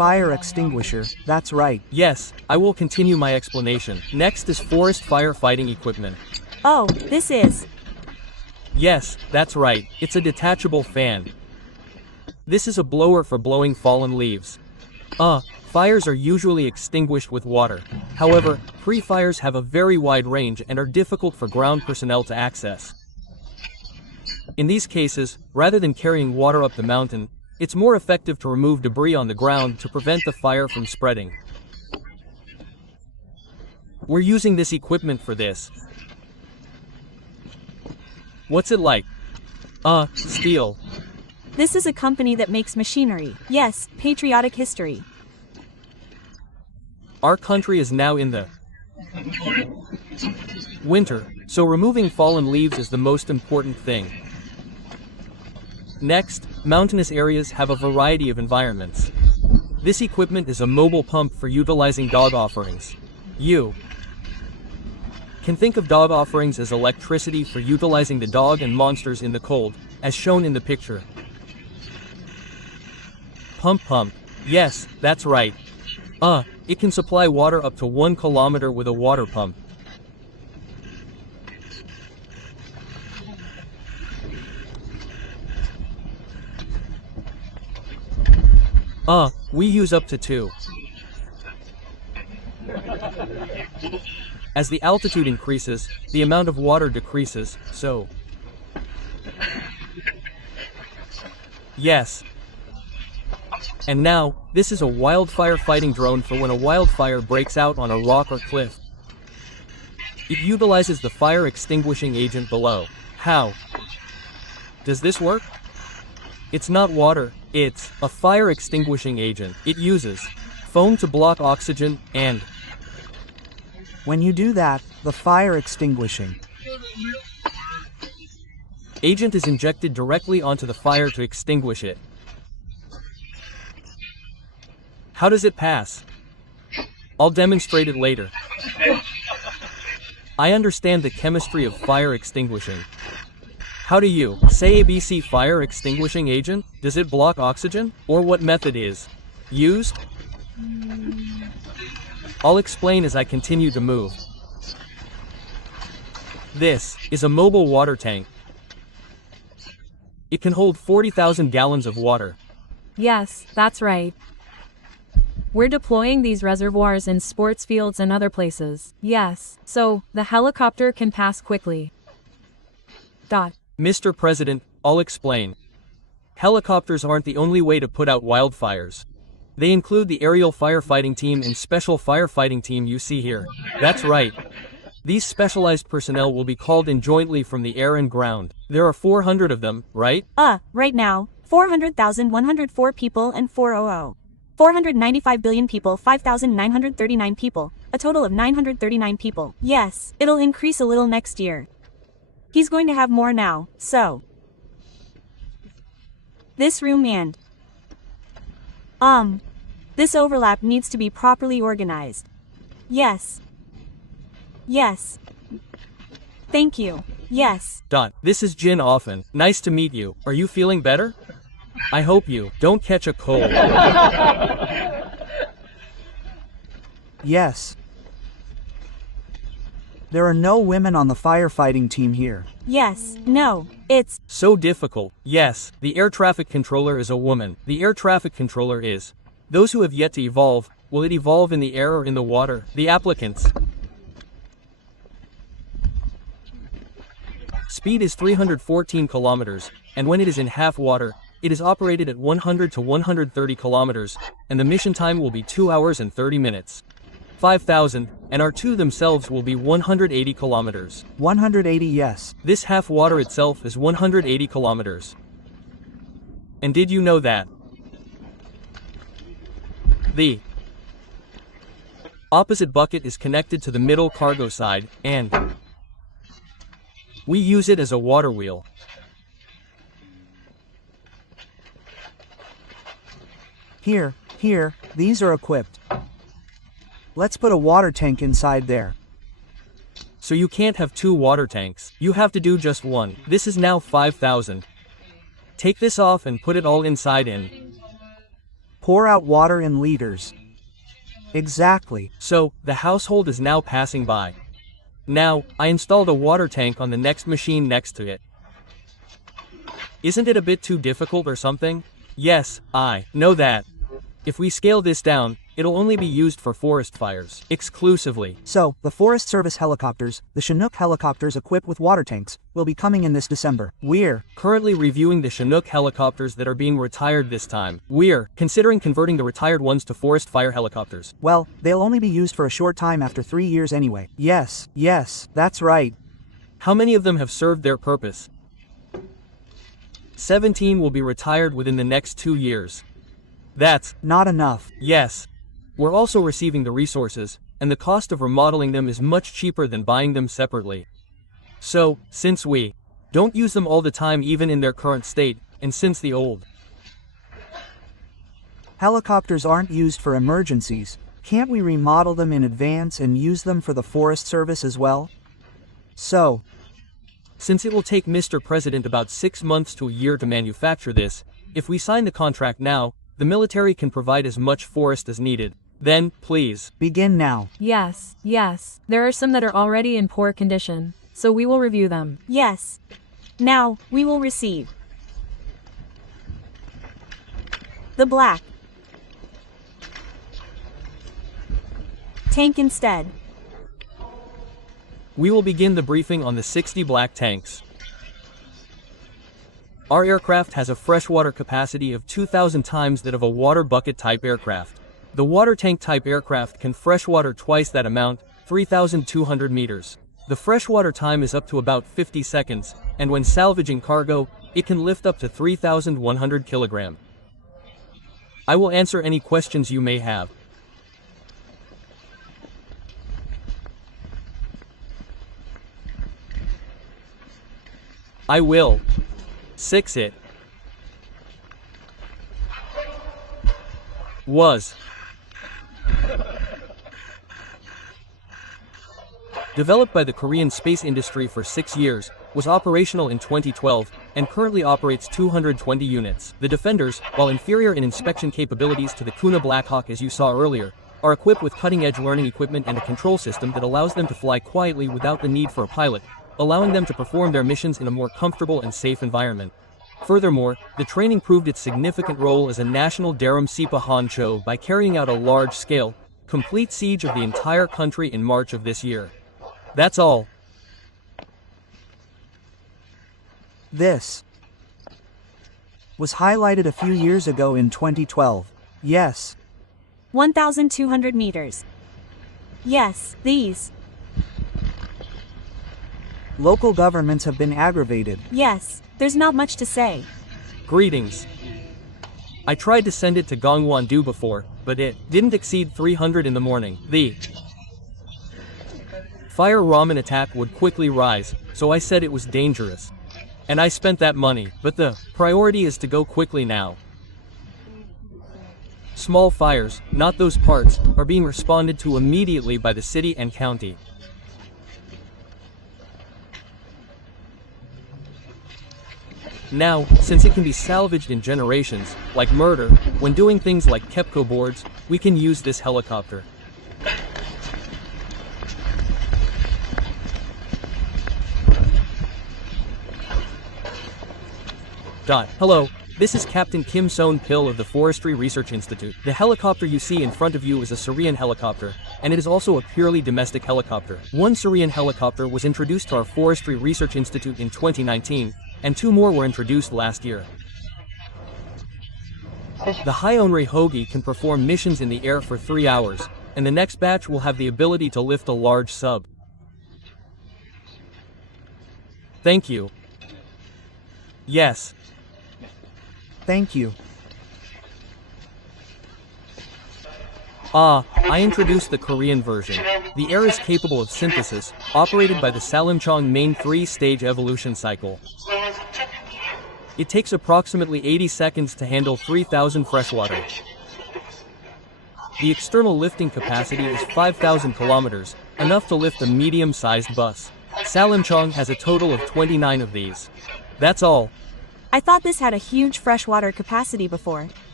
fire extinguisher, that's right. Yes, I will continue my explanation. Next is forest firefighting equipment. Oh, this is. Yes, that's right, it's a detachable fan. This is a blower for blowing fallen leaves. Fires are usually extinguished with water. However, pre-fires have a very wide range and are difficult for ground personnel to access. In these cases, rather than carrying water up the mountain, it's more effective to remove debris on the ground to prevent the fire from spreading. We're using this equipment for this. What's it like? Steel. This is a company that makes machinery. Yes, patriotic history. Our country is now in the winter, so removing fallen leaves is the most important thing. Next, mountainous areas have a variety of environments. This equipment is a mobile pump for utilizing dog offerings. You can think of dog offerings as electricity for utilizing the dog and monsters in the cold, as shown in the picture. Pump. Yes, that's right. It can supply water up to 1 kilometer with a water pump. We use up to 2. As the altitude increases, the amount of water decreases, so. Yes. And now, this is a wildfire fighting drone for when a wildfire breaks out on a rock or cliff. It utilizes the fire extinguishing agent below. How does this work? It's not water, it's a fire extinguishing agent. It uses foam to block oxygen and When you do that, the fire extinguishing agent is injected directly onto the fire to extinguish it. How does it pass? I'll demonstrate it later. I understand the chemistry of fire extinguishing. How do you say ABC fire extinguishing agent? Does it block oxygen? Or what method is used? I'll explain as I continue to move. This is a mobile water tank. It can hold 40,000 gallons of water. Yes, that's right. We're deploying these reservoirs in sports fields and other places. Yes, so the helicopter can pass quickly. Mr. President, I'll explain. Helicopters aren't the only way to put out wildfires. They include the aerial firefighting team and special firefighting team you see here. That's right. These specialized personnel will be called in jointly from the air and ground. There are 400 of them, right? Right now, 400,104 people and 400. 495 billion people, 5,939 people. A total of 939 people. Yes, it'll increase a little next year. He's going to have more now, so. This room and this overlap needs to be properly organized. Yes. Yes. Thank you. Yes. This is Jin Offen. Nice to meet you. Are you feeling better? I hope you don't catch a cold. Yes. There are no women on the firefighting team here. Yes. No. It's so difficult. Yes, the air traffic controller is a woman. The air traffic controller is. Those who have yet to evolve, will it evolve in the air or in the water? The applicants. Speed is 314 kilometers, and when it is in half water, it is operated at 100 to 130 kilometers, and the mission time will be 2 hours and 30 minutes. 5,000, and R2 themselves will be 180 kilometers. 180, yes. This half water itself is 180 kilometers. And did you know that the opposite bucket is connected to the middle cargo side, and we use it as a water wheel. Here, these are equipped. Let's put a water tank inside there. So you can't have 2 water tanks. You have to do just one. This is now 5,000. Take this off and put it all inside in. Pour out water in liters. Exactly. So, the household is now passing by. Now, I installed a water tank on the next machine next to it. Isn't it a bit too difficult or something? Yes, I know that. If we scale this down, it'll only be used for forest fires, exclusively. So, the Forest Service helicopters, the Chinook helicopters equipped with water tanks, will be coming in this December. We're currently reviewing the Chinook helicopters that are being retired this time. We're considering converting the retired ones to forest fire helicopters. Well, they'll only be used for a short time after 3 years anyway. Yes, that's right. How many of them have served their purpose? 17 will be retired within the next 2 years. That's not enough. Yes. We're also receiving the resources, and the cost of remodeling them is much cheaper than buying them separately. So, since we don't use them all the time even in their current state, and since the old helicopters aren't used for emergencies, can't we remodel them in advance and use them for the Forest Service as well? So, since it will take Mr. President about 6 months to a year to manufacture this, if we sign the contract now, the military can provide as much forest as needed. Then, please, begin now. Yes. There are some that are already in poor condition, so we will review them. Yes. Now, we will receive the black tank instead. We will begin the briefing on the 60 black tanks. Our aircraft has a freshwater capacity of 2,000 times that of a water bucket type aircraft. The water tank type aircraft can freshwater twice that amount, 3,200 meters. The freshwater time is up to about 50 seconds, and when salvaging cargo, it can lift up to 3,100 kilograms. I will answer any questions you may have. I will 6 it was developed by the Korean space industry for 6 years, was operational in 2012, and currently operates 220 units. The Defenders, while inferior in inspection capabilities to the Kuna Blackhawk as you saw earlier, are equipped with cutting-edge learning equipment and a control system that allows them to fly quietly without the need for a pilot, allowing them to perform their missions in a more comfortable and safe environment. Furthermore, the training proved its significant role as a national Daram Sipa Honcho by carrying out a large-scale, complete siege of the entire country in March of this year. That's all. This was highlighted a few years ago in 2012. Yes. 1,200 meters. Yes, these local governments have been aggravated. Yes, there's not much to say. Greetings. I tried to send it to Gongwon-do before, but it didn't exceed 300 in the morning. The fire ramen attack would quickly rise, so I said it was dangerous. And I spent that money, but the priority is to go quickly now. Small fires, not those parts, are being responded to immediately by the city and county. Now, since it can be salvaged in generations, like murder, when doing things like Kepco boards, we can use this helicopter. Hello, this is Captain Kim Son-pil of the Forestry Research Institute. The helicopter you see in front of you is a Syrian helicopter, and it is also a purely domestic helicopter. One Syrian helicopter was introduced to our Forestry Research Institute in 2019, and 2 more were introduced last year. The Hyonri Hogi can perform missions in the air for 3 hours, and the next batch will have the ability to lift a large sub. Thank you. Yes. Thank you. I introduced the Korean version. The air is capable of synthesis, operated by the Salimchong main 3-stage evolution cycle. It takes approximately 80 seconds to handle 3,000 freshwater. The external lifting capacity is 5,000 kilometers, enough to lift a medium-sized bus. Salimchong has a total of 29 of these. That's all. I thought this had a huge freshwater capacity before,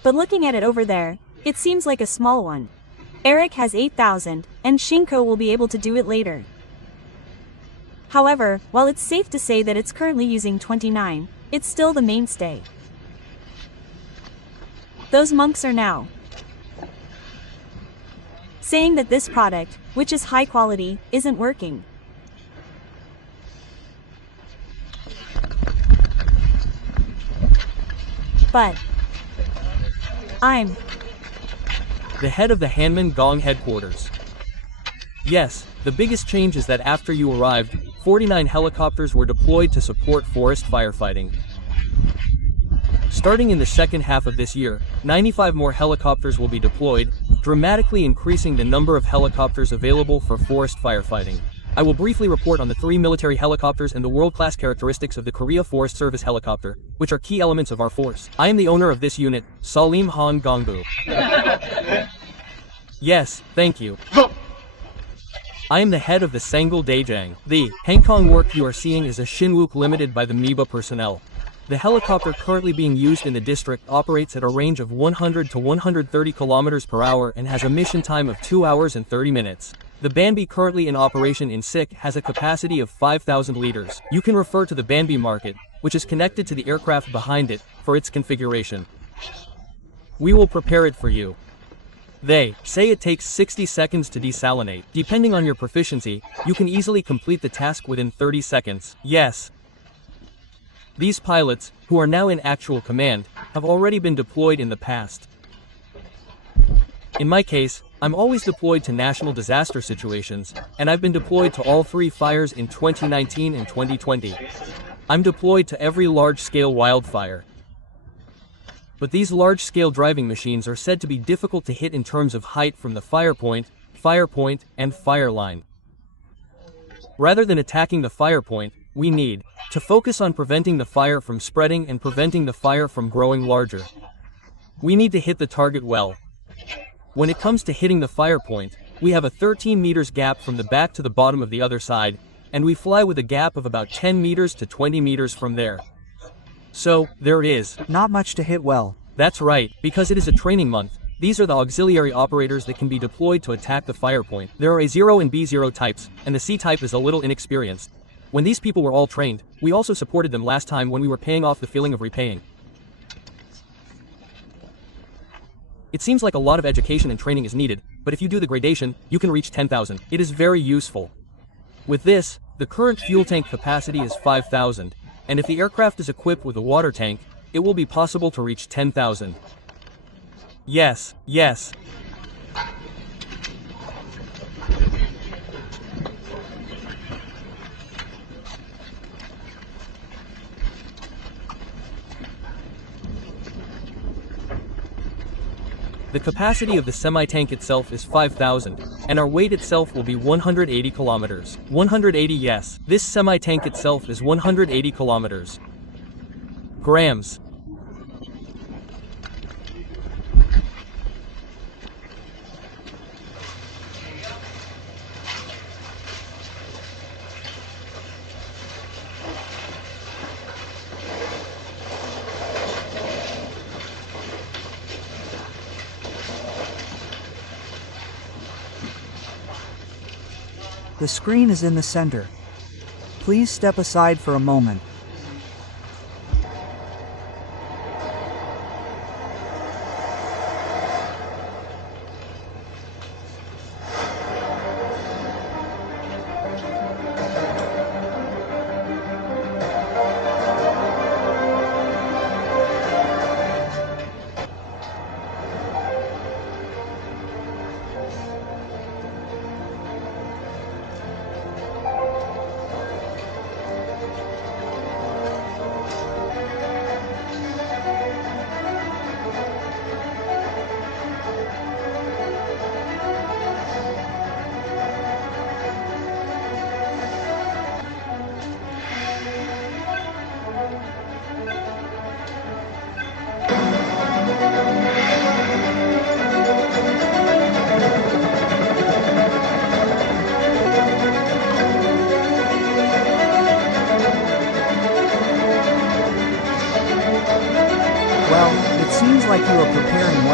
But looking at it over there, it seems like a small one. Eric has 8,000, and Shinko will be able to do it later. However, while it's safe to say that it's currently using 29, it's still the mainstay. Those monks are now saying that this product, which is high quality, isn't working. But I'm The head of the Hanman Gong headquarters. Yes, the biggest change is that after you arrived, 49 helicopters were deployed to support forest firefighting. Starting in the second half of this year, 95 more helicopters will be deployed, dramatically increasing the number of helicopters available for forest firefighting. I will briefly report on the 3 military helicopters and the world-class characteristics of the Korea Forest Service helicopter, which are key elements of our force. I am the owner of this unit, Salim Han Gongbu. Yes, thank you. I am the head of the Sangul Daejang. The Hangkong work you are seeing is a Shinwook limited by the MIBA personnel. The helicopter currently being used in the district operates at a range of 100 to 130 km per hour and has a mission time of 2 hours and 30 minutes. The Banbi currently in operation in SIK has a capacity of 5,000 liters. You can refer to the Banbi market, which is connected to the aircraft behind it, for its configuration. We will prepare it for you. They say it takes 60 seconds to desalinate. Depending on your proficiency, you can easily complete the task within 30 seconds. Yes. These pilots, who are now in actual command, have already been deployed in the past. In my case, I'm always deployed to national disaster situations, and I've been deployed to all 3 fires in 2019 and 2020. I'm deployed to every large-scale wildfire. But these large-scale driving machines are said to be difficult to hit in terms of height from the fire point, and fire line. Rather than attacking the fire point, we need to focus on preventing the fire from spreading and preventing the fire from growing larger. We need to hit the target well. When it comes to hitting the fire point, we have a 13 meters gap from the back to the bottom of the other side, and we fly with a gap of about 10 meters to 20 meters from there. So, there it is. Not much to hit well. That's right, because it is a training month. These are the auxiliary operators that can be deployed to attack the fire point. There are A0 and B0 types, and the C type is a little inexperienced. When these people were all trained, we also supported them last time when we were paying off the feeling of repaying. It seems like a lot of education and training is needed, but if you do the gradation, you can reach 10,000. It is very useful. With this, the current fuel tank capacity is 5,000, and if the aircraft is equipped with a water tank, it will be possible to reach 10,000. Yes, yes. The capacity of the semi-tank itself is 5,000, and our weight itself will be 180 kilometers. 180, yes. This semi-tank itself is 180 kilometers. Grams. The screen is in the center. Please step aside for a moment.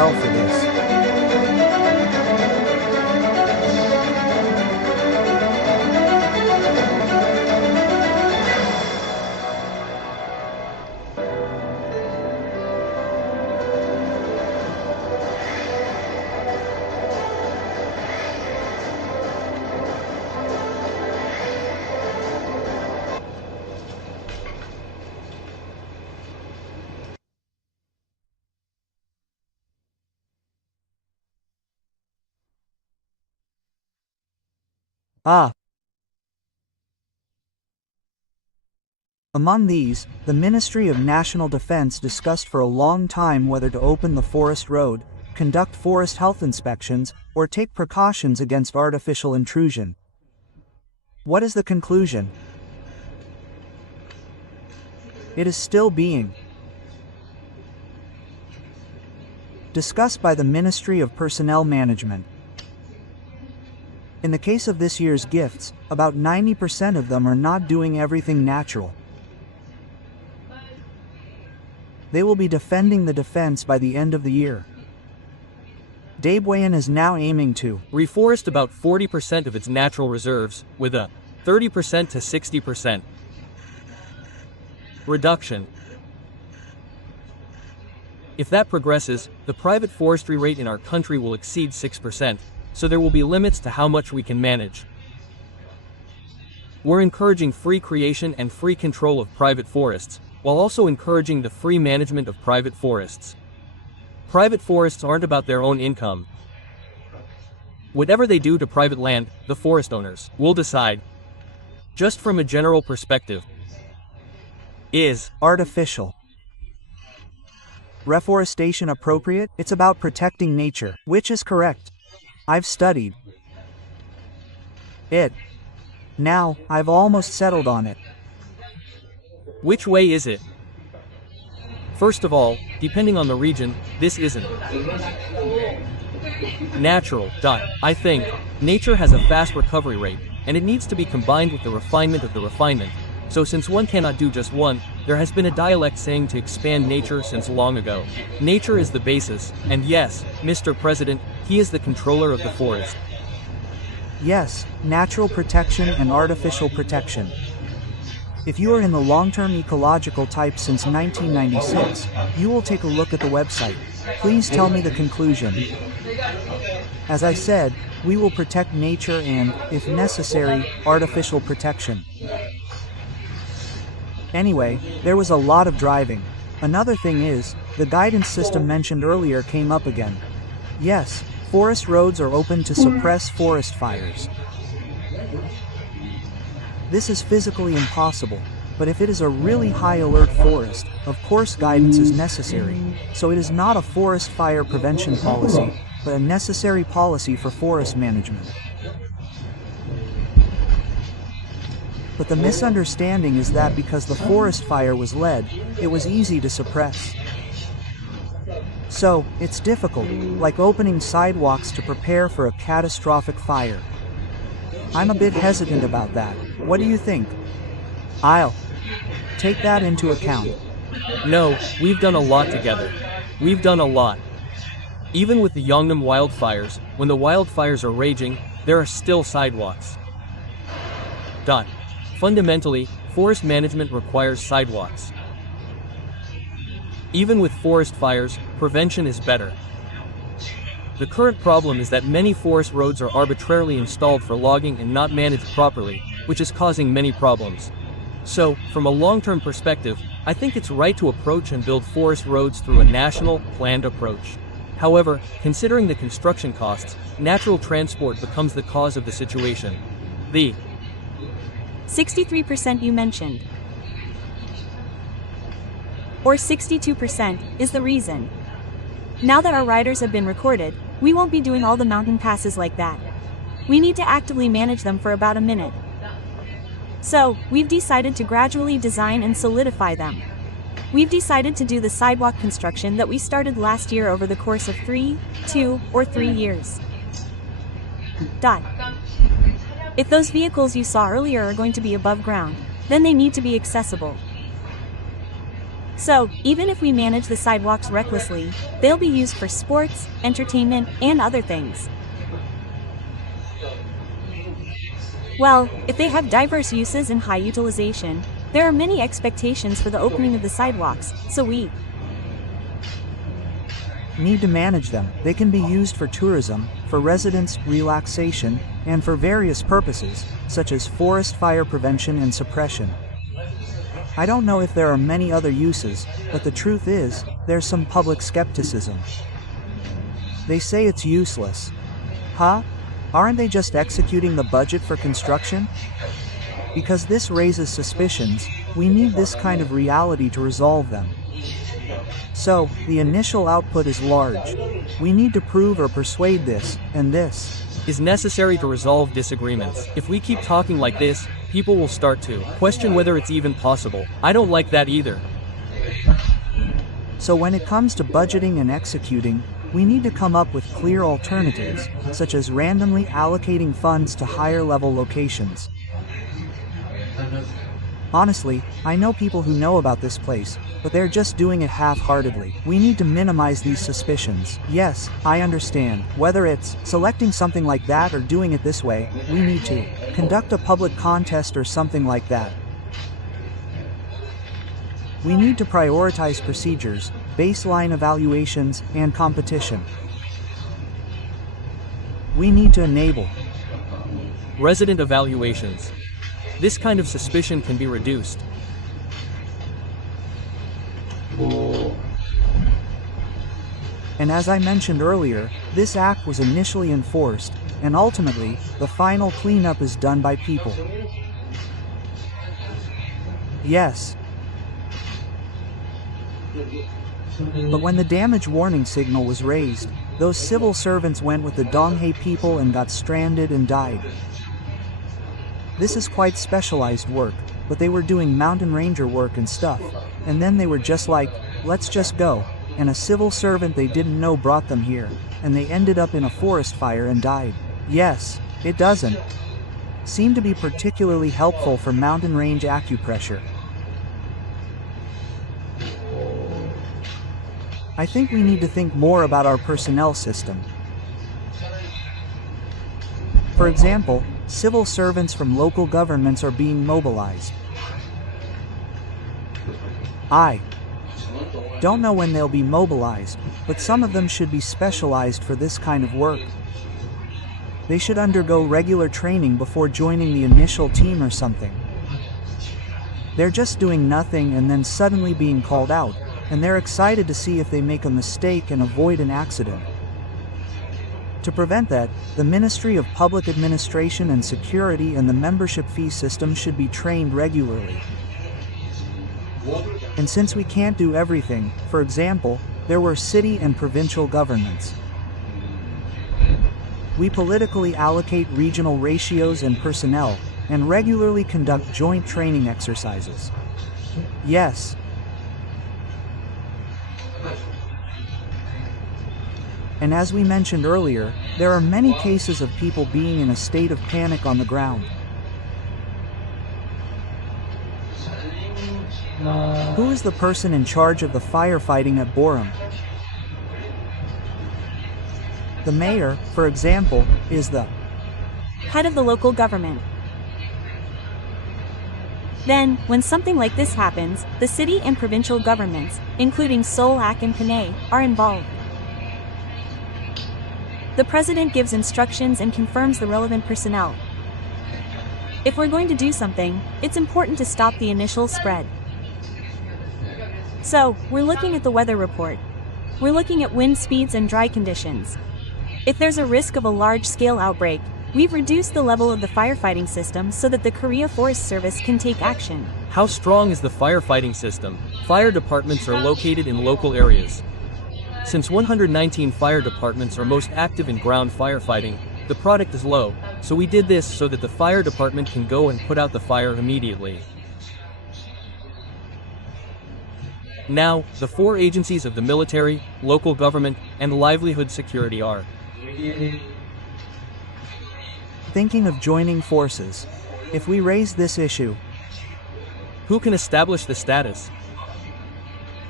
well for this. Among these, the Ministry of National Defense discussed for a long time whether to open the forest road, conduct forest health inspections, or take precautions against artificial intrusion. What is the conclusion? It is still being discussed by the Ministry of Personnel Management. In the case of this year's gifts, about 90% of them are not doing everything natural. They will be defending the defense by the end of the year. Daebwayan is now aiming to reforest about 40% of its natural reserves, with a 30% to 60% reduction. If that progresses, the private forestry rate in our country will exceed 6%, so there will be limits to how much we can manage. We're encouraging free creation and free control of private forests, while also encouraging the free management of private forests. Private forests aren't about their own income. Whatever they do to private land, the forest owners will decide. Just from a general perspective, is artificial reforestation appropriate? It's about protecting nature, which is correct. I've studied it. Now, I've almost settled on it. Which way is it? First of all, depending on the region, this isn't natural. I think nature has a fast recovery rate, and it needs to be combined with the refinement of the refinement. So since one cannot do just one, there has been a dialect saying to expand nature since long ago. Nature is the basis, and yes, Mr. President, he is the controller of the forest. Yes, natural protection and artificial protection. If you are in the long-term ecological type since 1996, you will take a look at the website. Please tell me the conclusion. As I said, we will protect nature and, if necessary, artificial protection. Anyway, there was a lot of driving. Another thing is, the guidance system mentioned earlier came up again. Yes, forest roads are open to suppress forest fires. This is physically impossible, but if it is a really high alert forest, of course guidance is necessary, so it is not a forest fire prevention policy, but a necessary policy for forest management. But the misunderstanding is that because the forest fire was led, it was easy to suppress. So, it's difficult, like opening sidewalks to prepare for a catastrophic fire. I'm a bit hesitant about that. What do you think? I'll take that into account. No, we've done a lot together. We've done a lot. Even with the Yongnam wildfires, when the wildfires are raging, there are still sidewalks. Fundamentally, forest management requires sidewalks. Even with forest fires, prevention is better. The current problem is that many forest roads are arbitrarily installed for logging and not managed properly, which is causing many problems. So, from a long-term perspective, I think it's right to approach and build forest roads through a national, planned approach. However, considering the construction costs, natural transport becomes the cause of the situation. The 63% you mentioned, or 62%, is the reason. Now that our riders have been recorded, we won't be doing all the mountain passes like that. We need to actively manage them for about a minute. So, we've decided to gradually design and solidify them. We've decided to do the sidewalk construction that we started last year over the course of 3, 2, or 3 years. If those vehicles you saw earlier are going to be above ground, then they need to be accessible. So, even if we manage the sidewalks recklessly, they'll be used for sports, entertainment, and other things. Well, if they have diverse uses and high utilization, there are many expectations for the opening of the sidewalks, so we need to manage them. They can be used for tourism, for residents' relaxation, and for various purposes, such as forest fire prevention and suppression. I don't know if there are many other uses, but the truth is, there's some public skepticism. They say it's useless. Huh? Aren't they just executing the budget for construction? Because this raises suspicions, we need this kind of reality to resolve them. So, the initial output is large. We need to prove or persuade this, and this is necessary to resolve disagreements. If we keep talking like this, people will start to question whether it's even possible. I don't like that either. So when it comes to budgeting and executing, we need to come up with clear alternatives, such as randomly allocating funds to higher level locations. Honestly, I know people who know about this place, but they're just doing it half-heartedly. We need to minimize these suspicions. Yes, I understand. Whether it's selecting something like that or doing it this way, we need to conduct a public contest or something like that. We need to prioritize procedures, baseline evaluations, and competition. We need to enable resident evaluations. This kind of suspicion can be reduced. And as I mentioned earlier, this act was initially enforced, and ultimately, the final cleanup is done by people. Yes. But when the damage warning signal was raised, those civil servants went with the Donghae people and got stranded and died. This is quite specialized work, but they were doing mountain ranger work and stuff, and then they were just like, let's just go, and a civil servant they didn't know brought them here, and they ended up in a forest fire and died. Yes, it doesn't seem to be particularly helpful for mountain range acupressure. I think we need to think more about our personnel system. For example, civil servants from local governments are being mobilized. I don't know when they'll be mobilized, but some of them should be specialized for this kind of work. They should undergo regular training before joining the initial team or something. They're just doing nothing and then suddenly being called out, and they're excited to see if they make a mistake and avoid an accident. To prevent that, the Ministry of Public Administration and Security and the membership fee system should be trained regularly. And since we can't do everything, for example, there were city and provincial governments. We politically allocate regional ratios and personnel, and regularly conduct joint training exercises. Yes. And as we mentioned earlier, there are many cases of people being in a state of panic on the ground. Who is the person in charge of the firefighting at Borum? The mayor, for example, is the head of the local government. Then, when something like this happens, the city and provincial governments, including Seoul-ak and Panay, are involved. The president gives instructions and confirms the relevant personnel. If we're going to do something, it's important to stop the initial spread. So, we're looking at the weather report. We're looking at wind speeds and dry conditions. If there's a risk of a large-scale outbreak, we've reduced the level of the firefighting system so that the Korea Forest Service can take action. How strong is the firefighting system? Fire departments are located in local areas. Since 119 fire departments are most active in ground firefighting, the product is low, so we did this so that the fire department can go and put out the fire immediately. Now, the 4 agencies of the military, local government, and livelihood security are thinking of joining forces. If we raise this issue, who can establish the status?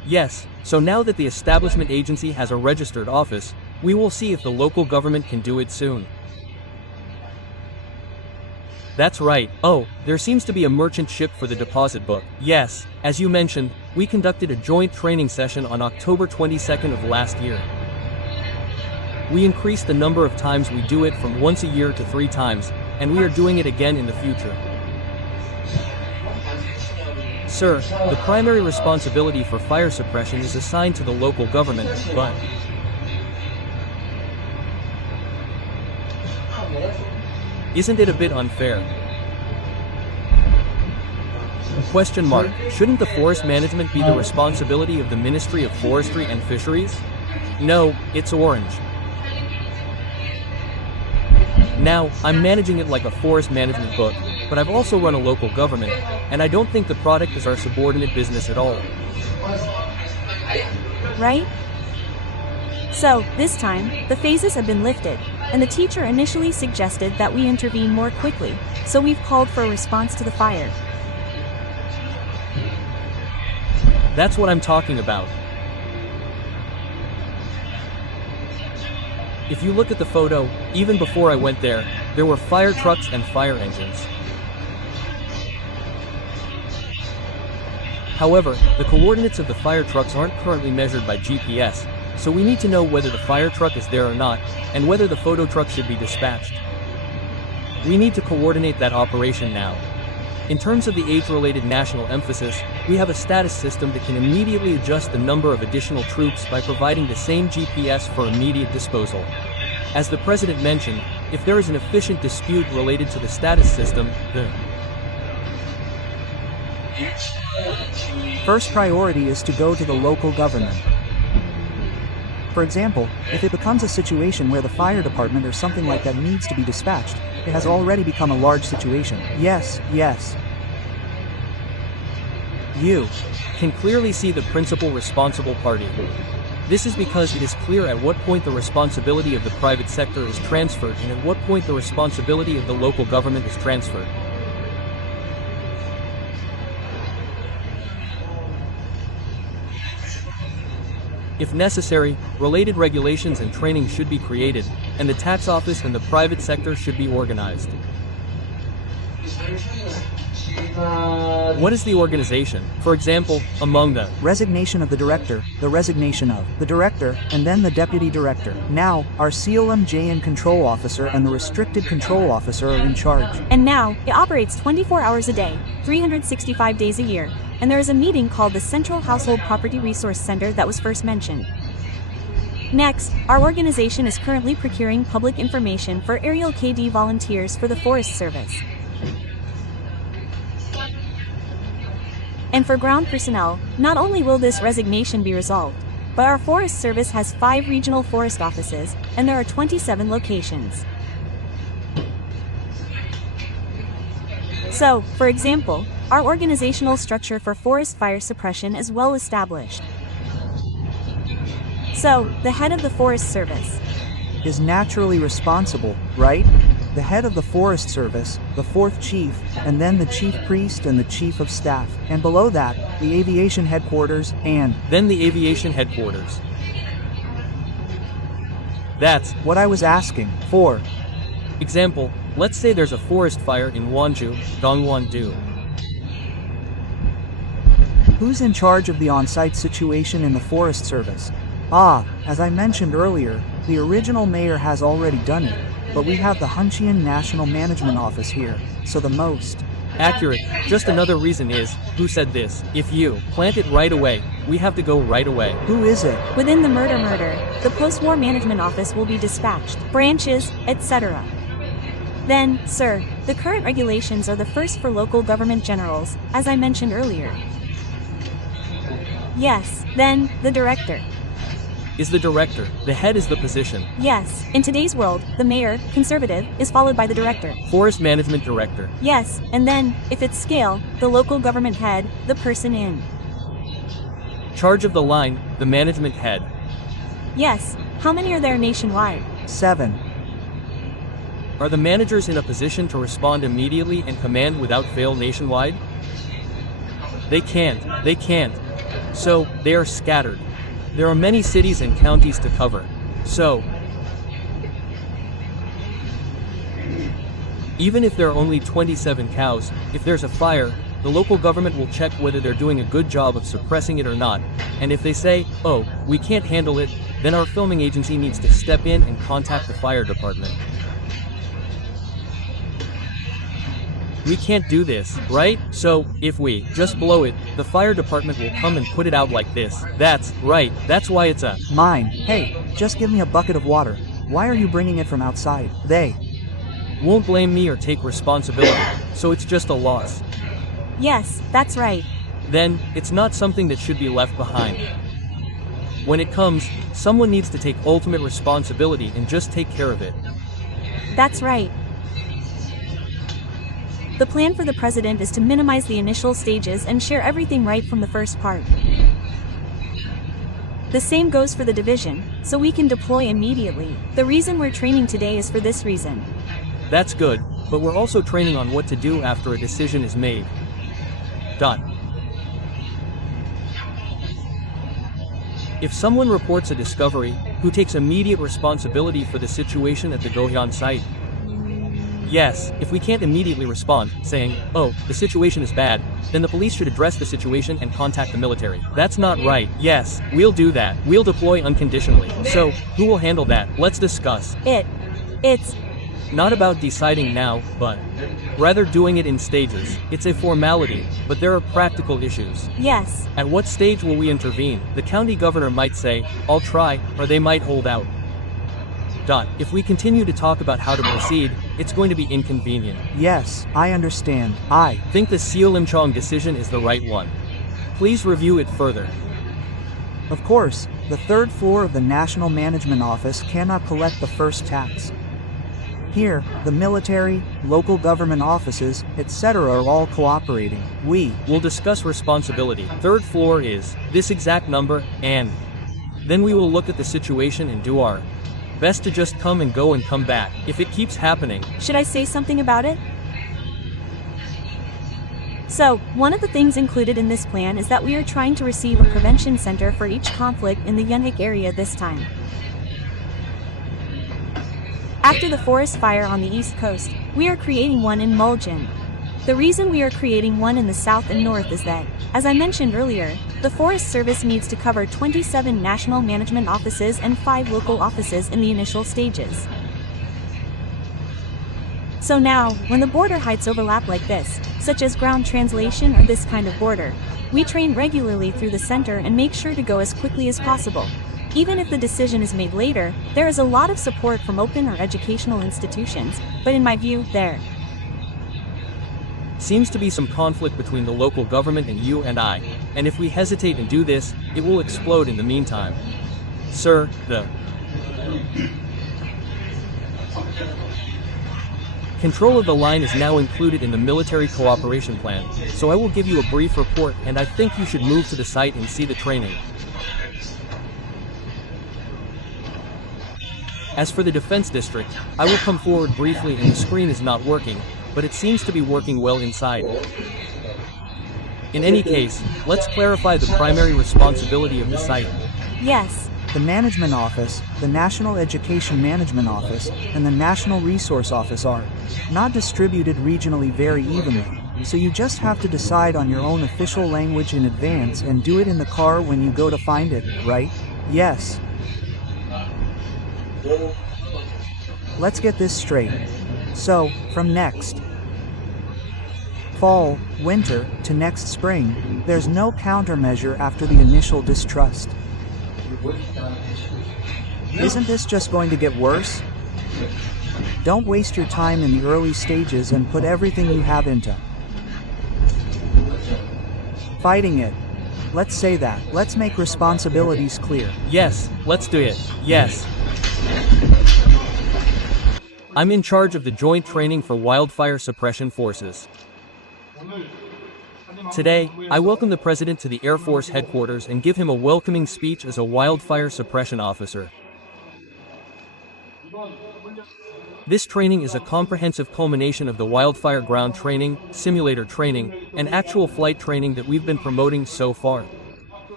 Yes, so now that the establishment agency has a registered office, we will see if the local government can do it soon. That's right. Oh, there seems to be a merchant ship for the deposit book. Yes, as you mentioned, we conducted a joint training session on October 22nd of last year. We increased the number of times we do it from once a year to 3 times, and we are doing it again in the future. Sir, the primary responsibility for fire suppression is assigned to the local government, but isn't it a bit unfair? Question mark. Shouldn't the forest management be the responsibility of the Ministry of Forestry and Fisheries? No, it's orange. Now, I'm managing it like a forest management book, but I've also run a local government, and I don't think the product is our subordinate business at all. Right? So, this time, the phases have been lifted, and the teacher initially suggested that we intervene more quickly, so we've called for a response to the fire. That's what I'm talking about. If you look at the photo, even before I went there were fire trucks and fire engines. However, the coordinates of the fire trucks aren't currently measured by GPS, so we need to know whether the fire truck is there or not, and whether the photo truck should be dispatched. We need to coordinate that operation now. In terms of the age-related national emphasis, we have a status system that can immediately adjust the number of additional troops by providing the same GPS for immediate disposal. As the President mentioned, if there is an efficient dispute related to the status system, the First priority is to go to the local government. For example, if it becomes a situation where the fire department or something like that needs to be dispatched, it has already become a large situation. Yes. You can clearly see the principal responsible party. This is because it is clear at what point the responsibility of the private sector is transferred and at what point the responsibility of the local government is transferred. If necessary, related regulations and training should be created, and the tax office and the private sector should be organized. What is the organization? For example, among the Resignation of the director, the resignation of the director, and then the deputy director. Now, our CLMJN control officer and the restricted control officer are in charge. And now, it operates 24 hours a day, 365 days a year, and there is a meeting called the Central Household Property Resource Center that was first mentioned. Next, our organization is currently procuring public information for aerial KD volunteers for the Forest Service. And for ground personnel, not only will this resignation be resolved, but our Forest Service has 5 regional forest offices, and there are 27 locations. So, for example, our organizational structure for forest fire suppression is well established. So, the head of the Forest Service is naturally responsible, right? The head of the Forest Service, the 4th chief, and then the chief priest and the chief of staff. And below that, the aviation headquarters, and then the aviation headquarters. That's what I was asking for. Example, let's say there's a forest fire in Wonju, Dongwon-do. Who's in charge of the on-site situation in the Forest Service? As I mentioned earlier, the original mayor has already done it, but we have the Hunchian National Management Office here, so the most accurate. Just another reason is, who said this? If you plant it right away, we have to go right away. Who is it? Within the murder, the post-war management office will be dispatched, branches, etc. Then, sir, the current regulations are the first for local government generals, as I mentioned earlier. Yes, then, the director. Is the director, the head is the position. Yes, in today's world, the mayor, conservative, is followed by the director. Forest management director. Yes, and then, if it's scale, the local government head, the person in charge of the line, the management head. Yes, how many are there nationwide? 7. Are the managers in a position to respond immediately and command without fail nationwide? They can't. So, they are scattered. There are many cities and counties to cover. So, even if there are only 27 cows, if there's a fire, the local government will check whether they're doing a good job of suppressing it or not, and if they say, oh, we can't handle it, then our filming agency needs to step in and contact the fire department. We can't do this, right? So, if we just blow it, the fire department will come and put it out like this. That's right, that's why it's a Mine. Hey, just give me a bucket of water. Why are you bringing it from outside? They won't blame me or take responsibility, so it's just a loss. Yes, that's right. Then, it's not something that should be left behind. When it comes, someone needs to take ultimate responsibility and just take care of it. That's right. The plan for the president is to minimize the initial stages and share everything right from the first part. The same goes for the division, so we can deploy immediately. The reason we're training today is for this reason. That's good, but we're also training on what to do after a decision is made. If someone reports a discovery, who takes immediate responsibility for the situation at the Gohyeon site? Yes, if we can't immediately respond, saying, oh, the situation is bad, then the police should address the situation and contact the military. That's not right. Yes, we'll do that. We'll deploy unconditionally. So, who will handle that? Let's discuss. It's not about deciding now, but rather doing it in stages. It's a formality, but there are practical issues. Yes. At what stage will we intervene? The county governor might say, I'll try, or they might hold out. If we continue to talk about how to proceed, it's going to be inconvenient. Yes, I understand. I think the Seolimcheong decision is the right one. Please review it further. Of course, the third floor of the National Management Office cannot collect the first tax. Here, the military, local government offices, etc. are all cooperating. We will discuss responsibility. Third floor is this exact number, and then we will look at the situation and do our best to just come and go and come back. If it keeps happening. Should I say something about it? So, one of the things included in this plan is that we are trying to receive a prevention center for each conflict in the Yeonhaek area this time. After the forest fire on the east coast, we are creating one in Muljan. The reason we are creating one in the south and north is that, as I mentioned earlier, the Forest Service needs to cover 27 national management offices and 5 local offices in the initial stages. So now, when the border heights overlap like this, such as ground translation or this kind of border, we train regularly through the center and make sure to go as quickly as possible. Even if the decision is made later, there is a lot of support from open or educational institutions, but in my view, there seems to be some conflict between the local government and you and I, and if we hesitate and do this, it will explode in the meantime. Sir, the control of the line is now included in the military cooperation plan, so I will give you a brief report and I think you should move to the site and see the training. As for the defense district, I will come forward briefly and the screen is not working, but it seems to be working well inside. In any case, let's clarify the primary responsibility of the site. Yes. The Management Office, the National Education Management Office, and the National Resource Office are not distributed regionally very evenly, so you just have to decide on your own official language in advance and do it in the car when you go to find it, right? Yes. Let's get this straight. So, from next fall, winter, to next spring, there's no countermeasure after the initial distrust. Isn't this just going to get worse? Don't waste your time in the early stages and put everything you have into fighting it. Let's say that. Let's make responsibilities clear. Yes, let's do it. Yes. I'm in charge of the Joint Training for Wildfire Suppression Forces. Today, I welcome the President to the Air Force headquarters and give him a welcoming speech as a wildfire suppression officer. This training is a comprehensive culmination of the wildfire ground training, simulator training, and actual flight training that we've been promoting so far.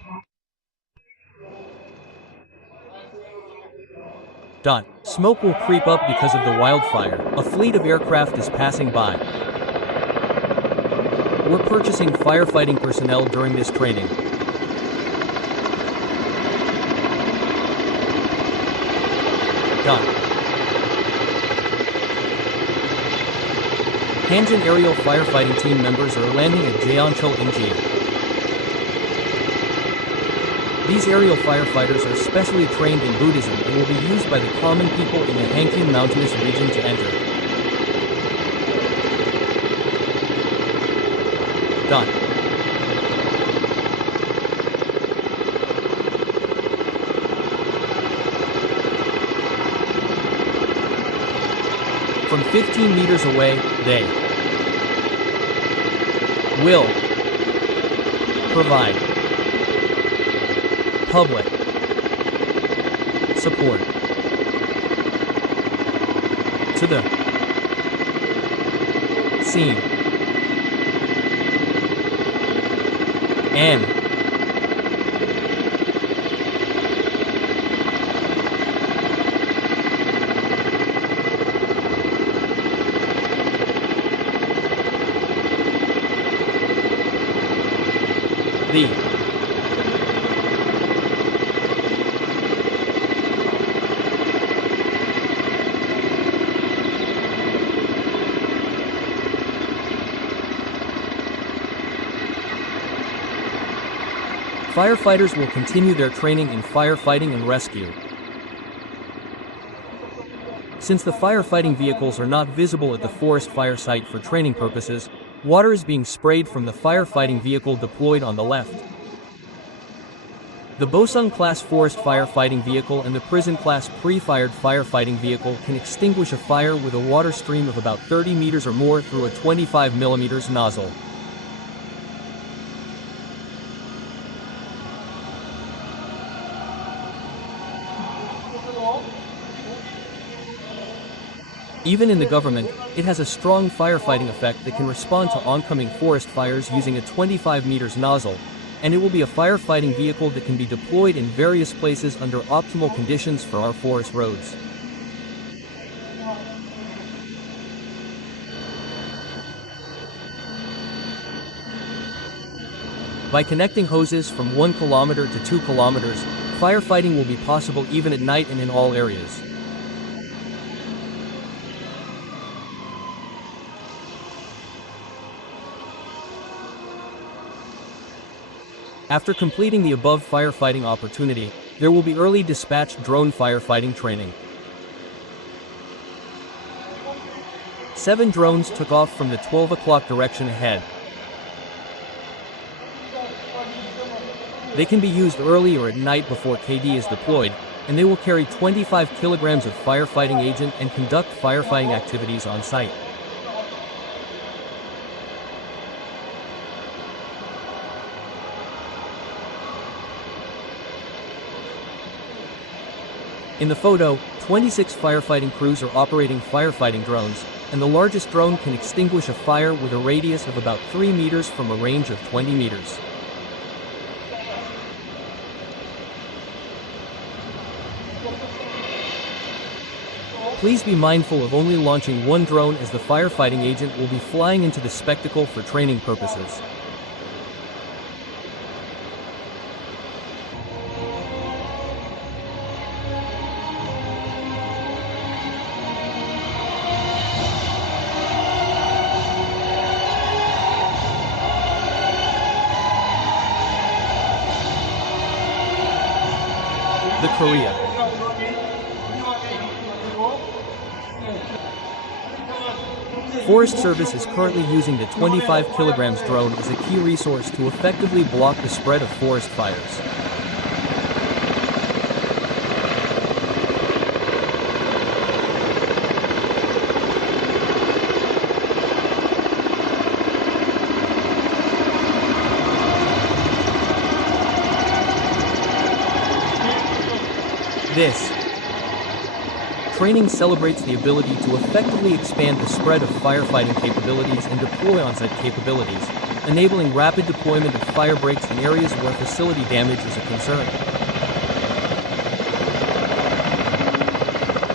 Smoke will creep up because of the wildfire. A fleet of aircraft is passing by. We're purchasing firefighting personnel during this training. Hanjin aerial firefighting team members are landing at Jeoncheol Inji. These aerial firefighters are specially trained in Buddhism and will be used by the common people in the Hankyu mountainous region to enter. From 15 meters away, they will provide public support to the scene and the firefighters will continue their training in firefighting and rescue. Since the firefighting vehicles are not visible at the forest fire site for training purposes, water is being sprayed from the firefighting vehicle deployed on the left. The Bosung-class forest firefighting vehicle and the prison-class pre-fired firefighting vehicle can extinguish a fire with a water stream of about 30 meters or more through a 25mm nozzle. Even in the government, it has a strong firefighting effect that can respond to oncoming forest fires using a 25 meters nozzle, and it will be a firefighting vehicle that can be deployed in various places under optimal conditions for our forest roads. By connecting hoses from 1 kilometer to 2 kilometers, firefighting will be possible even at night and in all areas. After completing the above firefighting opportunity, there will be early dispatch drone firefighting training. 7 drones took off from the 12 o'clock direction ahead. They can be used early or at night before KD is deployed, and they will carry 25 kilograms of firefighting agent and conduct firefighting activities on site. In the photo, 26 firefighting crews are operating firefighting drones, and the largest drone can extinguish a fire with a radius of about 3 meters from a range of 20 meters. Please be mindful of only launching 1 drone, as the firefighting agent will be flying into the spectacle for training purposes. The Korea. Forest Service is currently using the 25 kilograms drone as a key resource to effectively block the spread of forest fires. This training celebrates the ability to effectively expand the spread of firefighting capabilities and deploy on-site capabilities, enabling rapid deployment of fire breaks in areas where facility damage is a concern.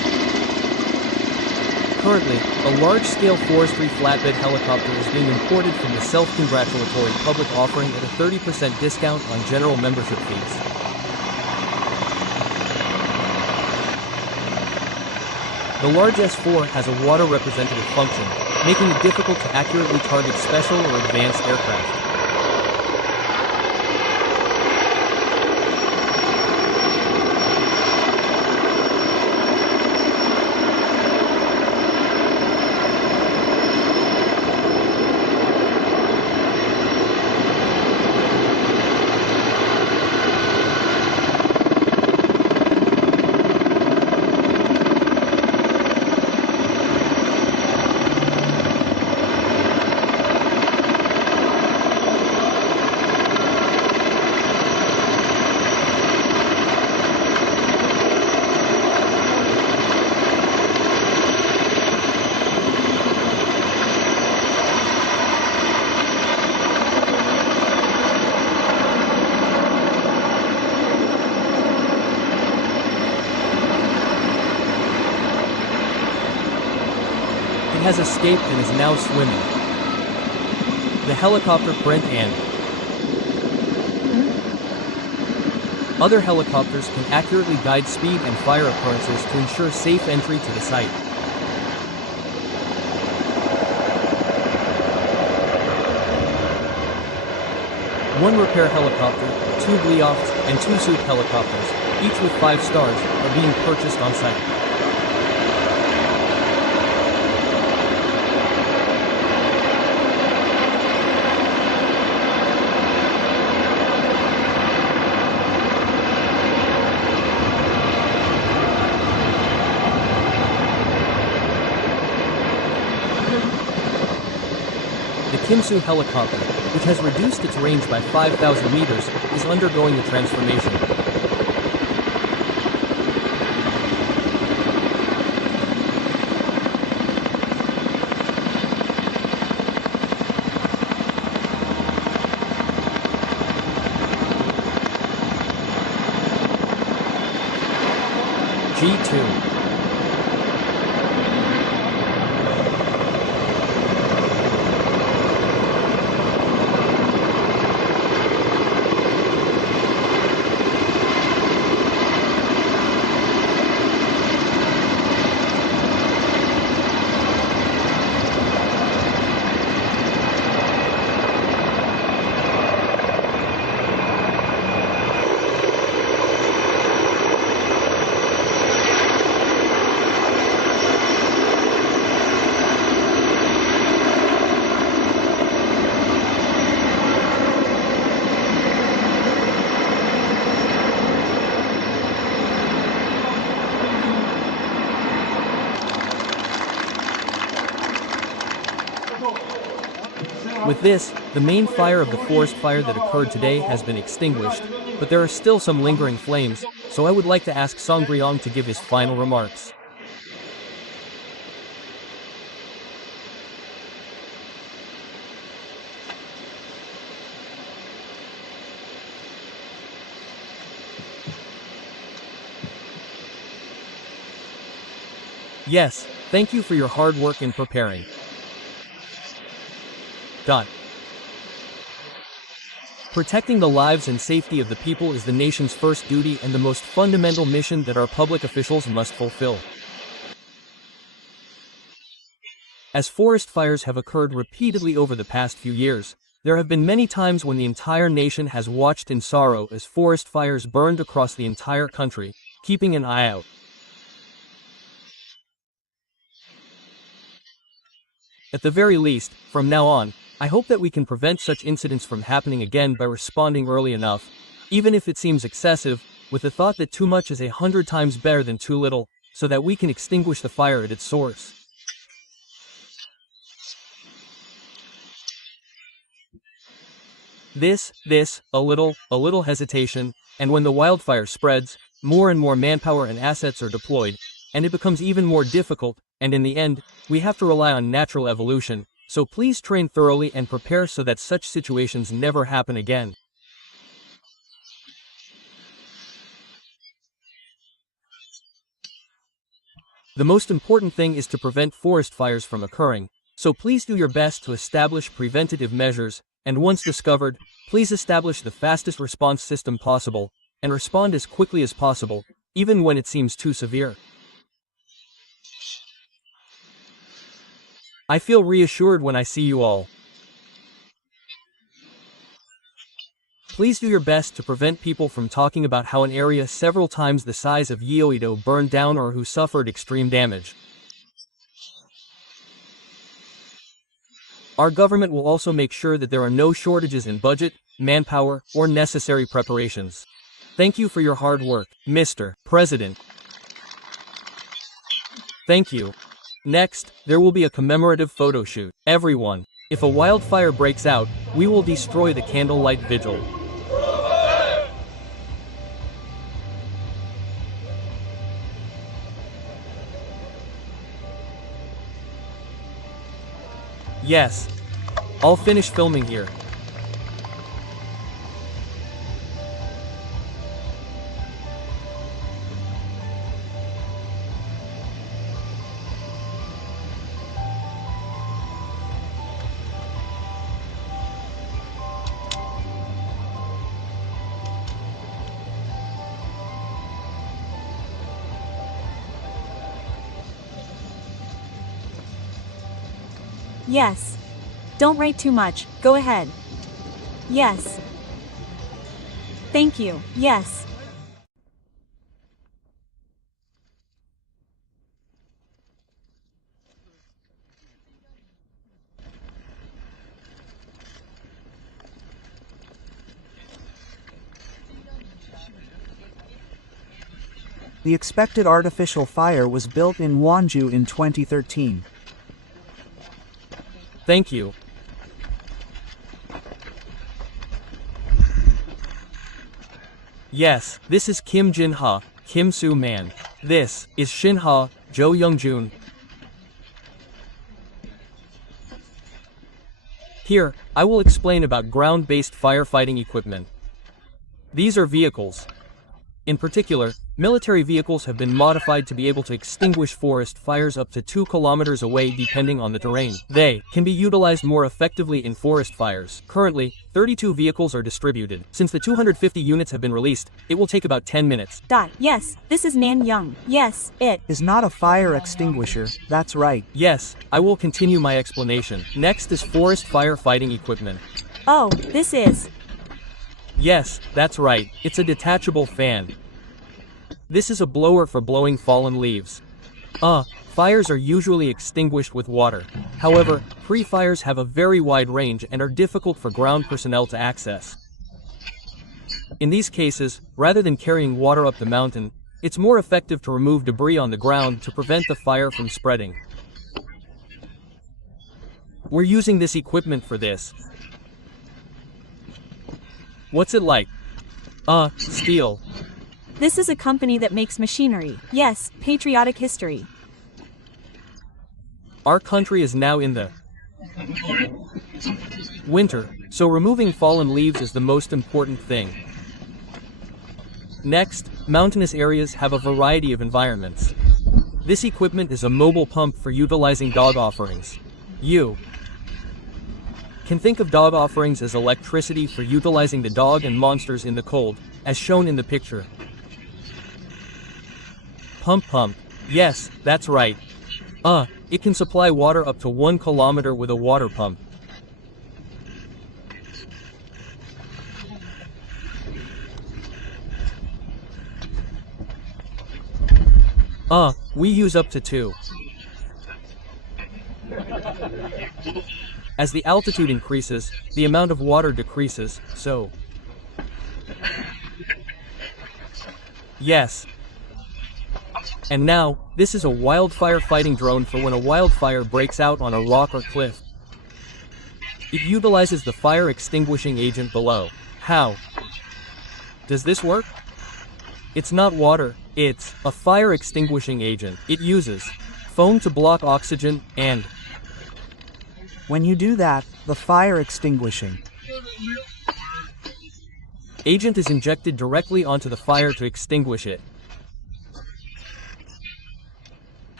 Currently, a large-scale forestry flatbed helicopter is being imported from the self-congratulatory public offering at a 30% discount on general membership fees. The large S4 has a water representative function, making it difficult to accurately target special or advanced aircraft. It has escaped and is now swimming. The helicopter Brent and other helicopters can accurately guide speed and fire occurrences to ensure safe entry to the site. One repair helicopter, 2 Gliofts, and 2 suit helicopters, each with 5 stars, are being purchased on site. The Kimsu helicopter, which has reduced its range by 5,000 meters, is undergoing a transformation. G2. With this, the main fire of the forest fire that occurred today has been extinguished, but there are still some lingering flames, so I would like to ask Songryong to give his final remarks. Yes, thank you for your hard work in preparing. Protecting the lives and safety of the people is the nation's first duty and the most fundamental mission that our public officials must fulfill. As forest fires have occurred repeatedly over the past few years, there have been many times when the entire nation has watched in sorrow as forest fires burned across the entire country, keeping an eye out. At the very least, from now on, I hope that we can prevent such incidents from happening again by responding early enough, even if it seems excessive, with the thought that too much is 100 times better than too little, so that we can extinguish the fire at its source. A little hesitation, and when the wildfire spreads, more and more manpower and assets are deployed, and it becomes even more difficult, and in the end, we have to rely on natural evolution. So please train thoroughly and prepare so that such situations never happen again. The most important thing is to prevent forest fires from occurring, so please do your best to establish preventative measures, and once discovered, please establish the fastest response system possible, and respond as quickly as possible, even when it seems too severe. I feel reassured when I see you all. Please do your best to prevent people from talking about how an area several times the size of Yeouido burned down or who suffered extreme damage. Our government will also make sure that there are no shortages in budget, manpower, or necessary preparations. Thank you for your hard work, Mr. President. Thank you. Next, there will be a commemorative photo shoot. Everyone, if a wildfire breaks out, we will destroy the candlelight vigil. Yes. I'll finish filming here. Yes. Don't write too much, go ahead. Yes. Thank you, yes. The expected artificial fire was built in Wonju in 2013. Thank you. Yes, this is Kim Jin-ha, Kim Soo-man. This is Shin-ha, Jo Young-jun. Here, I will explain about ground-based firefighting equipment. These are vehicles. In particular, military vehicles have been modified to be able to extinguish forest fires up to 2 kilometers away depending on the terrain. They can be utilized more effectively in forest fires. Currently, 32 vehicles are distributed. Since the 250 units have been released, it will take about 10 minutes. Yes, this is Nan Young. Yes, it Is not a fire extinguisher, that's right. Yes, I will continue my explanation. Next is forest firefighting equipment. Oh, this is. Yes, that's right, it's a detachable fan. This is a blower for blowing fallen leaves. Fires are usually extinguished with water. However, pre-fires have a very wide range and are difficult for ground personnel to access. In these cases, rather than carrying water up the mountain, it's more effective to remove debris on the ground to prevent the fire from spreading. We're using this equipment for this. What's it like? Steel. This is a company that makes machinery. Yes, patriotic history. Our country is now in the winter, so removing fallen leaves is the most important thing. Next, mountainous areas have a variety of environments. This equipment is a mobile pump for utilizing dog offerings. You can think of dog offerings as electricity for utilizing the dog and monsters in the cold, as shown in the picture. Pump. Yes, that's right. It can supply water up to 1 kilometer with a water pump. We use up to 2. As the altitude increases, the amount of water decreases, so. Yes. And now, this is a wildfire fighting drone for when a wildfire breaks out on a rock or cliff. It utilizes the fire extinguishing agent below. How does this work? It's not water, it's a fire extinguishing agent. It uses foam to block oxygen and When you do that, the fire extinguishing agent is injected directly onto the fire to extinguish it.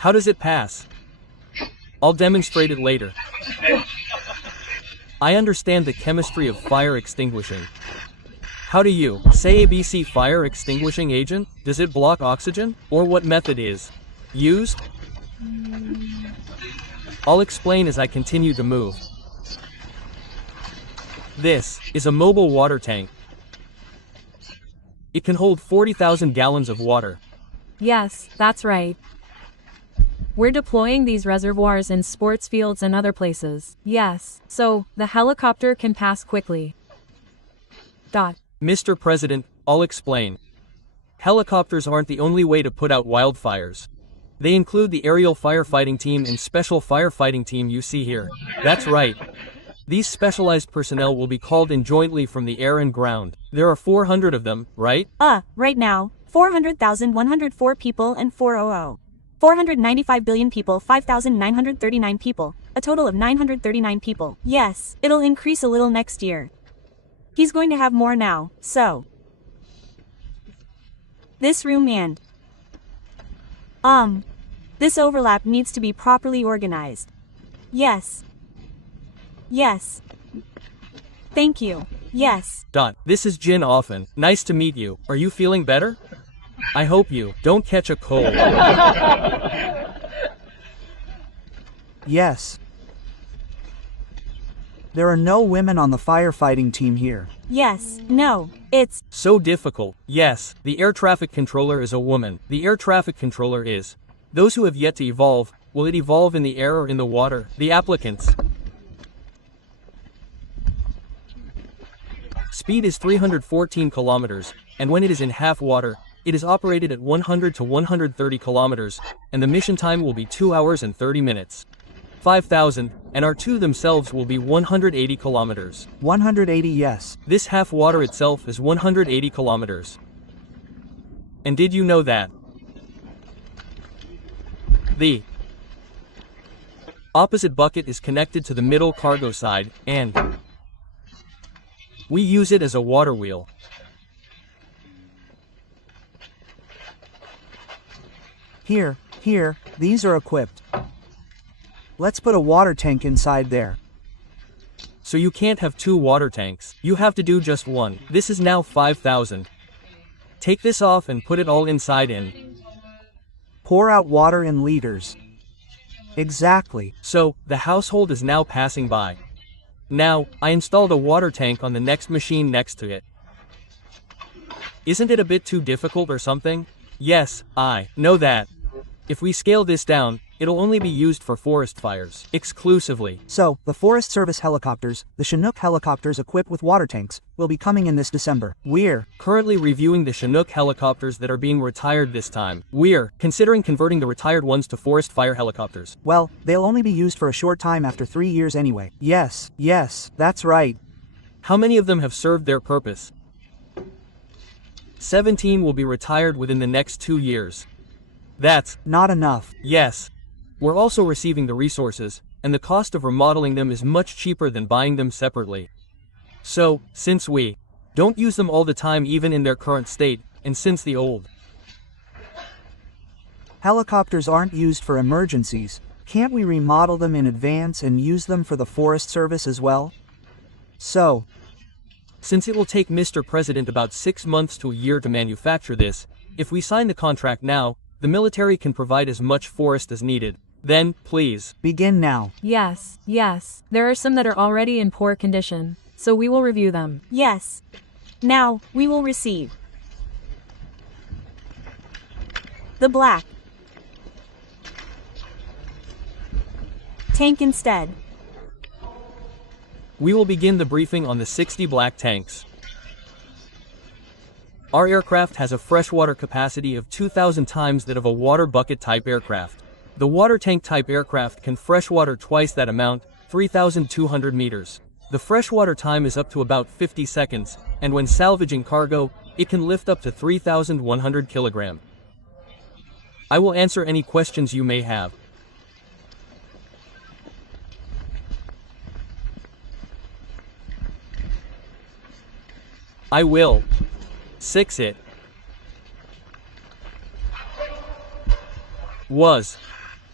How does it pass? I'll demonstrate it later. I understand the chemistry of fire extinguishing. How do you say ABC fire extinguishing agent? Does it block oxygen? Or what method is used? I'll explain as I continue to move. This is a mobile water tank. It can hold 40,000 gallons of water. Yes, that's right. We're deploying these reservoirs in sports fields and other places. Yes, so the helicopter can pass quickly. Mr. President, I'll explain. Helicopters aren't the only way to put out wildfires. They include the aerial firefighting team and special firefighting team you see here. That's right. These specialized personnel will be called in jointly from the air and ground. There are 400 of them, right? Right now, 400,104 people and 400. 495 billion people, 5,939 people. A total of 939 people. Yes, it'll increase a little next year. He's going to have more now, so. This room and. This overlap needs to be properly organized. Yes. Yes. Thank you. Yes. This is Jin Offen. Nice to meet you. Are you feeling better? I hope you don't catch a cold. Yes. There are no women on the firefighting team here. Yes. No. It's. So difficult. Yes, the air traffic controller is a woman. The air traffic controller is. Those who have yet to evolve, will it evolve in the air or in the water? The applicants. Speed is 314 kilometers, and when it is in half water, it is operated at 100 to 130 kilometers, and the mission time will be 2 hours and 30 minutes. 5,000, and R2 themselves will be 180 kilometers. 180, yes. This half water itself is 180 kilometers. And did you know that the opposite bucket is connected to the middle cargo side, and we use it as a water wheel. Here, these are equipped. Let's put a water tank inside there. So you can't have 2 water tanks. You have to do just one. This is now 5,000. Take this off and put it all inside in. Pour out water in liters. Exactly. So, the household is now passing by. Now, I installed a water tank on the next machine next to it. Isn't it a bit too difficult or something? Yes, I know that. If we scale this down, it'll only be used for forest fires, exclusively. So, the Forest Service helicopters, the Chinook helicopters equipped with water tanks, will be coming in this December. We're currently reviewing the Chinook helicopters that are being retired this time. We're considering converting the retired ones to forest fire helicopters. Well, they'll only be used for a short time after 3 years anyway. Yes, that's right. How many of them have served their purpose? 17 will be retired within the next 2 years. That's not enough. Yes. We're also receiving the resources, and the cost of remodeling them is much cheaper than buying them separately. So, since we don't use them all the time even in their current state, and since the old helicopters aren't used for emergencies, can't we remodel them in advance and use them for the Forest Service as well? So, since it will take Mr. President about 6 months to a year to manufacture this, if we sign the contract now, the military can provide as much forest as needed. Then, please. Begin now. Yes. There are some that are already in poor condition, so we will review them. Yes. Now, we will receive the black tank instead. We will begin the briefing on the 60 black tanks. Our aircraft has a freshwater capacity of 2,000 times that of a water bucket type aircraft. The water tank type aircraft can freshwater twice that amount, 3,200 meters. The freshwater time is up to about 50 seconds, and when salvaging cargo, it can lift up to 3,100 kilogram. I will answer any questions you may have. I will 6 it was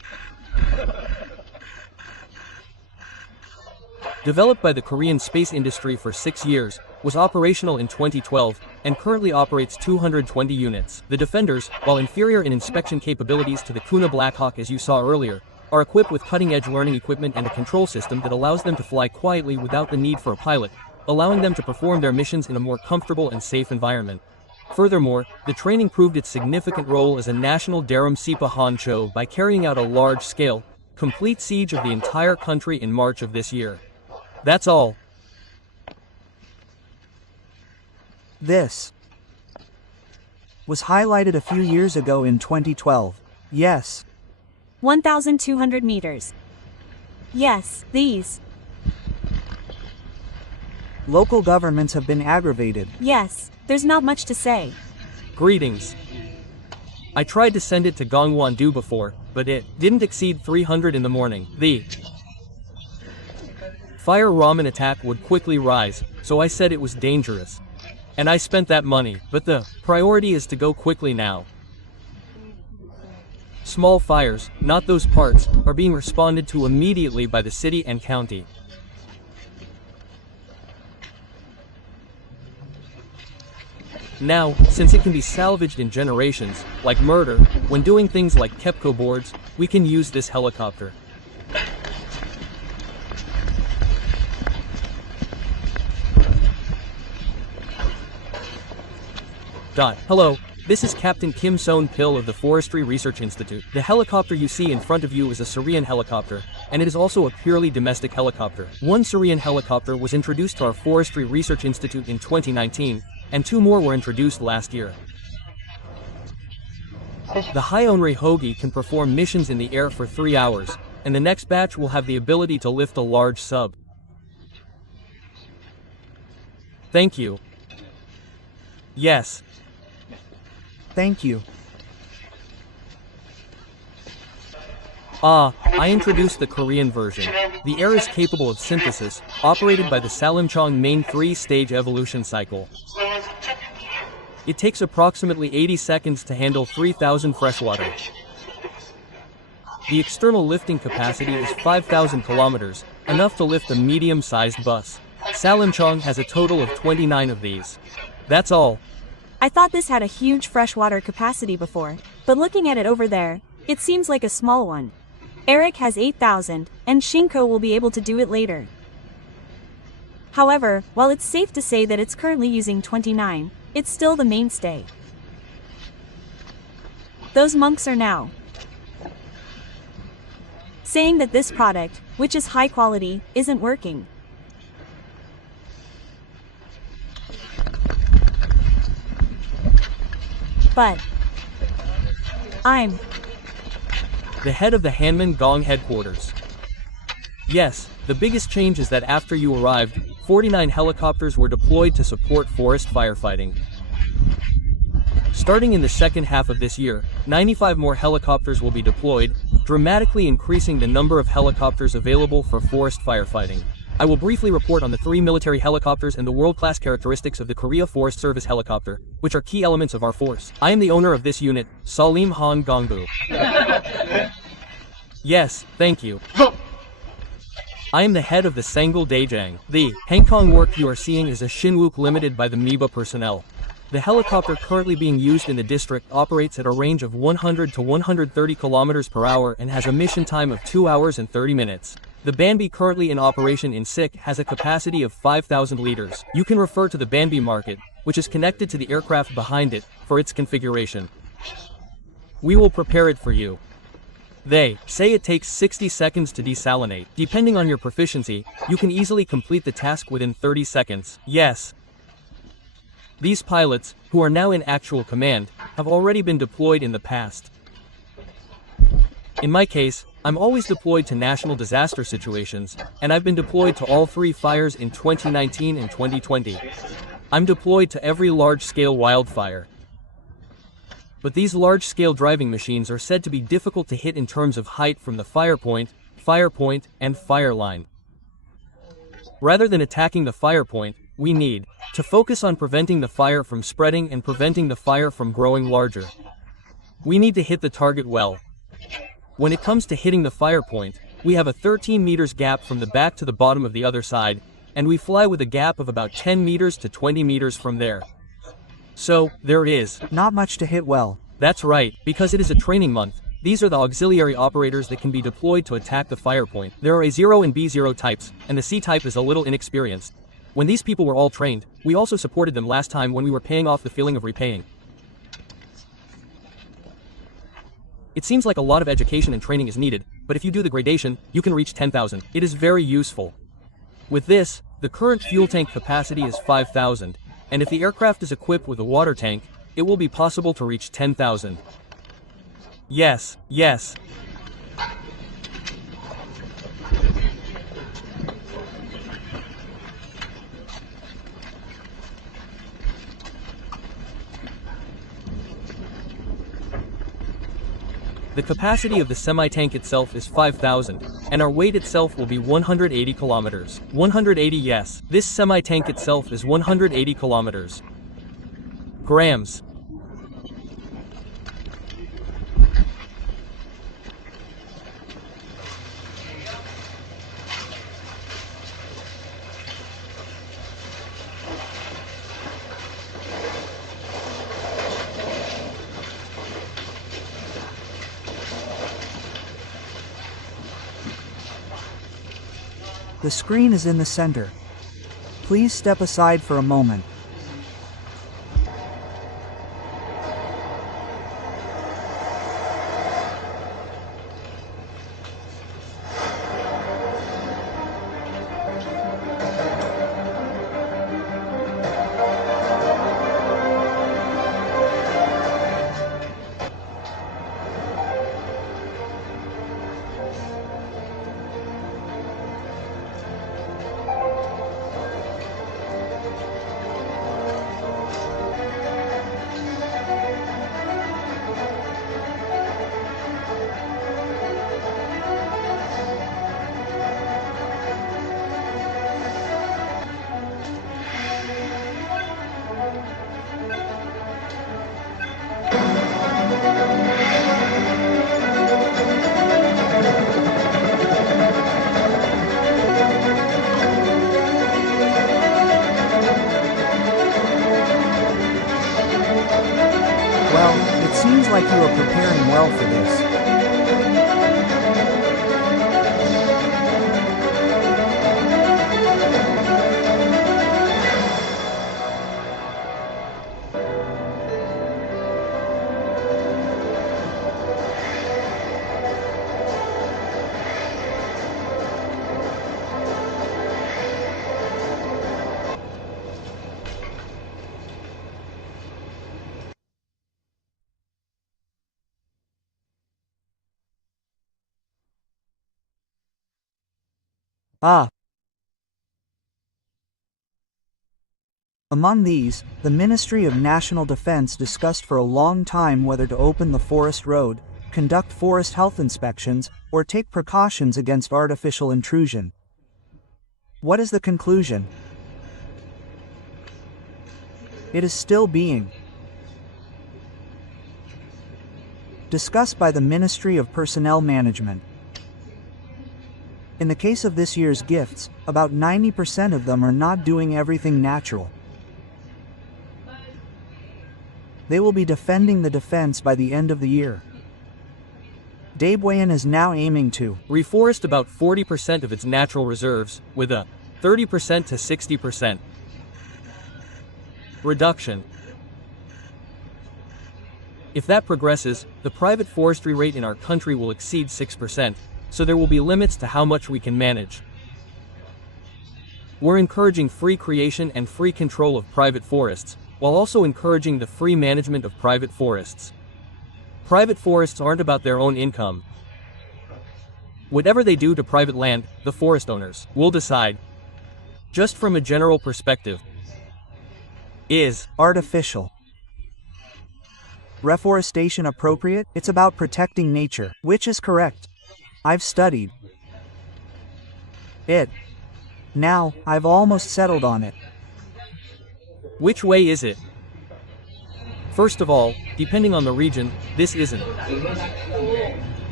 Developed by the Korean space industry for 6 years, was operational in 2012, and currently operates 220 units. The Defenders, while inferior in inspection capabilities to the Kuna Blackhawk as you saw earlier, are equipped with cutting-edge learning equipment and a control system that allows them to fly quietly without the need for a pilot, allowing them to perform their missions in a more comfortable and safe environment. Furthermore, the training proved its significant role as a national Daram Sipa Honcho by carrying out a large-scale, complete siege of the entire country in March of this year. That's all. This was highlighted a few years ago in 2012. Yes. 1,200 meters. Yes, these. Local governments have been aggravated. Yes, there's not much to say. Greetings. I tried to send it to Gongwon-do before, but it didn't exceed 300 in the morning. The fire ramen attack would quickly rise, so I said it was dangerous. And I spent that money, but the priority is to go quickly now. Small fires, not those parts, are being responded to immediately by the city and county. Now, since it can be salvaged in generations, like murder, when doing things like Kepco boards, we can use this helicopter. Hello, this is Captain Kim Son-pil of the Forestry Research Institute. The helicopter you see in front of you is a Syrian helicopter, and it is also a purely domestic helicopter. One Syrian helicopter was introduced to our Forestry Research Institute in 2019, and 2 more were introduced last year. The Hyonri Hogi can perform missions in the air for 3 hours, and the next batch will have the ability to lift a large sub. Thank you. Yes. Thank you. I introduced the Korean version. The air is capable of synthesis, operated by the Salimchong main 3-stage evolution cycle. It takes approximately 80 seconds to handle 3,000 freshwater. The external lifting capacity is 5,000 kilometers, enough to lift a medium-sized bus. Salimchong has a total of 29 of these. That's all. I thought this had a huge freshwater capacity before, but looking at it over there, it seems like a small one. Eric has 8,000, and Shinko will be able to do it later. However, while it's safe to say that it's currently using 29, it's still the mainstay. Those monks are now saying that this product, which is high quality, isn't working. But I'm the head of the Hanman Gong headquarters. Yes, the biggest change is that after you arrived, 49 helicopters were deployed to support forest firefighting. Starting in the second half of this year, 95 more helicopters will be deployed, dramatically increasing the number of helicopters available for forest firefighting. I will briefly report on the 3 military helicopters and the world-class characteristics of the Korea Forest Service helicopter, which are key elements of our force. I am the owner of this unit, Salim Han Gongbu. Yes, thank you. I am the head of the Sangul Daejang. The Hangkong work you are seeing is a Shinwook limited by the MIBA personnel. The helicopter currently being used in the district operates at a range of 100 to 130 kilometers per hour and has a mission time of 2 hours and 30 minutes. The Banbi currently in operation in SIK has a capacity of 5,000 liters. You can refer to the Banbi market, which is connected to the aircraft behind it, for its configuration. We will prepare it for you. They say it takes 60 seconds to desalinate. Depending on your proficiency, you can easily complete the task within 30 seconds. Yes. These pilots, who are now in actual command, have already been deployed in the past. In my case, I'm always deployed to national disaster situations, and I've been deployed to all 3 fires in 2019 and 2020. I'm deployed to every large-scale wildfire. But these large-scale driving machines are said to be difficult to hit in terms of height from the fire point, and fire line. Rather than attacking the fire point, we need to focus on preventing the fire from spreading and preventing the fire from growing larger. We need to hit the target well. When it comes to hitting the fire point, We have a 13 meters gap from the back to the bottom of the other side, and we fly with a gap of about 10 meters to 20 meters from there. So, there it is. Not much to hit well. That's right, because it is a training month. These are the auxiliary operators that can be deployed to attack the fire point. There are A0 and B0 types, and the C type is a little inexperienced. When these people were all trained, we also supported them last time when we were paying off the feeling of repaying. It seems like a lot of education and training is needed, but if you do the gradation, you can reach 10,000. It is very useful. With this, the current fuel tank capacity is 5,000, and if the aircraft is equipped with a water tank, it will be possible to reach 10,000. Yes, yes. The capacity of the semi-tank itself is 5,000, and our weight itself will be 180 kilometers. 180, yes. This semi-tank itself is 180 kilometers. Grams. The screen is in the center. Please step aside for a moment. Well, it seems like you are preparing well for this. Among these, the Ministry of National Defense discussed for a long time whether to open the forest road, conduct forest health inspections, or take precautions against artificial intrusion. What is the conclusion? It is still being discussed by the Ministry of Personnel Management. In the case of this year's gifts, about 90% of them are not doing everything natural. They will be defending the defense by the end of the year. Daebuyan is now aiming to reforest about 40% of its natural reserves, with a 30% to 60% reduction. If that progresses, the private forestry rate in our country will exceed 6%, so there will be limits to how much we can manage. We're encouraging free creation and free control of private forests, while also encouraging the free management of private forests. Private forests aren't about their own income. Whatever they do to private land, the forest owners will decide. Just from a general perspective, is artificial reforestation appropriate? It's about protecting nature, which is correct. I've studied it. Now, I've almost settled on it. Which way is it? First of all, depending on the region, this isn't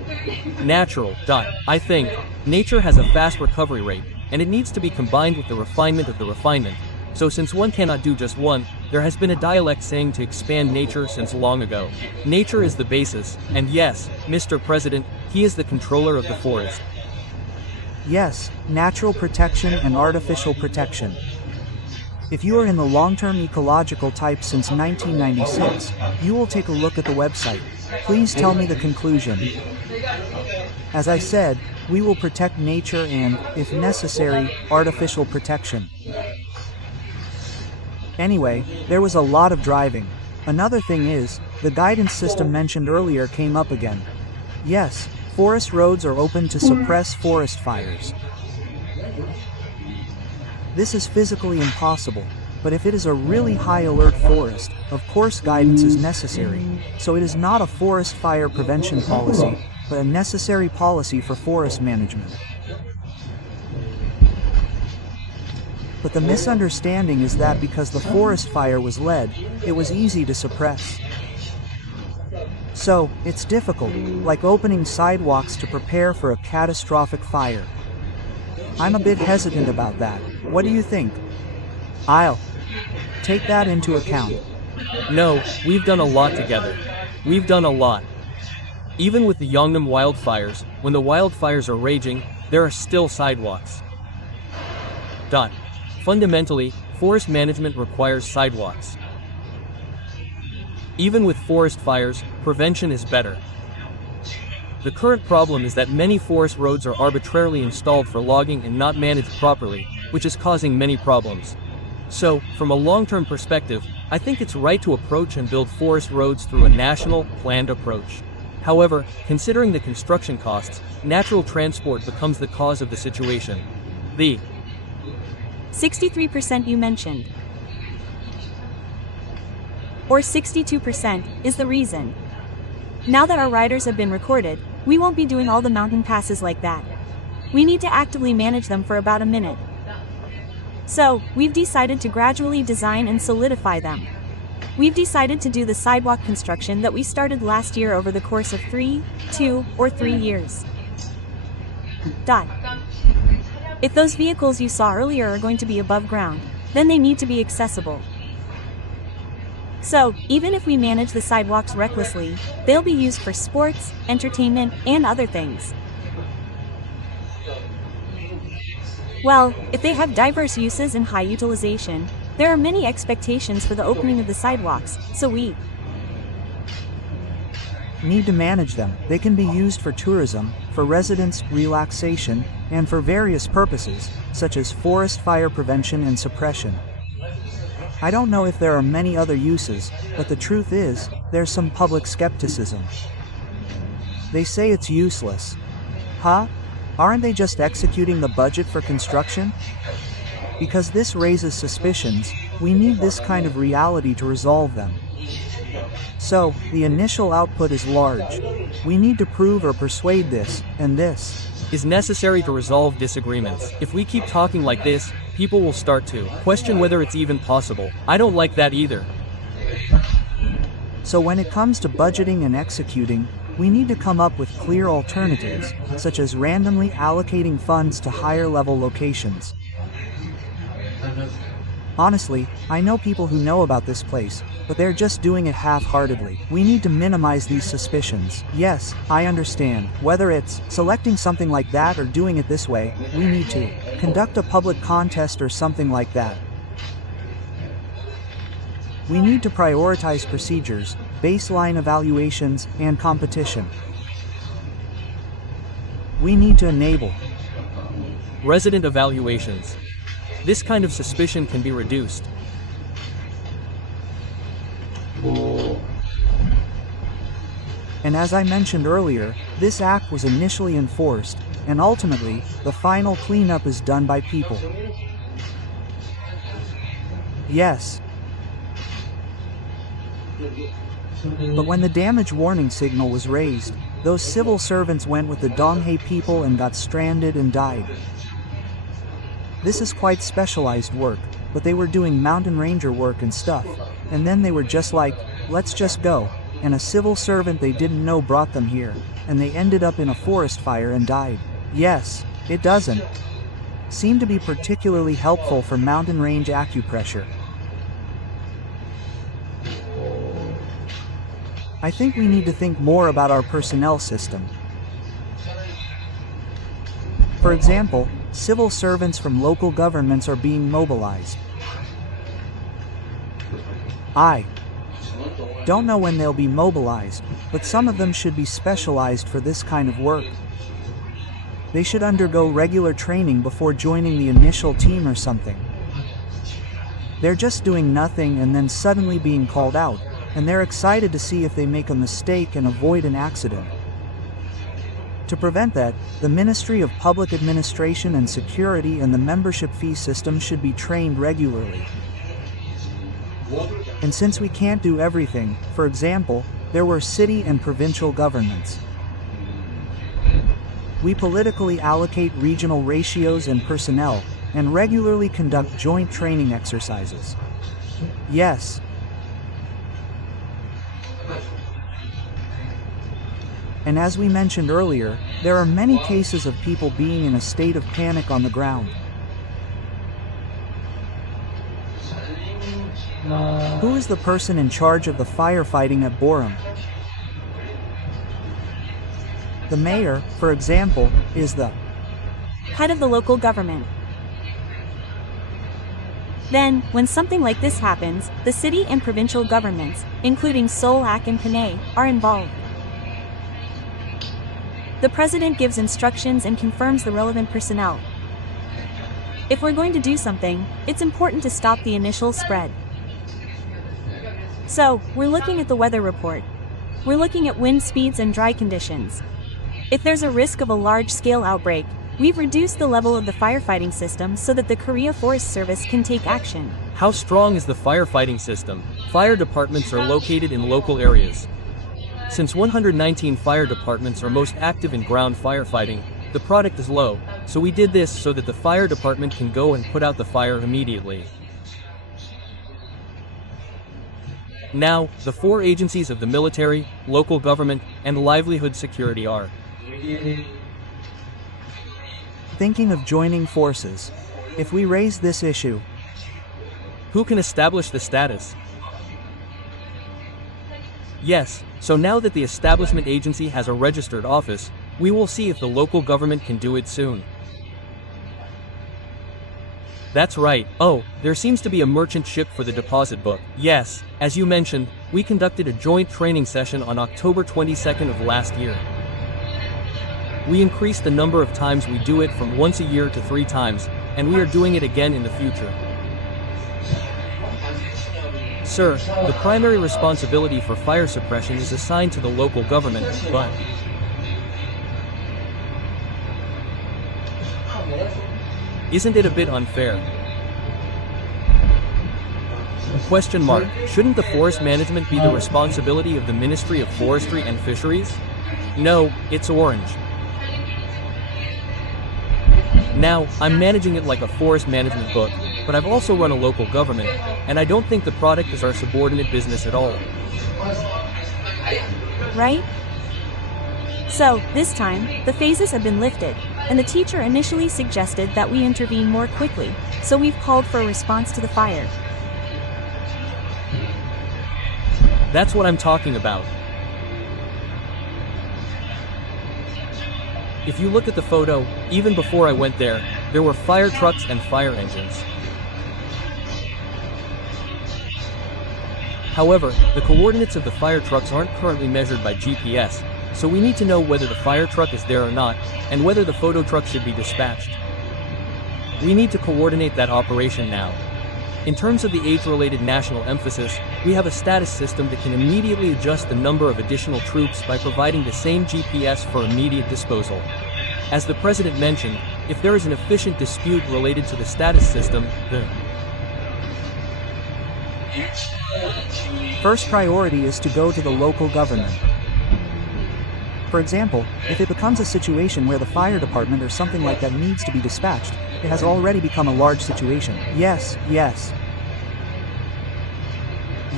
Natural. I think nature has a fast recovery rate, and it needs to be combined with the refinement of the refinement. So since one cannot do just one, there has been a dialect saying to expand nature since long ago. Nature is the basis, and yes, Mr. President, he is the controller of the forest. Yes, natural protection and artificial protection. If you are in the long-term ecological type since 1996, you will take a look at the website. Please tell me the conclusion. As I said, we will protect nature and, if necessary, artificial protection. Anyway, there was a lot of driving. Another thing is, the guidance system mentioned earlier came up again. Yes, forest roads are open to suppress forest fires. This is physically impossible, but if it is a really high alert forest, of course guidance is necessary, so it is not a forest fire prevention policy, but a necessary policy for forest management. But the misunderstanding is that because the forest fire was led, it was easy to suppress. So, it's difficult, like opening sidewalks to prepare for a catastrophic fire. I'm a bit hesitant about that. What do you think? I'll take that into account. No, we've done a lot together. We've done a lot. Even with the Yongnam wildfires, when the wildfires are raging, there are still sidewalks. Fundamentally, forest management requires sidewalks. Even with forest fires, prevention is better. The current problem is that many forest roads are arbitrarily installed for logging and not managed properly, which is causing many problems. So, from a long-term perspective, I think it's right to approach and build forest roads through a national, planned approach. However, considering the construction costs, natural transport becomes the cause of the situation. The 63% you mentioned, or 62%, is the reason. Now that our riders have been recorded, we won't be doing all the mountain passes like that. We need to actively manage them for about a minute. So, we've decided to gradually design and solidify them. We've decided to do the sidewalk construction that we started last year over the course of 3, 2, or 3 years. If those vehicles you saw earlier are going to be above ground, then they need to be accessible. So, even if we manage the sidewalks recklessly, they'll be used for sports, entertainment, and other things. Well, if they have diverse uses and high utilization, there are many expectations for the opening of the sidewalks, so we need to manage them. They can be used for tourism, for residents' relaxation, and for various purposes, such as forest fire prevention and suppression. I don't know if there are many other uses, but the truth is, there's some public skepticism. They say it's useless. Huh? Aren't they just executing the budget for construction? Because this raises suspicions, we need this kind of reality to resolve them. So, the initial output is large. We need to prove or persuade this, and this is necessary to resolve disagreements. If we keep talking like this, people will start to question whether it's even possible. I don't like that either. So when it comes to budgeting and executing, we need to come up with clear alternatives, such as randomly allocating funds to higher level locations. Honestly, I know people who know about this place, but they're just doing it half-heartedly. We need to minimize these suspicions. Yes, I understand. Whether it's selecting something like that or doing it this way, we need to conduct a public contest or something like that. We need to prioritize procedures, baseline evaluations, and competition. We need to enable resident evaluations. This kind of suspicion can be reduced. And as I mentioned earlier, this act was initially enforced, and ultimately, the final cleanup is done by people. Yes. But when the damage warning signal was raised, those civil servants went with the Donghae people and got stranded and died. This is quite specialized work, but they were doing mountain ranger work and stuff, and then they were just like, let's just go. and a civil servant they didn't know brought them here, and they ended up in a forest fire and died. Yes, it doesn't seem to be particularly helpful for mountain range acupressure. I think we need to think more about our personnel system. For example, civil servants from local governments are being mobilized. I don't know when they'll be mobilized, but some of them should be specialized for this kind of work. They should undergo regular training before joining the initial team or something. They're just doing nothing and then suddenly being called out, and they're excited to see if they make a mistake and avoid an accident. To prevent that, the Ministry of Public Administration and Security and the membership fee system should be trained regularly. And since we can't do everything, for example, there were city and provincial governments. We politically allocate regional ratios and personnel, and regularly conduct joint training exercises. Yes. And as we mentioned earlier, there are many cases of people being in a state of panic on the ground. Who is the person in charge of the firefighting at Borum? The mayor, for example, is the head of the local government. Then, when something like this happens, the city and provincial governments, including Solak and Panay, are involved. The president gives instructions and confirms the relevant personnel. If we're going to do something, it's important to stop the initial spread. So, we're looking at the weather report. We're looking at wind speeds and dry conditions. If there's a risk of a large-scale outbreak, we've reduced the level of the firefighting system so that the Korea Forest Service can take action. How strong is the firefighting system? Fire departments are located in local areas. Since 119 fire departments are most active in ground firefighting, the product is low, so we did this so that the fire department can go and put out the fire immediately. Now, the 4 agencies of the military, local government, and livelihood security are thinking of joining forces. If we raise this issue, who can establish the status? Yes, so now that the establishment agency has a registered office, we will see if the local government can do it soon. That's right. Oh, there seems to be a merchant ship for the deposit book. Yes, as you mentioned, we conducted a joint training session on October 22nd of last year. We increased the number of times we do it from once a year to 3 times, and we are doing it again in the future. Sir, the primary responsibility for fire suppression is assigned to the local government, but isn't it a bit unfair? Question mark. Shouldn't the forest management be the responsibility of the Ministry of Forestry and Fisheries? No, it's orange. Now, I'm managing it like a forest management book, but I've also run a local government, and I don't think the product is our subordinate business at all. Right? So, this time, the phases have been lifted, and the teacher initially suggested that we intervene more quickly, so we've called for a response to the fire. That's what I'm talking about. If you look at the photo, even before I went there were fire trucks and fire engines. However, the coordinates of the fire trucks aren't currently measured by GPS, so we need to know whether the fire truck is there or not, and whether the photo truck should be dispatched. We need to coordinate that operation now. In terms of the age-related national emphasis, we have a status system that can immediately adjust the number of additional troops by providing the same GPS for immediate disposal. As the President mentioned, if there is an efficient dispute related to the status system, the first priority is to go to the local government. For example, if it becomes a situation where the fire department or something like that needs to be dispatched, it has already become a large situation. Yes.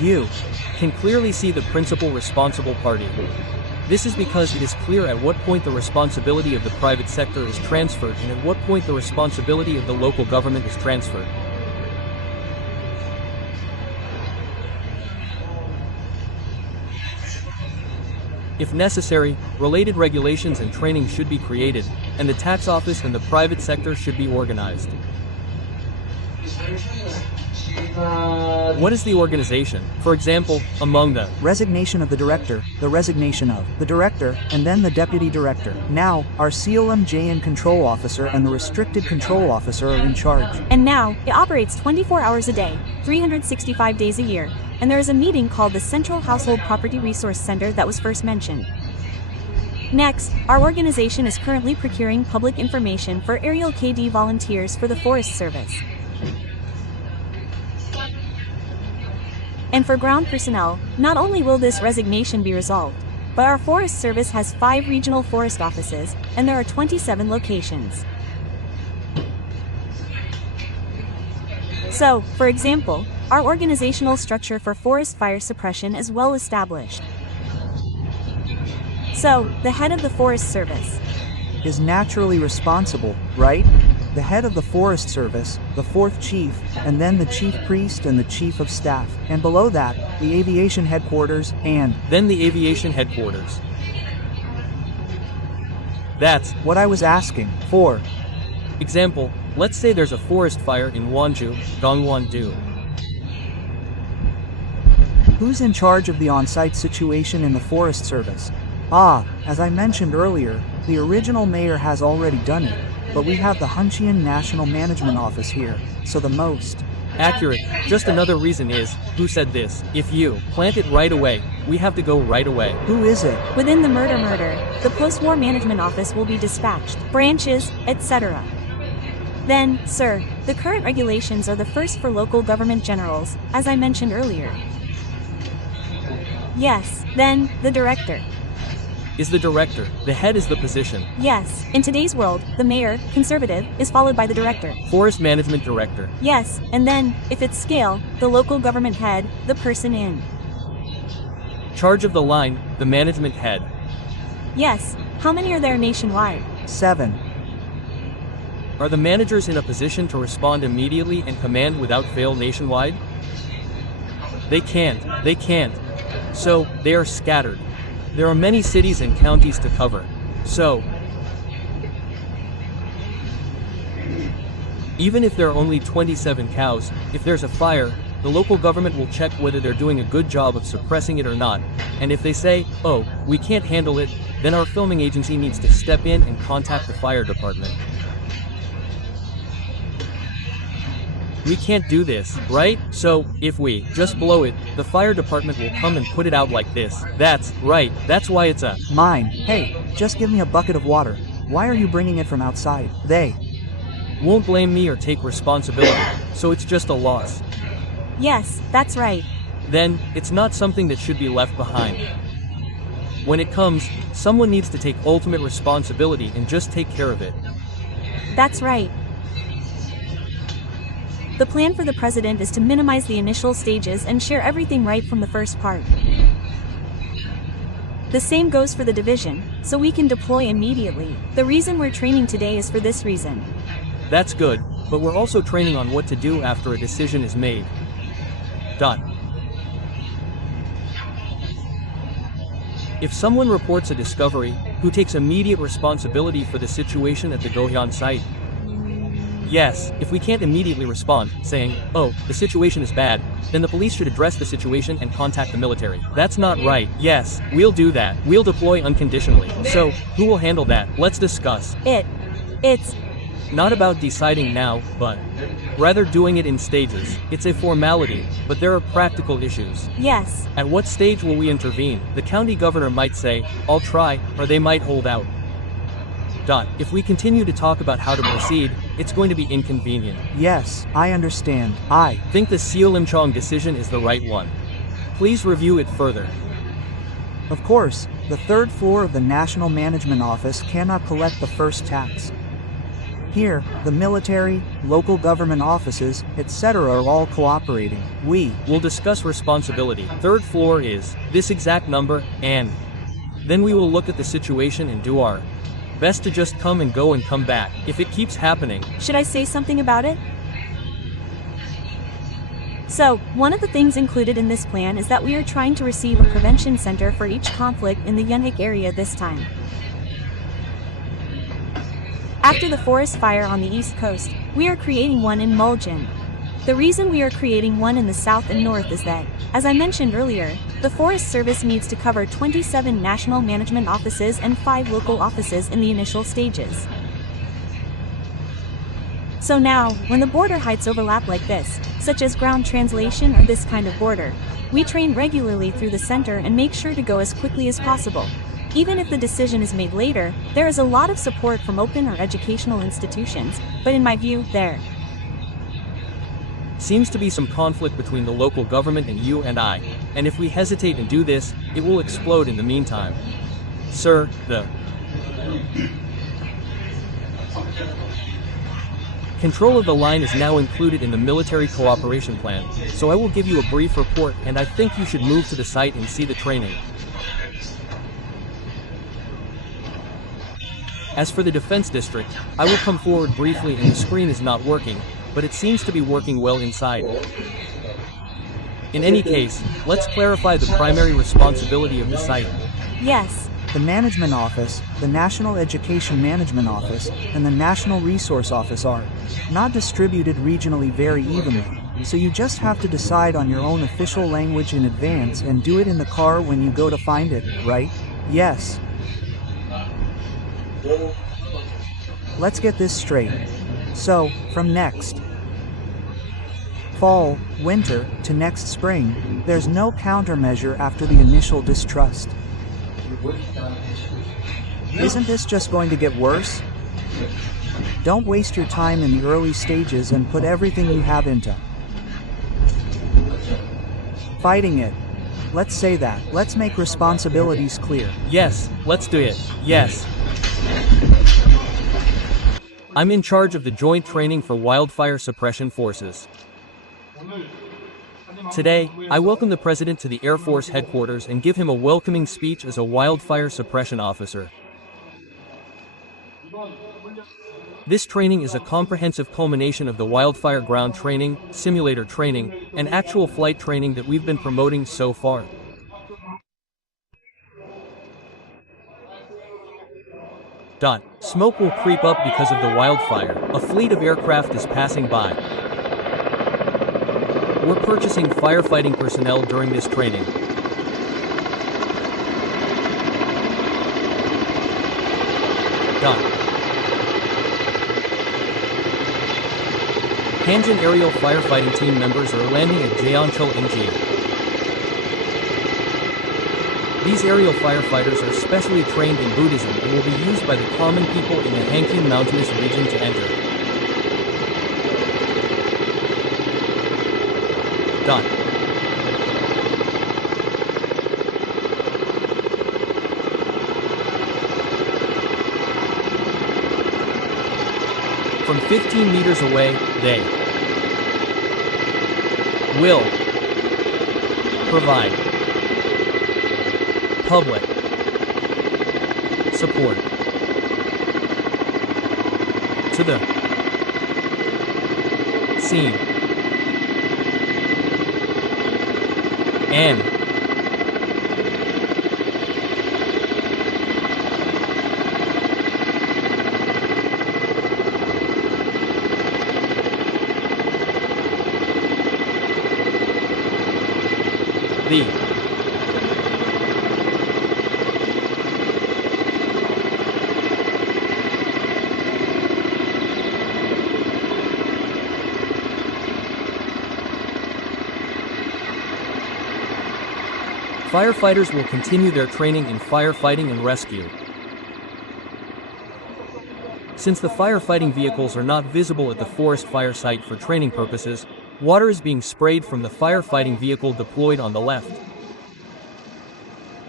You. can clearly see the principal responsible party. This is because it is clear at what point the responsibility of the private sector is transferred and at what point the responsibility of the local government is transferred. If necessary, related regulations and training should be created, and the tax office and the private sector should be organized. What is the organization? For example, among the Resignation of the director, the resignation of the director, and then the deputy director. Now, our CLMJN control officer and the restricted control officer are in charge. And now, it operates 24 hours a day, 365 days a year, and there is a meeting called the Central Household Property Resource Center that was first mentioned. Next, our organization is currently procuring public information for aerial KD volunteers for the Forest Service. And for ground personnel, not only will this resignation be resolved, but our Forest Service has 5 regional forest offices, and there are 27 locations. So, for example, our organizational structure for forest fire suppression is well established. So, the head of the Forest Service is naturally responsible, right? The head of the Forest Service, the 4th chief, and then the chief priest and the chief of staff. And below that, the aviation headquarters, and then the aviation headquarters. That's what I was asking for. Example, let's say there's a forest fire in Wonju, Gangwon-do. Who's in charge of the on-site situation in the Forest Service? As I mentioned earlier, the original mayor has already done it, but we have the Huncheon National Management Office here, so the most accurate. Just another reason is, who said this? If you plant it right away, we have to go right away. Who is it? Within the murder, the post-war management office will be dispatched, branches, etc. Then, sir, the current regulations are the first for local government generals, as I mentioned earlier. Yes, then, the director. Is the director, the head is the position. Yes, in today's world, the mayor, conservative, is followed by the director. Forest management director. Yes, and then, if it's scale, the local government head, the person in charge of the line, the management head. Yes, how many are there nationwide? 7. Are the managers in a position to respond immediately and command without fail nationwide? They can't. So, they are scattered. There are many cities and counties to cover. So, even if there are only 27 cows, if there's a fire, the local government will check whether they're doing a good job of suppressing it or not, and if they say, oh, we can't handle it, then our filming agency needs to step in and contact the fire department. We can't do this, right? So, if we just blow it, the fire department will come and put it out like this. That's right, that's why it's a mine. Hey, just give me a bucket of water. Why are you bringing it from outside? They won't blame me or take responsibility, so it's just a loss. Yes, that's right. Then, it's not something that should be left behind. When it comes, someone needs to take ultimate responsibility and just take care of it. That's right. The plan for the president is to minimize the initial stages and share everything right from the first part. The same goes for the division, so we can deploy immediately. The reason we're training today is for this reason. That's good, but we're also training on what to do after a decision is made. If someone reports a discovery, who takes immediate responsibility for the situation at the Gohyeon site? Yes, if we can't immediately respond, saying, oh, the situation is bad, then the police should address the situation and contact the military. That's not right. Yes, we'll do that. We'll deploy unconditionally. So, who will handle that? Let's discuss. It's not about deciding now, but rather doing it in stages. It's a formality, but there are practical issues. Yes. At what stage will we intervene? The county governor might say, I'll try, or they might hold out. If we continue to talk about how to proceed, it's going to be inconvenient. Yes, I understand. I think the Seolimcheong decision is the right one. Please review it further. Of course, the 3rd floor of the National Management Office cannot collect the first tax. Here, the military, local government offices, etc. are all cooperating. We will discuss responsibility. Third floor is this exact number, and then we will look at the situation and do our best to just come and go and come back. If it keeps happening, Should I say something about it? So, one of the things included in this plan is that we are trying to receive a prevention center for each conflict in the Yunhik area this time. After the forest fire on the east coast, we are creating one in Muljan. The reason we are creating one in the south and north is that, as I mentioned earlier, the Forest Service needs to cover 27 national management offices and 5 local offices in the initial stages. So now, when the border heights overlap like this, such as ground translation or this kind of border, we train regularly through the center and make sure to go as quickly as possible. Even if the decision is made later, there is a lot of support from open or educational institutions, but in my view, there seems to be some conflict between the local government and you and I, and if we hesitate and do this, it will explode in the meantime. Sir, the control of the line is now included in the military cooperation plan, so I will give you a brief report and I think you should move to the site and see the training. As for the defense district, I will come forward briefly and the screen is not working, but it seems to be working well inside. In any case, let's clarify the primary responsibility of the site. Yes. The Management Office, the National Education Management Office, and the National Resource Office are not distributed regionally very evenly, so you just have to decide on your own official language in advance and do it in the car when you go to find it, right? Yes. Let's get this straight. So, from next fall, winter, to next spring, there's no countermeasure after the initial distrust. Isn't this just going to get worse? Don't waste your time in the early stages and put everything you have into fighting it. Let's say that. Let's make responsibilities clear. Yes, let's do it. Yes. I'm in charge of the Joint Training for Wildfire Suppression Forces. Today, I welcome the President to the Air Force headquarters and give him a welcoming speech as a wildfire suppression officer. This training is a comprehensive culmination of the wildfire ground training, simulator training, and actual flight training that we've been promoting so far. Smoke will creep up because of the wildfire. A fleet of aircraft is passing by. We're purchasing firefighting personnel during this training. Hanjin aerial firefighting team members are landing at Jeonchul Inji. These aerial firefighters are specially trained in Buddhism and will be used by the common people in the Hankin mountainous region to enter. From 15 meters away, they will provide public support to the scene and the firefighters will continue their training in firefighting and rescue. Since the firefighting vehicles are not visible at the forest fire site for training purposes, water is being sprayed from the firefighting vehicle deployed on the left.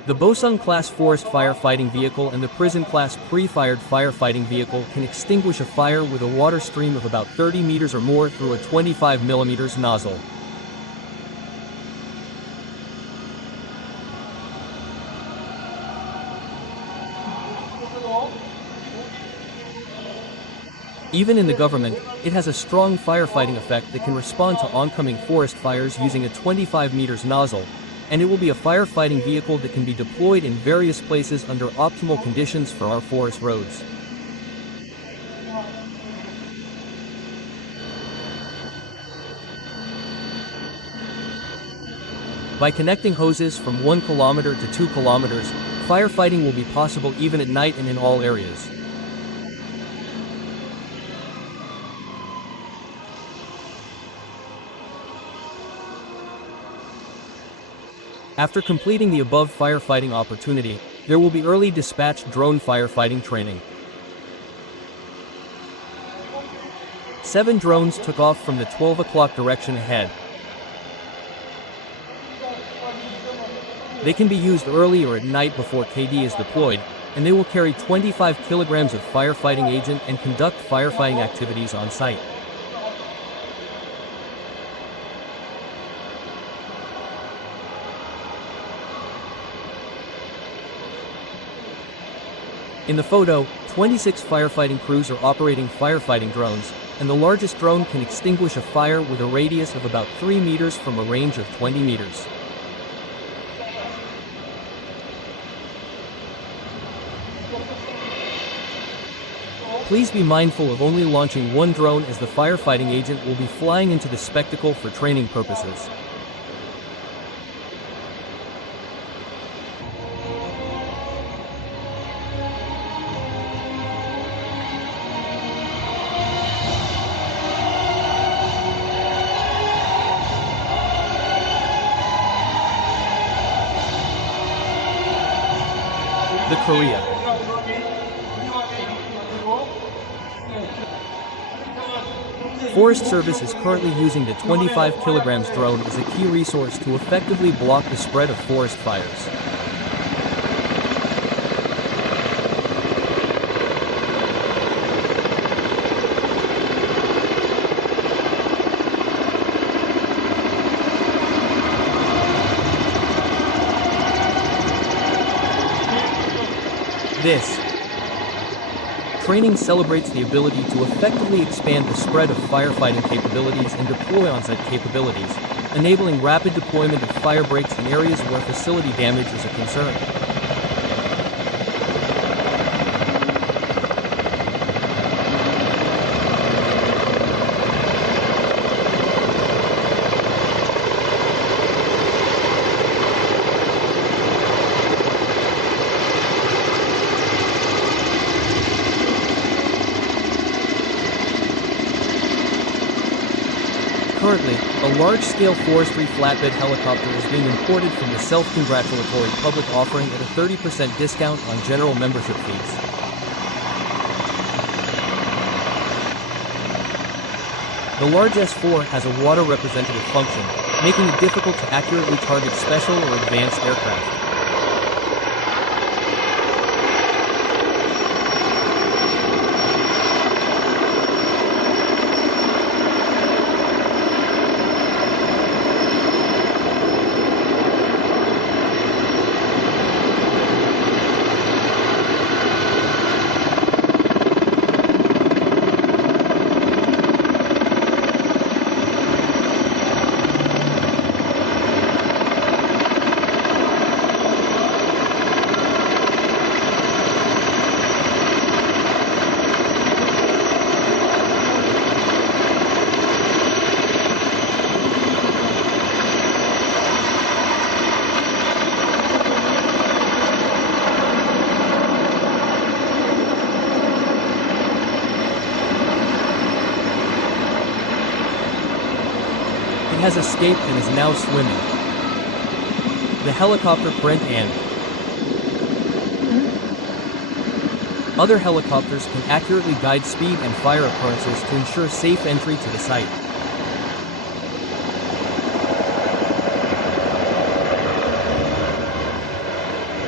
The Bosung-class forest firefighting vehicle and the prison-class pre-fired firefighting vehicle can extinguish a fire with a water stream of about 30 meters or more through a 25 mm nozzle. Even in the government, it has a strong firefighting effect that can respond to oncoming forest fires using a 25 meters nozzle, and it will be a firefighting vehicle that can be deployed in various places under optimal conditions for our forest roads. By connecting hoses from 1 kilometer to 2 kilometers, firefighting will be possible even at night and in all areas. After completing the above firefighting opportunity, there will be early dispatch drone firefighting training. 7 drones took off from the 12 o'clock direction ahead. They can be used early or at night before KD is deployed, and they will carry 25 kilograms of firefighting agent and conduct firefighting activities on site. In the photo, 26 firefighting crews are operating firefighting drones, and the largest drone can extinguish a fire with a radius of about 3 meters from a range of 20 meters. Please be mindful of only launching 1 drone, as the firefighting agent will be flying into the spectacle for training purposes. The Korea. Forest Service is currently using the 25 kilograms drone as a key resource to effectively block the spread of forest fires. This training celebrates the ability to effectively expand the spread of firefighting capabilities and deploy on-site capabilities, enabling rapid deployment of fire breaks in areas where facility damage is a concern. Currently, a large-scale forestry flatbed helicopter is being imported from the self-congratulatory public offering at a 30% discount on general membership fees. The large S4 has a water representative function, making it difficult to accurately target special or advanced aircraft. Has escaped and is now swimming. The helicopter Brent and other helicopters can accurately guide speed and fire occurrences to ensure safe entry to the site.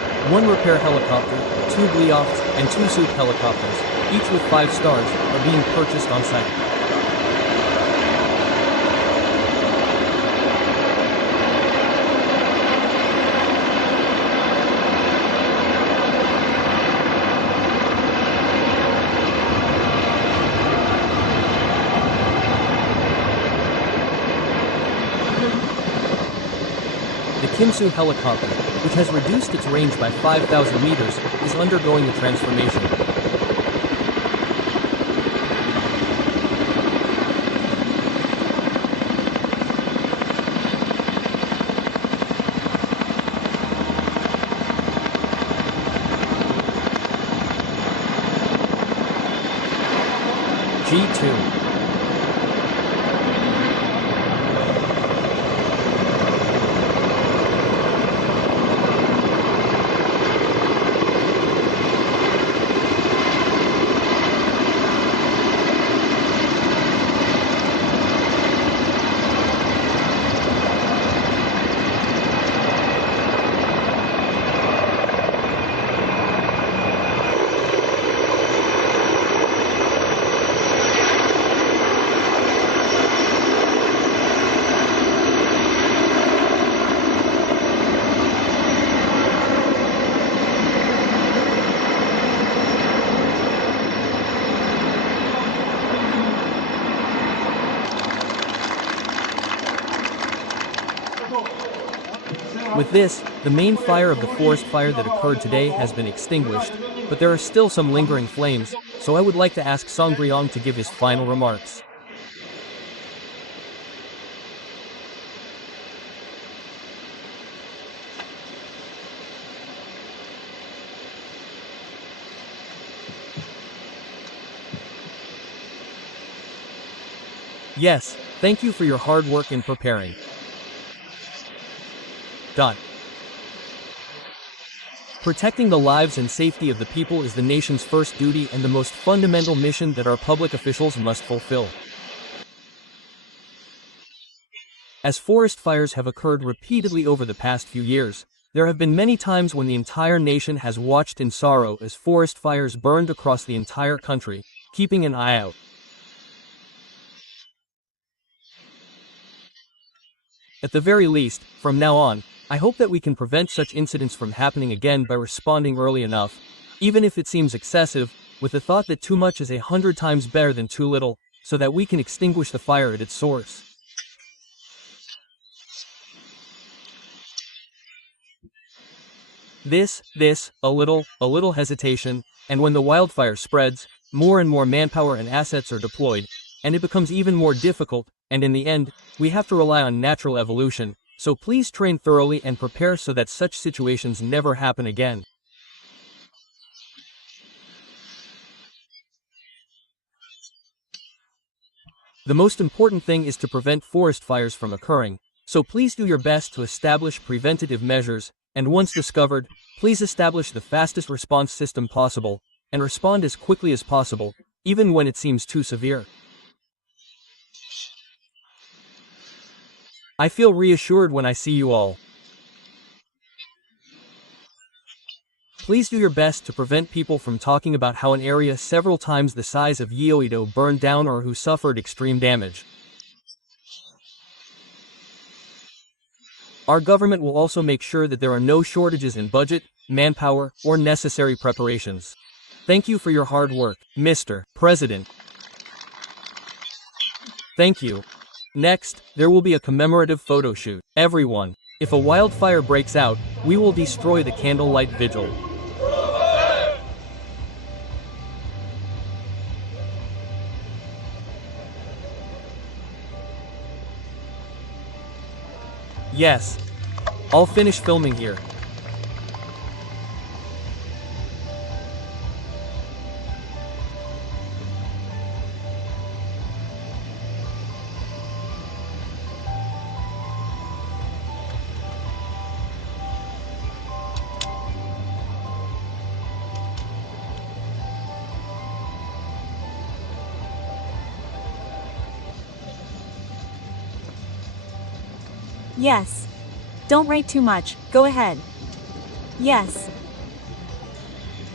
1 repair helicopter, 2 Bleofts, and 2 suit helicopters, each with 5 stars, are being purchased on site. The Kimsu helicopter, which has reduced its range by 5,000 meters, is undergoing a transformation. G2. With this, the main fire of the forest fire that occurred today has been extinguished, but there are still some lingering flames, so I would like to ask Songryong to give his final remarks. Yes, thank you for your hard work in preparing. Protecting the lives and safety of the people is the nation's first duty and the most fundamental mission that our public officials must fulfill. As forest fires have occurred repeatedly over the past few years, there have been many times when the entire nation has watched in sorrow as forest fires burned across the entire country, keeping an eye out. At the very least, from now on, I hope that we can prevent such incidents from happening again by responding early enough, even if it seems excessive, with the thought that too much is 100 times better than too little, so that we can extinguish the fire at its source. A little hesitation, and when the wildfire spreads, more and more manpower and assets are deployed, and it becomes even more difficult, and in the end, we have to rely on natural evolution. So please train thoroughly and prepare so that such situations never happen again. The most important thing is to prevent forest fires from occurring, so please do your best to establish preventative measures, and once discovered, please establish the fastest response system possible, and respond as quickly as possible, even when it seems too severe. I feel reassured when I see you all. Please do your best to prevent people from talking about how an area several times the size of Yeouido burned down or who suffered extreme damage. Our government will also make sure that there are no shortages in budget, manpower, or necessary preparations. Thank you for your hard work, Mr. President. Thank you. Next, there will be a commemorative photo shoot. Everyone, if a wildfire breaks out, we will destroy the candlelight vigil. Yes. I'll finish filming here. Yes. Don't write too much, go ahead. Yes.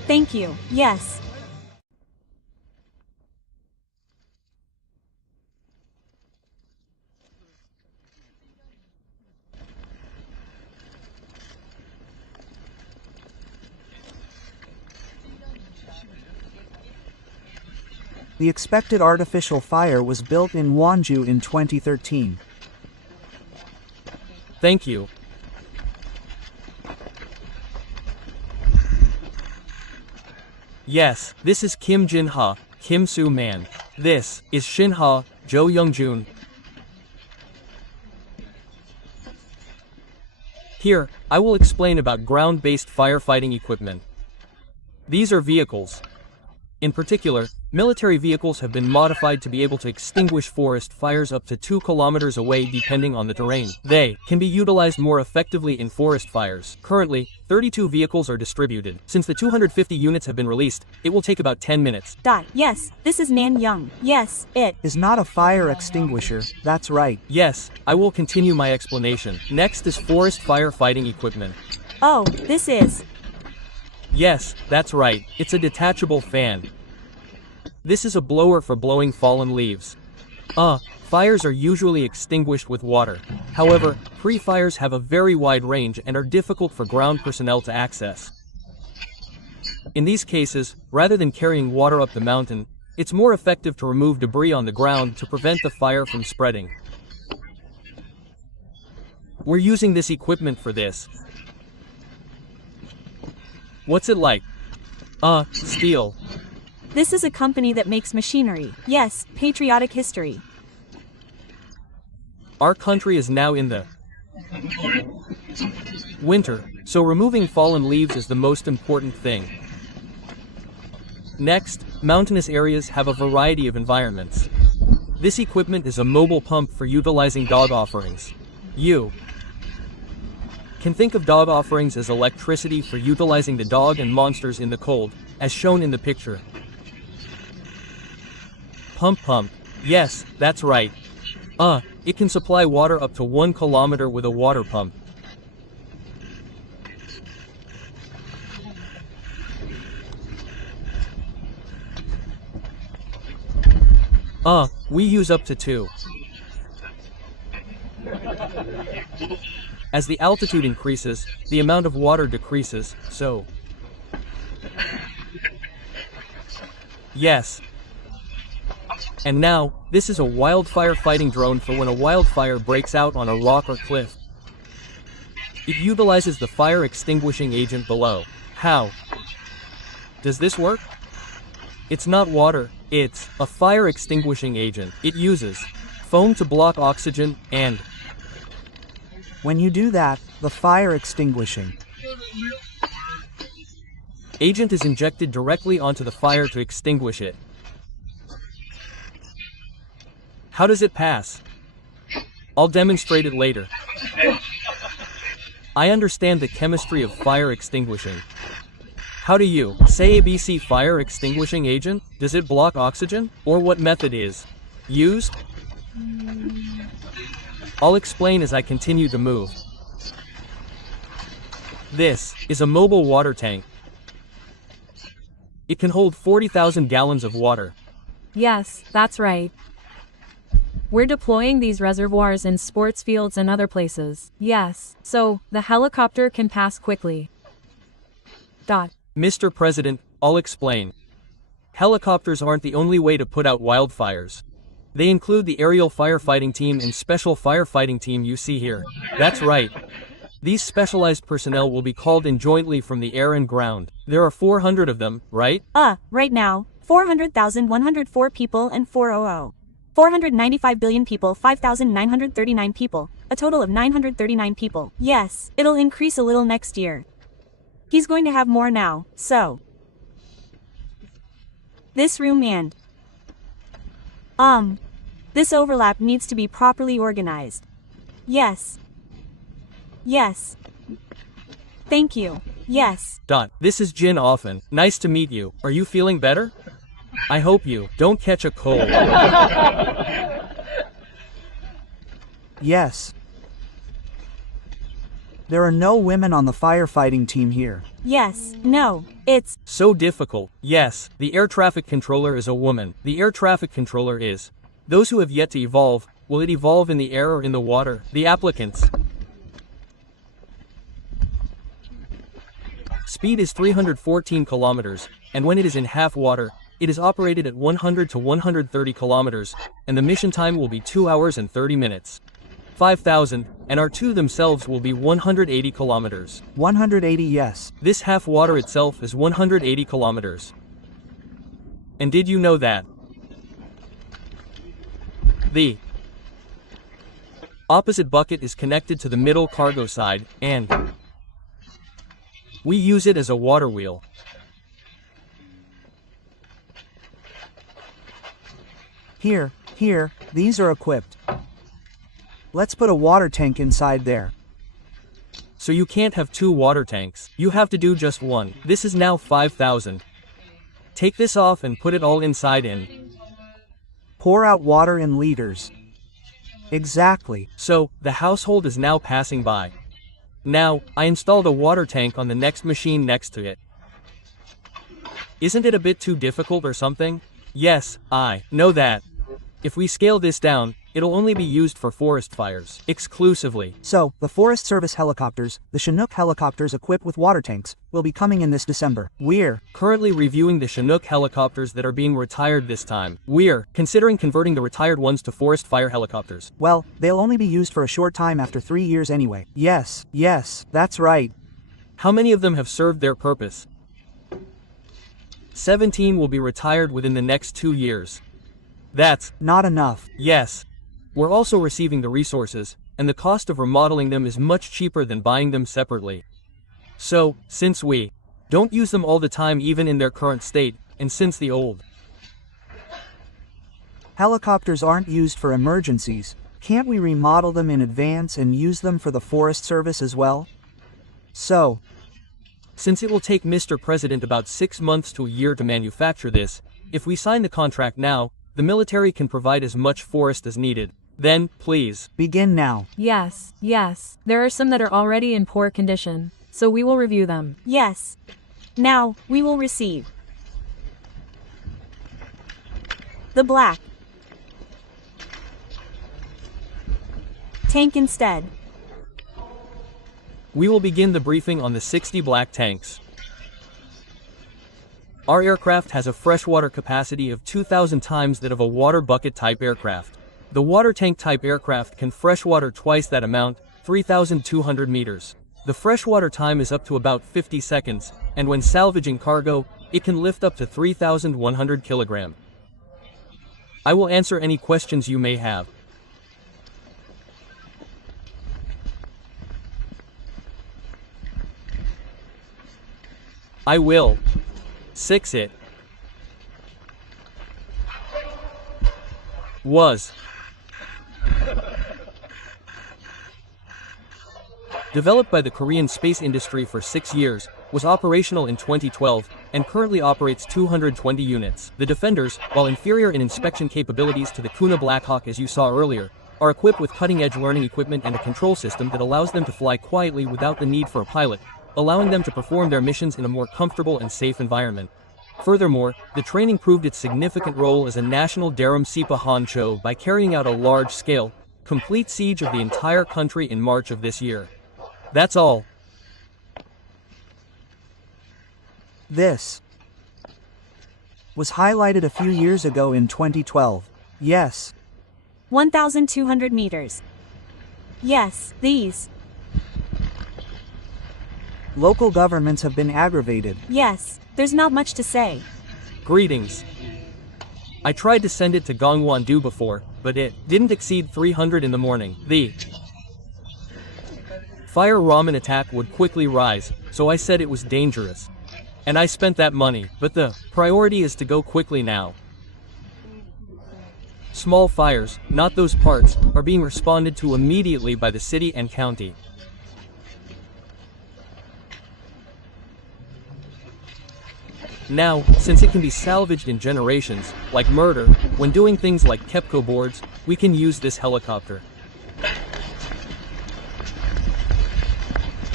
Thank you. Yes. The expected artificial fire was built in Wonju in 2013. Thank you. Yes, this is Kim Jin-ha, Kim Soo-man. This is Shin-ha, Jo Young-jun. Here, I will explain about ground-based firefighting equipment. These are vehicles. In particular, military vehicles have been modified to be able to extinguish forest fires up to 2 kilometers away depending on the terrain. They can be utilized more effectively in forest fires. Currently, 32 vehicles are distributed. Since the 250 units have been released, it will take about 10 minutes. Yes, this is Nan Young. Yes, it Is not a fire extinguisher, that's right. Yes, I will continue my explanation. Next is forest firefighting equipment. Oh, this is. Yes, that's right, it's a detachable fan. This is a blower for blowing fallen leaves. Fires are usually extinguished with water. However, pre-fires have a very wide range and are difficult for ground personnel to access. In these cases, rather than carrying water up the mountain, it's more effective to remove debris on the ground to prevent the fire from spreading. We're using this equipment for this. What's it like? Steel. This is a company that makes machinery. Yes, patriotic history. Our country is now in the winter, so removing fallen leaves is the most important thing. Next, mountainous areas have a variety of environments. This equipment is a mobile pump for utilizing dog offerings. You can think of dog offerings as electricity for utilizing the dog and monsters in the cold, as shown in the picture. Pump. Yes, that's right. It can supply water up to 1 kilometer with a water pump. We use up to 2. As the altitude increases, the amount of water decreases, so. Yes. And now, this is a wildfire fighting drone for when a wildfire breaks out on a rock or cliff. It utilizes the fire extinguishing agent below. How does this work? It's not water, it's a fire extinguishing agent. It uses foam to block oxygen and When you do that, the fire extinguishing agent is injected directly onto the fire to extinguish it. How does it pass? I'll demonstrate it later. I understand the chemistry of fire extinguishing. How do you say ABC fire extinguishing agent? Does it block oxygen? Or what method is used? I'll explain as I continue to move. This is a mobile water tank. It can hold 40,000 gallons of water. Yes, that's right. We're deploying these reservoirs in sports fields and other places. Yes, so the helicopter can pass quickly. Mr. President, I'll explain. Helicopters aren't the only way to put out wildfires. They include the aerial firefighting team and special firefighting team you see here. That's right. These specialized personnel will be called in jointly from the air and ground. There are 400 of them, right? Right now, 400,104 people and 400. 495 billion people, 5,939 people, a total of 939 people. Yes, it'll increase a little next year. He's going to have more now, so. This room and this overlap needs to be properly organized. Yes. Yes. Thank you. Yes. This is Jin Offen. Nice to meet you. Are you feeling better? I hope you don't catch a cold. Yes. There are no women on the firefighting team here. Yes, no, it's So difficult. Yes, the air traffic controller is a woman. The air traffic controller is. Those who have yet to evolve, will it evolve in the air or in the water? The applicants. Speed is 314 kilometers, and when it is in half water, it is operated at 100 to 130 kilometers, and the mission time will be 2 hours and 30 minutes. 5,000, and R2 themselves will be 180 kilometers. 180, yes. This half water itself is 180 kilometers. And did you know that the opposite bucket is connected to the middle cargo side, and we use it as a water wheel. Here, these are equipped. Let's put a water tank inside there. So you can't have 2 water tanks. You have to do just one. This is now 5,000. Take this off and put it all inside in. Pour out water in liters. Exactly. So, the household is now passing by. Now, I installed a water tank on the next machine next to it. Isn't it a bit too difficult or something? Yes, I know that. If we scale this down, it'll only be used for forest fires, exclusively. So, the Forest Service helicopters, the Chinook helicopters equipped with water tanks, will be coming in this December. We're Currently reviewing the Chinook helicopters that are being retired this time. We're considering converting the retired ones to forest fire helicopters. well, they'll only be used for a short time after 3 years anyway. Yes, that's right. How many of them have served their purpose? 17 will be retired within the next 2 years. That's Not enough. yes. We're also receiving the resources, and the cost of remodeling them is much cheaper than buying them separately. So, since we don't use them all the time even in their current state, and since the old Helicopters aren't used for emergencies. Can't we remodel them in advance and use them for the Forest Service as well? So, Since it will take Mr. President about 6 months to a year to manufacture this, if we sign the contract now, the military can provide as much forest as needed. Then, please. begin now. Yes. There are some that are already in poor condition, so we will review them. yes. Now, we will receive the black tank instead. We will begin the briefing on the 60 black tanks. Our aircraft has a freshwater capacity of 2,000 times that of a water bucket type aircraft. The water tank type aircraft can freshwater twice that amount, 3,200 meters. The freshwater time is up to about 50 seconds, and when salvaging cargo, it can lift up to 3,100 kilogram. I will answer any questions you may have. I will 6 it was developed by the Korean space industry for 6 years, was operational in 2012, and currently operates 220 units. The Defenders, while inferior in inspection capabilities to the Kuna Blackhawk as you saw earlier, are equipped with cutting-edge learning equipment and a control system that allows them to fly quietly without the need for a pilot, allowing them to perform their missions in a more comfortable and safe environment. Furthermore, the training proved its significant role as a national Daram Sipa Honcho by carrying out a large-scale, complete siege of the entire country in March of this year. That's all. This was highlighted a few years ago in 2012. Yes. 1,200 meters. Yes, these. Local governments have been aggravated. Yes, there's not much to say. Greetings. I tried to send it to Gongwon-do before, but it didn't exceed 300 in the morning. The fire ramen attack would quickly rise, so I said it was dangerous. And I spent that money, but the priority is to go quickly now. Small fires, not those parts, are being responded to immediately by the city and county. Now, since it can be salvaged in generations, like murder, when doing things like Kepco boards, we can use this helicopter.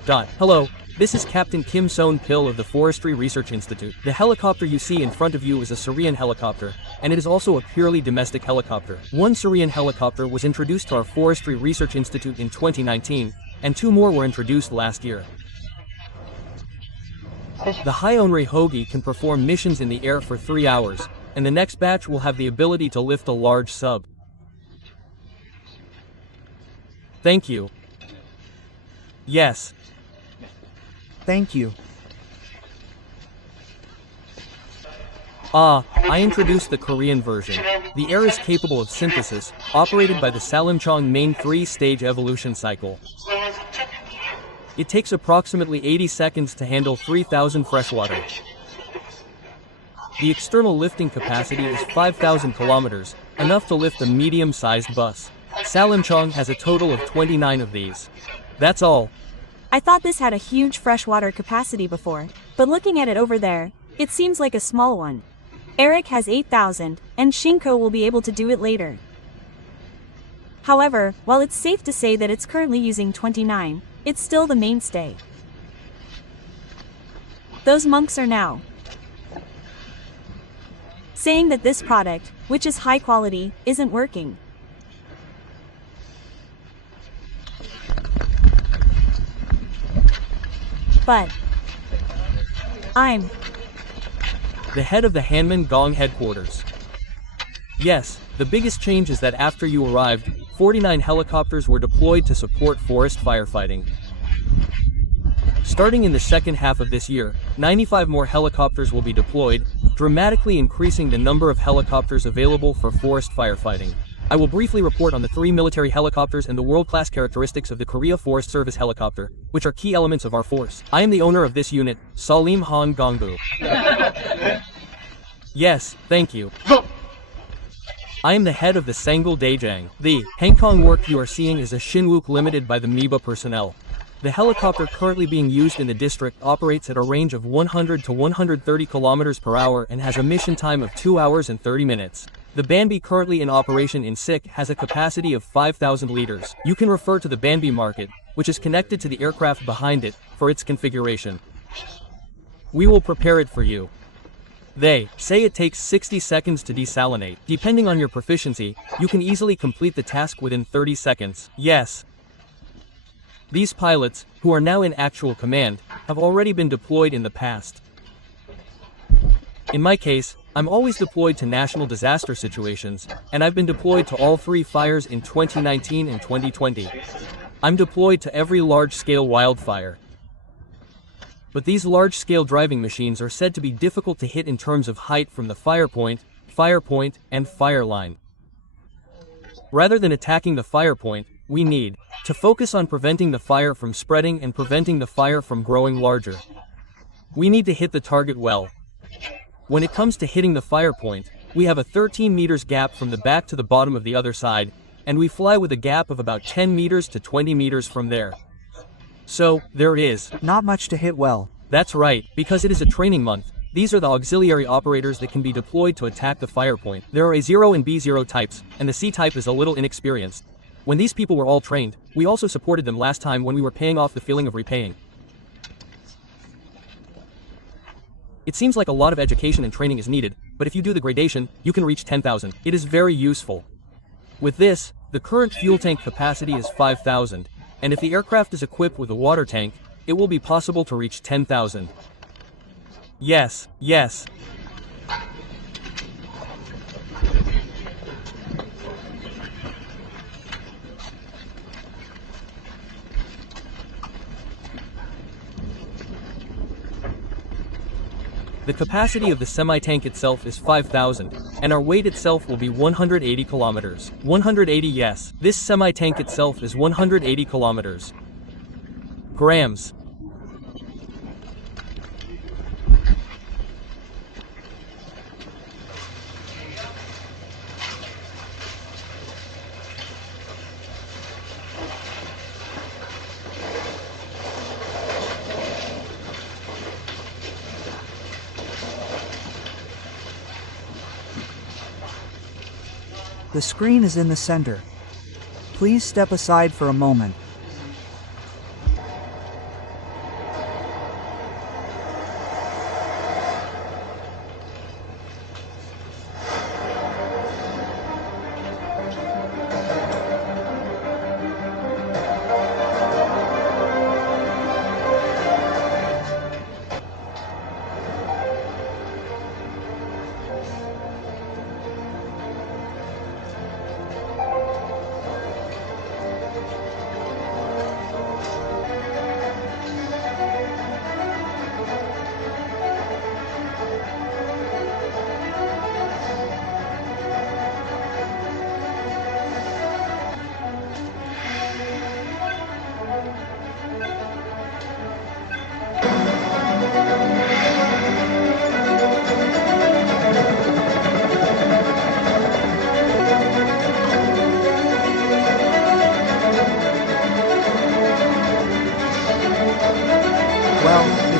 Hello, this is Captain Kim Seon-pil of the Forestry Research Institute. The helicopter you see in front of you is a Syrian helicopter, and it is also a purely domestic helicopter. One Syrian helicopter was introduced to our Forestry Research Institute in 2019, and 2 more were introduced last year. The Hyonri Hogi can perform missions in the air for 3 hours, and the next batch will have the ability to lift a large sub. Thank you. Yes. Thank you. I introduced the Korean version. The air is capable of synthesis, operated by the Salimchong main 3-stage evolution cycle. It takes approximately 80 seconds to handle 3,000 freshwater. The external lifting capacity is 5,000 kilometers, enough to lift a medium-sized bus. Salimchong has a total of 29 of these. That's all. I thought this had a huge freshwater capacity before, but looking at it over there, it seems like a small one. Eric has 8,000, and Shinko will be able to do it later. However, while it's safe to say that it's currently using 29, it's still the mainstay. Those monks are now saying that this product, which is high quality, isn't working. But I'm the head of the Hanman Gong headquarters. Yes, the biggest change is that after you arrived, 49 helicopters were deployed to support forest firefighting. Starting in the second half of this year, 95 more helicopters will be deployed, dramatically increasing the number of helicopters available for forest firefighting. I will briefly report on the 3 military helicopters and the world-class characteristics of the Korea Forest Service helicopter, which are key elements of our force. I am the owner of this unit, Salim Han Gongbu. Yes, thank you. I am the head of the Sangul Daejang. The Hangkong work you are seeing is a Shinwook limited by the MIBA personnel. The helicopter currently being used in the district operates at a range of 100 to 130 km per hour and has a mission time of 2 hours and 30 minutes. The Banbi currently in operation in Sik has a capacity of 5,000 liters. You can refer to the Banbi market, which is connected to the aircraft behind it, for its configuration. We will prepare it for you. They say it takes 60 seconds to desalinate. Depending on your proficiency, you can easily complete the task within 30 seconds. Yes. These pilots, who are now in actual command, have already been deployed in the past. In my case, I'm always deployed to national disaster situations, and I've been deployed to all 3 fires in 2019 and 2020. I'm deployed to every large-scale wildfire. But these large-scale driving machines are said to be difficult to hit in terms of height from the fire point, and fire line. Rather than attacking the fire point, we need to focus on preventing the fire from spreading and preventing the fire from growing larger. We need to hit the target well. When it comes to hitting the fire point, we have a 13 meters gap from the back to the bottom of the other side, and we fly with a gap of about 10 meters to 20 meters from there. So, there it is. Not much to hit well. That's right, because it is a training month. These are the auxiliary operators that can be deployed to attack the fire point. There are A0 and B0 types, and the C type is a little inexperienced. When these people were all trained, we also supported them last time when we were paying off the feeling of repaying. It seems like a lot of education and training is needed, but if you do the gradation, you can reach 10,000. It is very useful. With this, the current fuel tank capacity is 5,000, and if the aircraft is equipped with a water tank, it will be possible to reach 10,000. Yes, yes. The capacity of the semi-tank itself is 5,000, and our weight itself will be 180 kilometers. 180, yes. This semi-tank itself is 180 kilometers. Grams. The screen is in the center. Please step aside for a moment.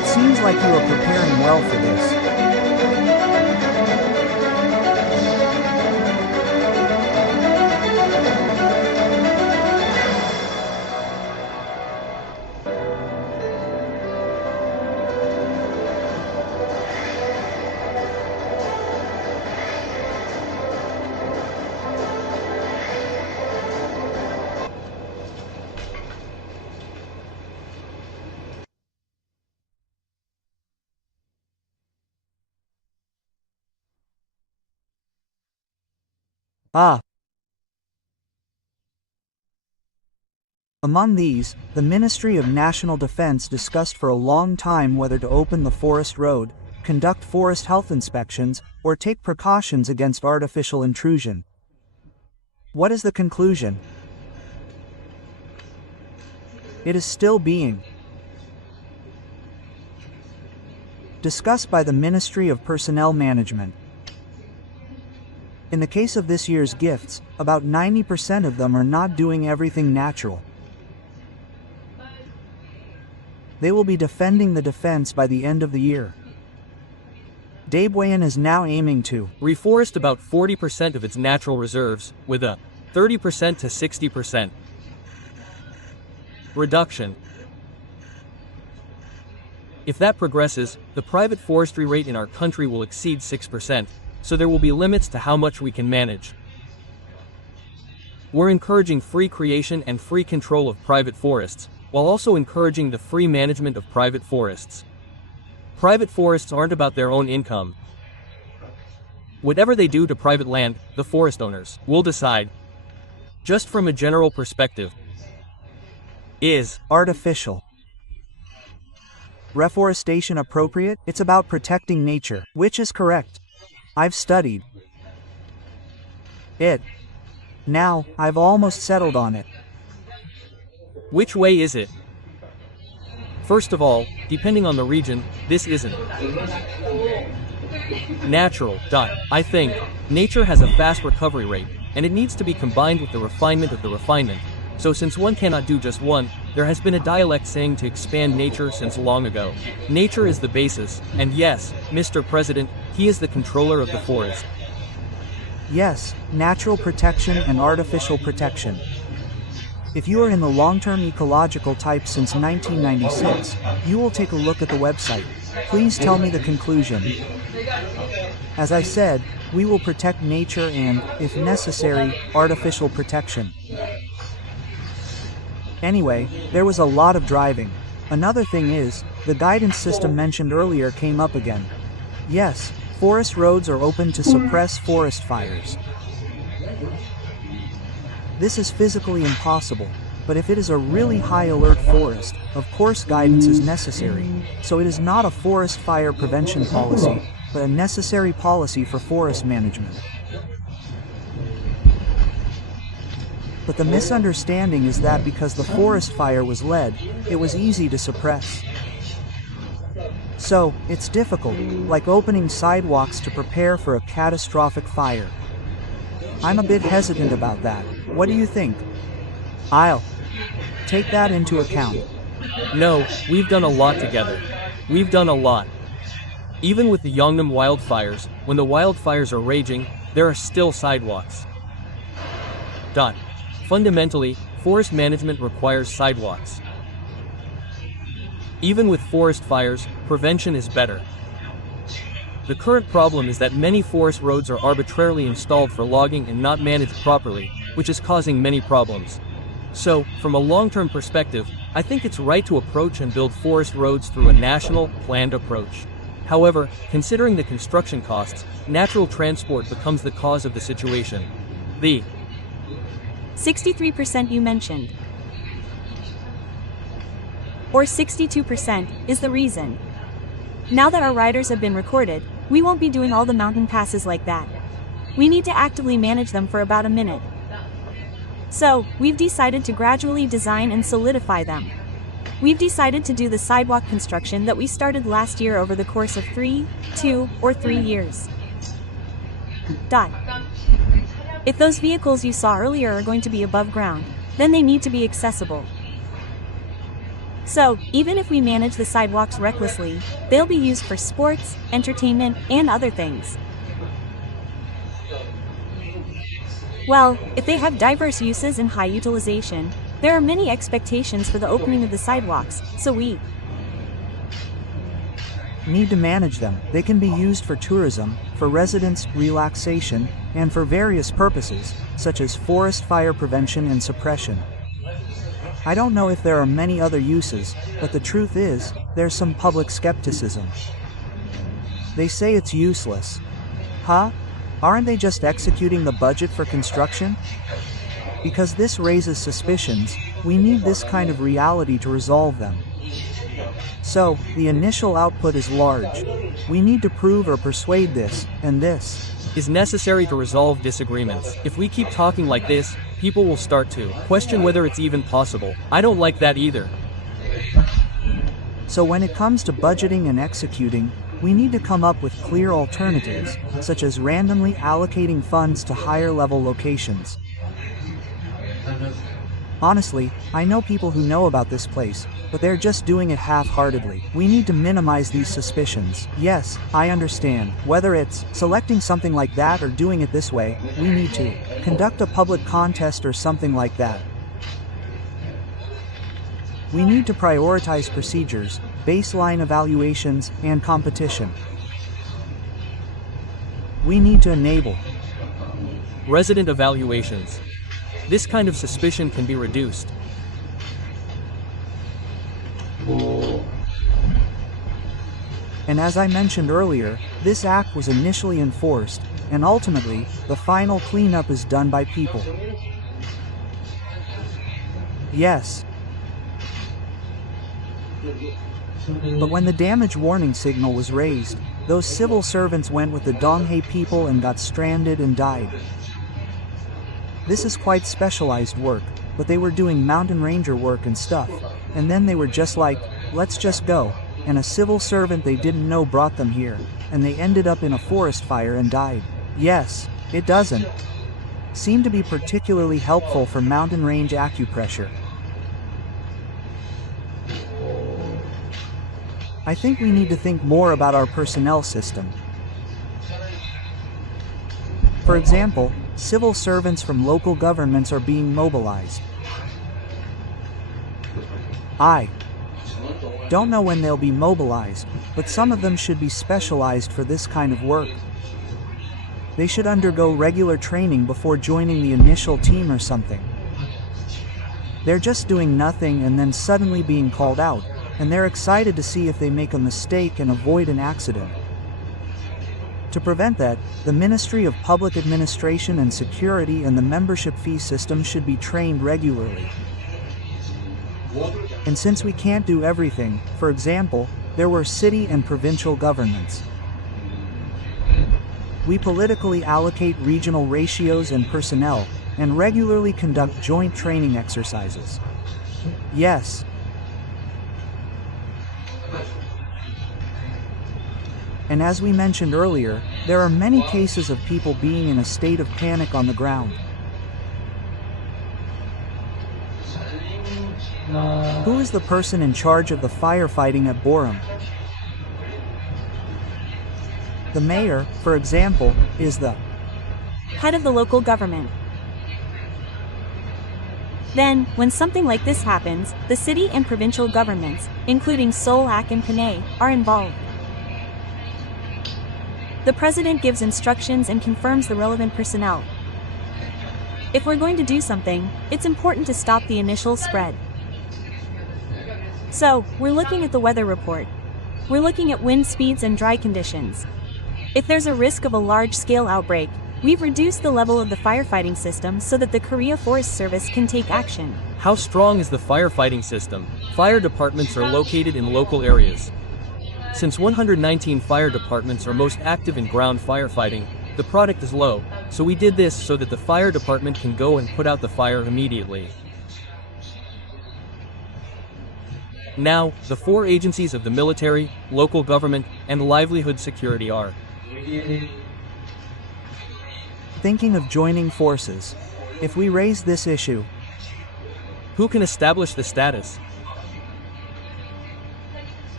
It seems like you are preparing well for this. Among these, the Ministry of National Defense discussed for a long time whether to open the forest road, conduct forest health inspections, or take precautions against artificial intrusion. What is the conclusion? It is still being discussed by the Ministry of Personnel Management. In the case of this year's gifts, about 90% of them are not doing everything natural. They will be defending the defense by the end of the year. Daebuyan is now aiming to reforest about 40% of its natural reserves, with a 30% to 60% reduction. If that progresses, the private forestry rate in our country will exceed 6%, so there will be limits to how much we can manage. We're encouraging free creation and free control of private forests, while also encouraging the free management of private forests. Private forests aren't about their own income. Whatever they do to private land, the forest owners will decide. Just from a general perspective, is artificial reforestation appropriate? It's about protecting nature, which is correct. I've studied it. Now, I've almost settled on it. Which way is it? First of all, depending on the region, this isn't natural. I think nature has a fast recovery rate, and it needs to be combined with the refinement of the refinement. So since one cannot do just one, there has been a dialect saying to expand nature since long ago. Nature is the basis, and yes, Mr. President, he is the controller of the forest. Yes, natural protection and artificial protection. If you are in the long-term ecological type since 1996, you will take a look at the website. Please tell me the conclusion. As I said, we will protect nature and, if necessary, artificial protection. Anyway, there was a lot of driving. Another thing is, the guidance system mentioned earlier came up again. Yes, forest roads are open to suppress forest fires. This is physically impossible, but if it is a really high alert forest, of course guidance is necessary, so it is not a forest fire prevention policy, but a necessary policy for forest management. But the misunderstanding is that because the forest fire was led, it was easy to suppress. So, it's difficult, like opening sidewalks to prepare for a catastrophic fire. I'm a bit hesitant about that. What do you think? I'll take that into account. No, we've done a lot together. We've done a lot. Even with the Yongnam wildfires, when the wildfires are raging, there are still sidewalks. Fundamentally, forest management requires sidewalks. Even with forest fires, prevention is better. The current problem is that many forest roads are arbitrarily installed for logging and not managed properly, which is causing many problems. So, from a long-term perspective, I think it's right to approach and build forest roads through a national, planned approach. However, considering the construction costs, natural transport becomes the cause of the situation. The 63% you mentioned, or 62%, is the reason. Now that our riders have been recorded, we won't be doing all the mountain passes like that. We need to actively manage them for about a minute. So, we've decided to gradually design and solidify them. We've decided to do the sidewalk construction that we started last year over the course of 3, 2, or 3 years. If those vehicles you saw earlier are going to be above ground, then they need to be accessible. So, even if we manage the sidewalks recklessly, they'll be used for sports, entertainment, and other things. Well, if they have diverse uses and high utilization, there are many expectations for the opening of the sidewalks, so we need to manage them. They can be used for tourism, for residents' relaxation, and for various purposes, such as forest fire prevention and suppression. I don't know if there are many other uses, but the truth is, there's some public skepticism. They say it's useless. Huh? Aren't they just executing the budget for construction? Because this raises suspicions, we need this kind of reality to resolve them. So, the initial output is large. We need to prove or persuade this, and this is necessary to resolve disagreements. If we keep talking like this, people will start to question whether it's even possible. I don't like that either. So when it comes to budgeting and executing, we need to come up with clear alternatives, such as randomly allocating funds to higher level locations. Honestly, I know people who know about this place, but they're just doing it half-heartedly. We need to minimize these suspicions. Yes, I understand. Whether it's selecting something like that or doing it this way, we need to conduct a public contest or something like that. We need to prioritize procedures, baseline evaluations, and competition. We need to enable resident evaluations. This kind of suspicion can be reduced. And as I mentioned earlier, this act was initially enforced, and ultimately, the final cleanup is done by people. Yes. But when the damage warning signal was raised, those civil servants went with the Donghae people and got stranded and died. This is quite specialized work, but they were doing mountain ranger work and stuff, and then they were just like, let's just go, and a civil servant they didn't know brought them here, and they ended up in a forest fire and died. Yes, it doesn't seem to be particularly helpful for mountain range acupressure. I think we need to think more about our personnel system. For example, civil servants from local governments are being mobilized. I don't know when they'll be mobilized, but some of them should be specialized for this kind of work. They should undergo regular training before joining the initial team or something. They're just doing nothing and then suddenly being called out, and they're excited to see if they make a mistake and avoid an accident. To prevent that, the Ministry of Public Administration and Security and the membership fee system should be trained regularly. And since we can't do everything, for example, there were city and provincial governments. We politically allocate regional ratios and personnel, and regularly conduct joint training exercises. Yes. And as we mentioned earlier, there are many cases of people being in a state of panic on the ground. Who is the person in charge of the firefighting at Borum? The mayor, for example, is the head of the local government. Then, when something like this happens, the city and provincial governments, including Seoul and Panay, are involved. The president gives instructions and confirms the relevant personnel. If we're going to do something, it's important to stop the initial spread. So, we're looking at the weather report. We're looking at wind speeds and dry conditions. If there's a risk of a large-scale outbreak, we've reduced the level of the firefighting system so that the Korea Forest Service can take action. How strong is the firefighting system? Fire departments are located in local areas. Since 119 fire departments are most active in ground firefighting, the product is low, so we did this so that the fire department can go and put out the fire immediately. Now, the 4 agencies of the military, local government, and livelihood security are thinking of joining forces. If we raise this issue, who can establish the status?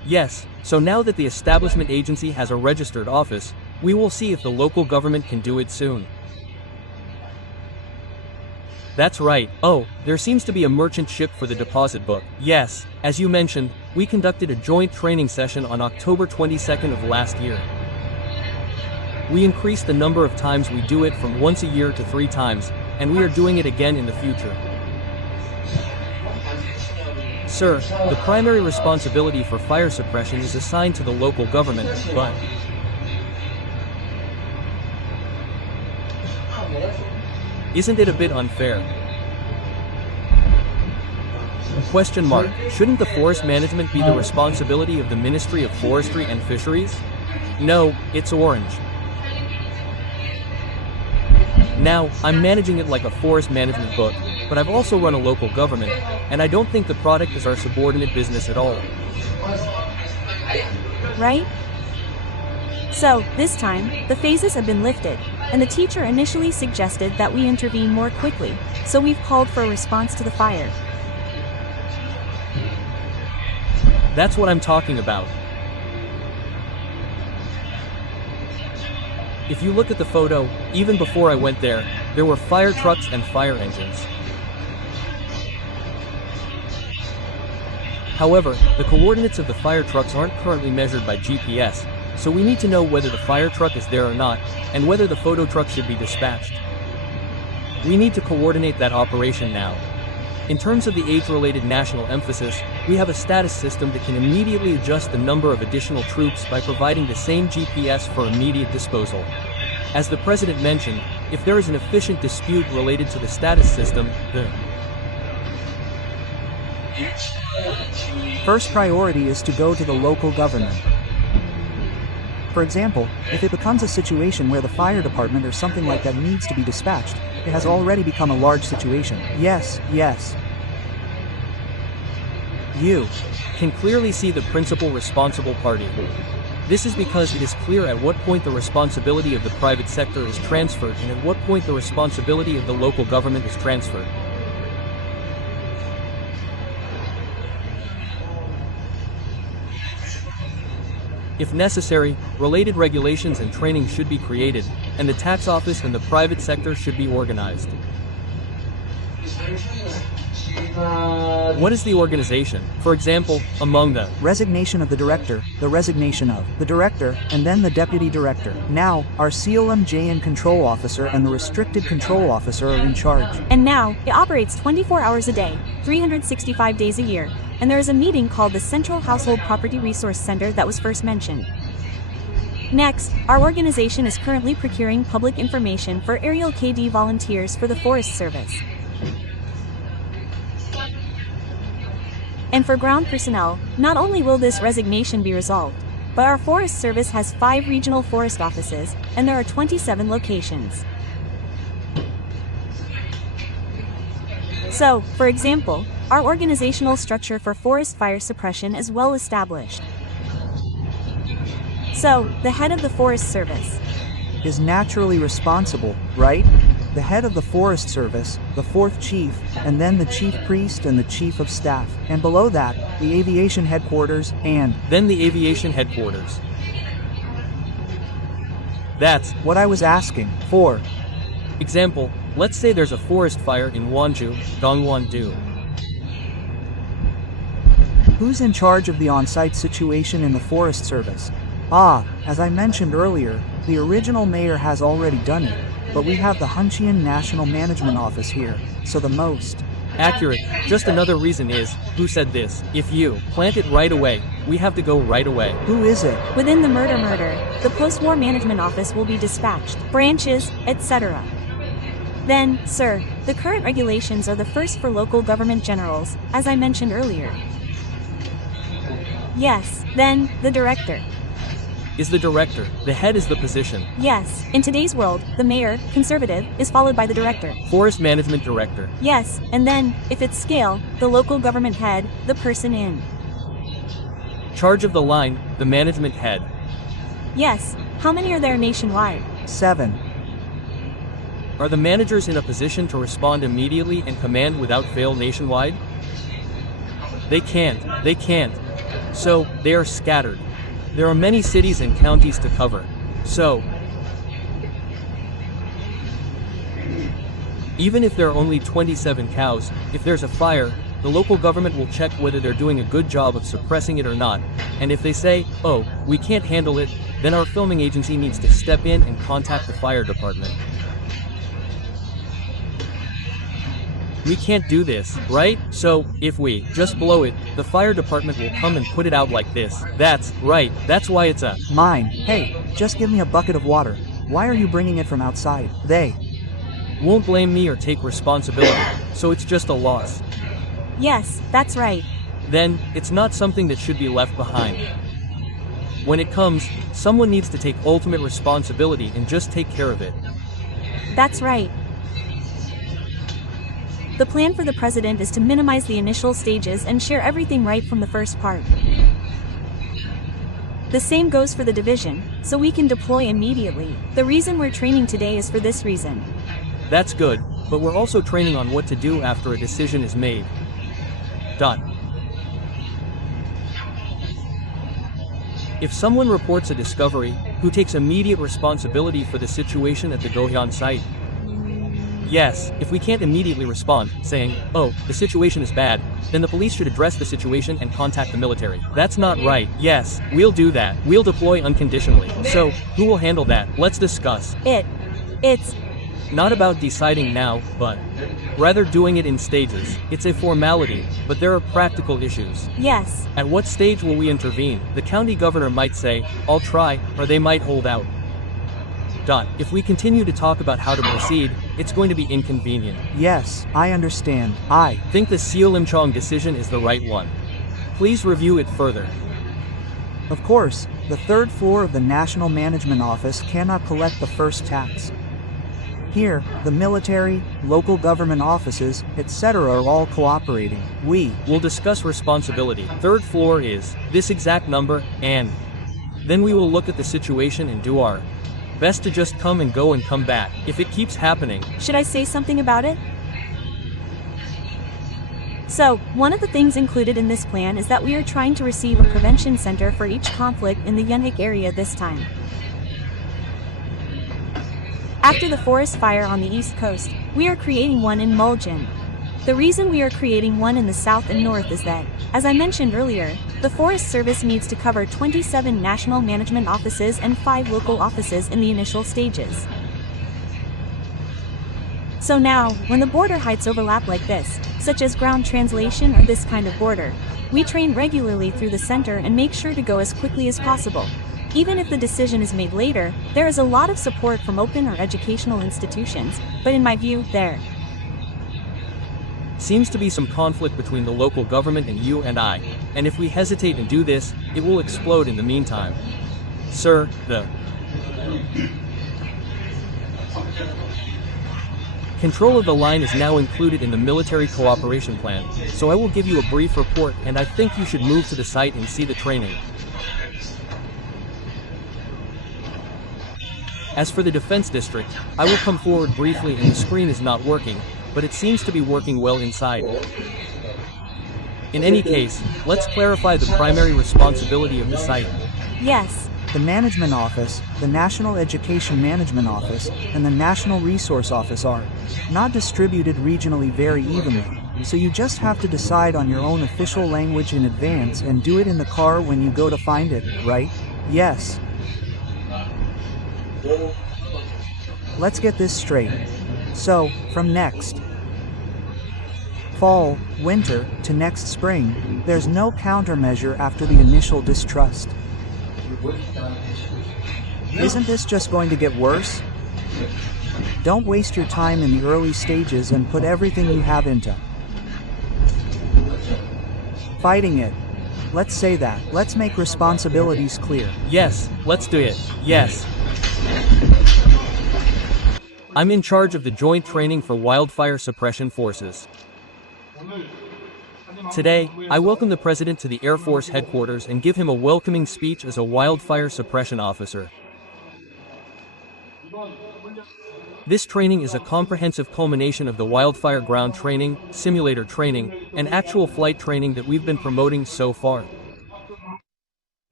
Yes, so now that the establishment agency has a registered office, we will see if the local government can do it soon. That's right. Oh, there seems to be a merchant ship for the deposit book. Yes, as you mentioned, we conducted a joint training session on October 22nd of last year. We increased the number of times we do it from once a year to 3 times, and we are doing it again in the future. Sir, the primary responsibility for fire suppression is assigned to the local government, but isn't it a bit unfair? Question mark. Shouldn't the forest management be the responsibility of the Ministry of Forestry and Fisheries? No, it's orange. Now, I'm managing it like a forest management book, but I've also run a local government, and I don't think the product is our subordinate business at all. Right? So, this time, the phases have been lifted, and the teacher initially suggested that we intervene more quickly, so we've called for a response to the fire. That's what I'm talking about. If you look at the photo, even before I went there were fire trucks and fire engines. However, the coordinates of the fire trucks aren't currently measured by GPS, so we need to know whether the fire truck is there or not, and whether the photo truck should be dispatched. We need to coordinate that operation now. In terms of the age-related national emphasis, we have a status system that can immediately adjust the number of additional troops by providing the same GPS for immediate disposal. As the President mentioned, if there is an efficient dispute related to the status system, the First priority is to go to the local government. For example, if it becomes a situation where the fire department or something like that needs to be dispatched, it has already become a large situation. Yes. You can clearly see the principal responsible party. This is because it is clear at what point the responsibility of the private sector is transferred and at what point the responsibility of the local government is transferred. If necessary, related regulations and training should be created, and the tax office and the private sector should be organized. What is the organization? For example, among the Resignation of the director, the resignation of the director, and then the deputy director. Now, our CLMJN control officer and the restricted control officer are in charge. And now, it operates 24 hours a day, 365 days a year, and there is a meeting called the Central Household Property Resource Center that was first mentioned. Next, our organization is currently procuring public information for aerial KD volunteers for the Forest Service. And for ground personnel, not only will this resignation be resolved, but our Forest Service has 5 regional forest offices, and there are 27 locations. So, for example, our organizational structure for forest fire suppression is well established. So, the head of the Forest Service is naturally responsible, right? The head of the Forest Service, the 4th chief, and then the chief priest and the chief of staff. And below that, the aviation headquarters, and then the aviation headquarters. That's what I was asking for. Example, let's say there's a forest fire in Wonju, Gangwon-do. Who's in charge of the on-site situation in the Forest Service? As I mentioned earlier, the original mayor has already done it, but we have the Huncheon National Management Office here, so the most accurate. Just another reason is, who said this? If you plant it right away, we have to go right away. Who is it? Within the murder, the post-war management office will be dispatched, branches, etc. Then, sir, the current regulations are the first for local government generals, as I mentioned earlier. Yes, then, the director. Is the director. The head is the position. Yes, in today's world, the mayor, conservative, is followed by the director. Forest management director. Yes, and then, if it's scale, the local government head, the person in charge of the line, the management head. Yes, how many are there nationwide? 7. Are the managers in a position to respond immediately and command without fail nationwide? They can't. so they are scattered. There are many cities and counties to cover. So, even if there are only 27 cows, if there's a fire, the local government will check whether they're doing a good job of suppressing it or not, and if they say, oh, we can't handle it, then our filming agency needs to step in and contact the fire department. We can't do this, right? So, if we just blow it, the fire department will come and put it out like this. That's right, that's why it's a Mine. Hey, just give me a bucket of water. Why are you bringing it from outside? They won't blame me or take responsibility, so it's just a loss. Yes, that's right. Then, it's not something that should be left behind. When it comes, someone needs to take ultimate responsibility and just take care of it. That's right. The plan for the president is to minimize the initial stages and share everything right from the first part. The same goes for the division, so we can deploy immediately. The reason we're training today is for this reason. That's good, but we're also training on what to do after a decision is made. If someone reports a discovery, who takes immediate responsibility for the situation at the Gohyeon site? Yes, if we can't immediately respond, saying, oh, the situation is bad, then the police should address the situation and contact the military. That's not right. Yes, we'll do that. We'll deploy unconditionally. So, who will handle that? Let's discuss. It's not about deciding now, but rather doing it in stages. It's a formality, but there are practical issues. Yes. At what stage will we intervene? The county governor might say, I'll try, or they might hold out. If we continue to talk about how to proceed, it's going to be inconvenient. Yes, I understand. I think the Seolimcheong decision is the right one. Please review it further. Of course, the third floor of the National Management Office cannot collect the first tax. Here, the military, local government offices, etc. are all cooperating. We will discuss responsibility. Third floor is this exact number, and then we will look at the situation and do our best to just come and go and come back. If it keeps happening. Should I say something about it? So, one of the things included in this plan is that we are trying to receive a prevention center for each conflict in the Yeonhik area this time. After the forest fire on the east coast, we are creating one in Muljan. The reason we are creating one in the south and north is that, as I mentioned earlier, the Forest Service needs to cover 27 national management offices and 5 local offices in the initial stages. So now, when the border heights overlap like this, such as ground translation or this kind of border, we train regularly through the center and make sure to go as quickly as possible. Even if the decision is made later, there is a lot of support from open or educational institutions, but in my view, there seems to be some conflict between the local government and you and I, and if we hesitate and do this, it will explode in the meantime. Sir, the control of the line is now included in the military cooperation plan, so I will give you a brief report and I think you should move to the site and see the training. As for the defense district, I will come forward briefly and the screen is not working, but it seems to be working well inside. In any case, let's clarify the primary responsibility of the site. Yes. The Management Office, the National Education Management Office, and the National Resource Office are not distributed regionally very evenly, so you just have to decide on your own official language in advance and do it in the car when you go to find it, right? Yes. Let's get this straight. So, from next fall, winter, to next spring, there's no countermeasure after the initial distrust. Isn't this just going to get worse? Don't waste your time in the early stages and put everything you have into fighting it. Let's say that. Let's make responsibilities clear. Yes, let's do it. Yes. I'm in charge of the Joint Training for Wildfire Suppression Forces. Today, I welcome the President to the Air Force headquarters and give him a welcoming speech as a wildfire suppression officer. This training is a comprehensive culmination of the wildfire ground training, simulator training, and actual flight training that we've been promoting so far.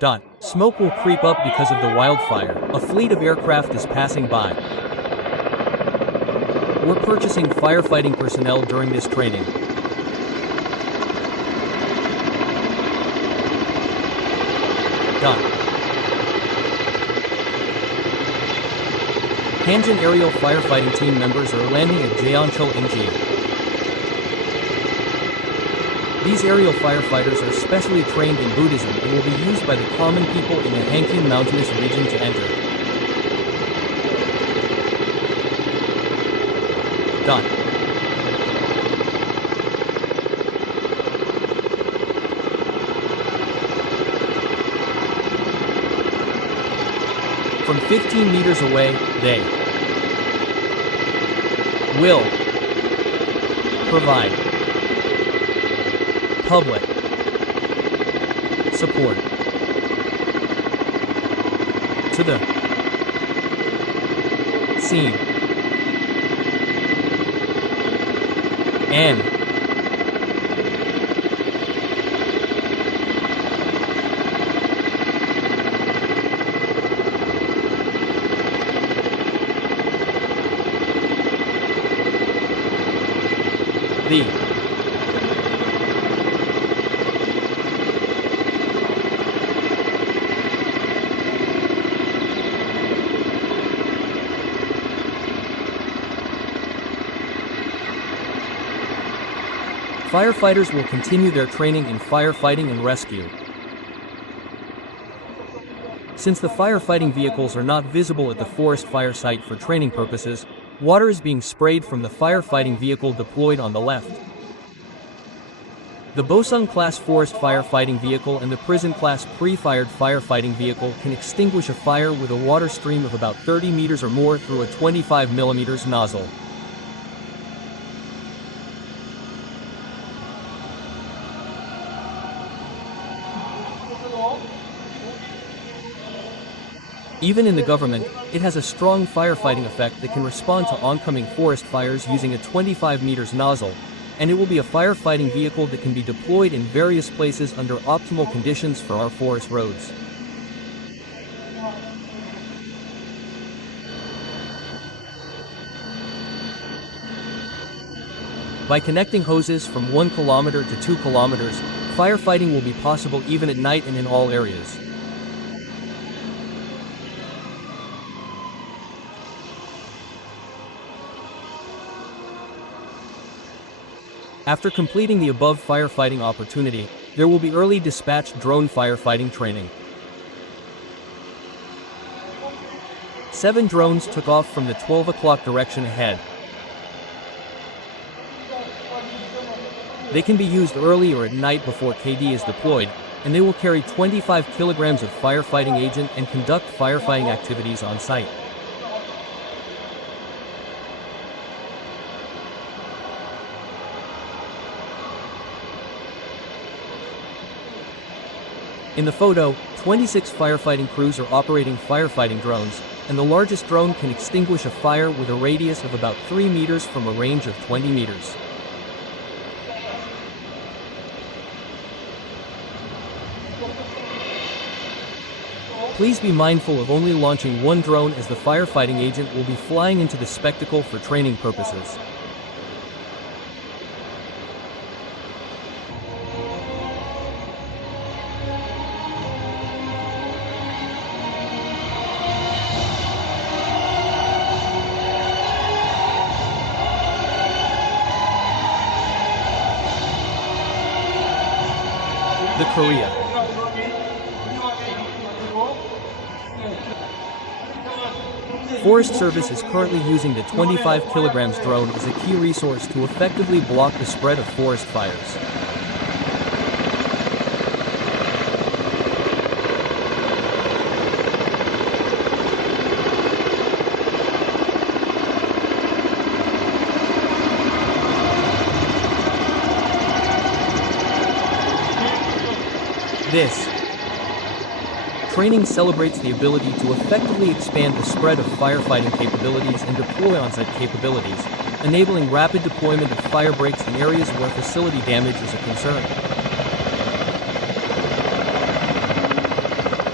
Smoke will creep up because of the wildfire. A fleet of aircraft is passing by. We're purchasing firefighting personnel during this training. Hanjin aerial firefighting team members are landing at Jeoncheol Inji. These aerial firefighters are specially trained in Buddhism and will be used by the common people in the Hankyu mountainous region to enter. From 15 meters away, they will provide public support to the scene and the firefighters will continue their training in firefighting and rescue. Since the firefighting vehicles are not visible at the forest fire site for training purposes, water is being sprayed from the firefighting vehicle deployed on the left. The Bosung-class forest firefighting vehicle and the prison-class pre-fired firefighting vehicle can extinguish a fire with a water stream of about 30 meters or more through a 25 mm nozzle. Even in the government, it has a strong firefighting effect that can respond to oncoming forest fires using a 25 meters nozzle, and it will be a firefighting vehicle that can be deployed in various places under optimal conditions for our forest roads. By connecting hoses from 1 kilometer to 2 kilometers, firefighting will be possible even at night and in all areas. After completing the above firefighting opportunity, there will be early dispatched drone firefighting training. 7 drones took off from the 12 o'clock direction ahead. They can be used early or at night before KD is deployed, and they will carry 25 kilograms of firefighting agent and conduct firefighting activities on site. In the photo, 26 firefighting crews are operating firefighting drones, and the largest drone can extinguish a fire with a radius of about 3 meters from a range of 20 meters. Please be mindful of only launching 1 drone, as the firefighting agent will be flying into the spectacle for training purposes. The Korea. Forest Service is currently using the 25 kilograms drone as a key resource to effectively block the spread of forest fires. This training celebrates the ability to effectively expand the spread of firefighting capabilities and deploy on-site capabilities, enabling rapid deployment of fire breaks in areas where facility damage is a concern.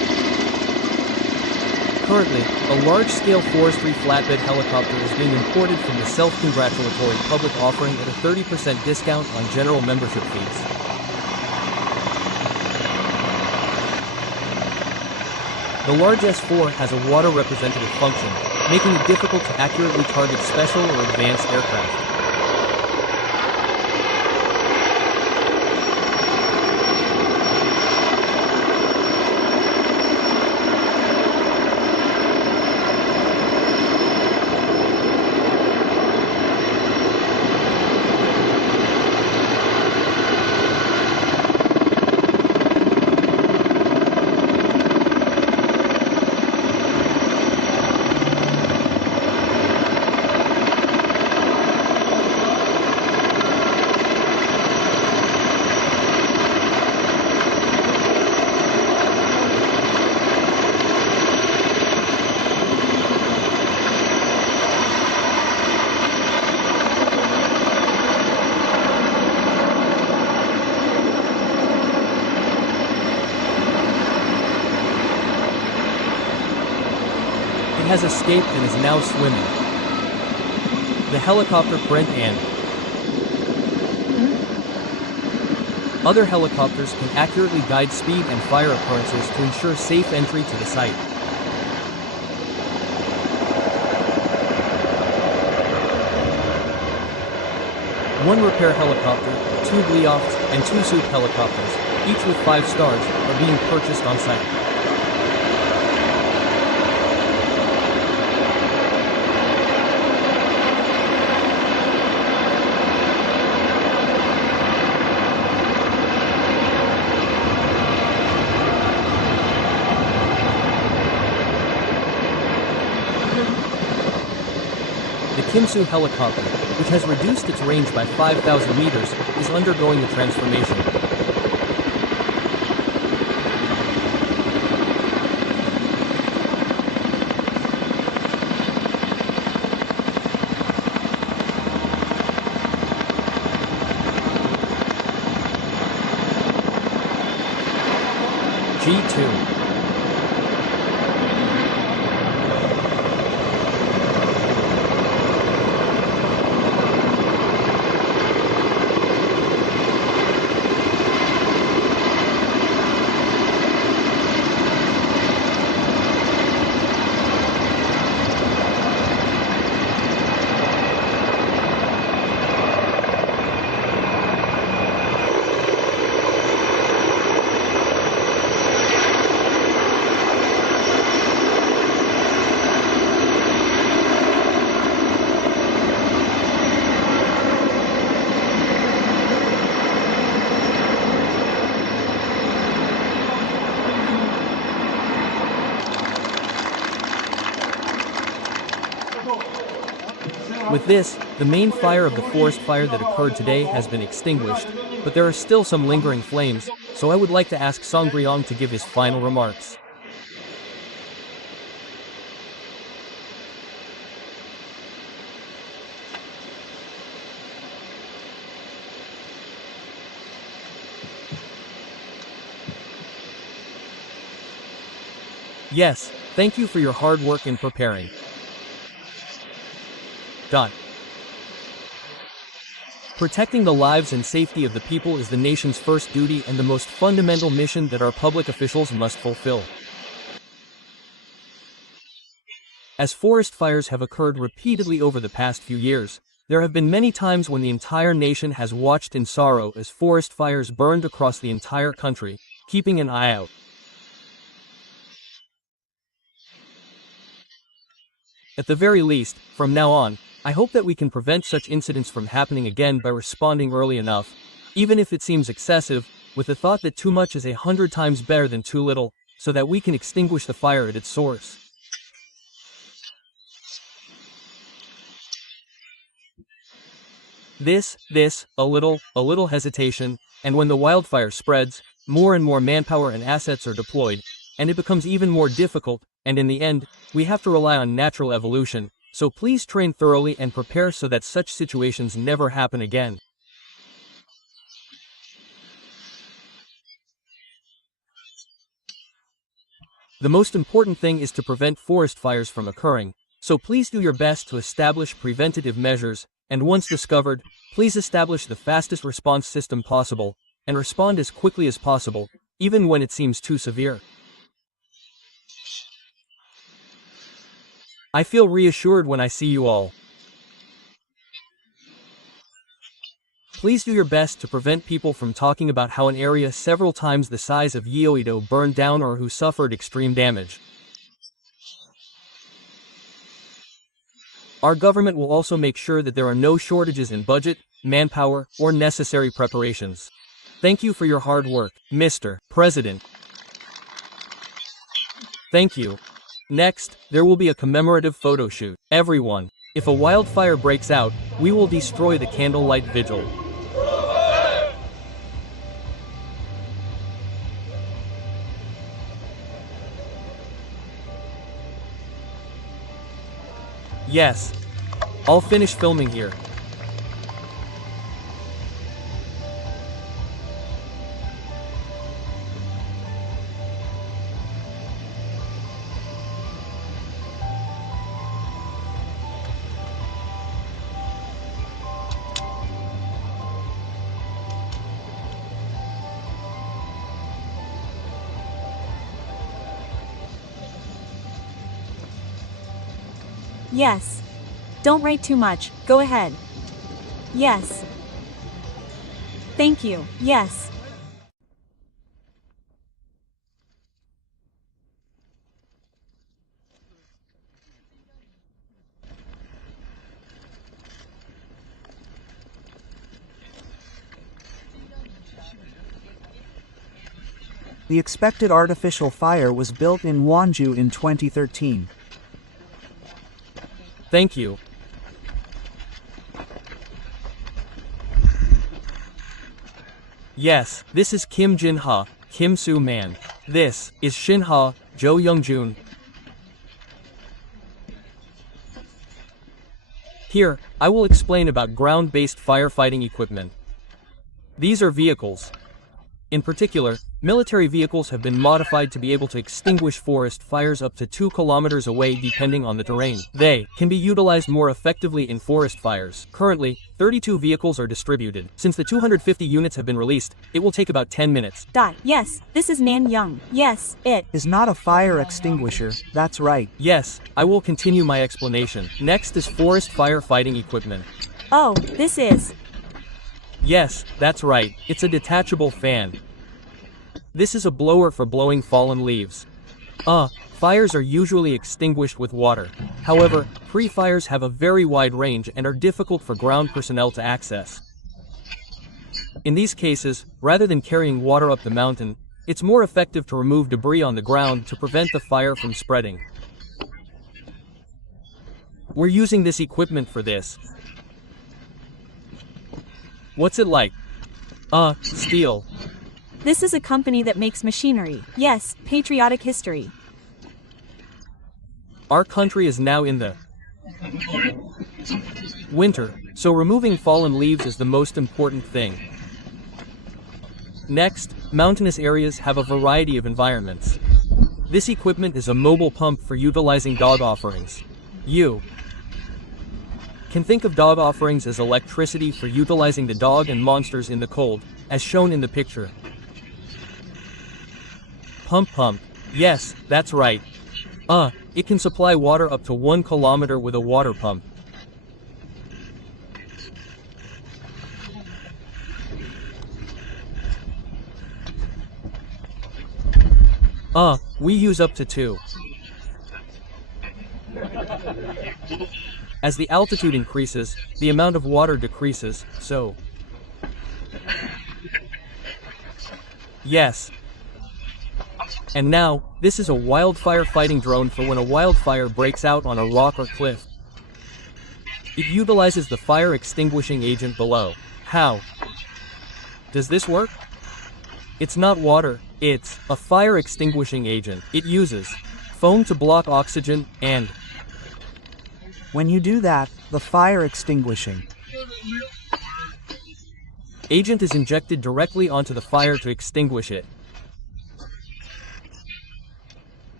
Currently, a large-scale forestry flatbed helicopter is being imported from the self-congratulatory public offering at a 30% discount on general membership fees. The large S4 has a water representative function, making it difficult to accurately target special or advanced aircraft. It has escaped and is now swimming. The helicopter Brent and other helicopters can accurately guide speed and fire occurrences to ensure safe entry to the site. One repair helicopter, 2 Bleofts, and 2 Suit helicopters, each with 5 stars, are being purchased on site. The Kimsu helicopter, which has reduced its range by 5,000 meters, is undergoing a transformation. G2. With this, the main fire of the forest fire that occurred today has been extinguished, but there are still some lingering flames, so I would like to ask Songryong to give his final remarks. Yes, thank you for your hard work in preparing. Protecting the lives and safety of the people is the nation's first duty and the most fundamental mission that our public officials must fulfill. As forest fires have occurred repeatedly over the past few years, there have been many times when the entire nation has watched in sorrow as forest fires burned across the entire country, keeping an eye out. At the very least, from now on, I hope that we can prevent such incidents from happening again by responding early enough, even if it seems excessive, with the thought that too much is 100 times better than too little, so that we can extinguish the fire at its source. A little hesitation, and when the wildfire spreads, more and more manpower and assets are deployed, and it becomes even more difficult, and in the end, we have to rely on natural evolution. So please train thoroughly and prepare so that such situations never happen again. The most important thing is to prevent forest fires from occurring, so please do your best to establish preventative measures, and once discovered, please establish the fastest response system possible, and respond as quickly as possible, even when it seems too severe. I feel reassured when I see you all. Please do your best to prevent people from talking about how an area several times the size of Yeouido burned down or who suffered extreme damage. Our government will also make sure that there are no shortages in budget, manpower, or necessary preparations. Thank you for your hard work, Mr. President. Thank you. Next, there will be a commemorative photo shoot. Everyone, if a wildfire breaks out, we will destroy the candlelight vigil. Yes. I'll finish filming here. Yes. Don't write too much, go ahead. Yes. Thank you, yes. The expected artificial fire was built in Wonju in 2013. Thank you. Yes, this is Kim Jin-ha, Kim Soo-man. This is Shin-ha, Jo Young-jun. Here, I will explain about ground-based firefighting equipment. These are vehicles. In particular, military vehicles have been modified to be able to extinguish forest fires up to 2 kilometers away depending on the terrain. They can be utilized more effectively in forest fires. Currently, 32 vehicles are distributed. Since the 250 units have been released, it will take about 10 minutes. Yes, this is Nan Young. Yes, it Is not a fire extinguisher, that's right. Yes, I will continue my explanation. Next is forest firefighting equipment. Oh, this is. Yes, that's right, it's a detachable fan. This is a blower for blowing fallen leaves. Fires are usually extinguished with water. However, pre-fires have a very wide range and are difficult for ground personnel to access. In these cases, rather than carrying water up the mountain, it's more effective to remove debris on the ground to prevent the fire from spreading. We're using this equipment for this. What's it like? Steel. This is a company that makes machinery. Yes, patriotic history. Our country is now in the winter, so removing fallen leaves is the most important thing. Next, mountainous areas have a variety of environments. This equipment is a mobile pump for utilizing dog offerings. You can think of dog offerings as electricity for utilizing the dog and monsters in the cold, as shown in the picture. Pump. Yes, that's right. It can supply water up to 1 kilometer with a water pump. We use up to 2. As the altitude increases, the amount of water decreases, so. Yes. And now, this is a wildfire fighting drone for when a wildfire breaks out on a rock or cliff. It utilizes the fire extinguishing agent below. How does this work? It's not water, it's a fire extinguishing agent. It uses foam to block oxygen and When you do that, the fire extinguishing agent is injected directly onto the fire to extinguish it.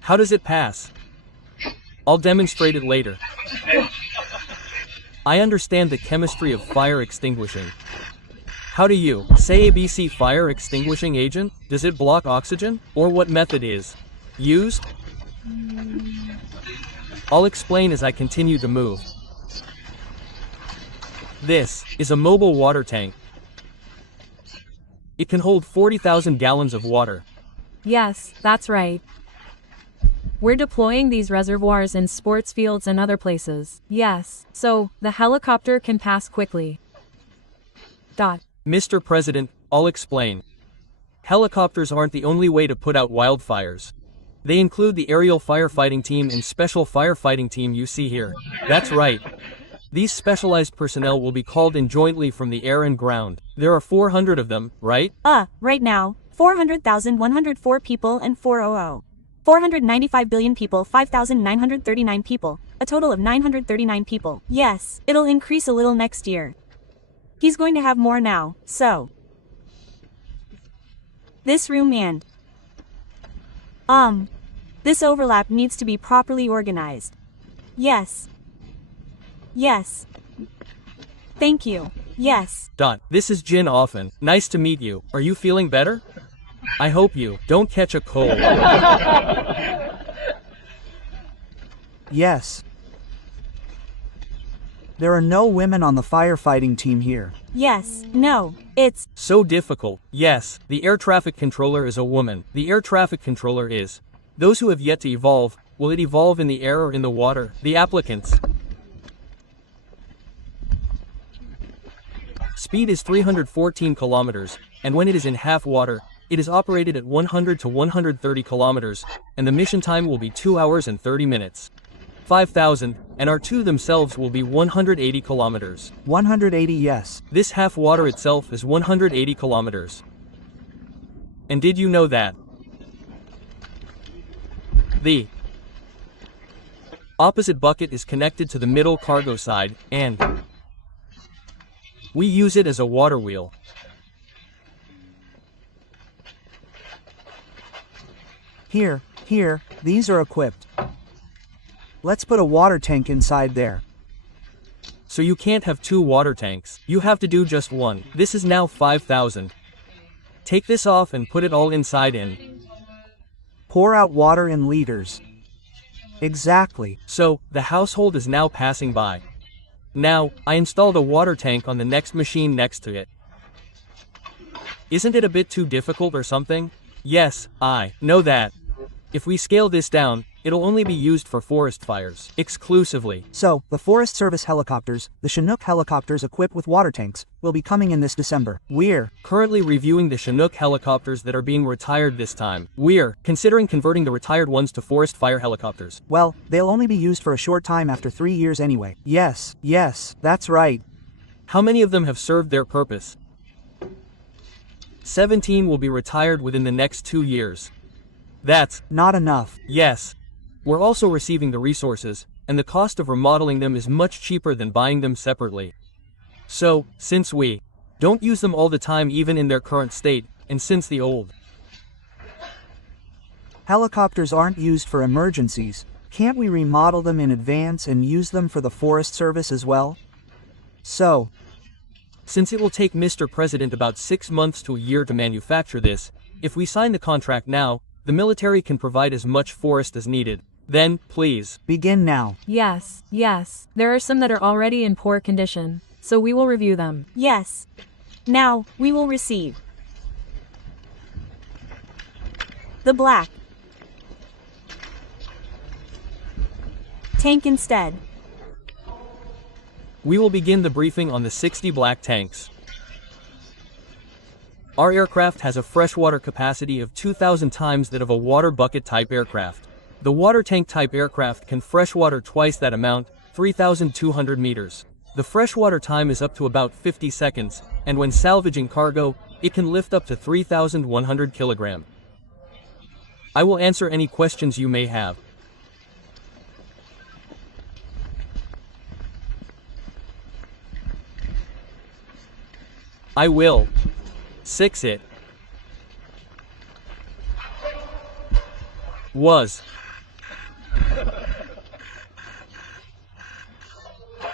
How does it pass? I'll demonstrate it later. I understand the chemistry of fire extinguishing. How do you say ABC fire extinguishing agent? Does it block oxygen? Or what method is used? I'll explain as I continue to move. This is a mobile water tank. It can hold 40,000 gallons of water. Yes, that's right. We're deploying these reservoirs in sports fields and other places. Yes, so the helicopter can pass quickly. Mr. President, I'll explain. Helicopters aren't the only way to put out wildfires. They include the aerial firefighting team and special firefighting team you see here. That's right. These specialized personnel will be called in jointly from the air and ground. There are 400 of them, right? Right now, 400,104 people and 400. 495 billion people, 5,939 people. A total of 939 people. Yes, it'll increase a little next year. He's going to have more now, so. This room and. This overlap needs to be properly organized. Yes. Yes. Thank you. Yes. This is Jin Offen. Nice to meet you. Are you feeling better? I hope you don't catch a cold. Yes. There are no women on the firefighting team here. Yes. No. It's. So difficult. Yes, the air traffic controller is a woman. The air traffic controller is. Those who have yet to evolve, will it evolve in the air or in the water? The applicants. Speed is 314 kilometers, and when it is in half water, it is operated at 100 to 130 kilometers, and the mission time will be 2 hours and 30 minutes. 5,000, and R2 themselves will be 180 kilometers. 180, yes. This half water itself is 180 kilometers. And did you know that the opposite bucket is connected to the middle cargo side, and we use it as a water wheel. Here, these are equipped. Let's put a water tank inside there. So you can't have 2 water tanks. You have to do just one. This is now 5,000. Take this off and put it all inside in. Pour out water in liters. Exactly. So, the household is now passing by. Now, I installed a water tank on the next machine next to it. Isn't it a bit too difficult or something? Yes, I know that. If we scale this down, it'll only be used for forest fires, exclusively. So, the Forest Service helicopters, the Chinook helicopters equipped with water tanks, will be coming in this December. We're currently reviewing the Chinook helicopters that are being retired this time. We're considering converting the retired ones to forest fire helicopters. Well, they'll only be used for a short time after 3 years anyway. Yes, that's right. How many of them have served their purpose? 17 will be retired within the next 2 years. That's not enough. Yes. We're also receiving the resources, and the cost of remodeling them is much cheaper than buying them separately. So, since we don't use them all the time even in their current state, and since the old helicopters aren't used for emergencies, can't we remodel them in advance and use them for the Forest Service as well? So, since it will take Mr. President about 6 months to a year to manufacture this, if we sign the contract now, the military can provide as much forest as needed. Then, please. Begin now. Yes. There are some that are already in poor condition, so we will review them. Yes. Now, we will receive the black tank instead. We will begin the briefing on the 60 black tanks. Our aircraft has a freshwater capacity of 2,000 times that of a water bucket type aircraft. The water tank type aircraft can freshwater twice that amount, 3,200 meters. The freshwater time is up to about 50 seconds, and when salvaging cargo, it can lift up to 3,100 kilogram. I will answer any questions you may have. I will 6 it was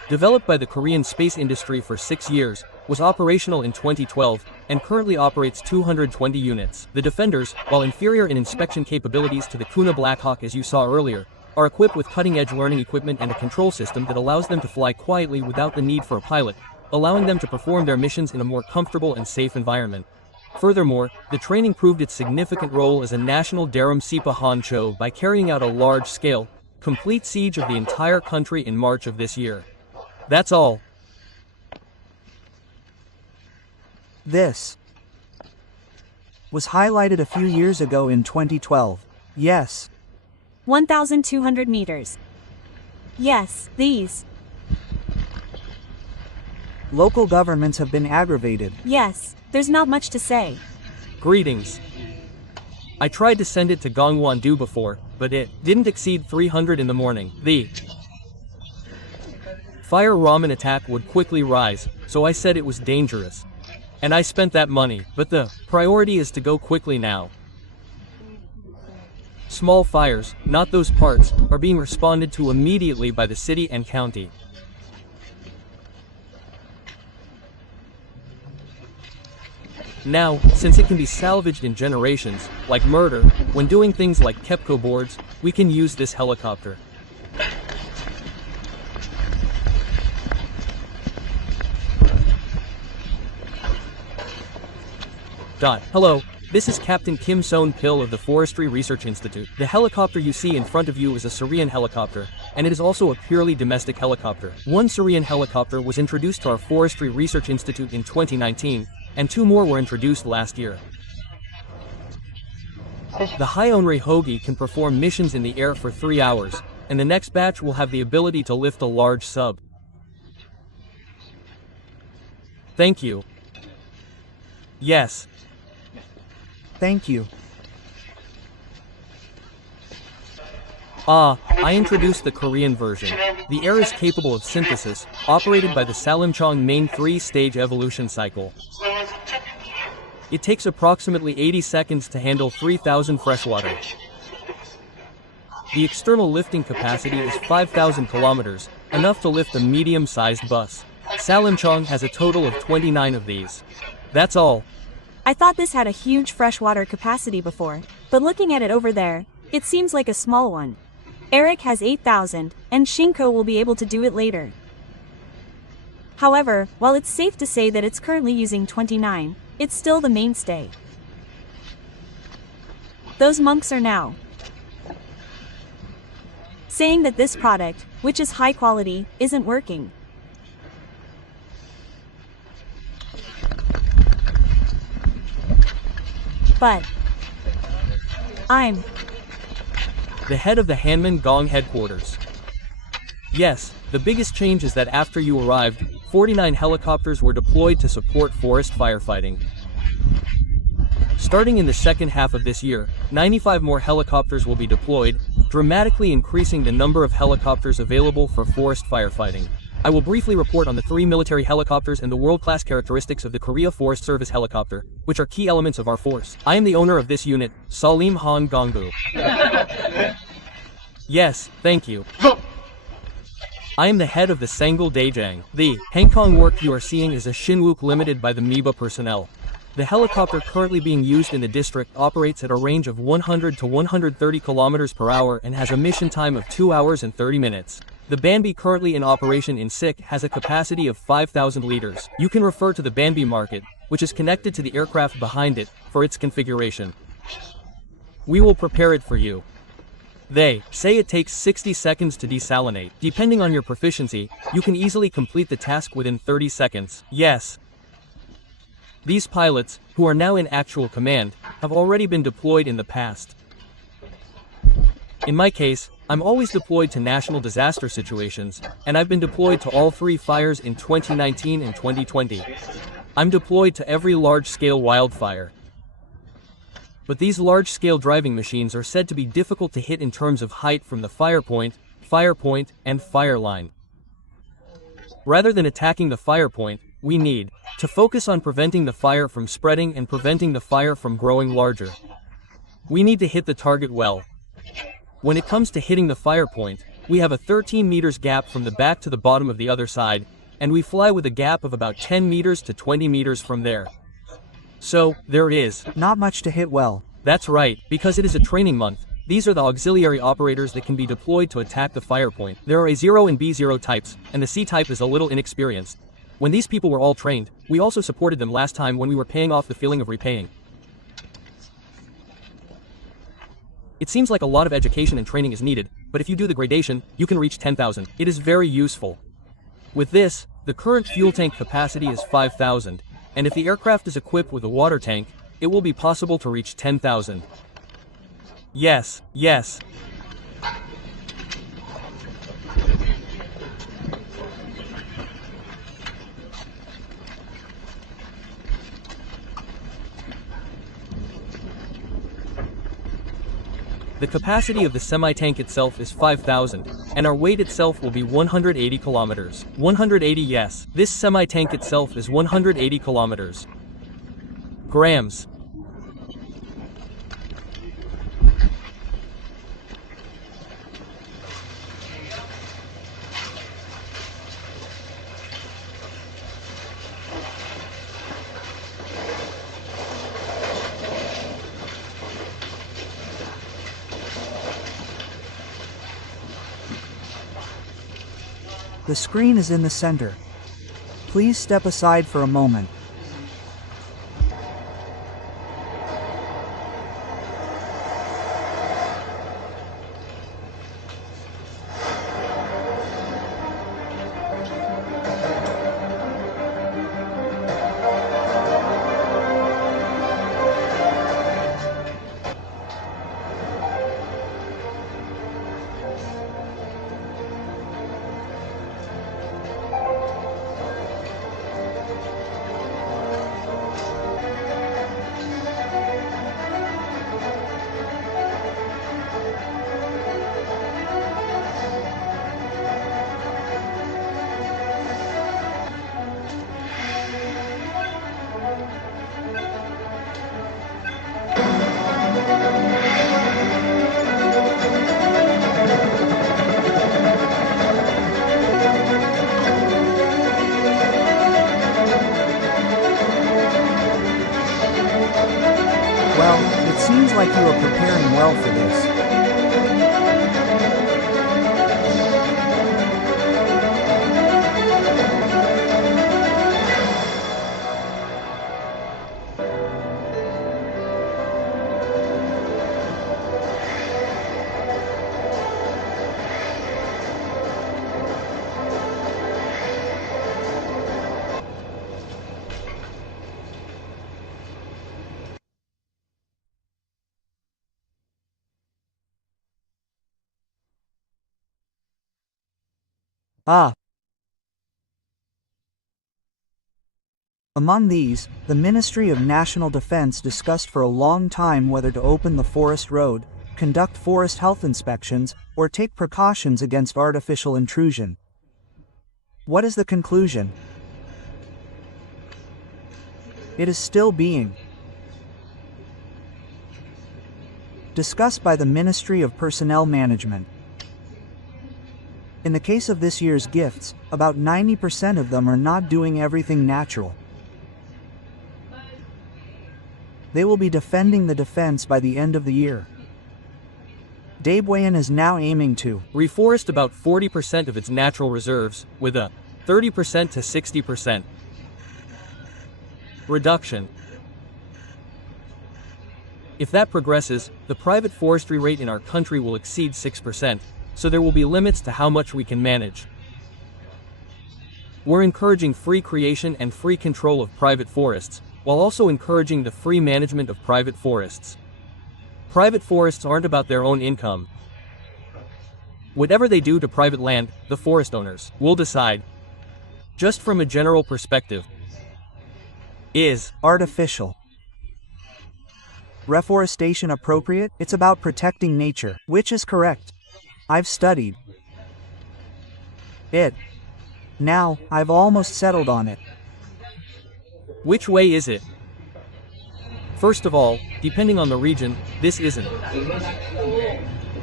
Developed by the Korean space industry for 6 years, was operational in 2012, and currently operates 220 units. The Defenders, while inferior in inspection capabilities to the Kuna Blackhawk as you saw earlier, are equipped with cutting-edge learning equipment and a control system that allows them to fly quietly without the need for a pilot, allowing them to perform their missions in a more comfortable and safe environment. Furthermore, the training proved its significant role as a national Daram Sipa Honcho by carrying out a large-scale, complete siege of the entire country in March of this year. That's all. This was highlighted a few years ago in 2012. Yes. 1,200 meters. Yes, these. Local governments have been aggravated. Yes, there's not much to say. Greetings. I tried to send it to Gongwon-do before, but it didn't exceed 300 in the morning. The fire ramen attack would quickly rise, so I said it was dangerous. And I spent that money, but the priority is to go quickly now. Small fires, not those parts, are being responded to immediately by the city and county. Now, since it can be salvaged in generations, like murder, when doing things like Kepco boards, we can use this helicopter. Hello, this is Captain Kim Son-pil of the Forestry Research Institute. The helicopter you see in front of you is a Syrian helicopter, and it is also a purely domestic helicopter. One Syrian helicopter was introduced to our Forestry Research Institute in 2019, and 2 more were introduced last year. The Hyonri Hogi can perform missions in the air for 3 hours, and the next batch will have the ability to lift a large sub. Thank you. Yes. Thank you. I introduced the Korean version. The air is capable of synthesis, operated by the Salimchong main 3-stage evolution cycle. It takes approximately 80 seconds to handle 3,000 freshwater. The external lifting capacity is 5,000 kilometers, enough to lift a medium-sized bus. Salimchong has a total of 29 of these. That's all. I thought this had a huge freshwater capacity before, but looking at it over there, it seems like a small one. Eric has 8,000, and Shinko will be able to do it later. However, while it's safe to say that it's currently using 29, it's still the mainstay. Those monks are now saying that this product, which is high quality, isn't working. But I'm the head of the Hanman Gong headquarters. Yes, the biggest change is that after you arrived, 49 helicopters were deployed to support forest firefighting. Starting in the second half of this year, 95 more helicopters will be deployed, dramatically increasing the number of helicopters available for forest firefighting. I will briefly report on the 3 military helicopters and the world-class characteristics of the Korea Forest Service helicopter, which are key elements of our force. I am the owner of this unit, Salim Han Gongbu. Yes, thank you. I am the head of the Sangul Daejang. The Hangkong work you are seeing is a Shinwook limited by the MIBA personnel. The helicopter currently being used in the district operates at a range of 100 to 130 kilometers per hour and has a mission time of 2 hours and 30 minutes. The Banbi currently in operation in Sik has a capacity of 5,000 liters. You can refer to the Banbi market, which is connected to the aircraft behind it, for its configuration. We will prepare it for you. They say it takes 60 seconds to desalinate. Depending on your proficiency, you can easily complete the task within 30 seconds. Yes. These pilots, who are now in actual command, have already been deployed in the past. In my case, I'm always deployed to national disaster situations, and I've been deployed to all 3 fires in 2019 and 2020. I'm deployed to every large-scale wildfire. But these large-scale driving machines are said to be difficult to hit in terms of height from the fire point, and fire line. Rather than attacking the fire point, we need to focus on preventing the fire from spreading and preventing the fire from growing larger. We need to hit the target well. When it comes to hitting the fire point, We have a 13 meters gap from the back to the bottom of the other side, and we fly with a gap of about 10 meters to 20 meters from there. So, there it is. Not much to hit well. That's right, because it is a training month. These are the auxiliary operators that can be deployed to attack the fire point. There are A0 and B0 types, and the C type is a little inexperienced. When these people were all trained, we also supported them last time when we were paying off the feeling of repaying. It seems like a lot of education and training is needed, but if you do the gradation, you can reach 10,000. It is very useful. With this, the current fuel tank capacity is 5,000, and if the aircraft is equipped with a water tank, it will be possible to reach 10,000. Yes, yes. The capacity of the semi-tank itself is 5,000, and our weight itself will be 180 kilometers. 180, yes. This semi-tank itself is 180 kilometers. Grams. The screen is in the center. Please step aside for a moment. Well, it seems like you are preparing well for this. Among these, the Ministry of National Defense discussed for a long time whether to open the forest road, conduct forest health inspections, or take precautions against artificial intrusion. What is the conclusion? It is still being discussed by the Ministry of Personnel Management. In the case of this year's gifts, about 90% of them are not doing everything natural. They will be defending the defense by the end of the year. Daebuyan is now aiming to reforest about 40% of its natural reserves, with a 30% to 60% reduction. If that progresses, the private forestry rate in our country will exceed 6%, so there will be limits to how much we can manage. We're encouraging free creation and free control of private forests, while also encouraging the free management of private forests. Private forests aren't about their own income. Whatever they do to private land, the forest owners will decide. Just from a general perspective, is artificial reforestation appropriate? It's about protecting nature, which is correct. I've studied it. Now, I've almost settled on it. Which way is it? First of all, depending on the region, this isn't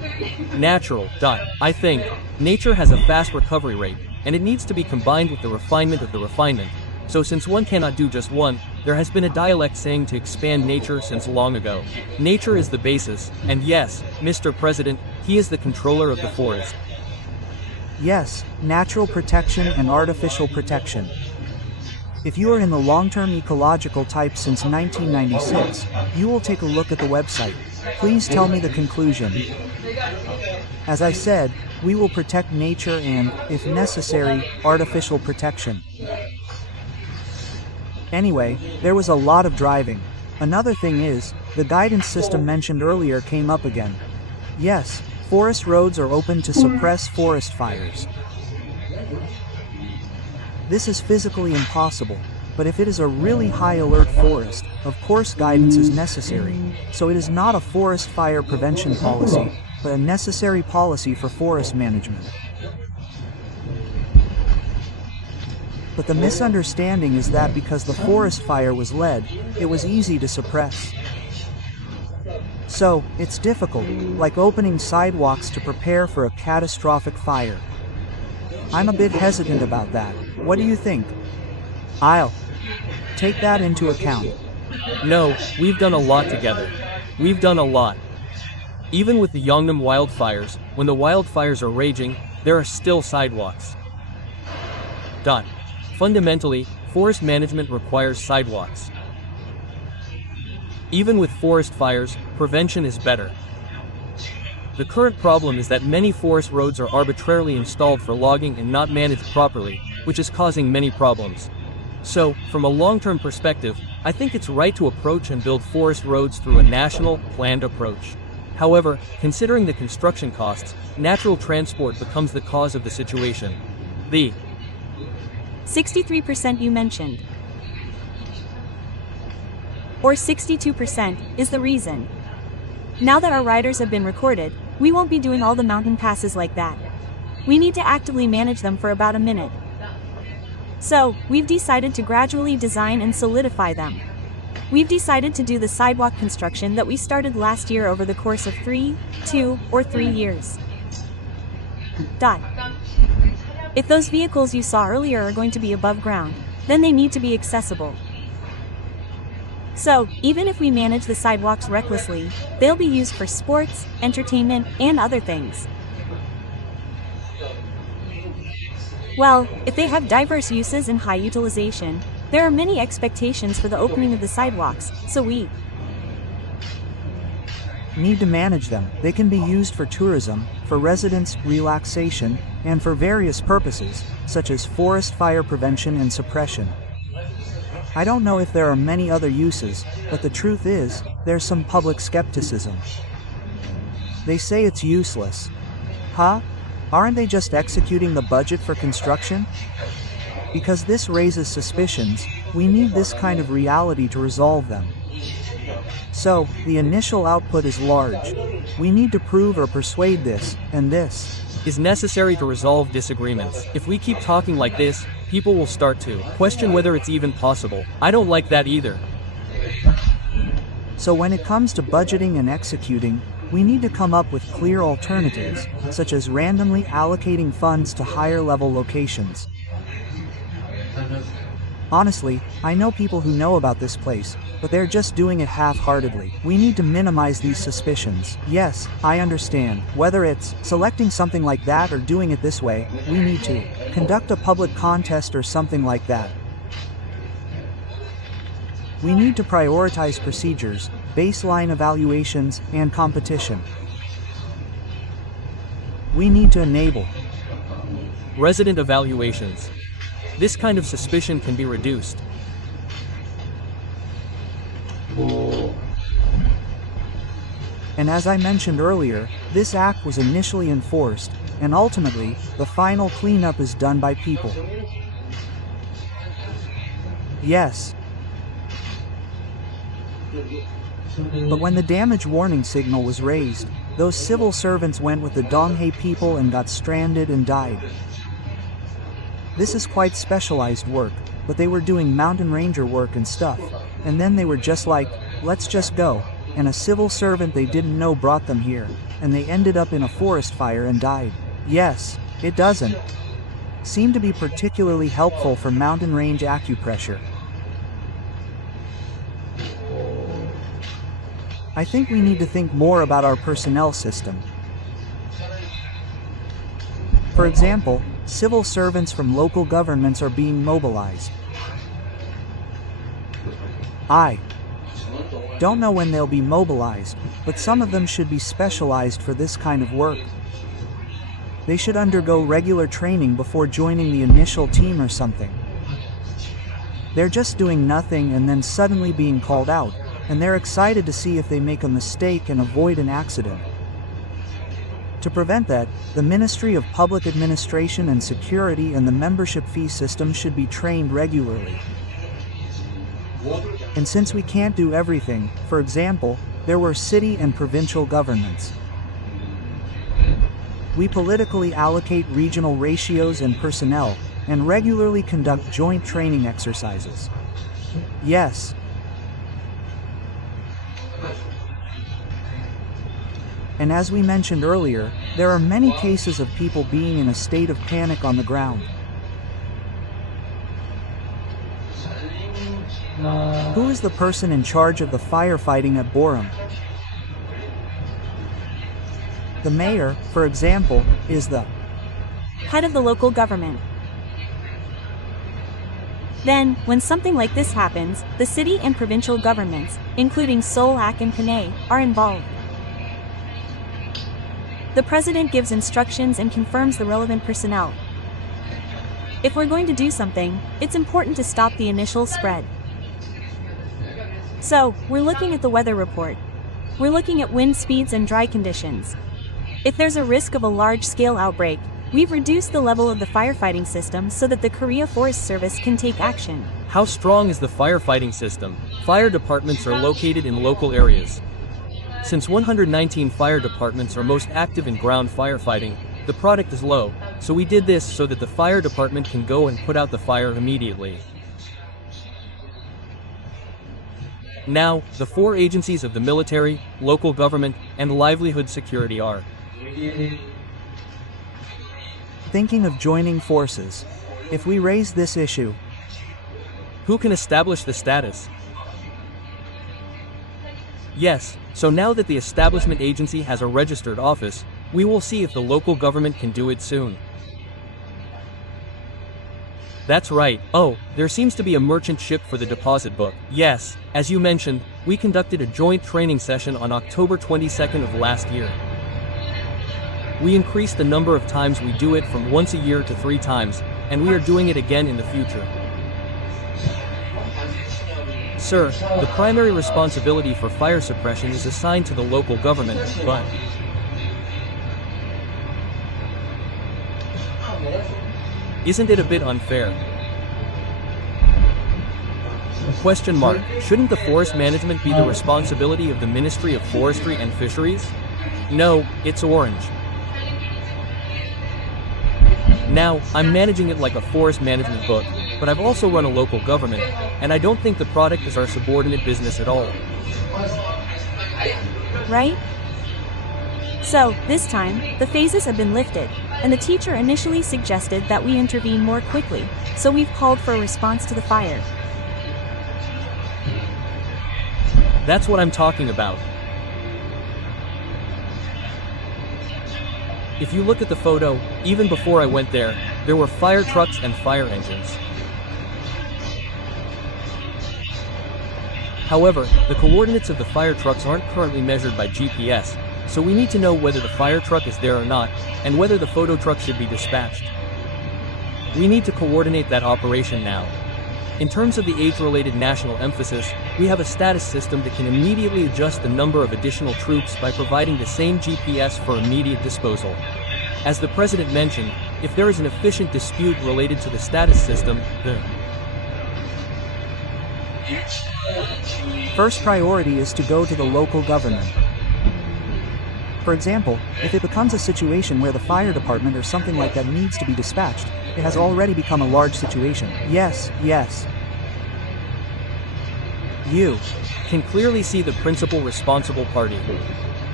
Natural. I think nature has a fast recovery rate, and it needs to be combined with the refinement of the refinement. So since one cannot do just one, there has been a dialect saying to expand nature since long ago. Nature is the basis, and yes, Mr. President, he is the controller of the forest. Yes, natural protection and artificial protection. If you are in the long-term ecological type since 1996, you will take a look at the website. Please tell me the conclusion. As I said, we will protect nature and, if necessary, artificial protection. Anyway, there was a lot of driving. Another thing is, the guidance system mentioned earlier came up again. Yes, forest roads are open to suppress forest fires. This is physically impossible, but if it is a really high alert forest, of course guidance is necessary, so it is not a forest fire prevention policy, but a necessary policy for forest management. But the misunderstanding is that because the forest fire was led, it was easy to suppress. So, it's difficult, like opening sidewalks to prepare for a catastrophic fire. I'm a bit hesitant about that. What do you think? I'll take that into account. No, we've done a lot together. We've done a lot. Even with the Yongnam wildfires, when the wildfires are raging, there are still sidewalks. Fundamentally, forest management requires sidewalks. Even with forest fires, prevention is better. The current problem is that many forest roads are arbitrarily installed for logging and not managed properly, which is causing many problems. So, from a long-term perspective, I think it's right to approach and build forest roads through a national, planned approach. However, considering the construction costs, natural transport becomes the cause of the situation. The 63% you mentioned, or 62%, is the reason. Now that our riders have been recorded, we won't be doing all the mountain passes like that. We need to actively manage them for about a minute. So, we've decided to gradually design and solidify them. We've decided to do the sidewalk construction that we started last year over the course of 3, 2, or 3 years. If those vehicles you saw earlier are going to be above ground, then they need to be accessible. So, even if we manage the sidewalks recklessly, they'll be used for sports, entertainment, and other things. Well, if they have diverse uses and high utilization, there are many expectations for the opening of the sidewalks, so we need to manage them. They can be used for tourism, for residents' relaxation, and for various purposes, such as forest fire prevention and suppression. I don't know if there are many other uses, but the truth is, there's some public skepticism. They say it's useless. Aren't they just executing the budget for construction? Because this raises suspicions, we need this kind of reality to resolve them. So, the initial output is large. We need to prove or persuade this, and this is necessary to resolve disagreements. If we keep talking like this, people will start to question whether it's even possible. I don't like that either. So when it comes to budgeting and executing, we need to come up with clear alternatives, such as randomly allocating funds to higher level locations. Honestly, I know people who know about this place, but they're just doing it half-heartedly. We need to minimize these suspicions. Yes, I understand. Whether it's selecting something like that or doing it this way, we need to conduct a public contest or something like that. We need to prioritize procedures, baseline evaluations, and competition. We need to enable resident evaluations. This kind of suspicion can be reduced. And as I mentioned earlier, this act was initially enforced, and ultimately, the final cleanup is done by people. Yes. But when the damage warning signal was raised, those civil servants went with the Donghae people and got stranded and died. This is quite specialized work, but they were doing mountain ranger work and stuff, and then they were just like, let's just go, and a civil servant they didn't know brought them here. and they ended up in a forest fire and died. Yes, it doesn't seem to be particularly helpful for mountain range acupressure. I think we need to think more about our personnel system. For example, civil servants from local governments are being mobilized. I don't know when they'll be mobilized, but some of them should be specialized for this kind of work. They should undergo regular training before joining the initial team or something. They're just doing nothing and then suddenly being called out, and they're excited to see if they make a mistake and avoid an accident. To prevent that, the Ministry of Public Administration and Security and the membership fee system should be trained regularly. And since we can't do everything, for example, there were city and provincial governments. We politically allocate regional ratios and personnel, and regularly conduct joint training exercises. Yes. And as we mentioned earlier, there are many cases of people being in a state of panic on the ground. Who is the person in charge of the firefighting at Borum? The mayor, for example, is the head of the local government. Then, when something like this happens, the city and provincial governments, including Solak and Panay, are involved. The president gives instructions and confirms the relevant personnel. If we're going to do something, it's important to stop the initial spread. So, we're looking at the weather report. We're looking at wind speeds and dry conditions. If there's a risk of a large-scale outbreak, we've reduced the level of the firefighting system so that the Korea Forest Service can take action. How strong is the firefighting system? Fire departments are located in local areas. Since 119 fire departments are most active in ground firefighting, the product is low, so we did this so that the fire department can go and put out the fire immediately. Now, the 4 agencies of the military, local government, and livelihood security are thinking of joining forces. If we raise this issue, who can establish the status? Yes, so now that the establishment agency has a registered office, we will see if the local government can do it soon. That's right. Oh, there seems to be a merchant ship for the deposit book. Yes, as you mentioned, we conducted a joint training session on October 22nd of last year. We increased the number of times we do it from once a year to 3 times, and we are doing it again in the future. Sir, the primary responsibility for fire suppression is assigned to the local government, but isn't it a bit unfair? Question mark. Shouldn't the forest management be the responsibility of the Ministry of Forestry and Fisheries? No, it's orange. Now, I'm managing it like a forest management book, but I've also run a local government, and I don't think the product is our subordinate business at all. Right? So, this time, the phases have been lifted, and the teacher initially suggested that we intervene more quickly, so we've called for a response to the fire. That's what I'm talking about. If you look at the photo, even before I went there were fire trucks and fire engines. However, the coordinates of the fire trucks aren't currently measured by GPS, so we need to know whether the fire truck is there or not, and whether the photo truck should be dispatched. We need to coordinate that operation now. In terms of the age-related national emphasis, we have a status system that can immediately adjust the number of additional troops by providing the same GPS for immediate disposal. As the President mentioned, if there is an efficient dispute related to the status system, the first priority is to go to the local government. For example, if it becomes a situation where the fire department or something like that needs to be dispatched, it has already become a large situation. Yes. You can clearly see the principal responsible party.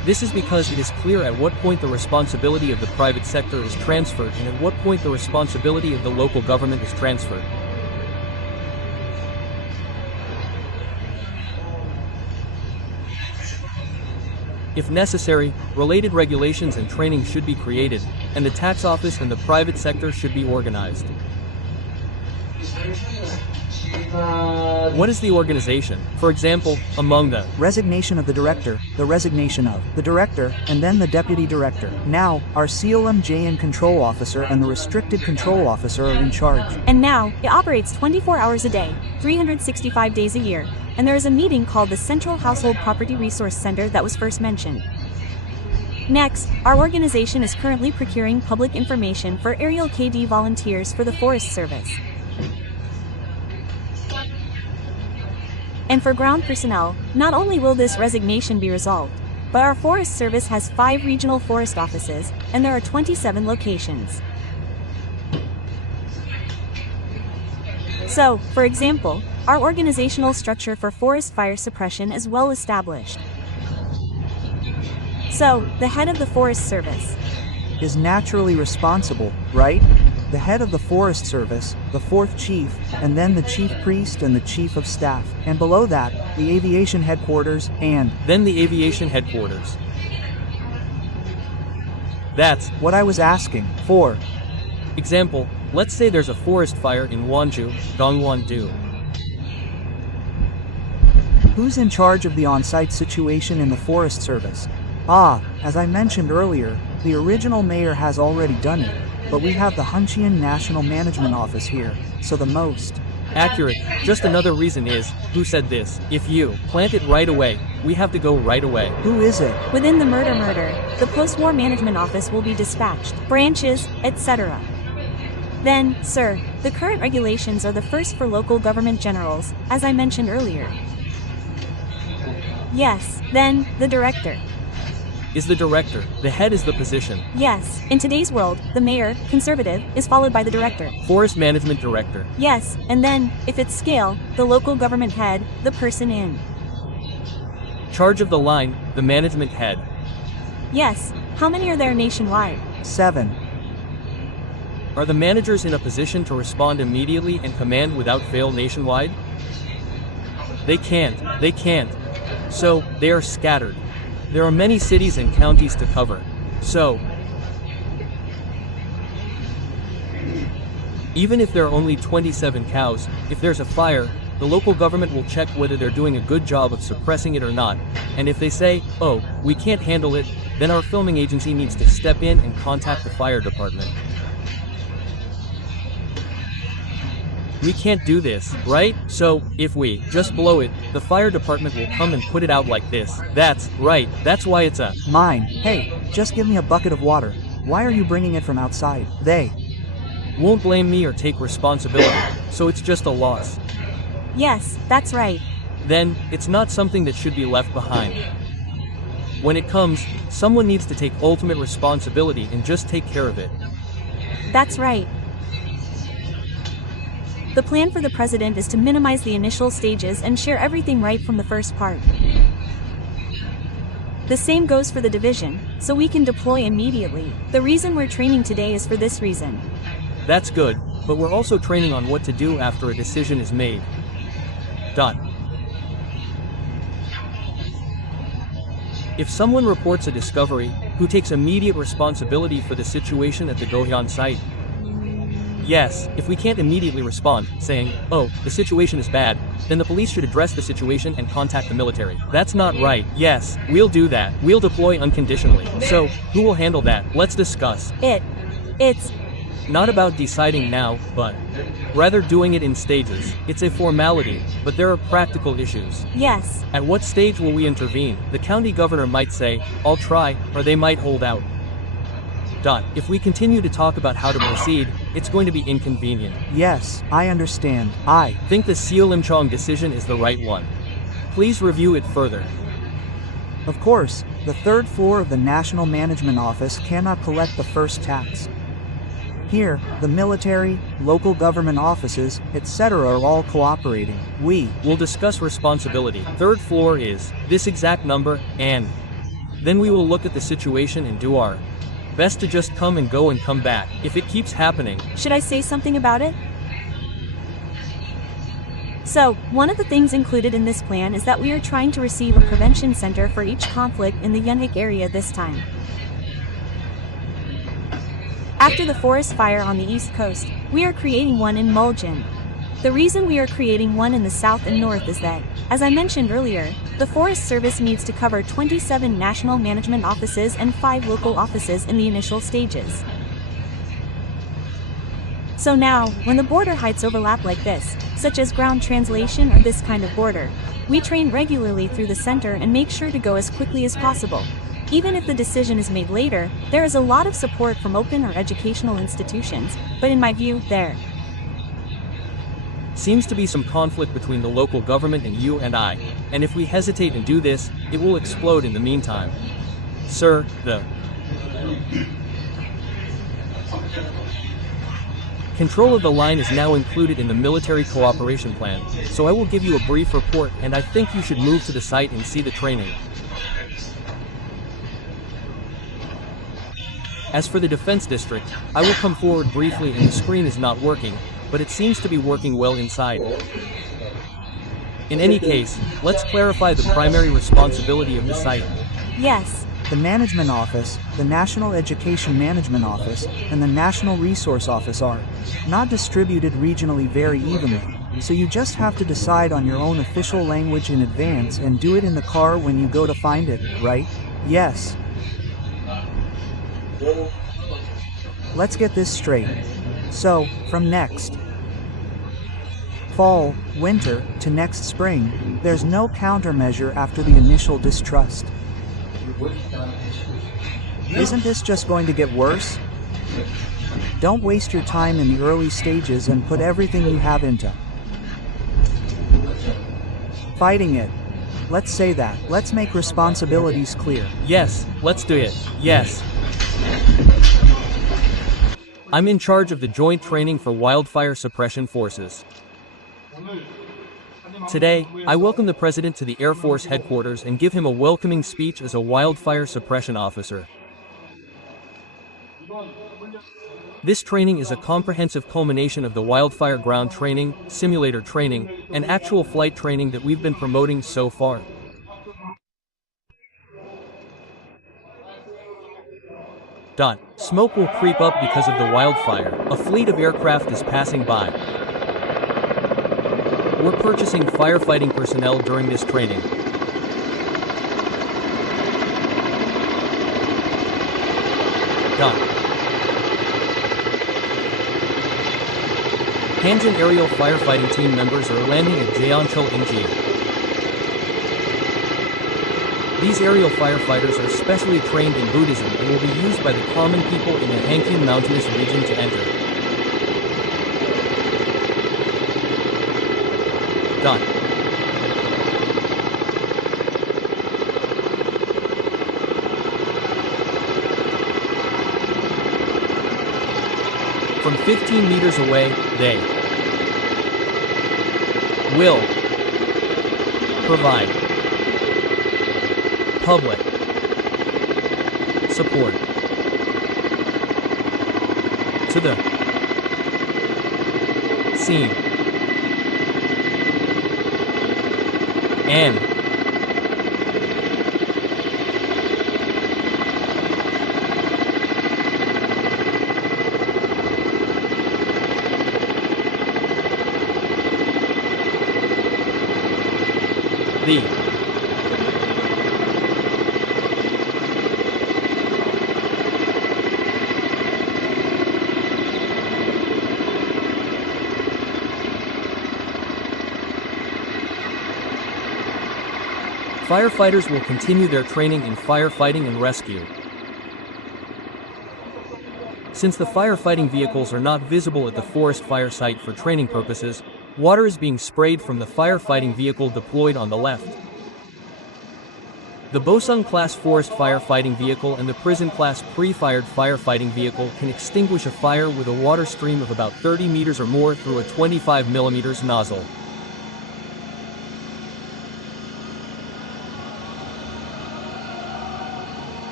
This is because it is clear at what point the responsibility of the private sector is transferred and at what point the responsibility of the local government is transferred. If necessary, related regulations and training should be created, and the tax office and the private sector should be organized. What is the organization? For example, among the resignation of the director, the resignation of the director, and then the deputy director. Now, our CLMJN control officer and the restricted control officer are in charge. And now, it operates 24 hours a day, 365 days a year, and there is a meeting called the Central Household Property Resource Center that was first mentioned. Next, our organization is currently procuring public information for aerial KD volunteers for the Forest Service. And for ground personnel, not only will this resignation be resolved, but our Forest Service has 5 regional forest offices, and there are 27 locations. So, for example, our organizational structure for forest fire suppression is well established. So, the head of the Forest Service is naturally responsible, right? The head of the Forest Service, the 4th chief, and then the chief priest and the chief of staff, and below that, the aviation headquarters, and then the aviation headquarters. That's what I was asking for. Example, let's say there's a forest fire in Wonju, Gangwon-do. Who's in charge of the on-site situation in the Forest Service? As I mentioned earlier, the original mayor has already done it, but we have the Huncheon National Management Office here, so the most accurate. Just another reason is, who said this? If you plant it right away, we have to go right away. Who is it? Within the murder, the post-war management office will be dispatched, branches, etc. Then, sir, the current regulations are the first for local government generals, as I mentioned earlier. Yes, then, the director. Is the director, the head is the position. Yes, in today's world, the mayor, conservative, is followed by the director. Forest management director. Yes, and then, if it's scale, the local government head, the person in charge of the line, the management head. Yes, how many are there nationwide? 7. Are the managers in a position to respond immediately and command without fail nationwide? They can't. So, they are scattered. There are many cities and counties to cover. So, even if there are only 27 cows, if there's a fire, the local government will check whether they're doing a good job of suppressing it or not, and if they say, oh, we can't handle it, then our filming agency needs to step in and contact the fire department. We can't do this, right? So, if we just blow it, the fire department will come and put it out like this. That's right, that's why it's a mine. Hey, just give me a bucket of water. Why are you bringing it from outside? They won't blame me or take responsibility, so it's just a loss. Yes, that's right. Then, it's not something that should be left behind. When it comes, someone needs to take ultimate responsibility and just take care of it. That's right. The plan for the president is to minimize the initial stages and share everything right from the first part. The same goes for the division, so we can deploy immediately. The reason we're training today is for this reason. That's good, but we're also training on what to do after a decision is made. If someone reports a discovery, who takes immediate responsibility for the situation at the Gohyeon site? Yes, if we can't immediately respond, saying, oh, the situation is bad, then the police should address the situation and contact the military. That's not right. Yes, we'll do that. We'll deploy unconditionally. So, who will handle that? Let's discuss. It's not about deciding now, but rather doing it in stages. It's a formality, but there are practical issues. Yes. At what stage will we intervene? The county governor might say, I'll try, or they might hold out. If we continue to talk about how to proceed, it's going to be inconvenient. Yes, I understand. I think the Seolimcheong decision is the right one. Please review it further. Of course, the 3rd floor of the National Management Office cannot collect the first tax. Here, the military, local government offices, etc. are all cooperating. We will discuss responsibility. 3rd floor is this exact number, and Then we will look at the situation and do our best to just come and go and come back. If it keeps happening, Should I say something about it? So, one of the things included in this plan is that we are trying to receive a prevention center for each conflict in the Yunhik area this time. After the forest fire on the east coast, we are creating one in Muljan. The reason we are creating one in the south and north is that, as I mentioned earlier, the Forest Service needs to cover 27 national management offices and 5 local offices in the initial stages. So now, when the border heights overlap like this, such as ground translation or this kind of border, we train regularly through the center and make sure to go as quickly as possible. Even if the decision is made later, there is a lot of support from open or educational institutions, but in my view, there seems to be some conflict between the local government and you and I, and if we hesitate and do this, it will explode in the meantime. Sir, the control of the line is now included in the military cooperation plan, so I will give you a brief report and I think you should move to the site and see the training. As for the defense district, I will come forward briefly and the screen is not working, but it seems to be working well inside. In any case, let's clarify the primary responsibility of the site. yes, The Management Office, the National Education Management Office, and the National Resource Office are not distributed regionally very evenly, so you just have to decide on your own official language in advance and do it in the car when you go to find it, right? Yes. Let's get this straight. So, from next fall, winter, to next spring, there's no countermeasure after the initial distrust. Isn't this just going to get worse? Don't waste your time in the early stages and put everything you have into fighting it. Let's say that. Let's make responsibilities clear. Yes, let's do it. Yes. I'm in charge of the Joint Training for Wildfire Suppression Forces. Today, I welcome the President to the Air Force headquarters and give him a welcoming speech as a wildfire suppression officer. This training is a comprehensive culmination of the wildfire ground training, simulator training, and actual flight training that we've been promoting so far. Smoke will creep up because of the wildfire. A fleet of aircraft is passing by. We're purchasing firefighting personnel during this training. Hanjin aerial firefighting team members are landing at Jeonchul Inji. These aerial firefighters are specially trained in Buddhism and will be used by the common people in the Hankyu mountainous region to enter. From 15 meters away, they will provide public support to the scene and the firefighters will continue their training in firefighting and rescue. Since the firefighting vehicles are not visible at the forest fire site for training purposes, water is being sprayed from the firefighting vehicle deployed on the left. The Bosung-class forest firefighting vehicle and the prison-class pre-fired firefighting vehicle can extinguish a fire with a water stream of about 30 meters or more through a 25 mm nozzle.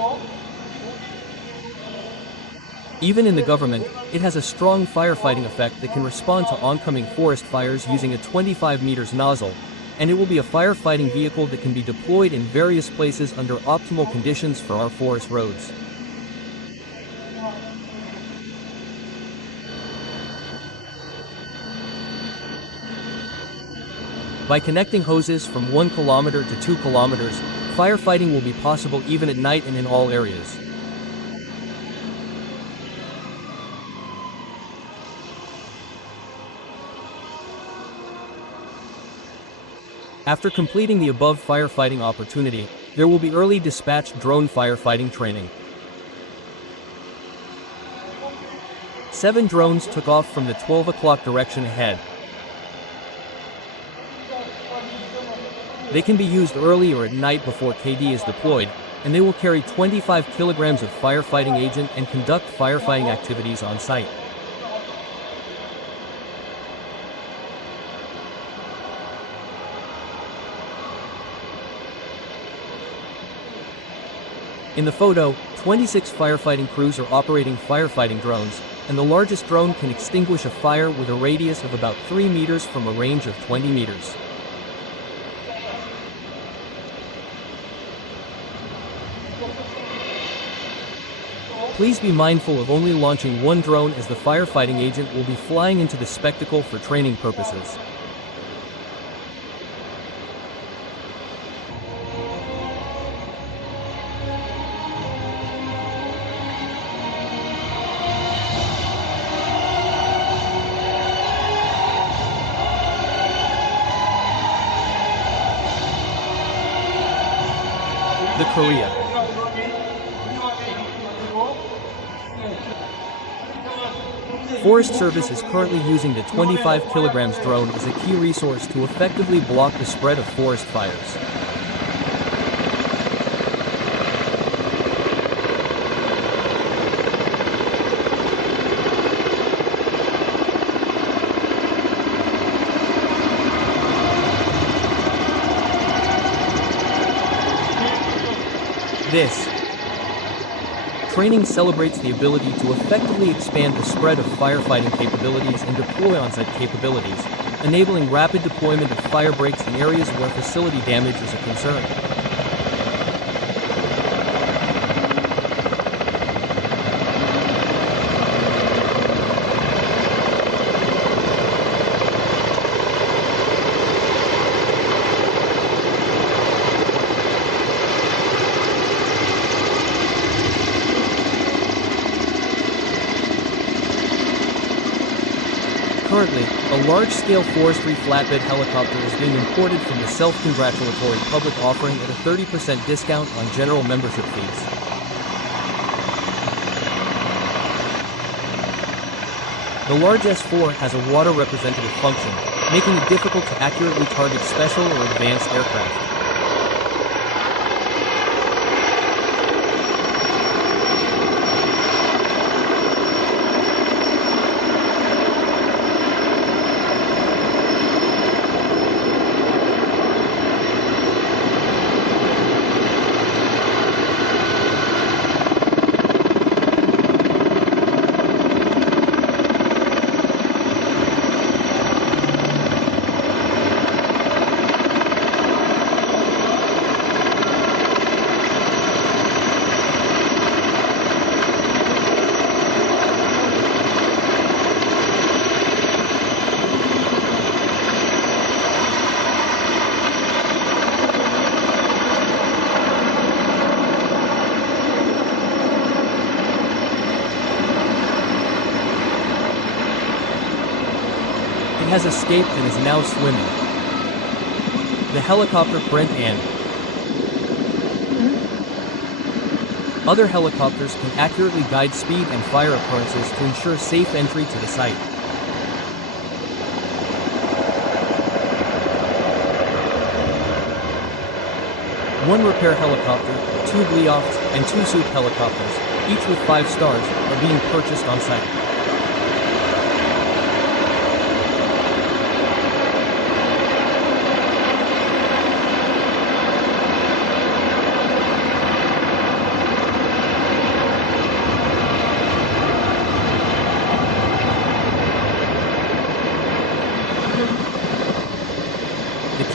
Even in the government, it has a strong firefighting effect that can respond to oncoming forest fires using a 25 meters nozzle, and it will be a firefighting vehicle that can be deployed in various places under optimal conditions for our forest roads. By connecting hoses from 1 kilometer to 2 kilometers, firefighting will be possible even at night and in all areas. After completing the above firefighting opportunity, there will be early dispatch drone firefighting training. 7 drones took off from the 12 o'clock direction ahead. They can be used early or at night before KD is deployed, and they will carry 25 kilograms of firefighting agent and conduct firefighting activities on site. In the photo, 26 firefighting crews are operating firefighting drones, and the largest drone can extinguish a fire with a radius of about 3 meters from a range of 20 meters. Please be mindful of only launching 1 drone, as the firefighting agent will be flying into the spectacle for training purposes. The Korea. Forest Service is currently using the 25 kilograms drone as a key resource to effectively block the spread of forest fires. This training celebrates the ability to effectively expand the spread of firefighting capabilities and deploy on-site capabilities, enabling rapid deployment of fire breaks in areas where facility damage is a concern. Currently, a large-scale forestry flatbed helicopter is being imported from the self-congratulatory public offering at a 30% discount on general membership fees. The large S4 has a water representative function, making it difficult to accurately target special or advanced aircraft. Has escaped and is now swimming. The helicopter Brent and other helicopters can accurately guide speed and fire occurrences to ensure safe entry to the site. One repair helicopter, 2 Bleofts, and 2 Suit helicopters, each with 5 stars, are being purchased on site.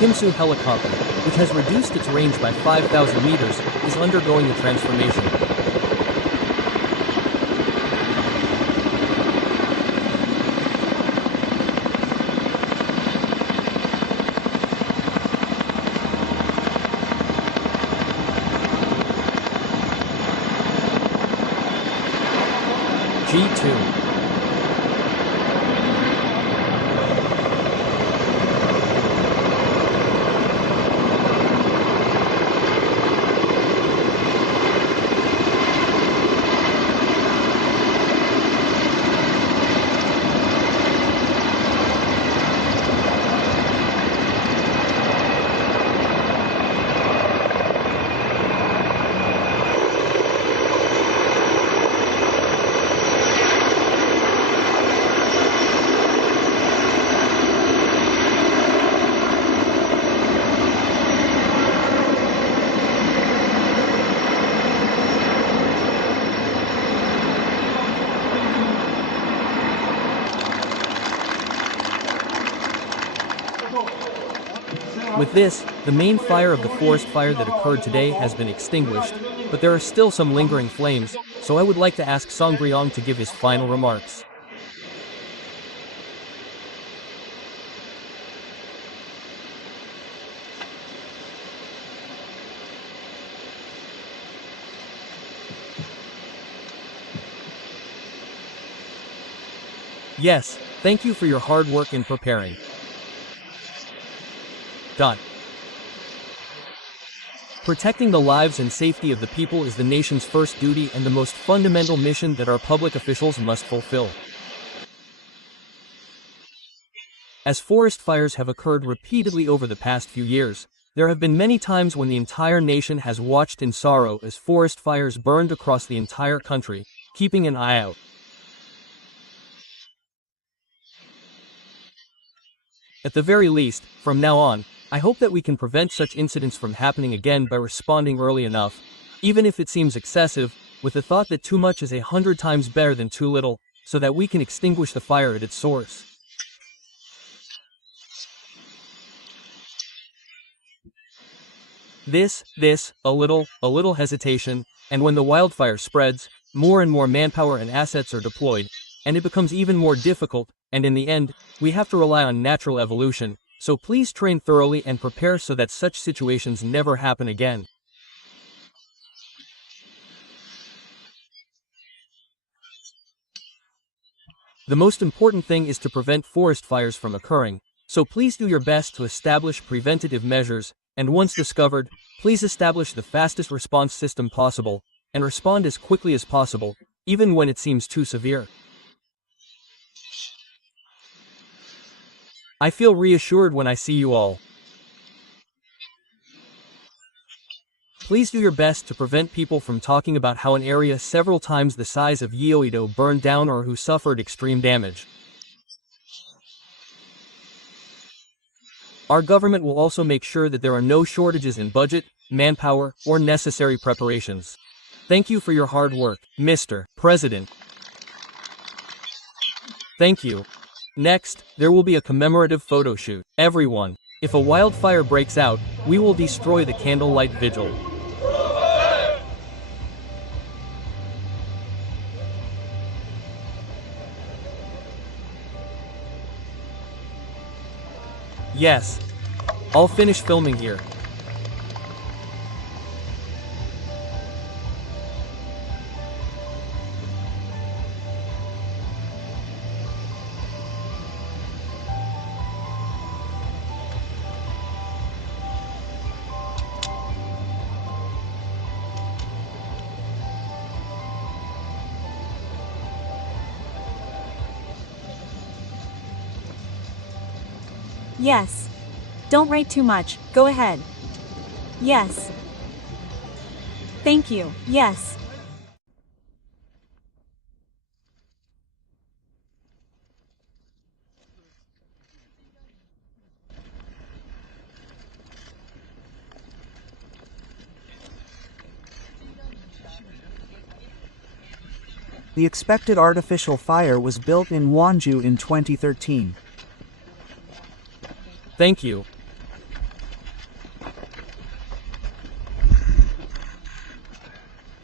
Kimsu helicopter, which has reduced its range by 5,000 meters, is undergoing a transformation. G2. With this, the main fire of the forest fire that occurred today has been extinguished, but there are still some lingering flames, so I would like to ask Songryong to give his final remarks. Yes, thank you for your hard work in preparing. Protecting the lives and safety of the people is the nation's first duty and the most fundamental mission that our public officials must fulfill. As forest fires have occurred repeatedly over the past few years, there have been many times when the entire nation has watched in sorrow as forest fires burned across the entire country, keeping an eye out. At the very least, from now on, I hope that we can prevent such incidents from happening again by responding early enough, even if it seems excessive, with the thought that too much is 100 times better than too little, so that we can extinguish the fire at its source. A little hesitation, and when the wildfire spreads, more and more manpower and assets are deployed, and it becomes even more difficult, and in the end, we have to rely on natural evolution, so please train thoroughly and prepare so that such situations never happen again. The most important thing is to prevent forest fires from occurring, so please do your best to establish preventative measures, and once discovered, please establish the fastest response system possible, and respond as quickly as possible, even when it seems too severe. I feel reassured when I see you all. Please do your best to prevent people from talking about how an area several times the size of Yeouido burned down or who suffered extreme damage. Our government will also make sure that there are no shortages in budget, manpower, or necessary preparations. Thank you for your hard work, Mr. President. Thank you. Next, there will be a commemorative photo shoot. Everyone, if a wildfire breaks out, we will destroy the candlelight vigil. Yes. I'll finish filming here. Yes. Don't write too much, go ahead. Yes. Thank you, yes. The expected artificial fire was built in Wonju in 2013. Thank you.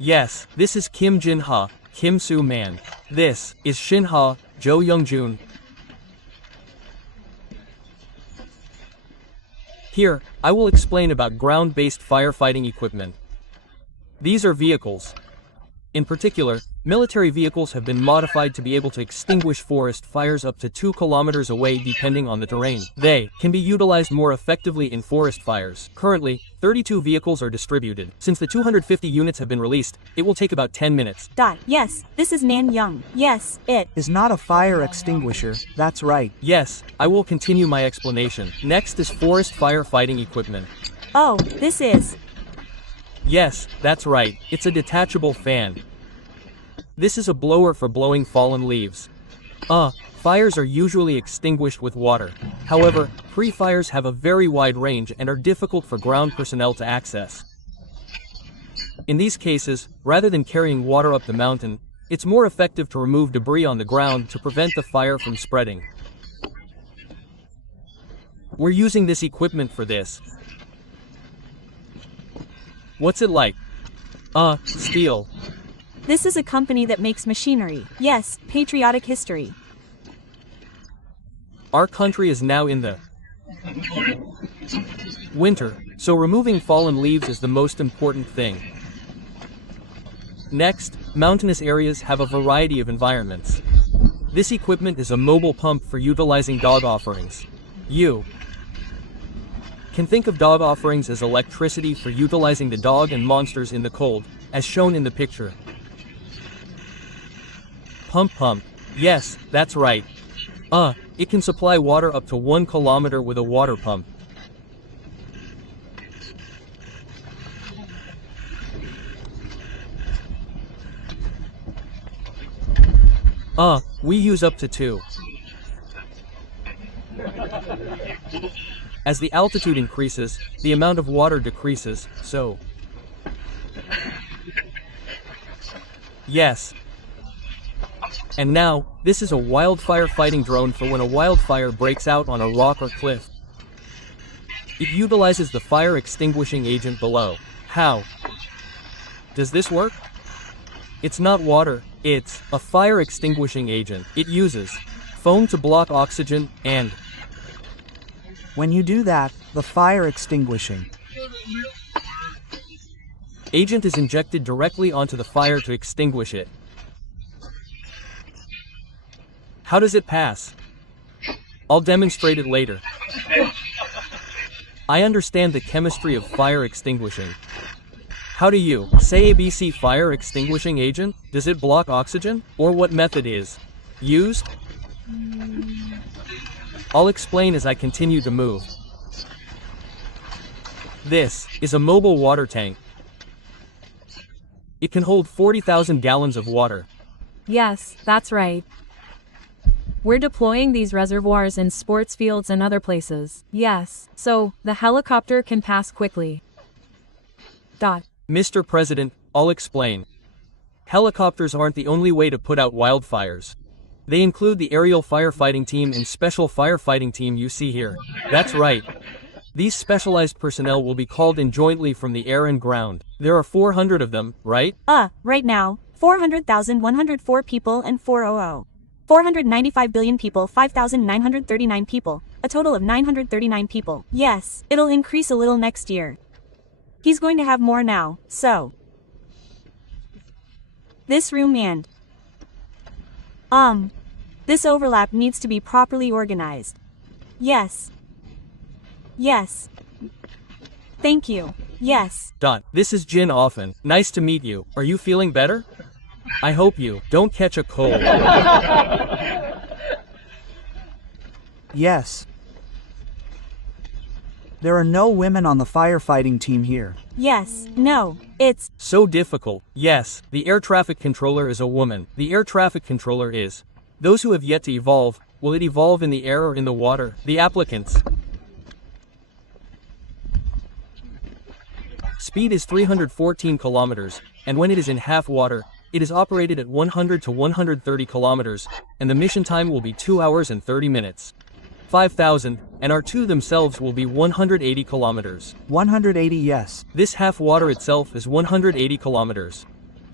Yes, this is Kim Jin-ha, Kim Soo-man. This is Shin-ha, Jo Young-jun. Here, I will explain about ground-based firefighting equipment. These are vehicles. In particular, military vehicles have been modified to be able to extinguish forest fires up to 2 kilometers away depending on the terrain. They can be utilized more effectively in forest fires. Currently, 32 vehicles are distributed. Since the 250 units have been released, it will take about 10 minutes. Yes, this is Nan Young. Yes, it Is not a fire extinguisher, that's right. Yes, I will continue my explanation. Next is forest firefighting equipment. Oh, this is. Yes, that's right, it's a detachable fan. This is a blower for blowing fallen leaves. Fires are usually extinguished with water. However, pre-fires have a very wide range and are difficult for ground personnel to access. In these cases, rather than carrying water up the mountain, it's more effective to remove debris on the ground to prevent the fire from spreading. We're using this equipment for this. What's it like? Steel. This is a company that makes machinery. Yes, patriotic history. Our country is now in the winter, so removing fallen leaves is the most important thing. Next, mountainous areas have a variety of environments. This equipment is a mobile pump for utilizing dog offerings. You can think of dog offerings as electricity for utilizing the dog and monsters in the cold, as shown in the picture. Pump. Yes, that's right. It can supply water up to 1 kilometer with a water pump. We use up to 2. As the altitude increases, the amount of water decreases, so. Yes. And now, this is a wildfire fighting drone for when a wildfire breaks out on a rock or cliff. It utilizes the fire extinguishing agent below. How does this work? It's not water, it's a fire extinguishing agent. It uses foam to block oxygen and When you do that, the fire extinguishing agent is injected directly onto the fire to extinguish it. How does it pass? I'll demonstrate it later. I understand the chemistry of fire extinguishing. How do you say ABC fire extinguishing agent? Does it block oxygen? Or what method is used? I'll explain as I continue to move. This is a mobile water tank. It can hold 40,000 gallons of water. Yes, that's right. We're deploying these reservoirs in sports fields and other places. Yes, so the helicopter can pass quickly. Mr. President, I'll explain. Helicopters aren't the only way to put out wildfires. They include the aerial firefighting team and special firefighting team you see here. That's right. These specialized personnel will be called in jointly from the air and ground. There are 400 of them, right? Right now, 400,104 people and 400. 495 billion people, 5,939 people. A total of 939 people. Yes, it'll increase a little next year. He's going to have more now, so. This room and this overlap needs to be properly organized. Yes. Thank you. Yes. This is Jin Offen. Nice to meet you. Are you feeling better? I hope you don't catch a cold. Yes. There are no women on the firefighting team here. Yes. No. It's So difficult. Yes, the air traffic controller is a woman. The air traffic controller is. Those who have yet to evolve, will it evolve in the air or in the water? The applicants. Speed is 314 kilometers, and when it is in half water, it is operated at 100 to 130 kilometers, and the mission time will be 2 hours and 30 minutes. 5,000, and R2 themselves will be 180 kilometers. 180, yes. This half water itself is 180 kilometers.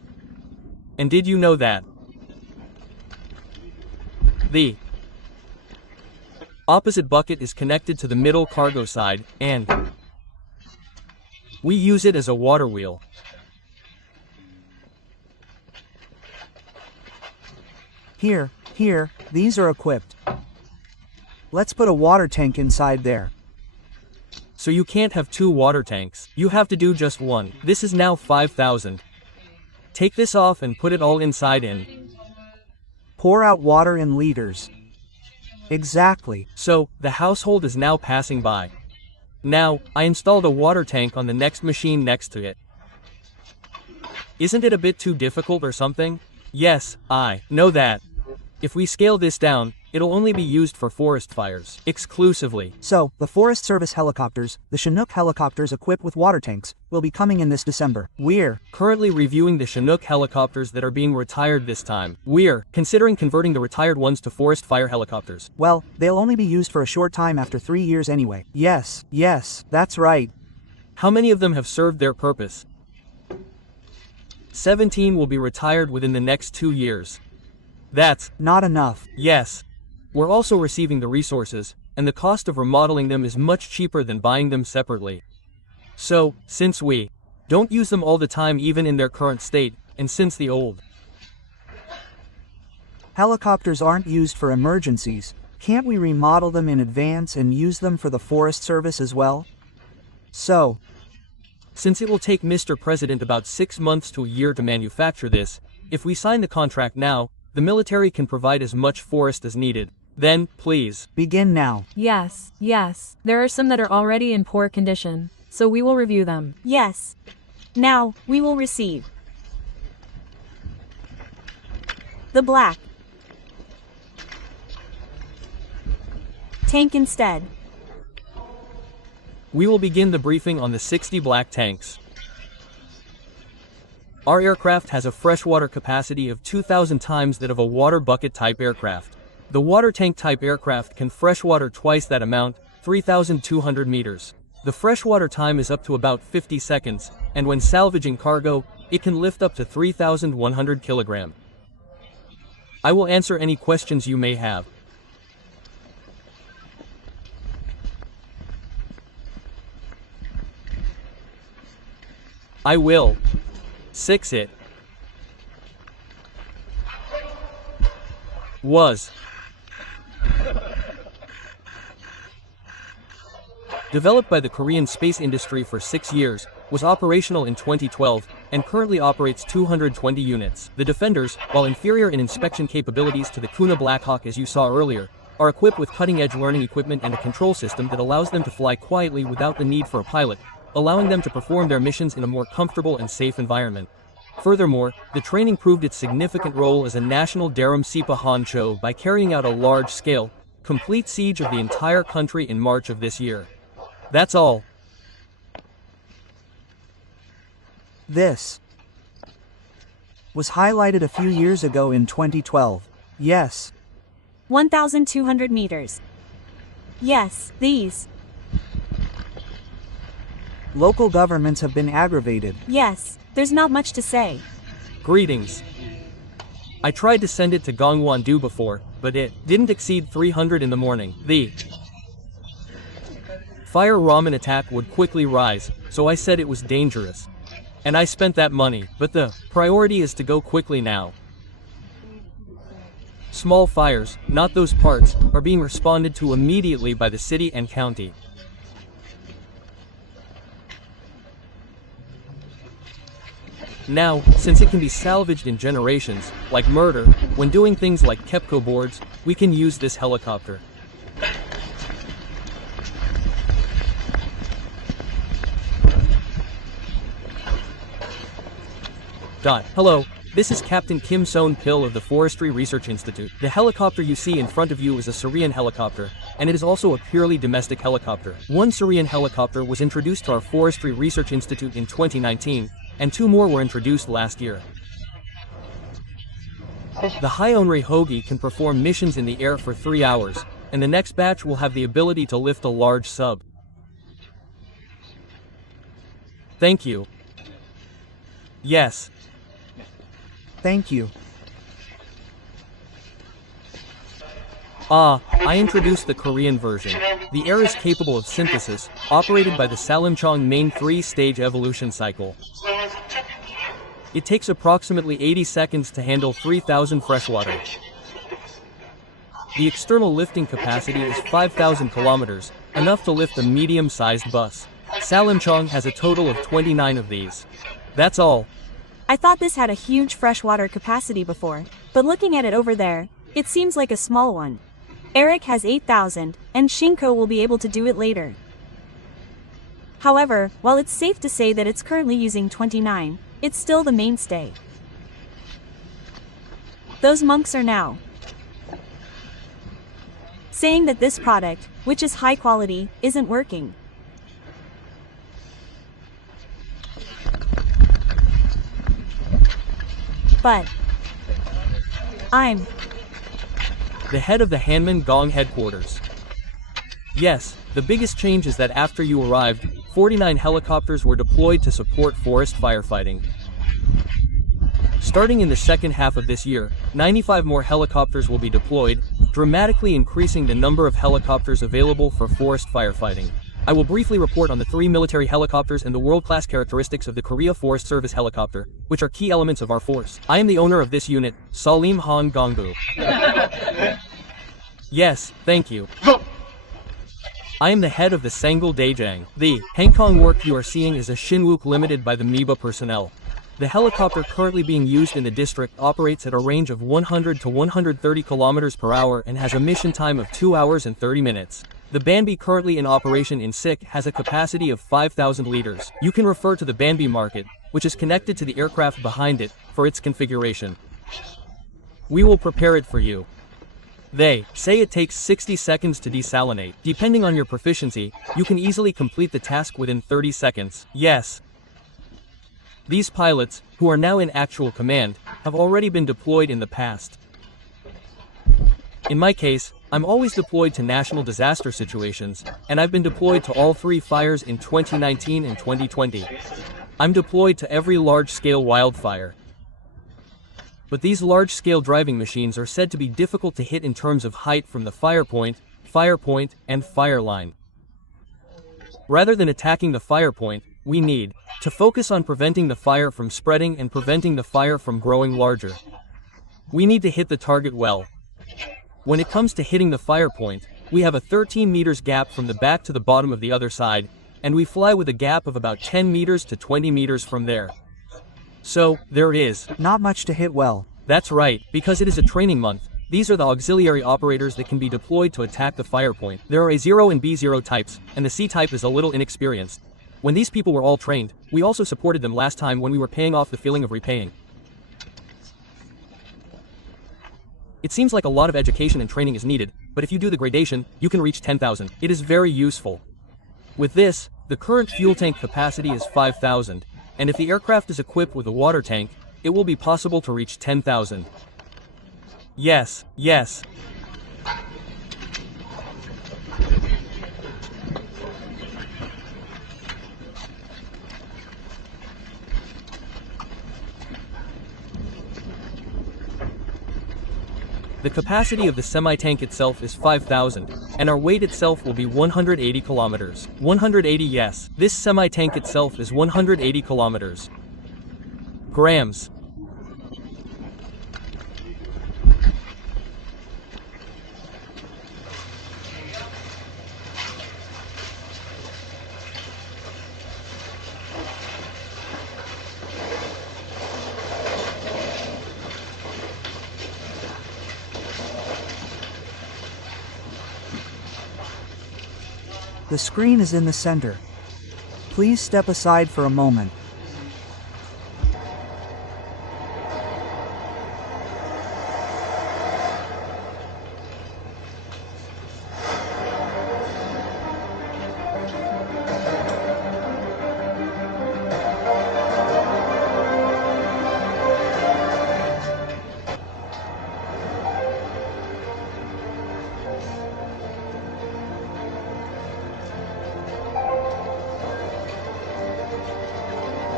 And did you know that the opposite bucket is connected to the middle cargo side, and we use it as a water wheel. Here, these are equipped. Let's put a water tank inside there. So you can't have 2 water tanks. You have to do just one. This is now 5,000. Take this off and put it all inside in. Pour out water in liters. Exactly. So, the household is now passing by. Now, I installed a water tank on the next machine next to it. Isn't it a bit too difficult or something? Yes, I know that. If we scale this down, it'll only be used for forest fires, exclusively. So, the Forest Service helicopters, the Chinook helicopters equipped with water tanks, will be coming in this December. We're currently reviewing the Chinook helicopters that are being retired this time. We're considering converting the retired ones to forest fire helicopters. Well, they'll only be used for a short time after 3 years anyway. Yes, that's right. How many of them have served their purpose? 17 will be retired within the next 2 years. That's not enough. Yes. We're also receiving the resources, and the cost of remodeling them is much cheaper than buying them separately. So, since we don't use them all the time even in their current state, and since the old helicopters aren't used for emergencies, can't we remodel them in advance and use them for the Forest Service as well? So, since it will take Mr. President about 6 months to a year to manufacture this, if we sign the contract now, the military can provide as much forest as needed. Then, please, begin now. Yes. There are some that are already in poor condition, so we will review them. Yes. Now, we will receive the black tank instead. We will begin the briefing on the 60 black tanks. Our aircraft has a freshwater capacity of 2,000 times that of a water bucket type aircraft. The water tank type aircraft can freshwater twice that amount, 3,200 meters. The freshwater time is up to about 50 seconds, and when salvaging cargo, it can lift up to 3,100 kilogram. I will answer any questions you may have. I will 6 it was developed by the Korean space industry for 6 years, was operational in 2012, and currently operates 220 units. The Defenders, while inferior in inspection capabilities to the Kuna Blackhawk as you saw earlier, are equipped with cutting-edge learning equipment and a control system that allows them to fly quietly without the need for a pilot, allowing them to perform their missions in a more comfortable and safe environment. Furthermore, the training proved its significant role as a national Daram Sipa Honcho by carrying out a large-scale, complete siege of the entire country in March of this year. That's all. This was highlighted a few years ago in 2012. Yes. 1,200 meters. Yes, these local governments have been aggravated. Yes, there's not much to say. Greetings. I tried to send it to Gongwon-do before, but it didn't exceed 300 in the morning. The fire ramen attack would quickly rise, so I said it was dangerous. And I spent that money, but the priority is to go quickly now. Small fires, not those parts, are being responded to immediately by the city and county. Now, since it can be salvaged in generations, like murder, when doing things like Kepco boards, we can use this helicopter. Hello, this is Captain Kim Son-pil of the Forestry Research Institute. The helicopter you see in front of you is a Syrian helicopter, and it is also a purely domestic helicopter. One Syrian helicopter was introduced to our Forestry Research Institute in 2019, and 2 more were introduced last year. The Hyonri Hogi can perform missions in the air for 3 hours, and the next batch will have the ability to lift a large sub. Thank you. Yes. Thank you. I introduced the Korean version. The air is capable of synthesis, operated by the Salimchong main 3-stage evolution cycle. It takes approximately 80 seconds to handle 3,000 freshwater. The external lifting capacity is 5,000 kilometers, enough to lift a medium-sized bus. Salimchong has a total of 29 of these. That's all. I thought this had a huge freshwater capacity before, but looking at it over there, it seems like a small one. Eric has 8,000, and Shinko will be able to do it later. However, while it's safe to say that it's currently using 29, it's still the mainstay. Those monks are now saying that this product, which is high quality, isn't working. But I'm The head of the Hanman Gong headquarters. Yes, the biggest change is that after you arrived, 49 helicopters were deployed to support forest firefighting. Starting in the second half of this year, 95 more helicopters will be deployed, dramatically increasing the number of helicopters available for forest firefighting. I will briefly report on the 3 military helicopters and the world-class characteristics of the Korea Forest Service helicopter, which are key elements of our force. I am the owner of this unit, Salim Han Gongbu. Yes, thank you. I am the head of the Sangul Daejang. The Hangkong work you are seeing is a Shinwook limited by the MIBA personnel. The helicopter currently being used in the district operates at a range of 100 to 130 kilometers per hour and has a mission time of 2 hours and 30 minutes. The Banbi currently in operation in Sik has a capacity of 5,000 liters. You can refer to the Banbi market, which is connected to the aircraft behind it, for its configuration. We will prepare it for you. They say it takes 60 seconds to desalinate. Depending on your proficiency, you can easily complete the task within 30 seconds. Yes. These pilots, who are now in actual command, have already been deployed in the past. In my case, I'm always deployed to national disaster situations, and I've been deployed to all 3 fires in 2019 and 2020. I'm deployed to every large-scale wildfire. But these large-scale driving machines are said to be difficult to hit in terms of height from the fire point, and fire line. Rather than attacking the fire point, we need to focus on preventing the fire from spreading and preventing the fire from growing larger. We need to hit the target well. When it comes to hitting the fire point, we have a 13 meters gap from the back to the bottom of the other side, and we fly with a gap of about 10 meters to 20 meters from there. So, there it is. Not much to hit well. That's right, because it is a training month. These are the auxiliary operators that can be deployed to attack the fire point. There are A0 and B0 types, and the C type is a little inexperienced. When these people were all trained, we also supported them last time when we were paying off the feeling of repaying. It seems like a lot of education and training is needed, but if you do the gradation, you can reach 10,000. It is very useful. With this, the current fuel tank capacity is 5,000, and if the aircraft is equipped with a water tank, it will be possible to reach 10,000. Yes, yes. The capacity of the semi-tank itself is 5,000, and our weight itself will be 180 kilometers. 180, yes. This semi-tank itself is 180 kilometers. Grams. The screen is in the center. Please step aside for a moment.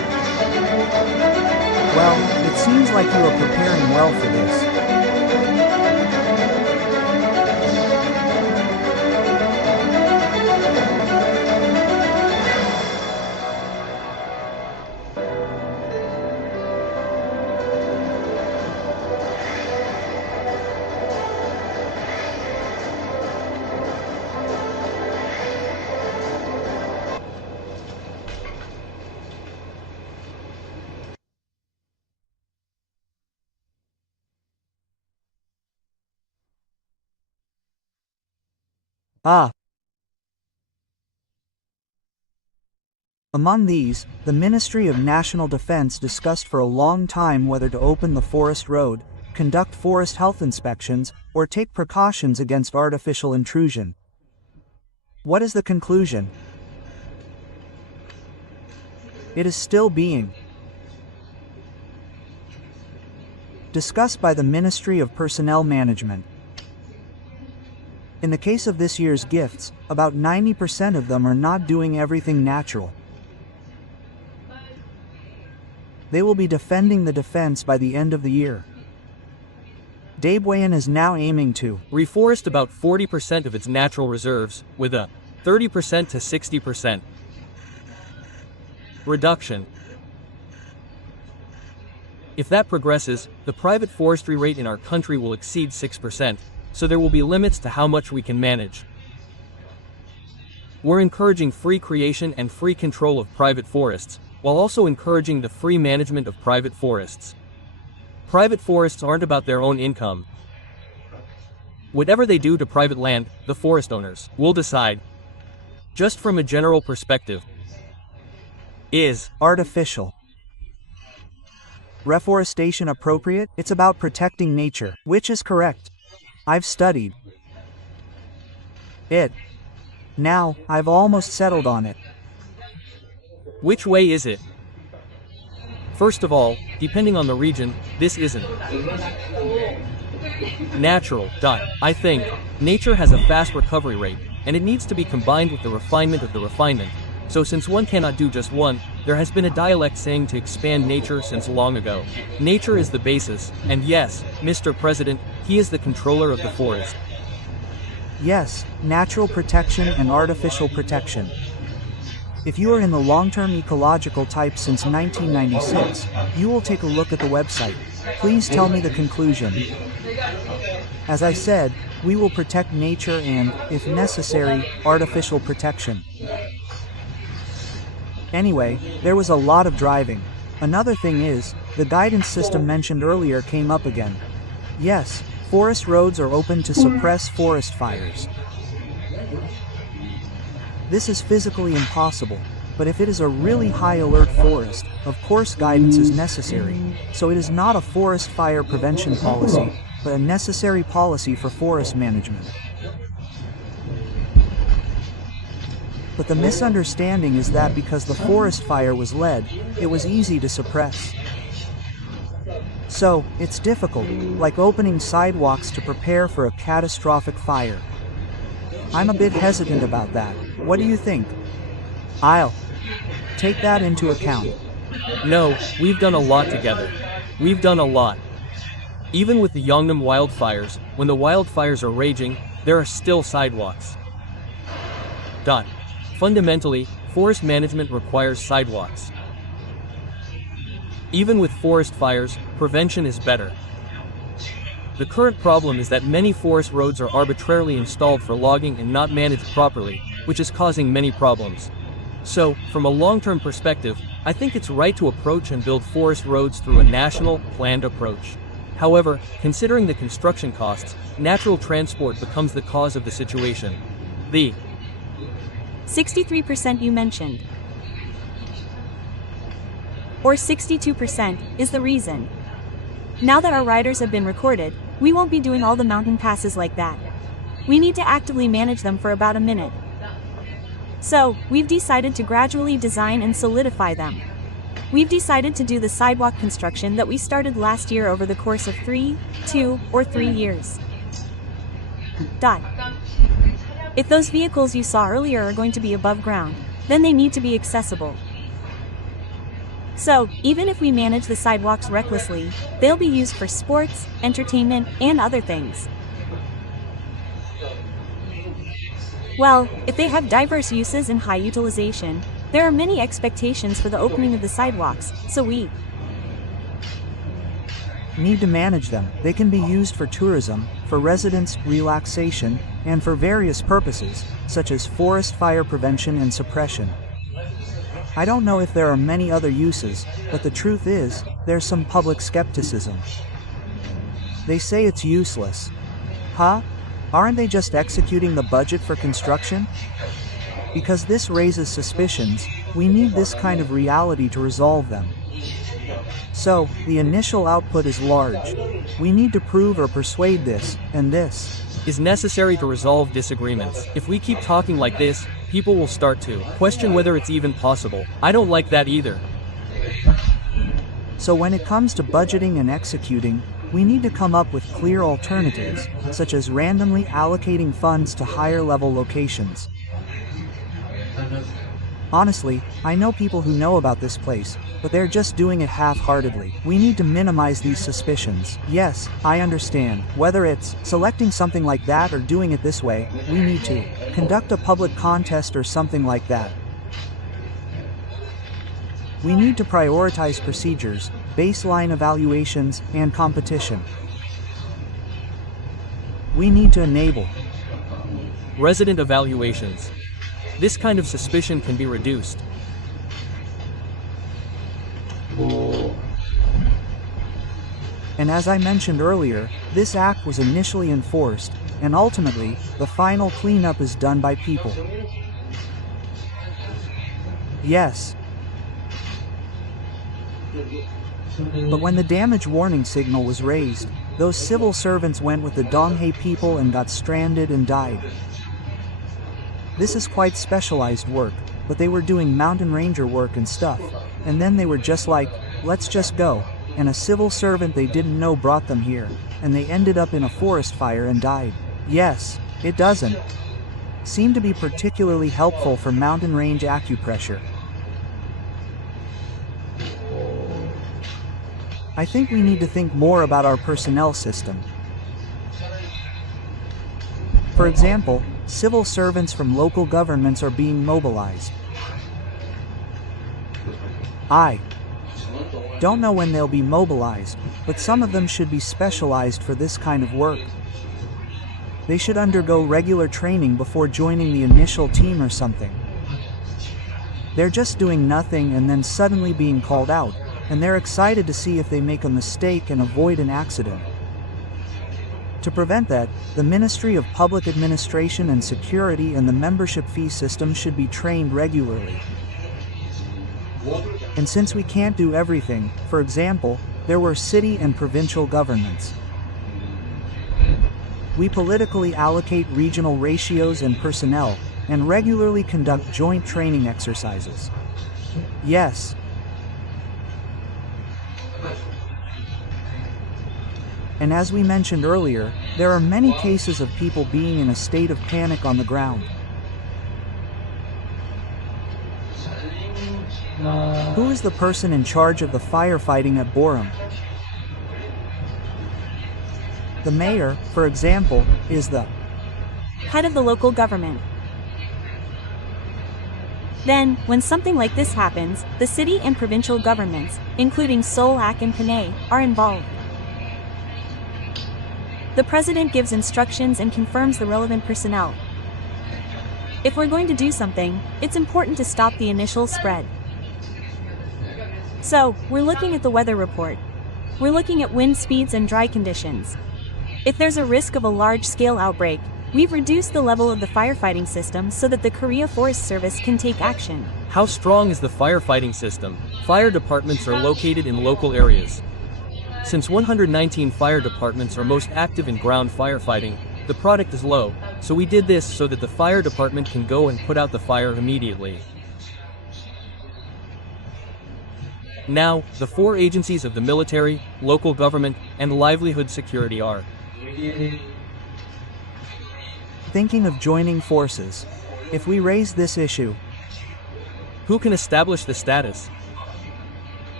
like you are preparing well for this. Among these, the Ministry of National Defense discussed for a long time whether to open the forest road, conduct forest health inspections, or take precautions against artificial intrusion. What is the conclusion? It is still being discussed by the Ministry of Personnel Management. In the case of this year's gifts, about 90% of them are not doing everything natural. They will be defending the defense by the end of the year. Daebwayan is now aiming to reforest about 40% of its natural reserves, with a 30% to 60% reduction. If that progresses, the private forestry rate in our country will exceed 6%, so there will be limits to how much we can manage. We're encouraging free creation and free control of private forests, while also encouraging the free management of private forests. Private forests aren't about their own income. Whatever they do to private land, the forest owners will decide. Just from a general perspective, is artificial reforestation appropriate? It's about protecting nature, which is correct. I've studied it. Now, I've almost settled on it. Which way is it? First of all, depending on the region, this isn't natural. I think nature has a fast recovery rate, and it needs to be combined with the refinement of the refinement. So since one cannot do just one, there has been a dialect saying to expand nature since long ago. Nature is the basis, and yes, Mr. President, he is the controller of the forest. Yes, natural protection and artificial protection. If you are in the long-term ecological type since 1996, you will take a look at the website. Please tell me the conclusion. As I said, we will protect nature and, if necessary, artificial protection. Anyway, there was a lot of driving. Another thing is, the guidance system mentioned earlier came up again. Yes, forest roads are open to suppress forest fires. This is physically impossible, but if it is a really high alert forest, of course guidance is necessary, so it is not a forest fire prevention policy, but a necessary policy for forest management. But the misunderstanding is that because the forest fire was led, it was easy to suppress. So, it's difficult, like opening sidewalks to prepare for a catastrophic fire. I'm a bit hesitant about that. What do you think? I'll take that into account. No, we've done a lot together. We've done a lot. Even with the Yongnam wildfires, when the wildfires are raging, there are still sidewalks. Fundamentally, forest management requires sidewalks. Even with forest fires, prevention is better. The current problem is that many forest roads are arbitrarily installed for logging and not managed properly, which is causing many problems. So, from a long-term perspective, I think it's right to approach and build forest roads through a national, planned approach. However, considering the construction costs, natural transport becomes the cause of the situation. The 63% you mentioned, or 62%, is the reason. Now that our riders have been recorded, we won't be doing all the mountain passes like that. We need to actively manage them for about a minute. So, we've decided to gradually design and solidify them. We've decided to do the sidewalk construction that we started last year over the course of 3, 2, or 3 years. If those vehicles you saw earlier are going to be above ground, then they need to be accessible. So, even if we manage the sidewalks recklessly, they'll be used for sports, entertainment, and other things. Well, if they have diverse uses and high utilization, there are many expectations for the opening of the sidewalks, so we need to manage them. They can be used for tourism, for residents' relaxation, and for various purposes, such as forest fire prevention and suppression. I don't know if there are many other uses, but the truth is, there's some public skepticism. They say it's useless. Huh? Aren't they just executing the budget for construction? Because this raises suspicions, we need this kind of reality to resolve them. So, the initial output is large. We need to prove or persuade this, and this is necessary to resolve disagreements. If we keep talking like this, people will start to question whether it's even possible. I don't like that either. So when it comes to budgeting and executing, we need to come up with clear alternatives, such as randomly allocating funds to higher level locations. Honestly, I know people who know about this place, but they're just doing it half-heartedly. We need to minimize these suspicions. Yes, I understand. Whether it's selecting something like that or doing it this way, we need to conduct a public contest or something like that. We need to prioritize procedures, baseline evaluations, and competition. We need to enable resident evaluations. This kind of suspicion can be reduced. And as I mentioned earlier, this act was initially enforced, and ultimately, the final cleanup is done by people. Yes. But when the damage warning signal was raised, those civil servants went with the Donghae people and got stranded and died. This is quite specialized work, but they were doing mountain ranger work and stuff, and then they were just like, let's just go, and a civil servant they didn't know brought them here, and they ended up in a forest fire and died. Yes, it doesn't seem to be particularly helpful for mountain range acupressure. I think we need to think more about our personnel system. For example, civil servants from local governments are being mobilized. I don't know when they'll be mobilized, but some of them should be specialized for this kind of work. They should undergo regular training before joining the initial team or something. They're just doing nothing and then suddenly being called out, and they're excited to see if they make a mistake and avoid an accident. To prevent that, the Ministry of Public Administration and Security and the membership fee system should be trained regularly. And since we can't do everything, for example, there were city and provincial governments. We politically allocate regional ratios and personnel, and regularly conduct joint training exercises. Yes. And as we mentioned earlier, there are many cases of people being in a state of panic on the ground. Who is the person in charge of the firefighting at Borum? The mayor, for example, is the head of the local government. Then, when something like this happens, the city and provincial governments, including Seoul and Panay, are involved. The president gives instructions and confirms the relevant personnel. If we're going to do something, it's important to stop the initial spread. So, we're looking at the weather report. We're looking at wind speeds and dry conditions. If there's a risk of a large-scale outbreak, we've reduced the level of the firefighting system so that the Korea Forest Service can take action. How strong is the firefighting system? Fire departments are located in local areas. Since 119 fire departments are most active in ground firefighting, the product is low, so we did this so that the fire department can go and put out the fire immediately. Now, the four agencies of the military, local government, and livelihood security are thinking of joining forces. If we raise this issue, who can establish the status?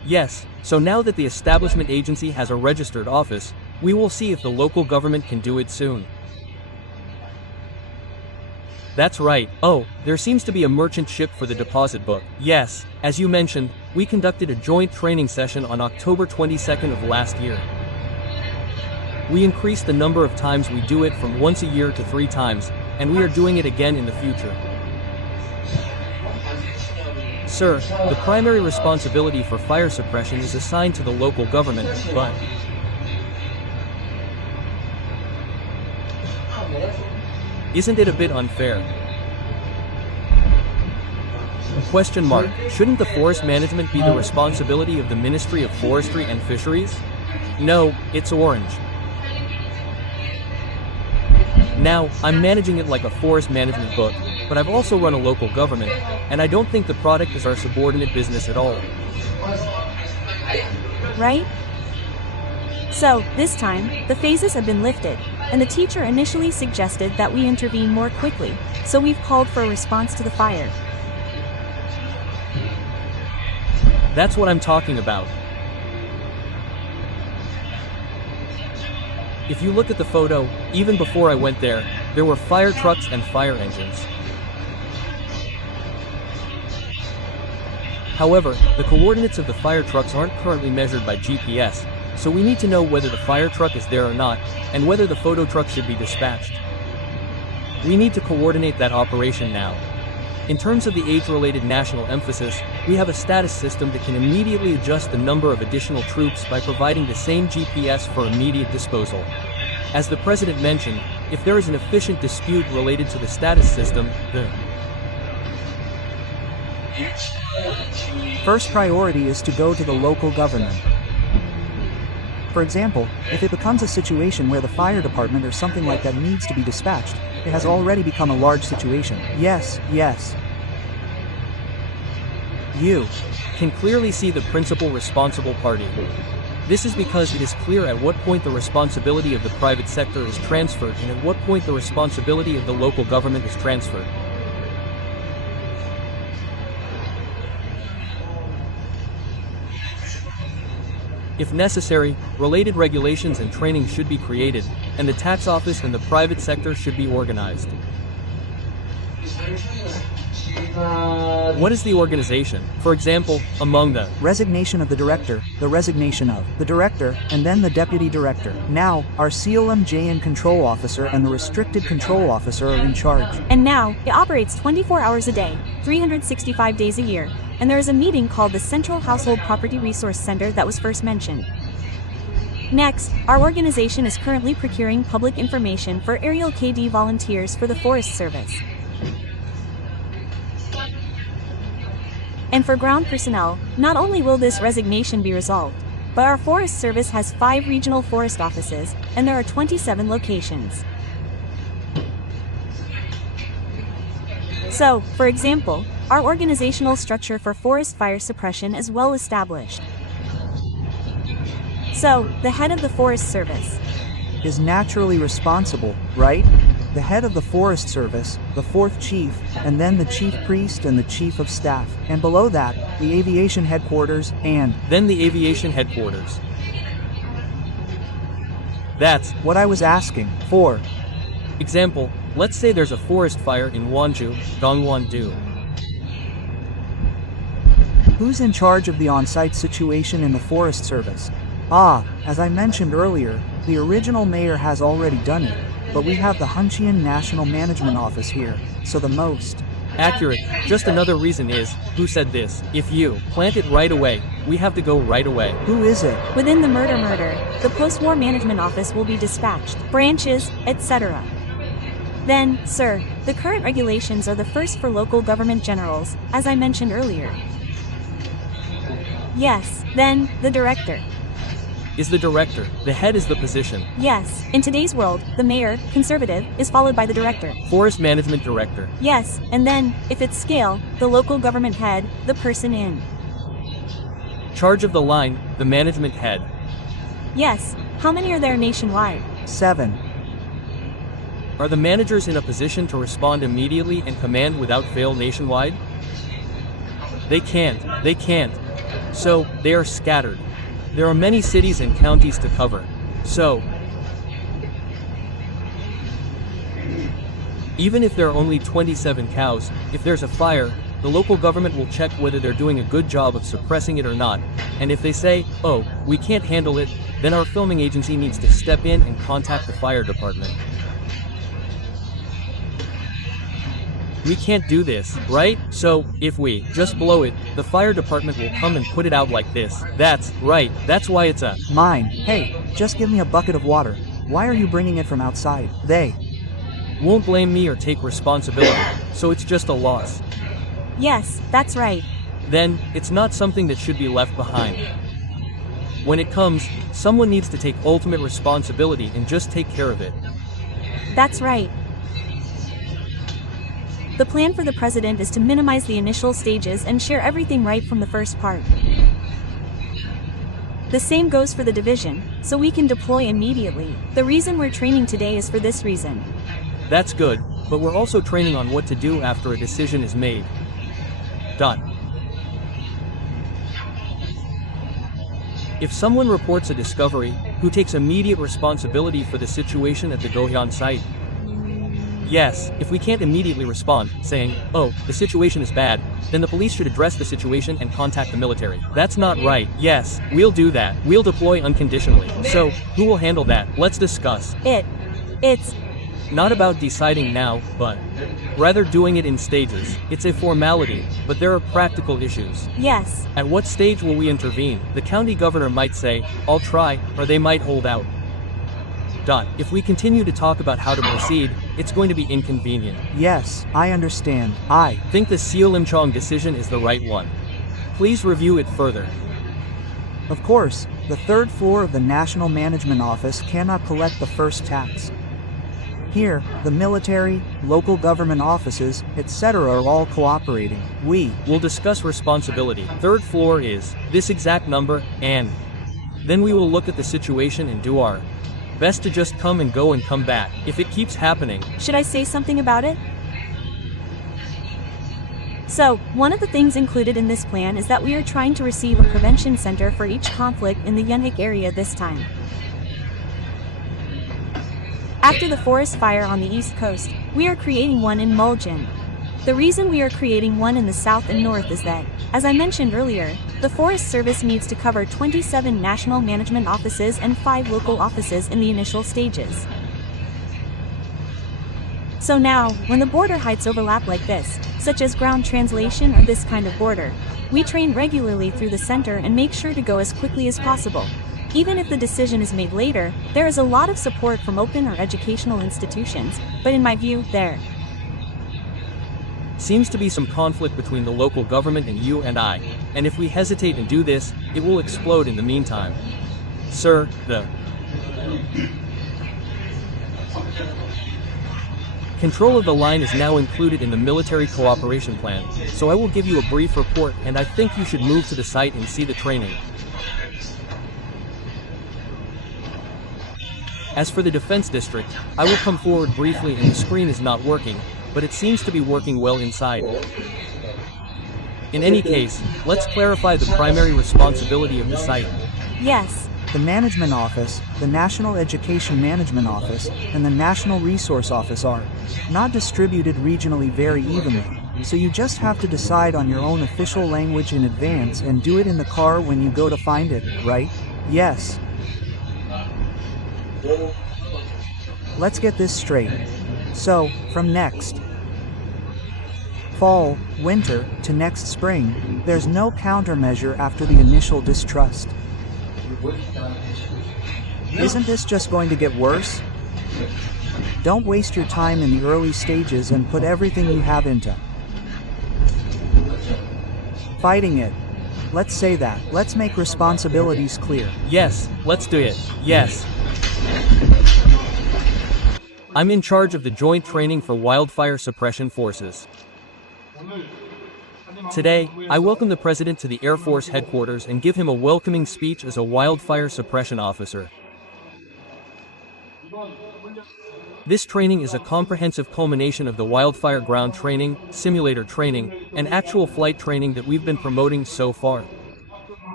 Yes, so now that the establishment agency has a registered office, we will see if the local government can do it soon. That's right. Oh, there seems to be a merchant ship for the deposit book. Yes, as you mentioned, we conducted a joint training session on October 22nd of last year. We increased the number of times we do it from once a year to 3 times, and we are doing it again in the future. Sir, the primary responsibility for fire suppression is assigned to the local government, but isn't it a bit unfair? Question mark. Shouldn't the forest management be the responsibility of the Ministry of Forestry and Fisheries? No, it's orange. Now, I'm managing it like a forest management book, but I've also run a local government, and I don't think the product is our subordinate business at all. Right? So, this time, the phases have been lifted, and the teacher initially suggested that we intervene more quickly, so we've called for a response to the fire. That's what I'm talking about. If you look at the photo, even before I went there were fire trucks and fire engines. However, the coordinates of the fire trucks aren't currently measured by GPS, so we need to know whether the fire truck is there or not, and whether the photo truck should be dispatched. We need to coordinate that operation now. In terms of the age-related national emphasis, we have a status system that can immediately adjust the number of additional troops by providing the same GPS for immediate disposal. As the President mentioned, if there is an efficient dispute related to the status system, the First priority is to go to the local government. For example, if it becomes a situation where the fire department or something like that needs to be dispatched, it has already become a large situation. Yes. You can clearly see the principal responsible party. This is because it is clear at what point the responsibility of the private sector is transferred and at what point the responsibility of the local government is transferred. If necessary, related regulations and training should be created, and the tax office and the private sector should be organized. What is the organization? For example, among the Resignation of the director, the resignation of the director, and then the deputy director. Now, our CLMJ and control officer and the restricted control officer are in charge. And now, it operates 24 hours a day, 365 days a year, and there is a meeting called the Central Household Property Resource Center that was first mentioned. Next, our organization is currently procuring public information for aerial KD volunteers for the Forest Service. And for ground personnel, not only will this resignation be resolved, but our Forest Service has 5 regional forest offices, and there are 27 locations. So, for example, our organizational structure for forest fire suppression is well established. So, the head of the Forest Service is naturally responsible, right? The head of the Forest Service, the 4th chief, and then the chief priest and the chief of staff. And below that, the aviation headquarters, and then the aviation headquarters. That's what I was asking for. Example, let's say there's a forest fire in Wonju, Gangwon-do. Who's in charge of the on-site situation in the Forest Service? As I mentioned earlier, the original mayor has already done it, but we have the Huncheon National Management Office here, so the most accurate. Just another reason is, who said this? If you plant it right away, we have to go right away. Who is it? Within the murder, the post-war management office will be dispatched, branches, etc. Then, sir, the current regulations are the first for local government generals, as I mentioned earlier. Yes, then, the director. Is the director. The head is the position. Yes, in today's world, the mayor, conservative, is followed by the director. Forest management director. Yes, and then, if it's scale, the local government head, the person in charge of the line, the management head. Yes, how many are there nationwide? 7. Are the managers in a position to respond immediately and command without fail nationwide? They can't. So, they are scattered. There are many cities and counties to cover. So, even if there are only 27 cows, if there's a fire, the local government will check whether they're doing a good job of suppressing it or not, and if they say, oh, we can't handle it, then our filming agency needs to step in and contact the fire department. We can't do this, right? So, if we just blow it, the fire department will come and put it out like this. That's right, that's why it's a Mine. Hey, just give me a bucket of water. Why are you bringing it from outside? They won't blame me or take responsibility, so it's just a loss. Yes, that's right. Then, it's not something that should be left behind. When it comes, someone needs to take ultimate responsibility and just take care of it. That's right. The plan for the president is to minimize the initial stages and share everything right from the first part. The same goes for the division, so we can deploy immediately. The reason we're training today is for this reason. That's good, but we're also training on what to do after a decision is made. If someone reports a discovery, who takes immediate responsibility for the situation at the Gohyeon site? Yes, if we can't immediately respond, saying, oh, the situation is bad, then the police should address the situation and contact the military. That's not right. Yes, we'll do that. We'll deploy unconditionally. So, who will handle that? Let's discuss. It's not about deciding now, but rather doing it in stages. It's a formality, but there are practical issues. Yes. At what stage will we intervene? The county governor might say, I'll try, or they might hold out. If we continue to talk about how to proceed, it's going to be inconvenient. Yes, I understand. I think the Seolimcheong decision is the right one. Please review it further. Of course, the third floor of the National Management Office cannot collect the first tax. Here, the military, local government offices, etc. are all cooperating. We will discuss responsibility. Third floor is this exact number, and then we will look at the situation and do our best to just come and go and come back. If it keeps happening. Should I say something about it? So, one of the things included in this plan is that we are trying to receive a prevention center for each conflict in the Yeonhak area this time. After the forest fire on the east coast, we are creating one in Muljan. The reason we are creating one in the south and north is that, as I mentioned earlier, the Forest Service needs to cover 27 national management offices and 5 local offices in the initial stages. So now, when the border heights overlap like this, such as ground translation or this kind of border, we train regularly through the center and make sure to go as quickly as possible. Even if the decision is made later, there is a lot of support from open or educational institutions, but in my view, there seems to be some conflict between the local government and you and I, and if we hesitate and do this, it will explode in the meantime. Sir, the control of the line is now included in the military cooperation plan, so I will give you a brief report and I think you should move to the site and see the training. As for the defense district, I will come forward briefly and the screen is not working, but it seems to be working well inside. In any case, let's clarify the primary responsibility of the site. Yes. The Management Office, the National Education Management Office, and the National Resource Office are not distributed regionally very evenly, so you just have to decide on your own official language in advance and do it in the car when you go to find it, right? Yes. Let's get this straight. So, from next fall, winter, to next spring, there's no countermeasure after the initial distrust. Isn't this just going to get worse? Don't waste your time in the early stages and put everything you have into fighting it. Let's say that. Let's make responsibilities clear. Yes, let's do it. Yes. I'm in charge of the Joint Training for Wildfire Suppression Forces. Today, I welcome the President to the Air Force headquarters and give him a welcoming speech as a wildfire suppression officer. This training is a comprehensive culmination of the wildfire ground training, simulator training, and actual flight training that we've been promoting so far.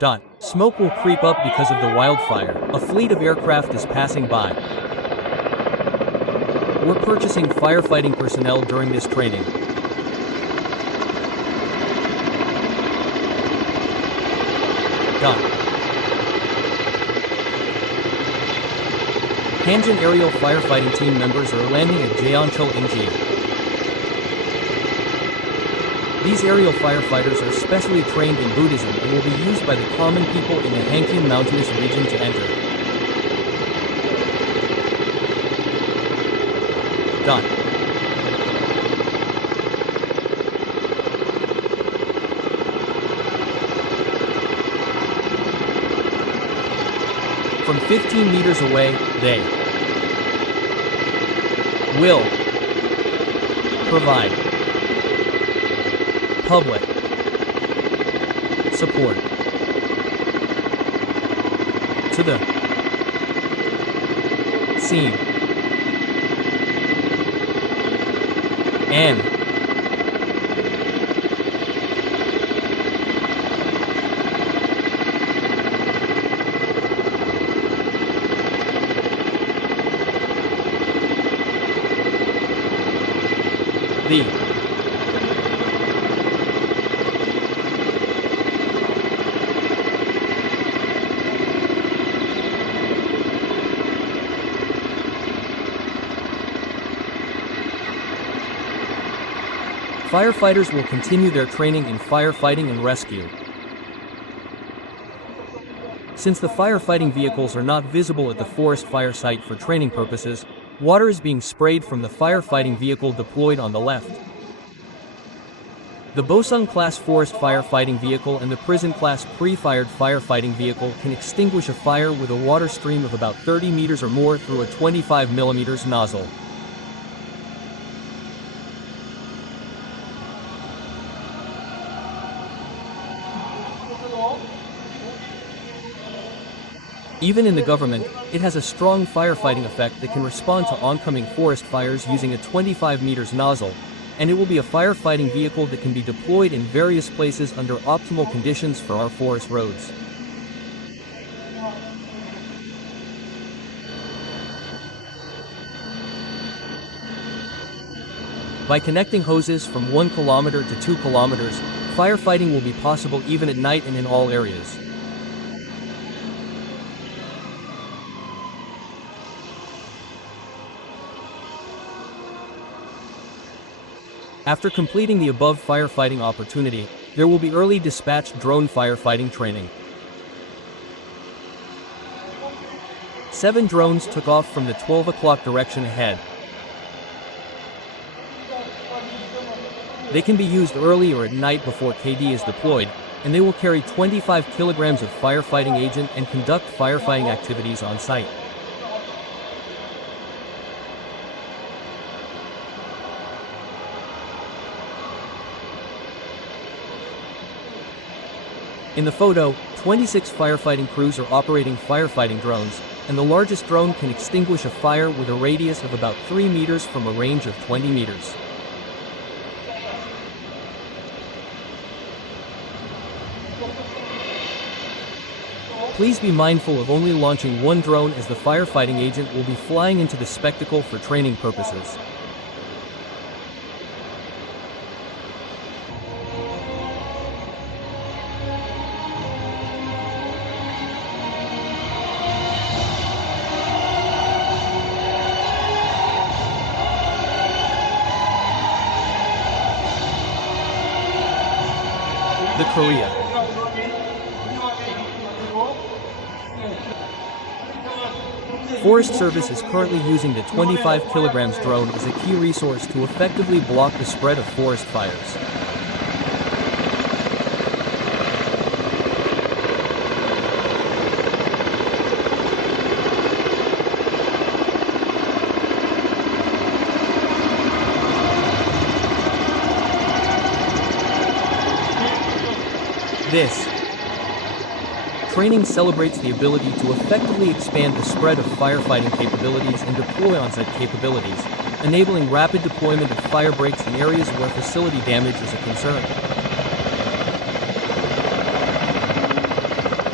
Smoke will creep up because of the wildfire. A fleet of aircraft is passing by. We're purchasing firefighting personnel during this training. Hands and aerial firefighting team members are landing at Jeoncheol Inji. These aerial firefighters are specially trained in Buddhism and will be used by the common people in the Hangkyun mountainous region to enter. From 15 meters away, they will provide public support to the scene and the firefighters will continue their training in firefighting and rescue. Since the firefighting vehicles are not visible at the forest fire site for training purposes, water is being sprayed from the firefighting vehicle deployed on the left. The Bosung-class forest firefighting vehicle and the prison-class pre-fired firefighting vehicle can extinguish a fire with a water stream of about 30 meters or more through a 25 mm nozzle. Even in the government, it has a strong firefighting effect that can respond to oncoming forest fires using a 25 meters nozzle, and it will be a firefighting vehicle that can be deployed in various places under optimal conditions for our forest roads. By connecting hoses from 1 kilometer to 2 kilometers, firefighting will be possible even at night and in all areas. After completing the above firefighting opportunity, there will be early dispatched drone firefighting training. 7 drones took off from the 12 o'clock direction ahead. They can be used early or at night before KD is deployed, and they will carry 25 kilograms of firefighting agent and conduct firefighting activities on site. In the photo, 26 firefighting crews are operating firefighting drones, and the largest drone can extinguish a fire with a radius of about 3 meters from a range of 20 meters. Please be mindful of only launching 1 drone, as the firefighting agent will be flying into the spectacle for training purposes. The Korea. Forest Service is currently using the 25 kilograms drone as a key resource to effectively block the spread of forest fires. This training celebrates the ability to effectively expand the spread of firefighting capabilities and deploy on-site capabilities, enabling rapid deployment of fire breaks in areas where facility damage is a concern.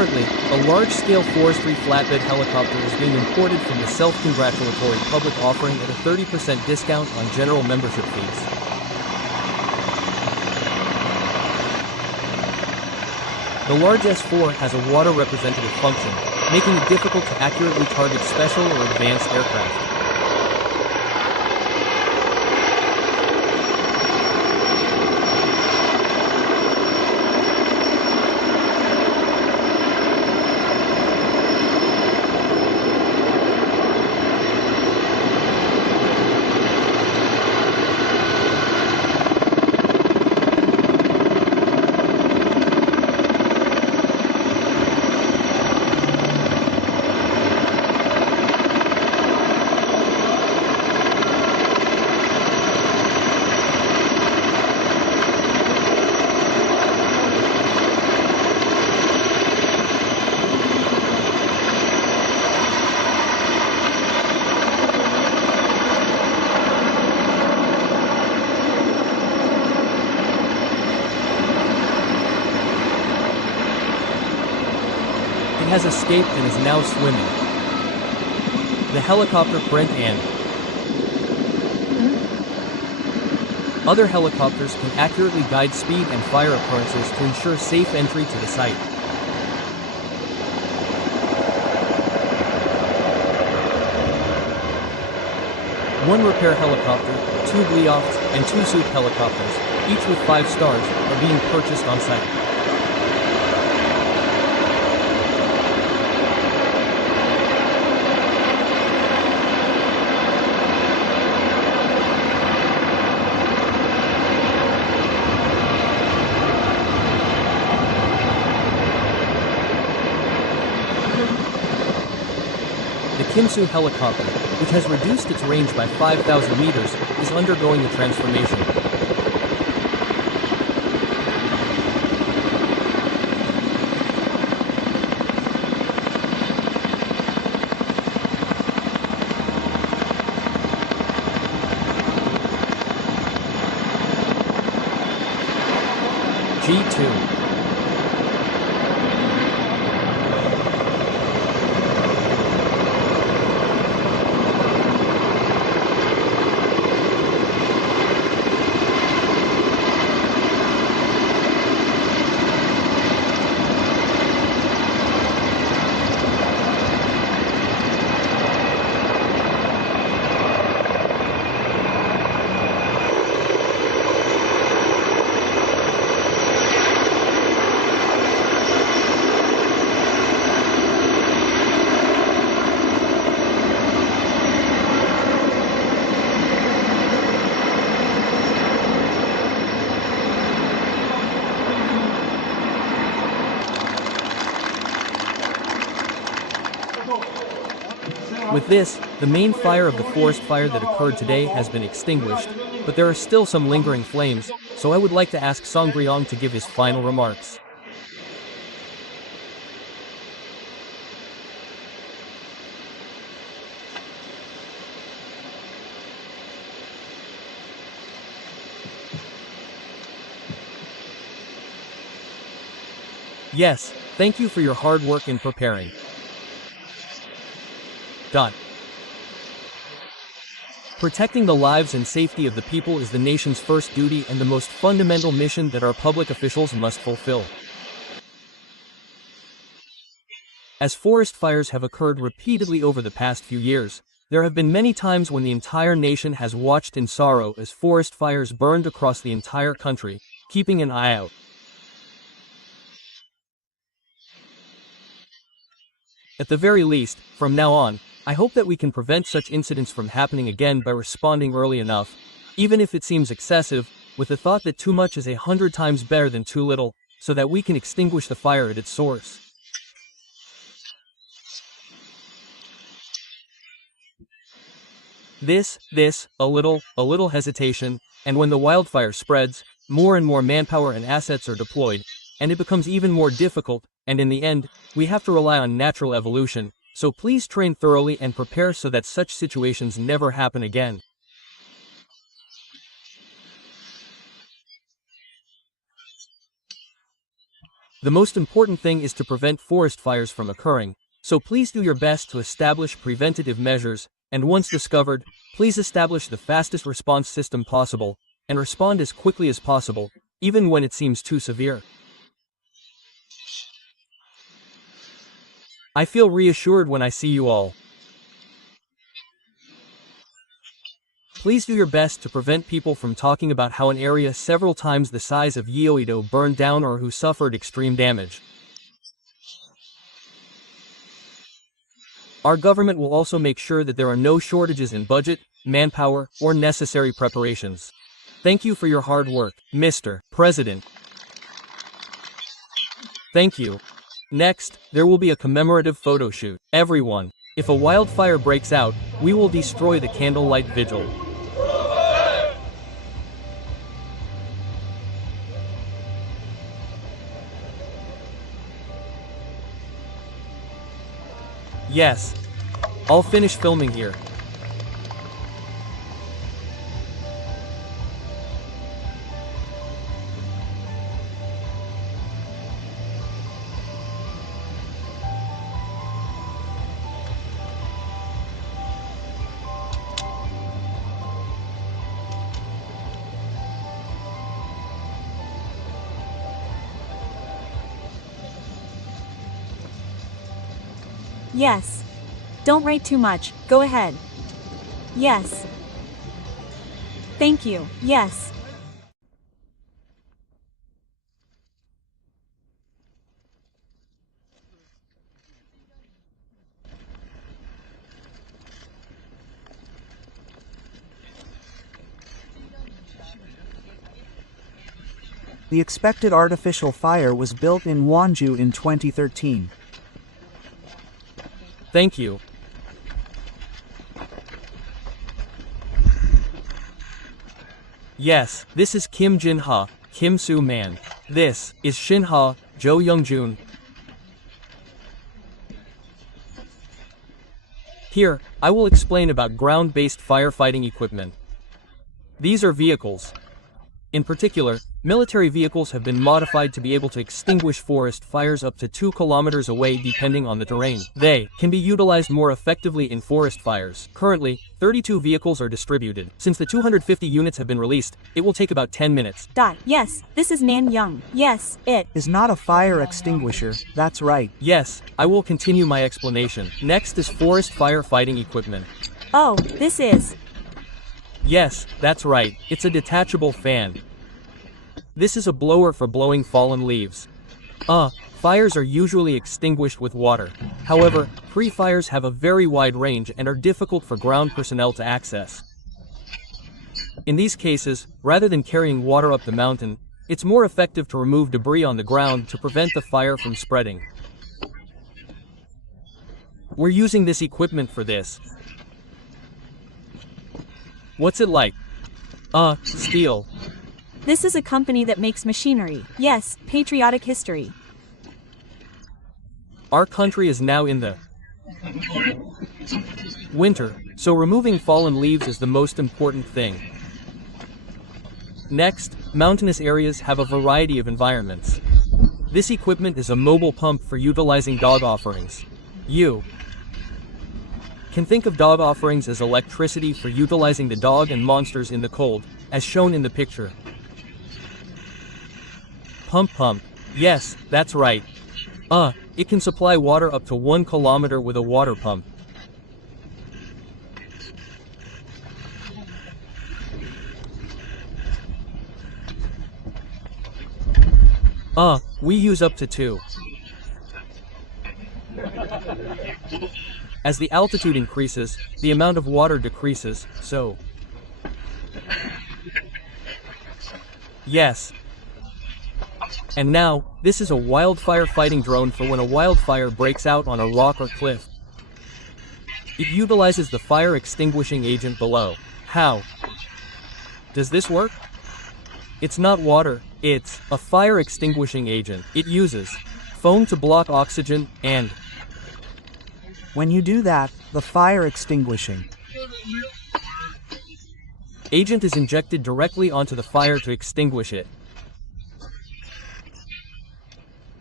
Currently, a large-scale forestry flatbed helicopter is being imported from the self-congratulatory public offering at a 30% discount on general membership fees. The large S4 has a water representative function, making it difficult to accurately target special or advanced aircraft. It has escaped and is now swimming. The helicopter Brent and other helicopters can accurately guide speed and fire occurrences to ensure safe entry to the site. One repair helicopter, 2 Bleofts, and 2 suit helicopters, each with 5 stars, are being purchased on site. The Kimsu helicopter, which has reduced its range by 5,000 meters, is undergoing a transformation. G2. With this, the main fire of the forest fire that occurred today has been extinguished, but there are still some lingering flames, so I would like to ask Songryong to give his final remarks. Yes, thank you for your hard work in preparing. Protecting the lives and safety of the people is the nation's first duty and the most fundamental mission that our public officials must fulfill. As forest fires have occurred repeatedly over the past few years, there have been many times when the entire nation has watched in sorrow as forest fires burned across the entire country, keeping an eye out. At the very least, from now on, I hope that we can prevent such incidents from happening again by responding early enough, even if it seems excessive, with the thought that too much is 100 times better than too little, so that we can extinguish the fire at its source. A little hesitation, and when the wildfire spreads, more and more manpower and assets are deployed, and it becomes even more difficult, and in the end, we have to rely on natural evolution, so please train thoroughly and prepare so that such situations never happen again. The most important thing is to prevent forest fires from occurring, so please do your best to establish preventative measures, and once discovered, please establish the fastest response system possible, and respond as quickly as possible, even when it seems too severe. I feel reassured when I see you all. Please do your best to prevent people from talking about how an area several times the size of Yeouido burned down or who suffered extreme damage. Our government will also make sure that there are no shortages in budget, manpower, or necessary preparations. Thank you for your hard work, Mr. President. Thank you. Next, there will be a commemorative photo shoot. Everyone, if a wildfire breaks out, we will destroy the candlelight vigil. Yes. I'll finish filming here. Yes. Don't write too much, go ahead. Yes. Thank you, yes. The expected artificial fire was built in Wonju in 2013. Thank you. Yes, this is Kim Jin-ha, Kim Soo-man. This is Shin-ha, Jo Young-jun. Here, I will explain about ground-based firefighting equipment. These are vehicles. In particular, military vehicles have been modified to be able to extinguish forest fires up to 2 kilometers away depending on the terrain. They can be utilized more effectively in forest fires. Currently, 32 vehicles are distributed. Since the 250 units have been released, it will take about 10 minutes. Yes, this is Nan Young. Yes, it Is not a fire extinguisher, that's right. Yes, I will continue my explanation. Next is forest firefighting equipment. Oh, this is. Yes, that's right, it's a detachable fan. This is a blower for blowing fallen leaves. Fires are usually extinguished with water. However, pre-fires have a very wide range and are difficult for ground personnel to access. In these cases, rather than carrying water up the mountain, it's more effective to remove debris on the ground to prevent the fire from spreading. We're using this equipment for this. What's it like? Steel. This is a company that makes machinery. Yes, patriotic history. Our country is now in the winter, so removing fallen leaves is the most important thing. Next, mountainous areas have a variety of environments. This equipment is a mobile pump for utilizing dog offerings. You can think of dog offerings as electricity for utilizing the dog and monsters in the cold, as shown in the picture. Pump. Yes, that's right. It can supply water up to 1 kilometer with a water pump. We use up to 2. As the altitude increases, the amount of water decreases, so. Yes. And now, this is a wildfire fighting drone for when a wildfire breaks out on a rock or cliff. It utilizes the fire extinguishing agent below. How does this work? It's not water, it's a fire extinguishing agent. It uses foam to block oxygen and When you do that, the fire extinguishing agent is injected directly onto the fire to extinguish it.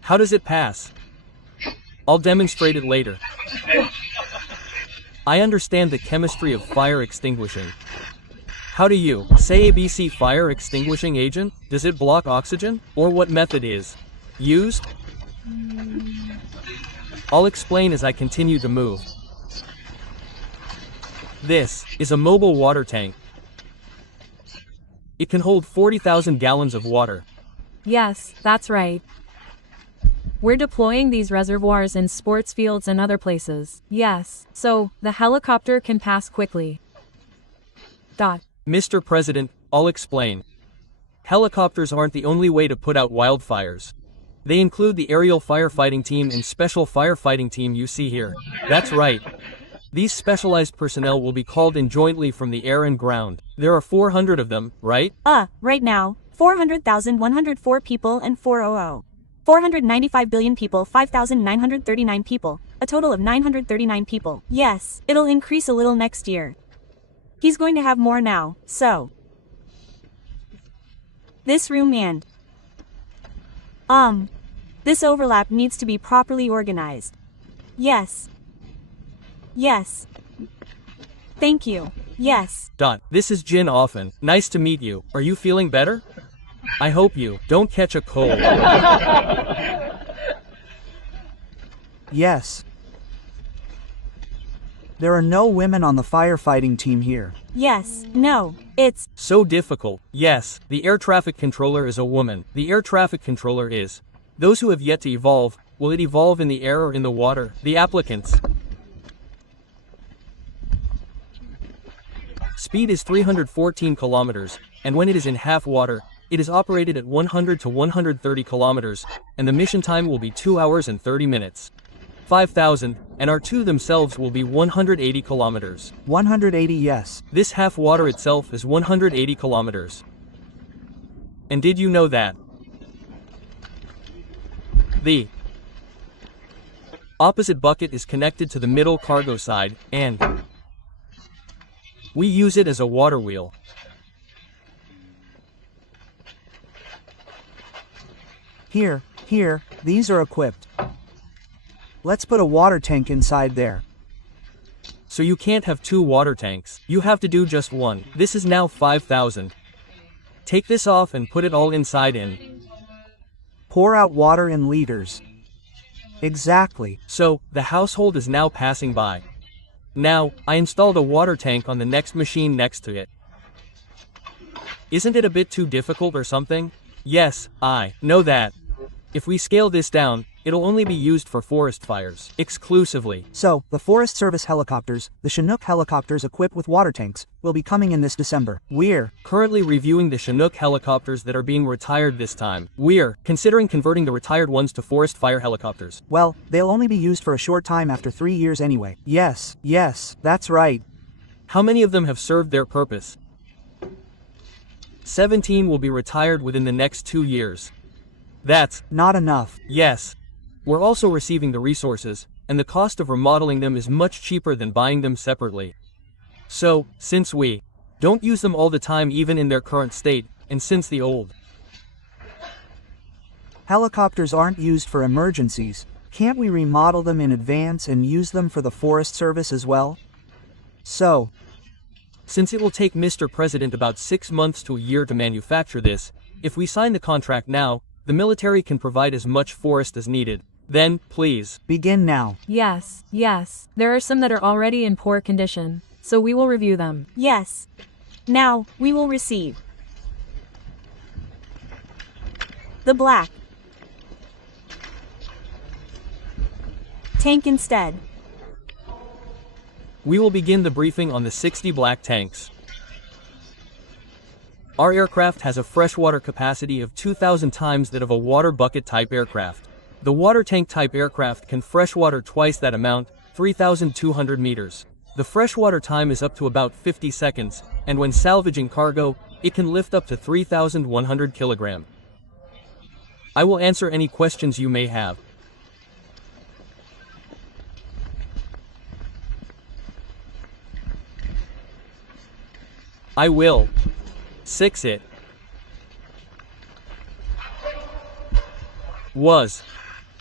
How does it pass? I'll demonstrate it later. I understand the chemistry of fire extinguishing. How do you say ABC fire extinguishing agent? Does it block oxygen? Or what method is used? I'll explain as I continue to move. This is a mobile water tank. It can hold 40,000 gallons of water. Yes, that's right. We're deploying these reservoirs in sports fields and other places. Yes, so the helicopter can pass quickly. Mr. President, I'll explain. Helicopters aren't the only way to put out wildfires. They include the aerial firefighting team and special firefighting team you see here. That's right. These specialized personnel will be called in jointly from the air and ground. There are 400 of them, right? Right now, 400,104 people and 400. 495 billion people, 5,939 people, a total of 939 people. Yes, it'll increase a little next year. He's going to have more now, so. This room and this overlap needs to be properly organized. Yes. Yes. Thank you. Yes. This is Jin Offen. Nice to meet you. Are you feeling better? I hope you don't catch a cold. Yes. There are no women on the firefighting team here. Yes. No. It's So difficult. Yes, the air traffic controller is a woman. The air traffic controller is. Those who have yet to evolve, will it evolve in the air or in the water? The applicants. Speed is 314 kilometers, and when it is in half water, it is operated at 100 to 130 kilometers, and the mission time will be 2 hours and 30 minutes. 5,000, and R2 themselves will be 180 kilometers. 180, yes. This half water itself is 180 kilometers. And did you know that the opposite bucket is connected to the middle cargo side, and we use it as a water wheel. Here, these are equipped. Let's put a water tank inside there. So you can't have 2 water tanks. You have to do just one. This is now 5,000. Take this off and put it all inside in. Pour out water in liters. Exactly. So, the household is now passing by. Now, I installed a water tank on the next machine next to it. Isn't it a bit too difficult or something? Yes, I know that. If we scale this down, it'll only be used for forest fires, exclusively. So, the Forest Service helicopters, the Chinook helicopters equipped with water tanks, will be coming in this December. We're currently reviewing the Chinook helicopters that are being retired this time. We're considering converting the retired ones to forest fire helicopters. Well, they'll only be used for a short time after 3 years anyway. Yes, that's right. How many of them have served their purpose? 17 will be retired within the next 2 years. That's not enough. Yes. We're also receiving the resources, and the cost of remodeling them is much cheaper than buying them separately. So, since we don't use them all the time even in their current state, and since the old helicopters aren't used for emergencies, can't we remodel them in advance and use them for the Forest Service as well? So, since it will take Mr. President about 6 months to a year to manufacture this, if we sign the contract now, the military can provide as much forest as needed. Then, please. Begin now. Yes. There are some that are already in poor condition, so we will review them. Yes. Now, we will receive the black tank instead. We will begin the briefing on the 60 black tanks. Our aircraft has a freshwater capacity of 2,000 times that of a water bucket type aircraft. The water tank type aircraft can freshwater twice that amount, 3,200 meters. The freshwater time is up to about 50 seconds, and when salvaging cargo, it can lift up to 3,100 kilogram. I will answer any questions you may have. I will 6 it was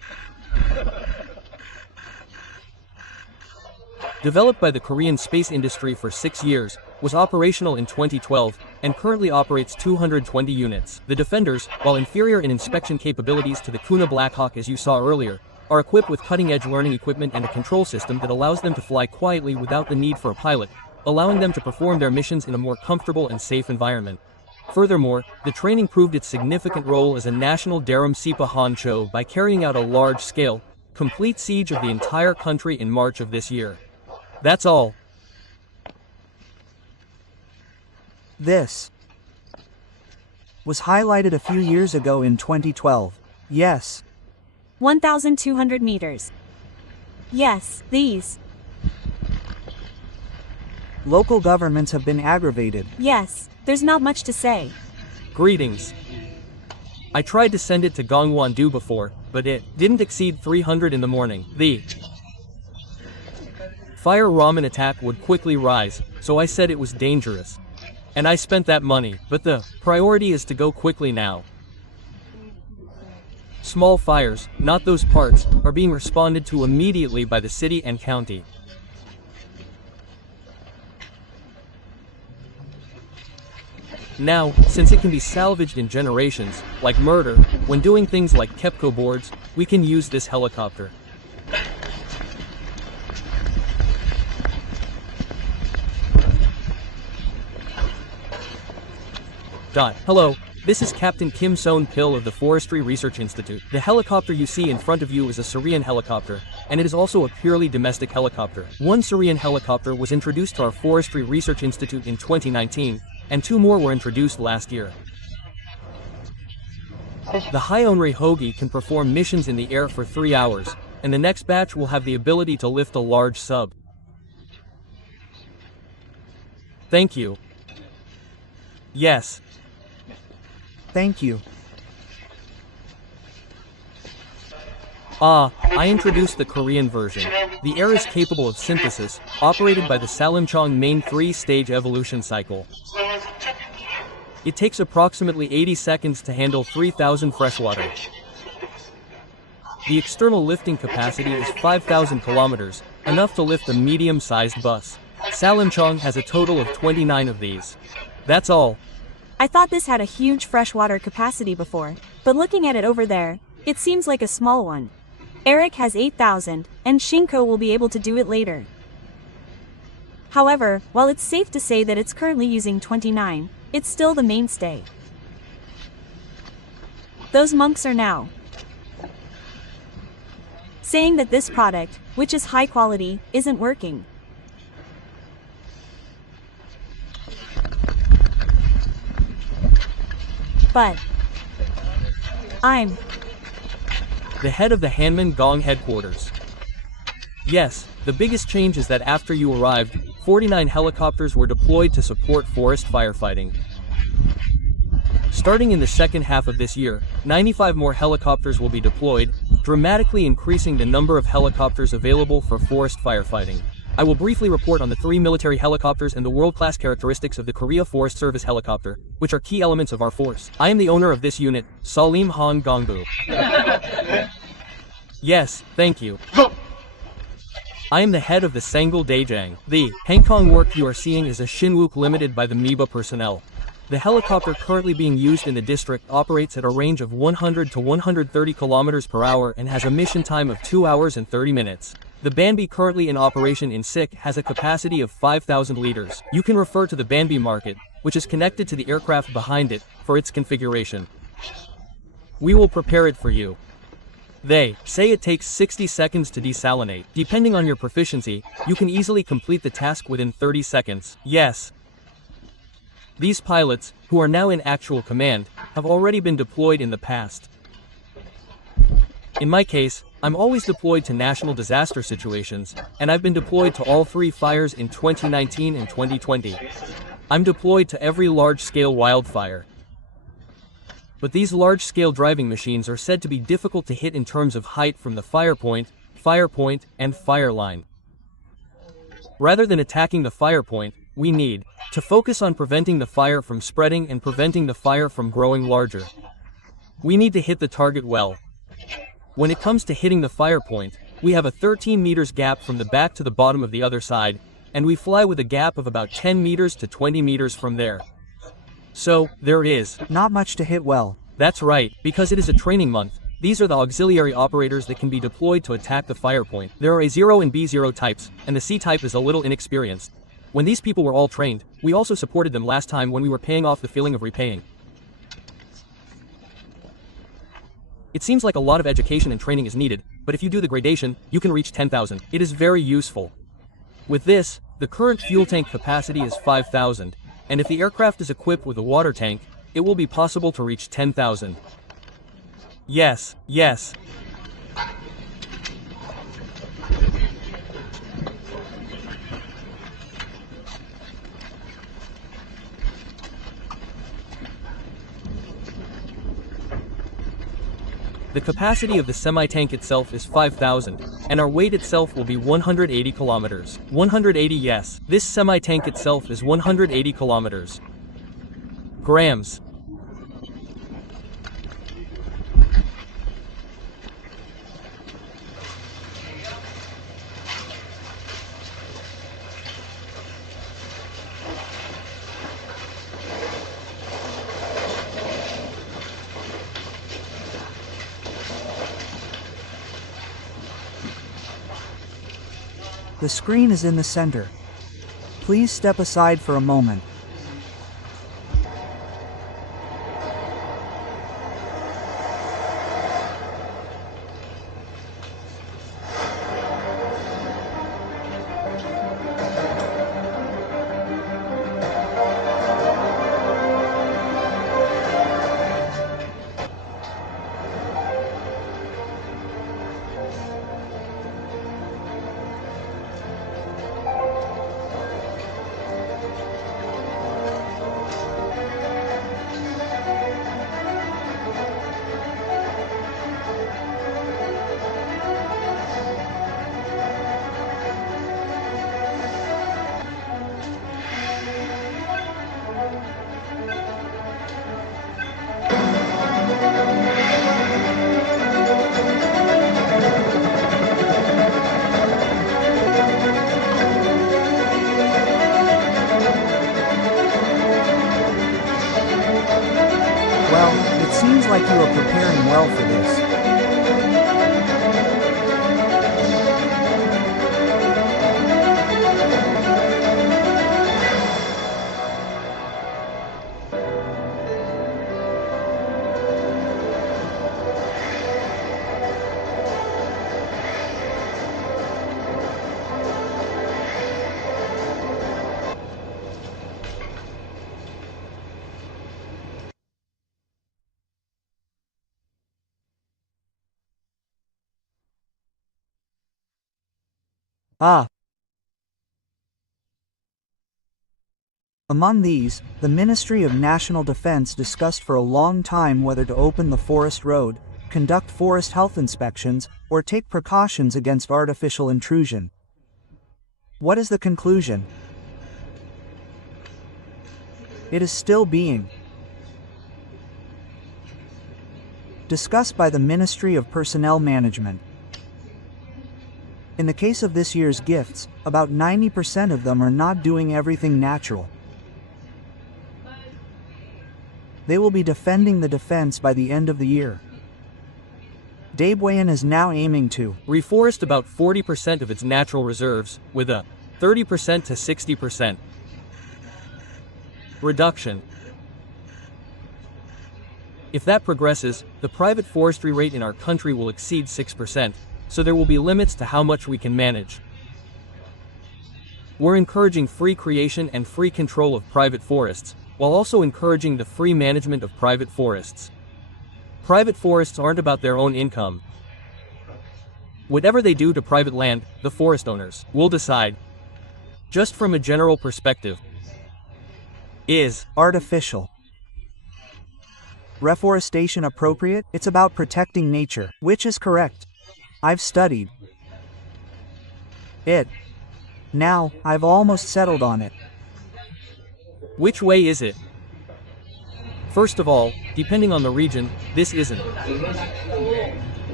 Developed by the Korean space industry for 6 years, was operational in 2012, and currently operates 220 units. The Defenders, while inferior in inspection capabilities to the Kuna Blackhawk as you saw earlier, are equipped with cutting-edge learning equipment and a control system that allows them to fly quietly without the need for a pilot, allowing them to perform their missions in a more comfortable and safe environment. Furthermore, the training proved its significant role as a national Daram Sipa Honcho by carrying out a large-scale, complete siege of the entire country in March of this year. That's all. This was highlighted a few years ago in 2012. Yes. 1,200 meters. Yes, these. Local governments have been aggravated. Yes, there's not much to say. Greetings. I tried to send it to Gongwon-do before, but it didn't exceed 300 in the morning. The fire ramen attack would quickly rise, so I said it was dangerous. And I spent that money, but the priority is to go quickly now. Small fires, not those parts, are being responded to immediately by the city and county. Now, since it can be salvaged in generations, like murder, when doing things like Kepco boards, we can use this helicopter. Hello, this is Captain Kim Son-pil of the Forestry Research Institute. The helicopter you see in front of you is a Syrian helicopter, and it is also a purely domestic helicopter. One Syrian helicopter was introduced to our Forestry Research Institute in 2019, and 2 more were introduced last year. The Hyonri Hogi can perform missions in the air for 3 hours, and the next batch will have the ability to lift a large sub. Thank you. Yes. Thank you. I introduced the Korean version. The air is capable of synthesis, operated by the Salimchong main 3-stage evolution cycle. It takes approximately 80 seconds to handle 3,000 freshwater. The external lifting capacity is 5,000 kilometers, enough to lift a medium-sized bus. Salimchong has a total of 29 of these. That's all. I thought this had a huge freshwater capacity before, but looking at it over there, it seems like a small one. Eric has 8,000, and Shinko will be able to do it later. However, while it's safe to say that it's currently using 29, it's still the mainstay. Those monks are now saying that this product, which is high quality, isn't working. But I'm the head of the Hanman Gong headquarters. Yes, the biggest change is that after you arrived, 49 helicopters were deployed to support forest firefighting. Starting in the second half of this year, 95 more helicopters will be deployed, dramatically increasing the number of helicopters available for forest firefighting. I will briefly report on the 3 military helicopters and the world-class characteristics of the Korea Forest Service helicopter, which are key elements of our force. I am the owner of this unit, Salim Han Gongbu. Yes, thank you. I am the head of the Sangul Daejang. The Hangkong work you are seeing is a Shinwook limited by the MIBA personnel. The helicopter currently being used in the district operates at a range of 100 to 130 kilometers per hour and has a mission time of 2 hours and 30 minutes. The Banbi currently in operation in SIK has a capacity of 5,000 liters. You can refer to the Banbi market, which is connected to the aircraft behind it, for its configuration. We will prepare it for you. They say it takes 60 seconds to desalinate. Depending on your proficiency, you can easily complete the task within 30 seconds. Yes. These pilots, who are now in actual command, have already been deployed in the past. In my case, I'm always deployed to national disaster situations, and I've been deployed to all 3 fires in 2019 and 2020. I'm deployed to every large-scale wildfire. But these large-scale driving machines are said to be difficult to hit in terms of height from the fire point, and fire line. Rather than attacking the fire point, we need to focus on preventing the fire from spreading and preventing the fire from growing larger. We need to hit the target well. When it comes to hitting the fire point, We have a 13 meters gap from the back to the bottom of the other side, and we fly with a gap of about 10 meters to 20 meters from there. So, there it is. Not much to hit well. That's right, because it is a training month. These are the auxiliary operators that can be deployed to attack the fire point. There are A0 and B0 types, and the C type is a little inexperienced. When these people were all trained, we also supported them last time when we were paying off the feeling of repaying. It seems like a lot of education and training is needed, but if you do the gradation, you can reach 10,000. It is very useful. With this, the current fuel tank capacity is 5,000, and if the aircraft is equipped with a water tank, it will be possible to reach 10,000. Yes, yes. The capacity of the semi-tank itself is 5,000, and our weight itself will be 180 kilometers. 180, yes. This semi-tank itself is 180 kilometers. Grams. The screen is in the center. Please step aside for a moment. Well, it seems like you are preparing well for this. Among these, the Ministry of National Defense discussed for a long time whether to open the forest road, conduct forest health inspections, or take precautions against artificial intrusion. What is the conclusion? It is still being discussed by the Ministry of Personnel Management. In the case of this year's gifts, about 90% of them are not doing everything natural. They will be defending the defense by the end of the year. Daebwayan is now aiming to reforest about 40% of its natural reserves, with a 30% to 60% reduction. If that progresses, the private forestry rate in our country will exceed 6%, so there will be limits to how much we can manage. We're encouraging free creation and free control of private forests, while also encouraging the free management of private forests. Private forests aren't about their own income. Whatever they do to private land, the forest owners will decide. Just from a general perspective, is artificial reforestation appropriate? It's about protecting nature, which is correct. I've studied it. Now, I've almost settled on it. Which way is it? First of all, depending on the region, this isn't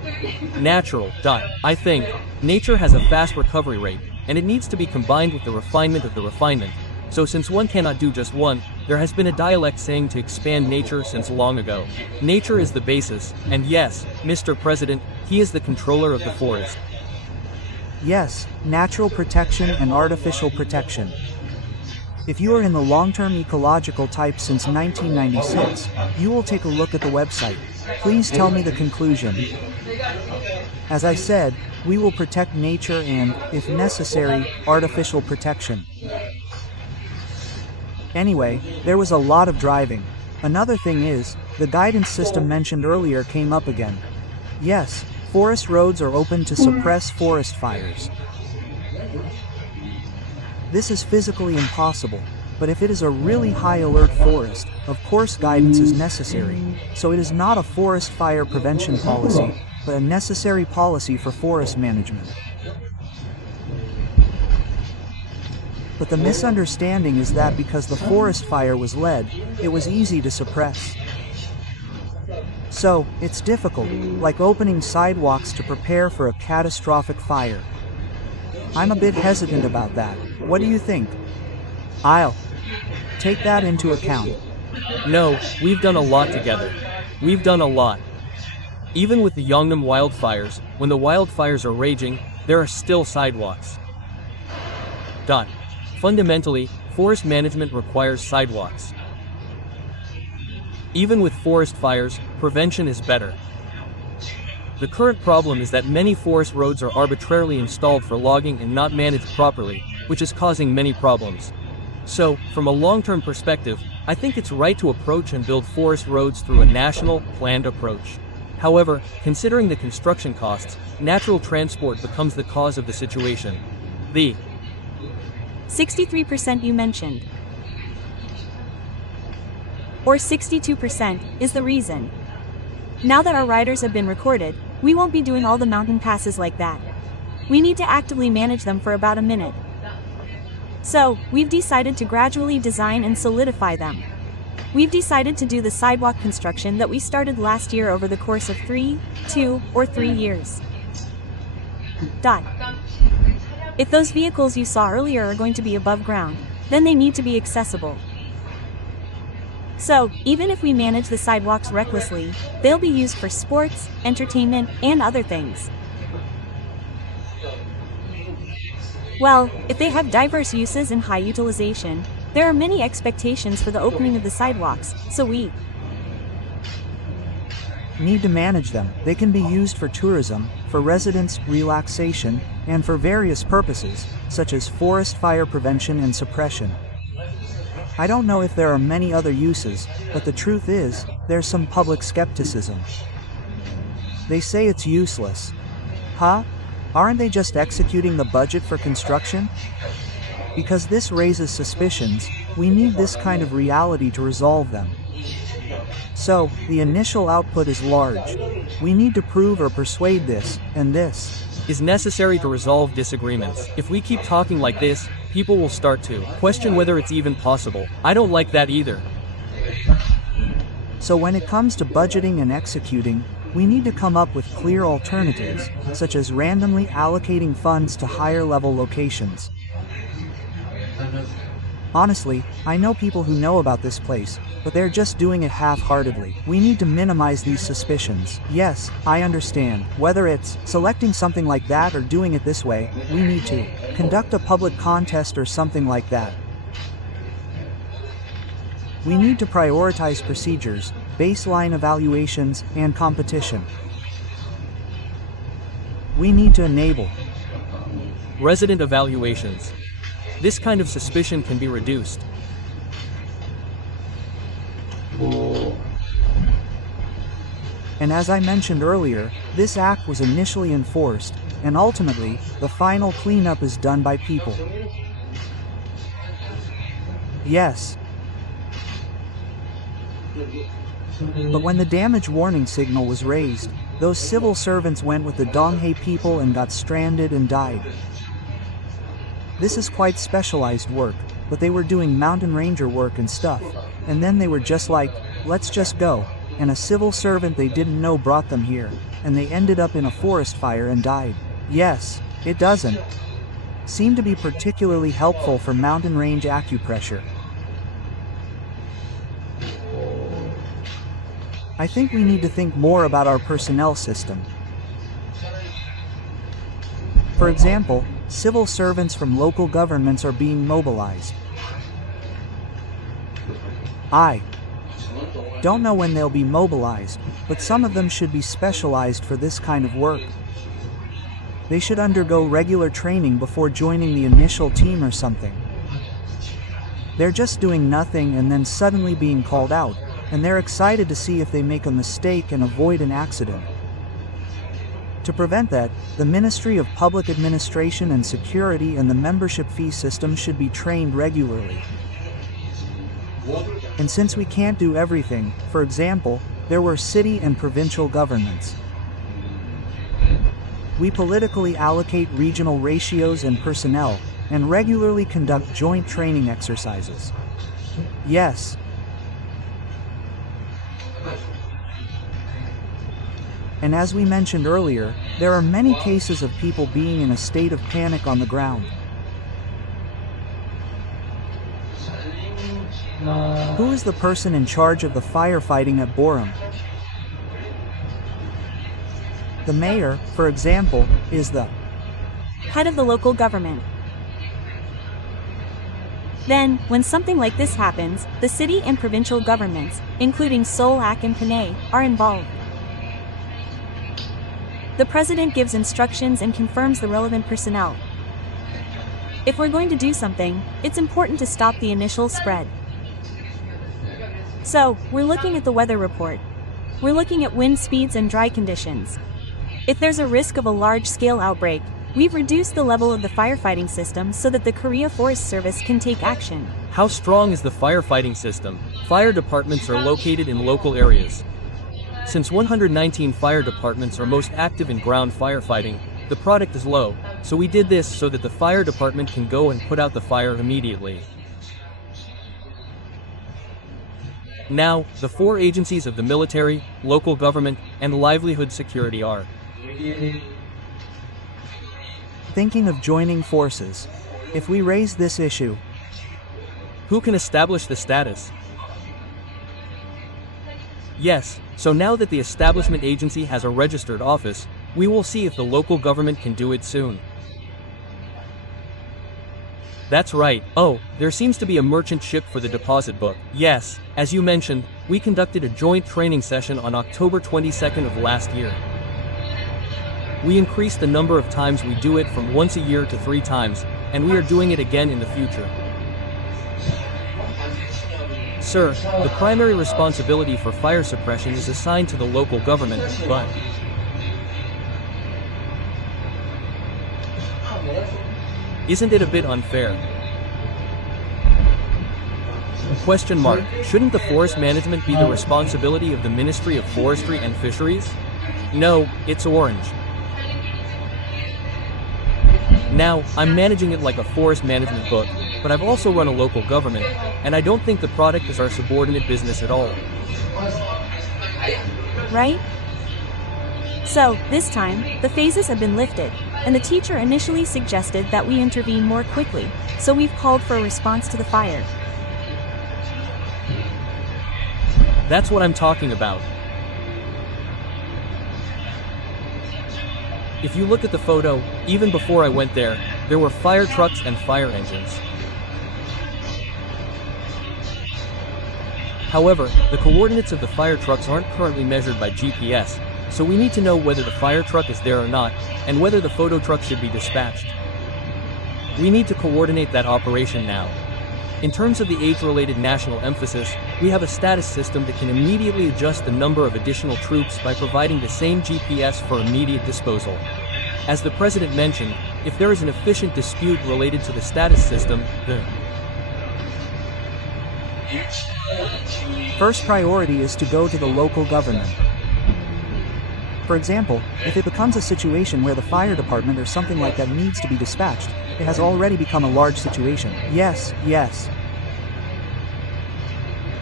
Natural. I think nature has a fast recovery rate, and it needs to be combined with the refinement of the refinement. So since one cannot do just one, there has been a dialect saying to expand nature since long ago. Nature is the basis, and yes, Mr. President, he is the controller of the forest. Yes, natural protection and artificial protection. If you are in the long-term ecological type since 1996, you will take a look at the website. Please tell me the conclusion. As I said, we will protect nature and, if necessary, artificial protection. Anyway, there was a lot of driving. Another thing is, the guidance system mentioned earlier came up again. Yes, forest roads are open to suppress forest fires. This is physically impossible, but if it is a really high alert forest, of course guidance is necessary, so it is not a forest fire prevention policy, but a necessary policy for forest management. But the misunderstanding is that because the forest fire was led, it was easy to suppress. So, it's difficult, like opening sidewalks to prepare for a catastrophic fire. I'm a bit hesitant about that. What do you think? I'll take that into account. No, we've done a lot together. We've done a lot. Even with the Yongnam wildfires, when the wildfires are raging, there are still sidewalks. Fundamentally, forest management requires sidewalks. Even with forest fires, prevention is better. The current problem is that many forest roads are arbitrarily installed for logging and not managed properly, which is causing many problems. So, from a long-term perspective, I think it's right to approach and build forest roads through a national, planned approach. However, considering the construction costs, natural transport becomes the cause of the situation. The 63% you mentioned, or 62%, is the reason. Now that our riders have been recorded, we won't be doing all the mountain passes like that. We need to actively manage them for about a minute. So, we've decided to gradually design and solidify them. We've decided to do the sidewalk construction that we started last year over the course of 3, 2, or 3 years. If those vehicles you saw earlier are going to be above ground, then they need to be accessible. So, even if we manage the sidewalks recklessly, they'll be used for sports, entertainment, and other things. Well, if they have diverse uses and high utilization, there are many expectations for the opening of the sidewalks, so we need to manage them. They can be used for tourism, for residents' relaxation, and for various purposes, such as forest fire prevention and suppression. I don't know if there are many other uses, but the truth is, there's some public skepticism. They say it's useless. Aren't they just executing the budget for construction? Because this raises suspicions, we need this kind of reality to resolve them. So, the initial output is large. We need to prove or persuade this, and this is necessary to resolve disagreements. If we keep talking like this, people will start to question whether it's even possible. I don't like that either. So when it comes to budgeting and executing, we need to come up with clear alternatives, such as randomly allocating funds to higher level locations. Honestly, I know people who know about this place, but they're just doing it half-heartedly. We need to minimize these suspicions. Yes, I understand. Whether it's selecting something like that or doing it this way, we need to conduct a public contest or something like that. We need to prioritize procedures, baseline evaluations, and competition. We need to enable resident evaluations. This kind of suspicion can be reduced. And as I mentioned earlier, this act was initially enforced, and ultimately, the final cleanup is done by people. Yes. But when the damage warning signal was raised, those civil servants went with the Donghae people and got stranded and died. This is quite specialized work, but they were doing mountain ranger work and stuff, and then they were just like, let's just go. and a civil servant they didn't know brought them here, and they ended up in a forest fire and died. Yes, it doesn't seem to be particularly helpful for mountain range acupressure. I think we need to think more about our personnel system. For example, civil servants from local governments are being mobilized. I don't know when they'll be mobilized, but some of them should be specialized for this kind of work. They should undergo regular training before joining the initial team or something. They're just doing nothing and then suddenly being called out, and they're excited to see if they make a mistake and avoid an accident. To prevent that, the Ministry of Public Administration and Security and the membership fee system should be trained regularly. And since we can't do everything, for example, there were city and provincial governments. We politically allocate regional ratios and personnel, and regularly conduct joint training exercises. Yes. And as we mentioned earlier, there are many cases of people being in a state of panic on the ground. Who is the person in charge of the firefighting at Borum? The mayor, for example, is the head of the local government. Then, when something like this happens, the city and provincial governments, including Seoul-ak and Panay, are involved. The president gives instructions and confirms the relevant personnel. If we're going to do something, it's important to stop the initial spread. So, we're looking at the weather report. We're looking at wind speeds and dry conditions. If there's a risk of a large-scale outbreak, we've reduced the level of the firefighting system so that the Korea Forest Service can take action. How strong is the firefighting system? Fire departments are located in local areas. Since 119 fire departments are most active in ground firefighting, the product is low, so we did this so that the fire department can go and put out the fire immediately. Now, the 4 agencies of the military, local government, and livelihood security are thinking of joining forces. If we raise this issue, who can establish the status? Yes, so now that the establishment agency has a registered office, we will see if the local government can do it soon. That's right. Oh, there seems to be a merchant ship for the deposit book. Yes, as you mentioned, we conducted a joint training session on October 22nd of last year. We increased the number of times we do it from once a year to 3 times, and we are doing it again in the future. Sir, the primary responsibility for fire suppression is assigned to the local government, but isn't it a bit unfair? Question mark. Shouldn't the forest management be the responsibility of the Ministry of Forestry and Fisheries? No, it's orange. Now, I'm managing it like a forest management book, but I've also run a local government, and I don't think the product is our subordinate business at all. Right? So, this time, the phases have been lifted, and the teacher initially suggested that we intervene more quickly, so we've called for a response to the fire. That's what I'm talking about. If you look at the photo, even before I went there were fire trucks and fire engines. However, the coordinates of the fire trucks aren't currently measured by GPS, so we need to know whether the fire truck is there or not, and whether the photo truck should be dispatched. We need to coordinate that operation now. In terms of the age-related national emphasis, we have a status system that can immediately adjust the number of additional troops by providing the same GPS for immediate disposal. As the President mentioned, if there is an efficient dispute related to the status system, the first priority is to go to the local government. For example, if it becomes a situation where the fire department or something like that needs to be dispatched, it has already become a large situation. Yes.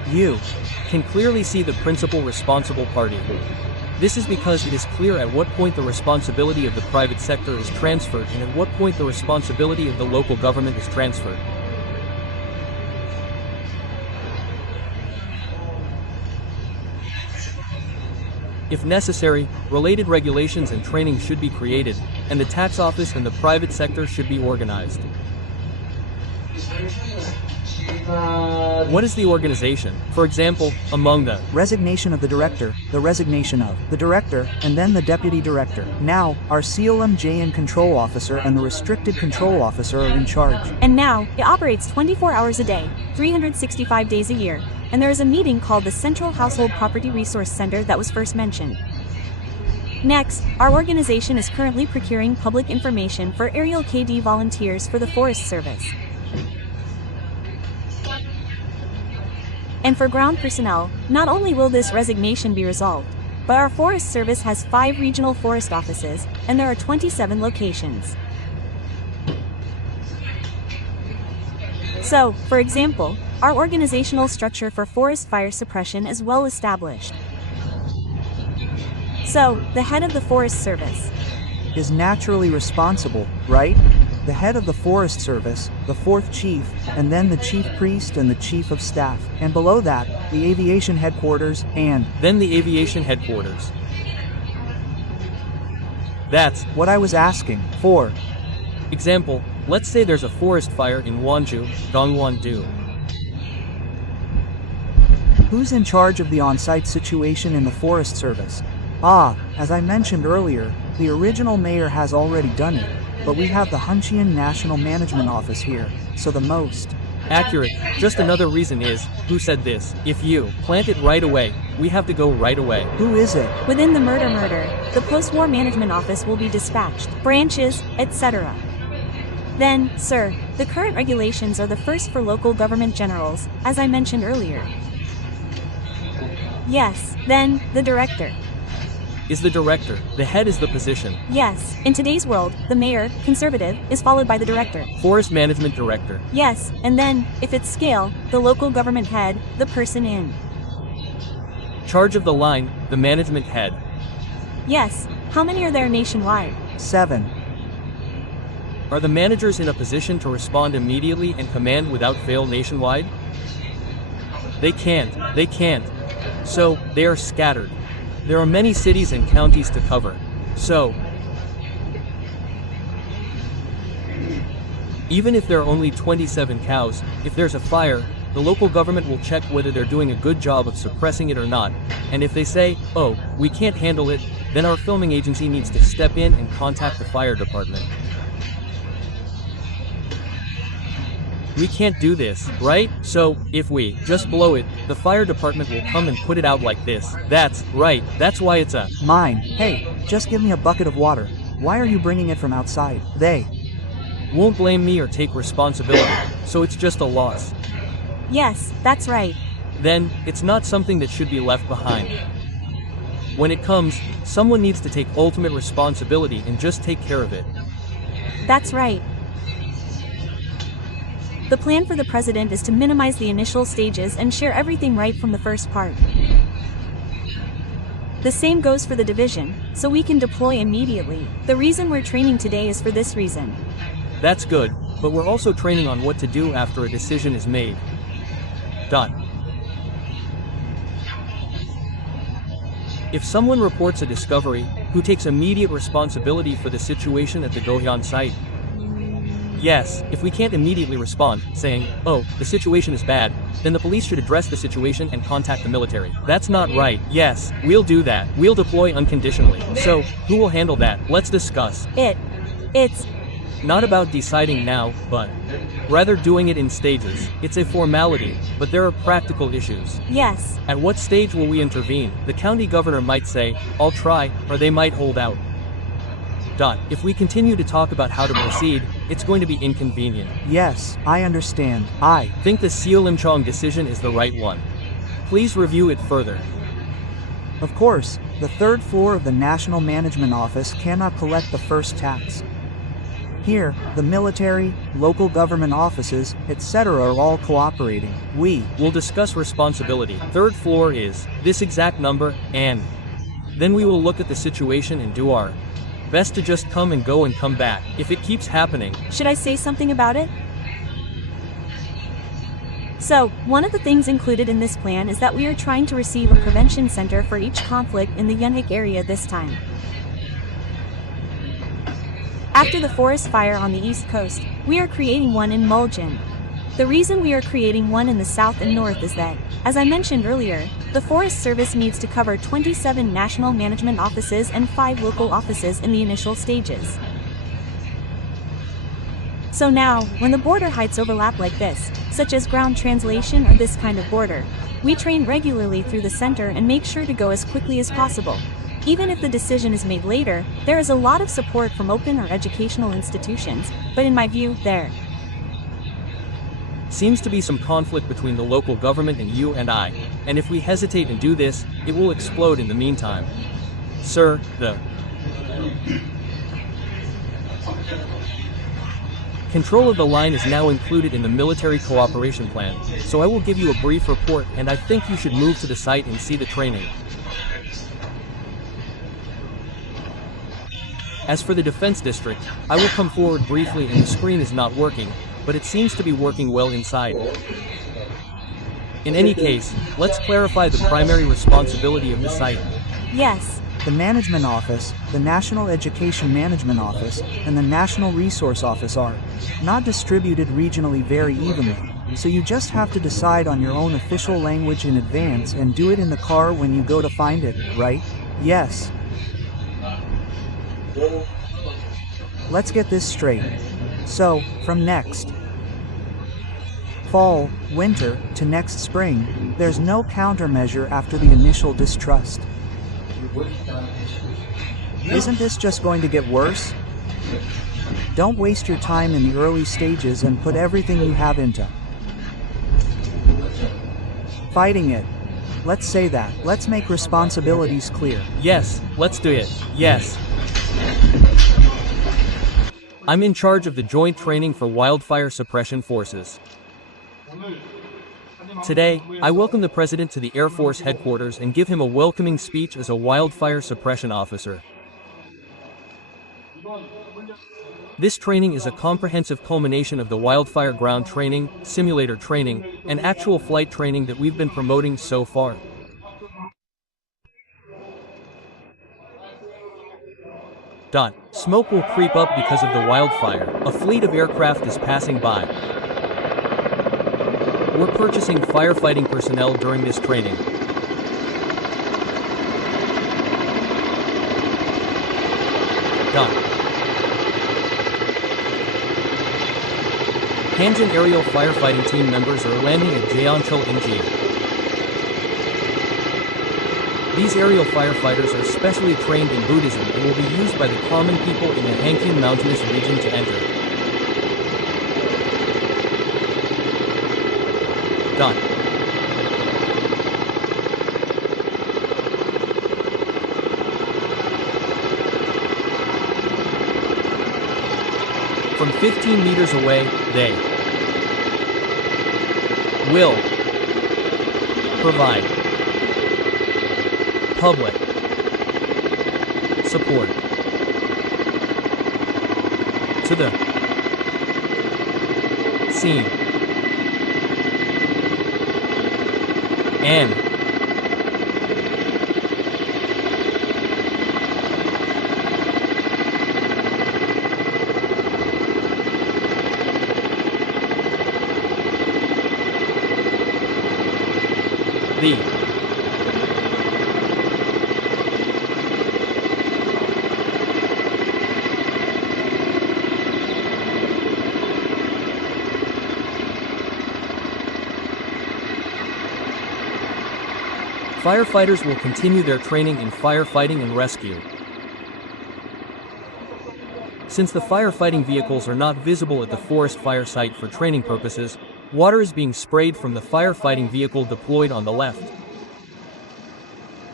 You. can clearly see the principal responsible party. This is because it is clear at what point the responsibility of the private sector is transferred and at what point the responsibility of the local government is transferred. If necessary, related regulations and training should be created, and the tax office and the private sector should be organized. What is the organization? For example, among the Resignation of the director, the resignation of the director, and then the deputy director. Now, our CLMJN control officer and the restricted control officer are in charge. And now, it operates 24 hours a day, 365 days a year, and there is a meeting called the Central Household Property Resource Center that was first mentioned. Next, our organization is currently procuring public information for aerial KD volunteers for the Forest Service. And for ground personnel, not only will this resignation be resolved, but our Forest Service has 5 regional forest offices, and there are 27 locations. So, for example, our organizational structure for forest fire suppression is well established. So, the head of the Forest Service is naturally responsible, right? The head of the Forest Service, the 4th chief, and then the chief priest and the chief of staff, and below that, the aviation headquarters, and then the aviation headquarters. That's what I was asking for. Example, let's say there's a forest fire in Wonju, Gangwon-do. Who's in charge of the on-site situation in the Forest Service? As I mentioned earlier, the original mayor has already done it, but we have the Huncheon National Management Office here, so the most accurate. Just another reason is, who said this? If you plant it right away, we have to go right away. Who is it? Within the murder, the post-war management office will be dispatched, branches, etc. Then, sir, the current regulations are the first for local government generals, as I mentioned earlier. Yes, then, the director. Is the director. The head is the position. Yes, in today's world, the mayor, conservative, is followed by the director. Forest management director. Yes, and then, if it's scale, the local government head, the person in charge of the line, the management head. Yes, how many are there nationwide? 7. Are the managers in a position to respond immediately and command without fail nationwide? They can't. So, they are scattered. There are many cities and counties to cover. So, even if there are only 27 cows, if there's a fire, the local government will check whether they're doing a good job of suppressing it or not, and if they say, oh, we can't handle it, then our filming agency needs to step in and contact the fire department. We can't do this, right? So, if we just blow it, the fire department will come and put it out like this. That's right, that's why it's a mine. Hey, just give me a bucket of water. Why are you bringing it from outside? They won't blame me or take responsibility, so it's just a loss. Yes, that's right. Then, it's not something that should be left behind. When it comes, someone needs to take ultimate responsibility and just take care of it. That's right. The plan for the president is to minimize the initial stages and share everything right from the first part. The same goes for the division, so we can deploy immediately. The reason we're training today is for this reason. That's good, but we're also training on what to do after a decision is made. If someone reports a discovery, who takes immediate responsibility for the situation at the Gohyeon site? Yes, if we can't immediately respond, saying, oh, the situation is bad, then the police should address the situation and contact the military. That's not right. Yes, we'll do that. We'll deploy unconditionally. So, who will handle that? Let's discuss. It's not about deciding now, but rather doing it in stages. It's a formality, but there are practical issues. Yes. At what stage will we intervene? The county governor might say, I'll try, or they might hold out. If we continue to talk about how to proceed, it's going to be inconvenient. Yes, I understand. I think the Seolimcheong decision is the right one. Please review it further. Of course, the 3rd floor of the National Management Office cannot collect the first tax. Here, the military, local government offices, etc. are all cooperating. We will discuss responsibility. Third floor is this exact number, and then we will look at the situation and do our best to just come and go and come back. If it keeps happening, Should I say something about it? So, one of the things included in this plan is that we are trying to receive a prevention center for each conflict in the Yunhik area this time. After the forest fire on the east coast, we are creating one in Muljan. The reason we are creating one in the south and north is that, as I mentioned earlier, the Forest Service needs to cover 27 national management offices and 5 local offices in the initial stages. So now, when the border heights overlap like this, such as ground translation or this kind of border, we train regularly through the center and make sure to go as quickly as possible. Even if the decision is made later, there is a lot of support from open or educational institutions, but in my view, there seems to be some conflict between the local government and you and I, and if we hesitate and do this, it will explode in the meantime. Sir, the control of the line is now included in the military cooperation plan, so I will give you a brief report and I think you should move to the site and see the training. As for the defense district, I will come forward briefly and the screen is not working, but it seems to be working well inside. In any case, let's clarify the primary responsibility of the site. Yes. The Management Office, the National Education Management Office, and the National Resource Office are not distributed regionally very evenly, so you just have to decide on your own official language in advance and do it in the car when you go to find it, right? Yes. Let's get this straight. So, from next fall, winter, to next spring, there's no countermeasure after the initial distrust. Isn't this just going to get worse? Don't waste your time in the early stages and put everything you have into fighting it. Let's say that. Let's make responsibilities clear. Yes, let's do it. Yes. I'm in charge of the Joint Training for Wildfire Suppression Forces. Today, I welcome the President to the Air Force headquarters and give him a welcoming speech as a wildfire suppression officer. This training is a comprehensive culmination of the wildfire ground training, simulator training, and actual flight training that we've been promoting so far. Smoke will creep up because of the wildfire. A fleet of aircraft is passing by. We're purchasing firefighting personnel during this training. Hanjin aerial firefighting team members are landing at Jeonchul NG. These aerial firefighters are specially trained in Buddhism and will be used by the common people in the Hankyu mountainous region to enter. From 15 meters away, they will provide public support to the scene and the firefighters will continue their training in firefighting and rescue. Since the firefighting vehicles are not visible at the forest fire site for training purposes, water is being sprayed from the firefighting vehicle deployed on the left.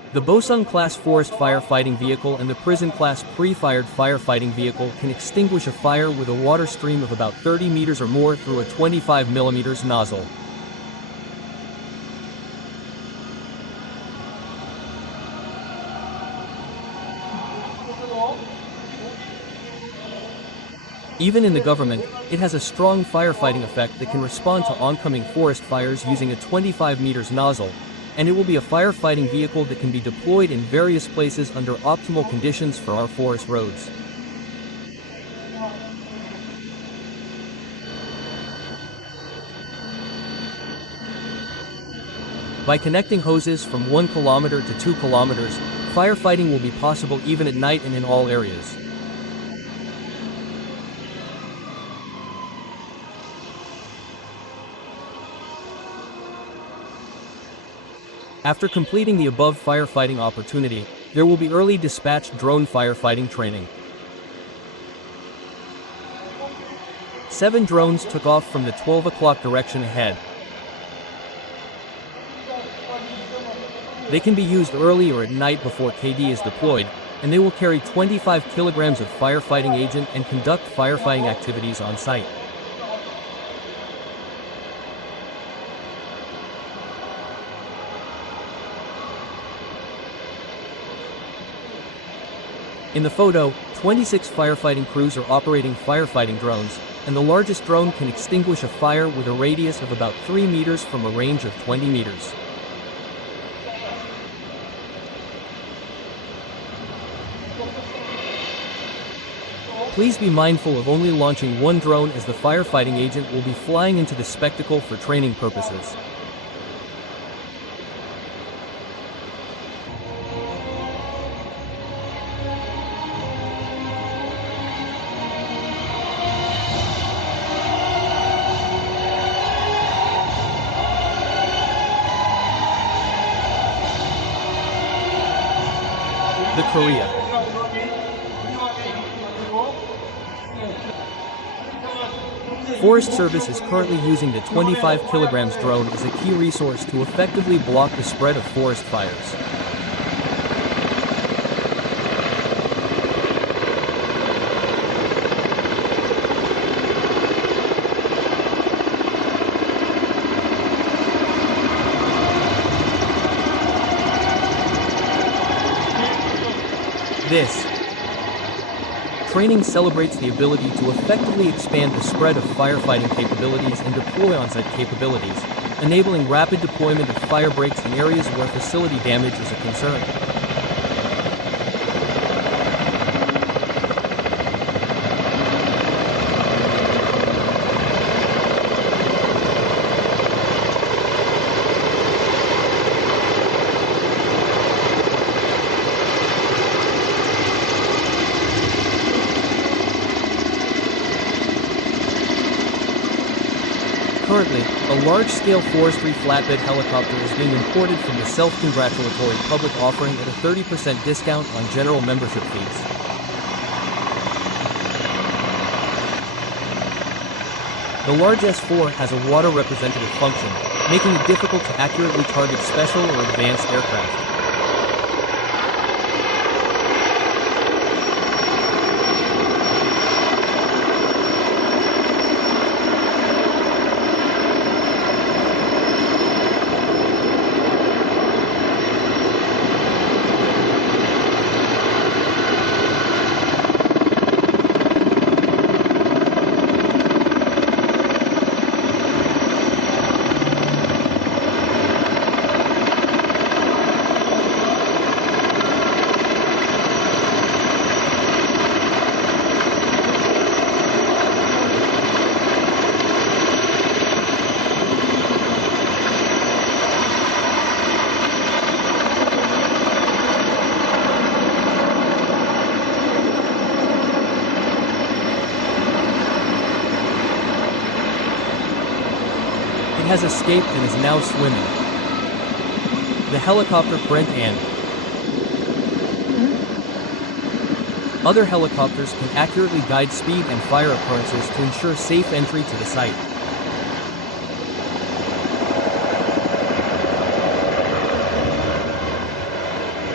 The Bosung-class forest firefighting vehicle and the prison-class pre-fired firefighting vehicle can extinguish a fire with a water stream of about 30 meters or more through a 25 mm nozzle. Even in the government, it has a strong firefighting effect that can respond to oncoming forest fires using a 25 meters nozzle, and it will be a firefighting vehicle that can be deployed in various places under optimal conditions for our forest roads. By connecting hoses from 1 kilometer to 2 kilometers, firefighting will be possible even at night and in all areas. After completing the above firefighting opportunity, there will be early dispatched drone firefighting training. 7 drones took off from the 12 o'clock direction ahead. They can be used early or at night before KD is deployed, and they will carry 25 kilograms of firefighting agent and conduct firefighting activities on site. In the photo, 26 firefighting crews are operating firefighting drones, and the largest drone can extinguish a fire with a radius of about 3 meters from a range of 20 meters. Please be mindful of only launching 1 drone, as the firefighting agent will be flying into the spectacle for training purposes. The Korea. Forest Service is currently using the 25 kilograms drone as a key resource to effectively block the spread of forest fires. This training celebrates the ability to effectively expand the spread of firefighting capabilities and deploy on-site capabilities, enabling rapid deployment of fire breaks in areas where facility damage is a concern. Currently, a large-scale forestry flatbed helicopter is being imported from the self-congratulatory public offering at a 30% discount on general membership fees. The large S4 has a water representative function, making it difficult to accurately target special or advanced aircraft. Has escaped and is now swimming. The helicopter Brent and other helicopters can accurately guide speed and fire occurrences to ensure safe entry to the site.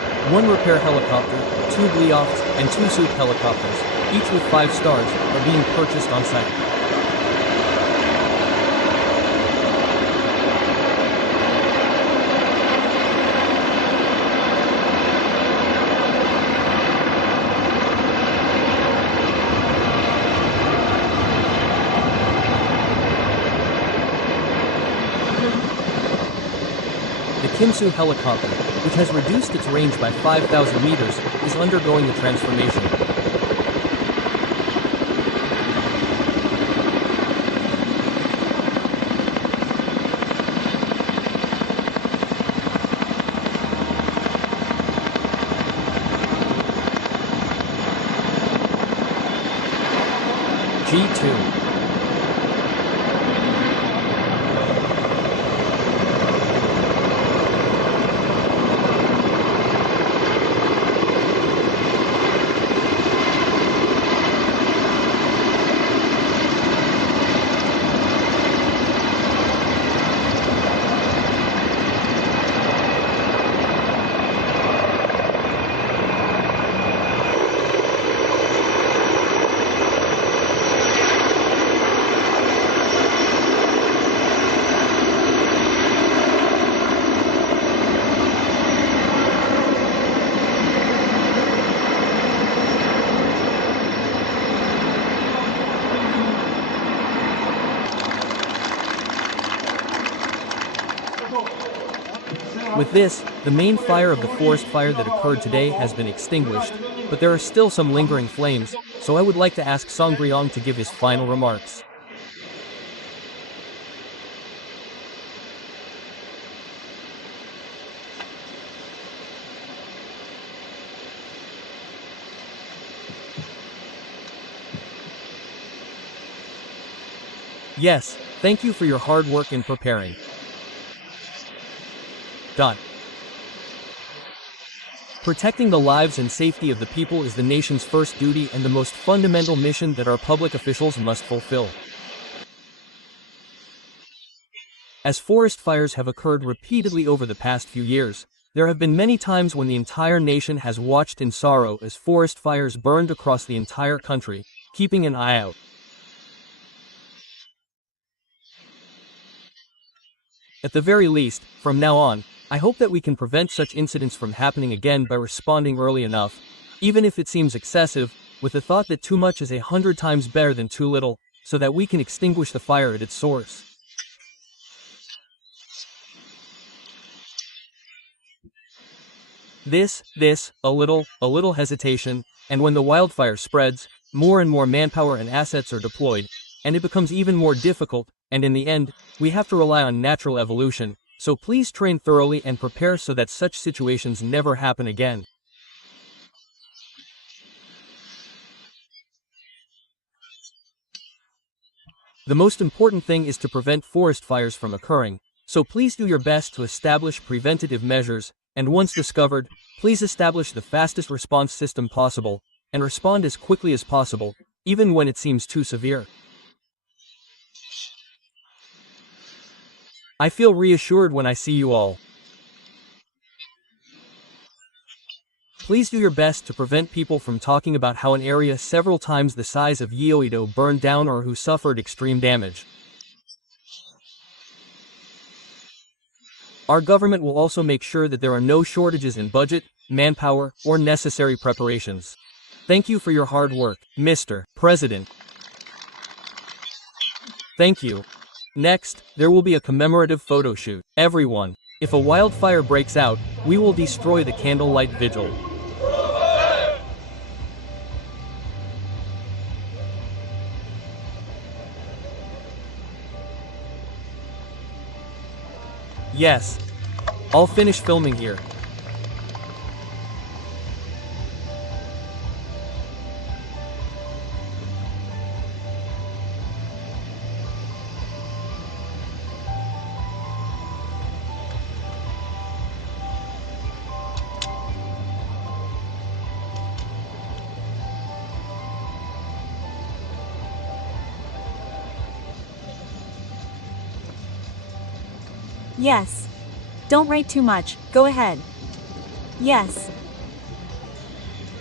1 repair helicopter, 2 Bleofts, and 2 Suit helicopters, each with 5 stars, are being purchased on site. The Kimsu helicopter, which has reduced its range by 5,000 meters, is undergoing a transformation. G2. With this, the main fire of the forest fire that occurred today has been extinguished, but there are still some lingering flames, so I would like to ask Songryong to give his final remarks. Yes, thank you for your hard work in preparing. Protecting the lives and safety of the people is the nation's first duty and the most fundamental mission that our public officials must fulfill. As forest fires have occurred repeatedly over the past few years, there have been many times when the entire nation has watched in sorrow as forest fires burned across the entire country, keeping an eye out. At the very least, from now on, I hope that we can prevent such incidents from happening again by responding early enough, even if it seems excessive, with the thought that too much is 100 times better than too little, so that we can extinguish the fire at its source. A little hesitation, and when the wildfire spreads, more and more manpower and assets are deployed, and it becomes even more difficult, and in the end, we have to rely on natural evolution. So please train thoroughly and prepare so that such situations never happen again. The most important thing is to prevent forest fires from occurring, so please do your best to establish preventative measures, and once discovered, please establish the fastest response system possible, and respond as quickly as possible, even when it seems too severe. I feel reassured when I see you all. Please do your best to prevent people from talking about how an area several times the size of Yeouido burned down or who suffered extreme damage. Our government will also make sure that there are no shortages in budget, manpower, or necessary preparations. Thank you for your hard work, Mr. President. Thank you. Next, there will be a commemorative photo shoot. Everyone, if a wildfire breaks out, we will destroy the candlelight vigil. Yes. I'll finish filming here. Yes. Don't write too much, go ahead. Yes.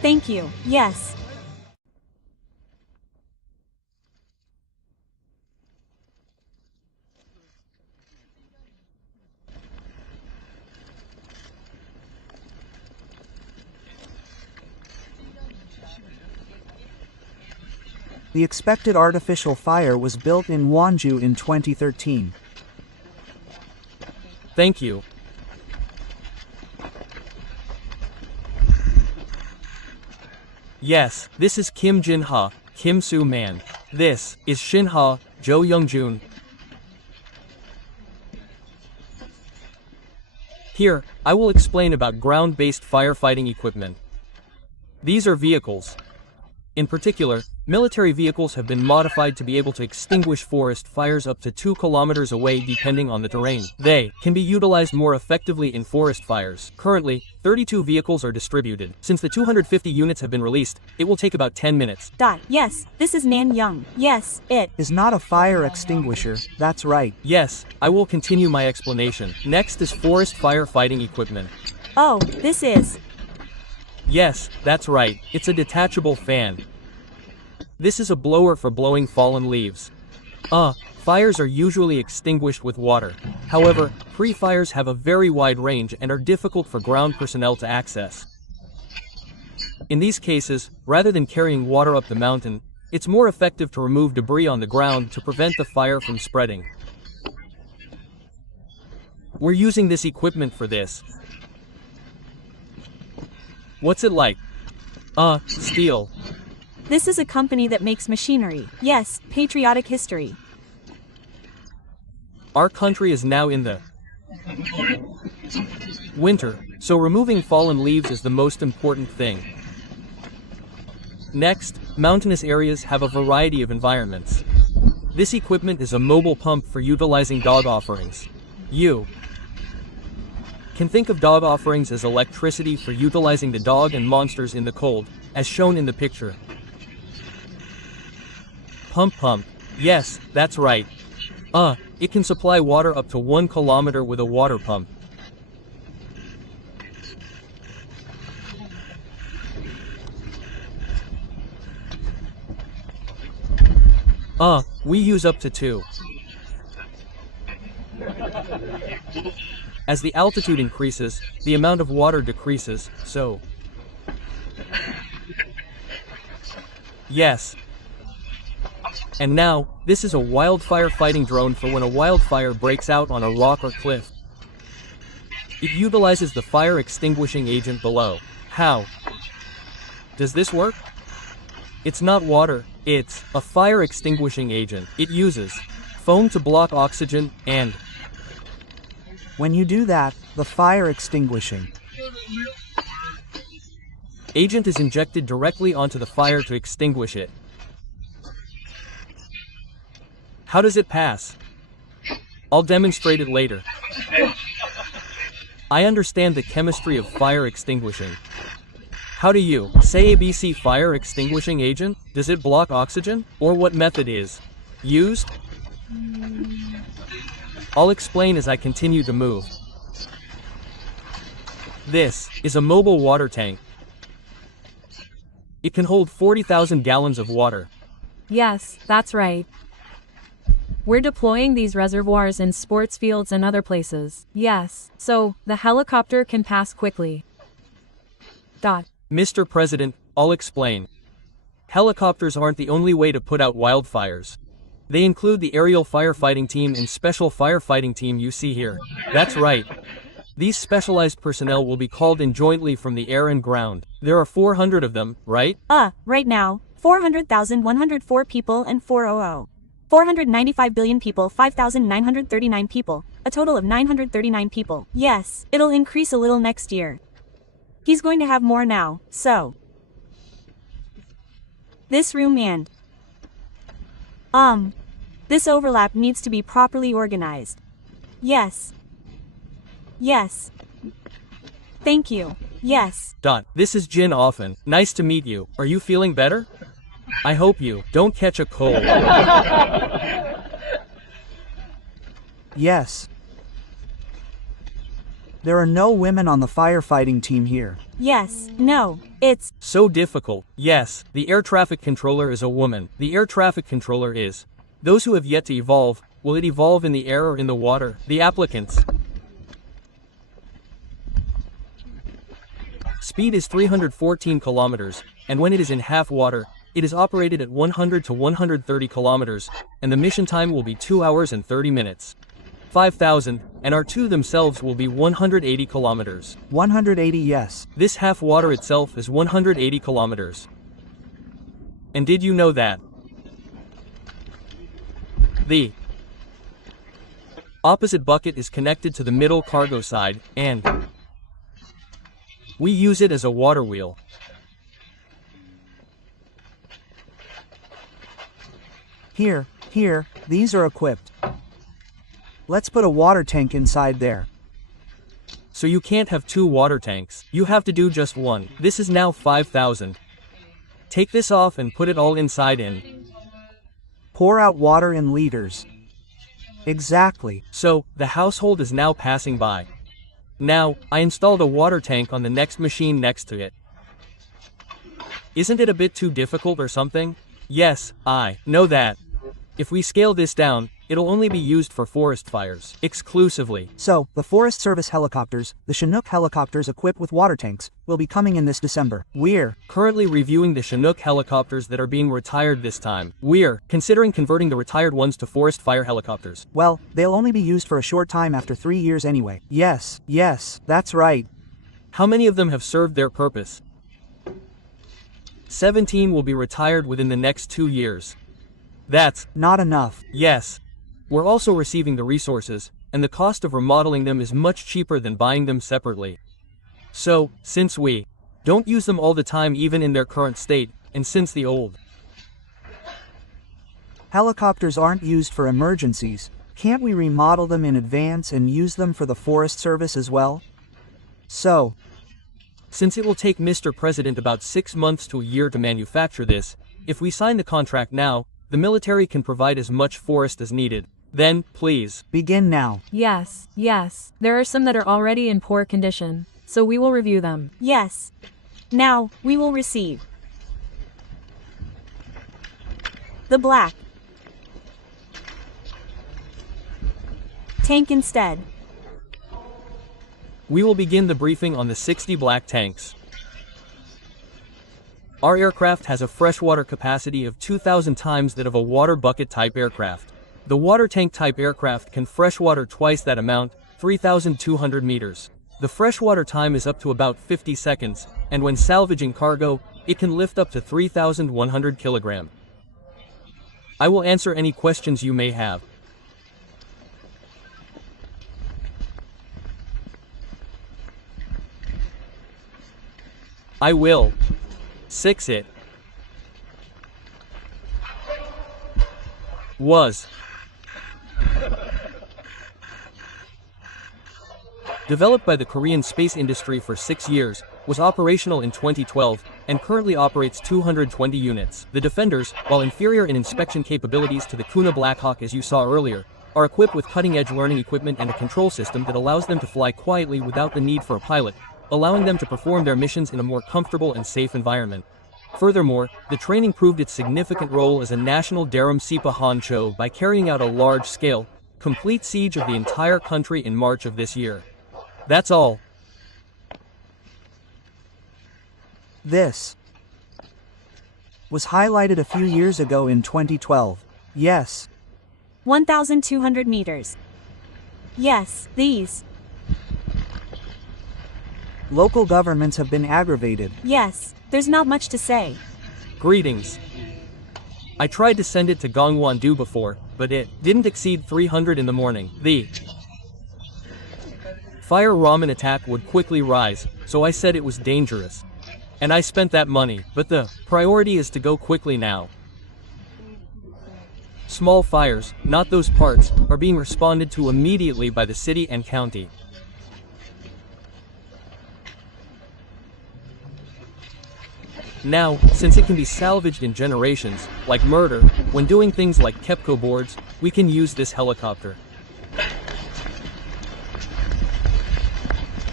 Thank you. Yes. The expected artificial fire was built in Wonju in 2013. Thank you. Yes, this is Kim Jin-ha, Kim Soo-man. This is Shin-ha, Jo Young-jun. Here, I will explain about ground-based firefighting equipment. These are vehicles. In particular, military vehicles have been modified to be able to extinguish forest fires up to 2 kilometers away depending on the terrain. They can be utilized more effectively in forest fires. Currently, 32 vehicles are distributed. Since the 250 units have been released, it will take about 10 minutes. Yes, this is Nan Young. Yes, it Is not a fire extinguisher, that's right. Yes, I will continue my explanation. Next is forest firefighting equipment. Oh, this is. Yes, that's right, it's a detachable fan. This is a blower for blowing fallen leaves. Fires are usually extinguished with water. However, pre-fires have a very wide range and are difficult for ground personnel to access. In these cases, rather than carrying water up the mountain, it's more effective to remove debris on the ground to prevent the fire from spreading. We're using this equipment for this. What's it like? Steel. This is a company that makes machinery. Yes, patriotic history. Our country is now in the winter, so removing fallen leaves is the most important thing. Next, mountainous areas have a variety of environments. This equipment is a mobile pump for utilizing dog offerings. You can think of dog offerings as electricity for utilizing the dog and monsters in the cold, as shown in the picture. Pump. Yes, that's right. It can supply water up to 1 kilometer with a water pump. We use up to 2. As the altitude increases, the amount of water decreases, so. Yes. And now, this is a wildfire fighting drone for when a wildfire breaks out on a rock or cliff. It utilizes the fire extinguishing agent below. How does this work? It's not water, it's a fire extinguishing agent. It uses foam to block oxygen and When you do that, the fire extinguishing agent is injected directly onto the fire to extinguish it. How does it pass? I'll demonstrate it later. I understand the chemistry of fire extinguishing. How do you say ABC fire extinguishing agent? Does it block oxygen? Or what method is used? I'll explain as I continue to move. This is a mobile water tank. It can hold 40,000 gallons of water. Yes, that's right. We're deploying these reservoirs in sports fields and other places. Yes, so the helicopter can pass quickly. Mr. President, I'll explain. Helicopters aren't the only way to put out wildfires. They include the aerial firefighting team and special firefighting team you see here. That's right. These specialized personnel will be called in jointly from the air and ground. There are 400 of them, right? Right now, 400,104 people and 400. 495 billion people, 5,939 people. A total of 939 people. Yes, it'll increase a little next year. He's going to have more now, so. This room and this overlap needs to be properly organized. Yes. Yes. Thank you. Yes. This is Jin Offen. Nice to meet you. Are you feeling better? I hope you don't catch a cold. Yes. There are no women on the firefighting team here. Yes, no, it's So difficult. Yes, the air traffic controller is a woman. The air traffic controller is. Those who have yet to evolve, will it evolve in the air or in the water? The applicants. Speed is 314 kilometers, and when it is in half water, it is operated at 100 to 130 kilometers, and the mission time will be 2 hours and 30 minutes. 5,000, and R2 themselves will be 180 kilometers. 180, yes. This half water itself is 180 kilometers. And did you know that the opposite bucket is connected to the middle cargo side, and we use it as a water wheel. Here, these are equipped. Let's put a water tank inside there. So you can't have 2 water tanks. You have to do just one. This is now 5,000. Take this off and put it all inside in. Pour out water in liters. Exactly. So, the household is now passing by. Now, I installed a water tank on the next machine next to it. Isn't it a bit too difficult or something? Yes, I know that. If we scale this down, it'll only be used for forest fires, exclusively. So, the Forest Service helicopters, the Chinook helicopters equipped with water tanks, will be coming in this December. We're Currently reviewing the Chinook helicopters that are being retired this time. We're considering converting the retired ones to forest fire helicopters. well, they'll only be used for a short time after 3 years anyway. Yes, that's right. How many of them have served their purpose? 17 will be retired within the next 2 years. That's Not enough. yes. We're also receiving the resources, and the cost of remodeling them is much cheaper than buying them separately. So, since we don't use them all the time even in their current state, and since the old Helicopters aren't used for emergencies. Can't we remodel them in advance and use them for the Forest Service as well? So, Since it will take Mr. President about 6 months to a year to manufacture this, if we sign the contract now, the military can provide as much forest as needed. Then, please. begin now. Yes, there are some that are already in poor condition, so we will review them. yes. Now, we will receive the black tank instead. We will begin the briefing on the 60 black tanks. Our aircraft has a freshwater capacity of 2,000 times that of a water bucket type aircraft. The water tank type aircraft can freshwater twice that amount, 3,200 meters. The freshwater time is up to about 50 seconds, and when salvaging cargo, it can lift up to 3,100 kilogram. I will answer any questions you may have. I will 6 it was developed by the Korean space industry for 6 years, was operational in 2012, and currently operates 220 units. The Defenders, while inferior in inspection capabilities to the Kuna Blackhawk as you saw earlier, are equipped with cutting-edge learning equipment and a control system that allows them to fly quietly without the need for a pilot, allowing them to perform their missions in a more comfortable and safe environment. Furthermore, the training proved its significant role as a national Daram Sipa Honcho by carrying out a large-scale, complete siege of the entire country in March of this year. That's all. This was highlighted a few years ago in 2012. Yes. 1,200 meters. Yes, these. Local governments have been aggravated. Yes, there's not much to say. Greetings. I tried to send it to Gongwon-do before, but it didn't exceed 300 in the morning. The fire ramen attack would quickly rise, so I said it was dangerous. And I spent that money, but the priority is to go quickly now. Small fires, not those parts, are being responded to immediately by the city and county. Now, since it can be salvaged in generations, like murder, when doing things like Kepco boards, we can use this helicopter.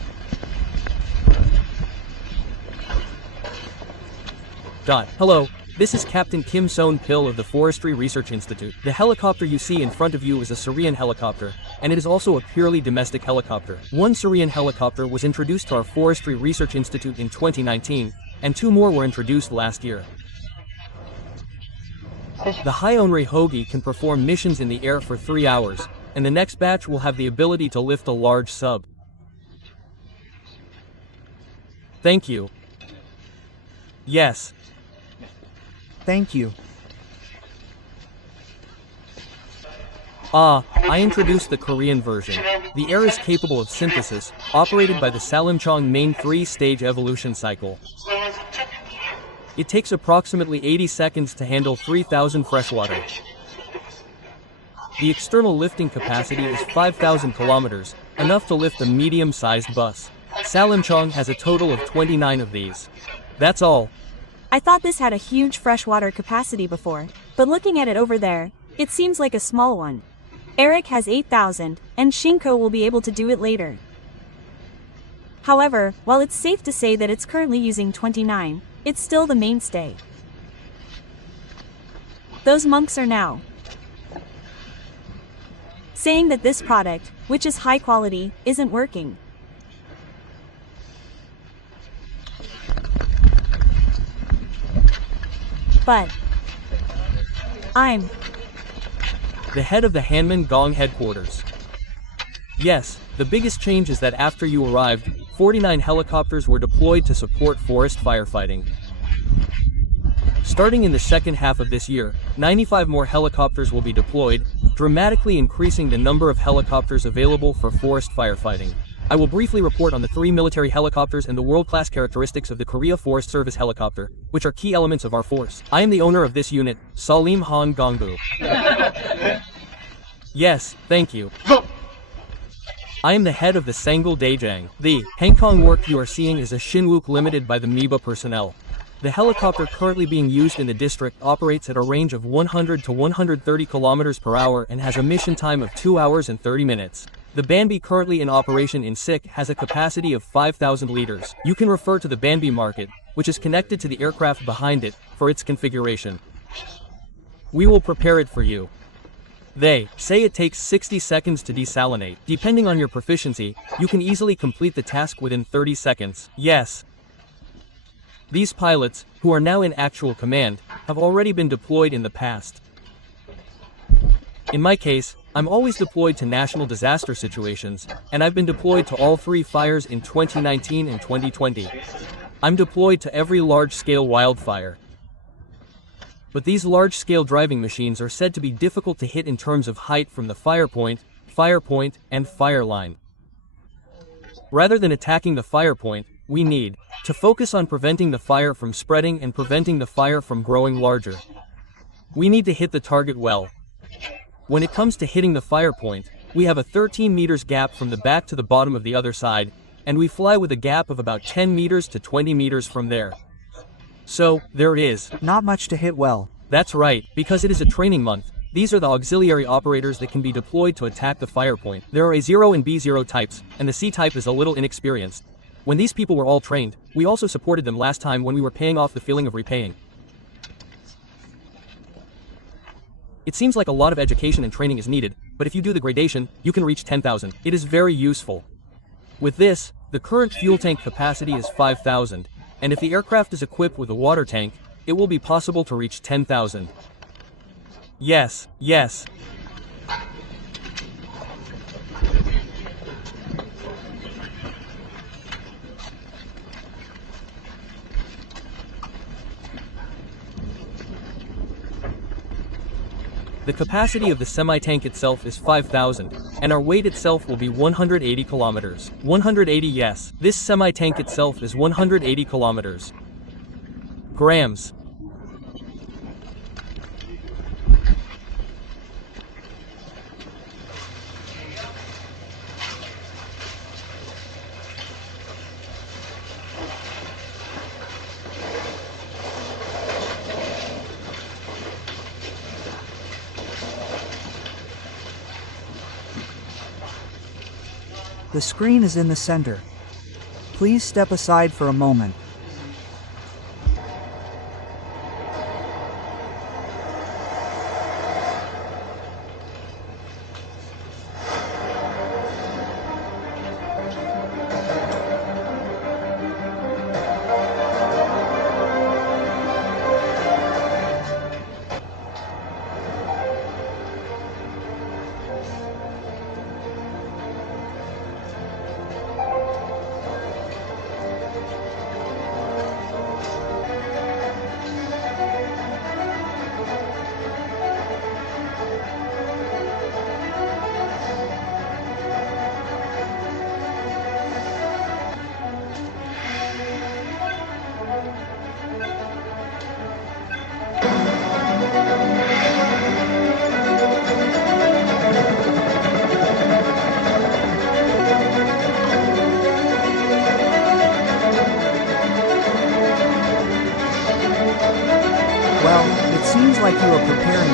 Hello, this is Captain Kim Seon-pil of the Forestry Research Institute. The helicopter you see in front of you is a Syrian helicopter, and it is also a purely domestic helicopter. One Syrian helicopter was introduced to our Forestry Research Institute in 2019, and 2 more were introduced last year. The Hyonri Hogi can perform missions in the air for 3 hours, and the next batch will have the ability to lift a large sub. Thank you. Yes. Thank you. I introduced the Korean version. The air is capable of synthesis, operated by the Salimchong main 3-stage evolution cycle. It takes approximately 80 seconds to handle 3,000 freshwater. The external lifting capacity is 5,000 kilometers, enough to lift a medium-sized bus. Salimchong has a total of 29 of these. That's all. I thought this had a huge freshwater capacity before, but looking at it over there, it seems like a small one. Eric has 8,000, and Shinko will be able to do it later. However, while it's safe to say that it's currently using 29, it's still the mainstay. Those monks are now saying that this product, which is high quality, isn't working. But I'm the head of the Hanman Gong headquarters. Yes, the biggest change is that after you arrived, 49 helicopters were deployed to support forest firefighting. Starting in the second half of this year, 95 more helicopters will be deployed, dramatically increasing the number of helicopters available for forest firefighting. I will briefly report on the 3 military helicopters and the world-class characteristics of the Korea Forest Service helicopter, which are key elements of our force. I am the owner of this unit, Salim Han Gongbu. Yes, thank you. I am the head of the Sangul Daejang. The Hangkong work you are seeing is a Shinwook limited by the MIBA personnel. The helicopter currently being used in the district operates at a range of 100 to 130 km per hour and has a mission time of 2 hours and 30 minutes. The Banbi currently in operation in Sik has a capacity of 5,000 liters. You can refer to the Banbi market, which is connected to the aircraft behind it, for its configuration. We will prepare it for you. They say it takes 60 seconds to desalinate. Depending on your proficiency, you can easily complete the task within 30 seconds. Yes. These pilots, who are now in actual command, have already been deployed in the past. In my case, I'm always deployed to national disaster situations, and I've been deployed to all 3 fires in 2019 and 2020. I'm deployed to every large-scale wildfire. But these large-scale driving machines are said to be difficult to hit in terms of height from the fire point, and fire line. Rather than attacking the fire point, we need to focus on preventing the fire from spreading and preventing the fire from growing larger. We need to hit the target well. When it comes to hitting the fire point, we have a 13 meters gap from the back to the bottom of the other side, and we fly with a gap of about 10 meters to 20 meters from there. So, there it is. Not much to hit well. That's right, because it is a training month. These are the auxiliary operators that can be deployed to attack the fire point. There are A0 and B0 types, and the C type is a little inexperienced. When these people were all trained, we also supported them last time when we were paying off the feeling of repaying. It seems like a lot of education and training is needed, but if you do the gradation, you can reach 10,000. It is very useful. With this, the current fuel tank capacity is 5,000, and if the aircraft is equipped with a water tank, it will be possible to reach 10,000. Yes, yes. The capacity of the semi-tank itself is 5,000, and our weight itself will be 180 kilometers. 180, yes. This semi-tank itself is 180 kilometers. Grams. The screen is in the center. Please step aside for a moment.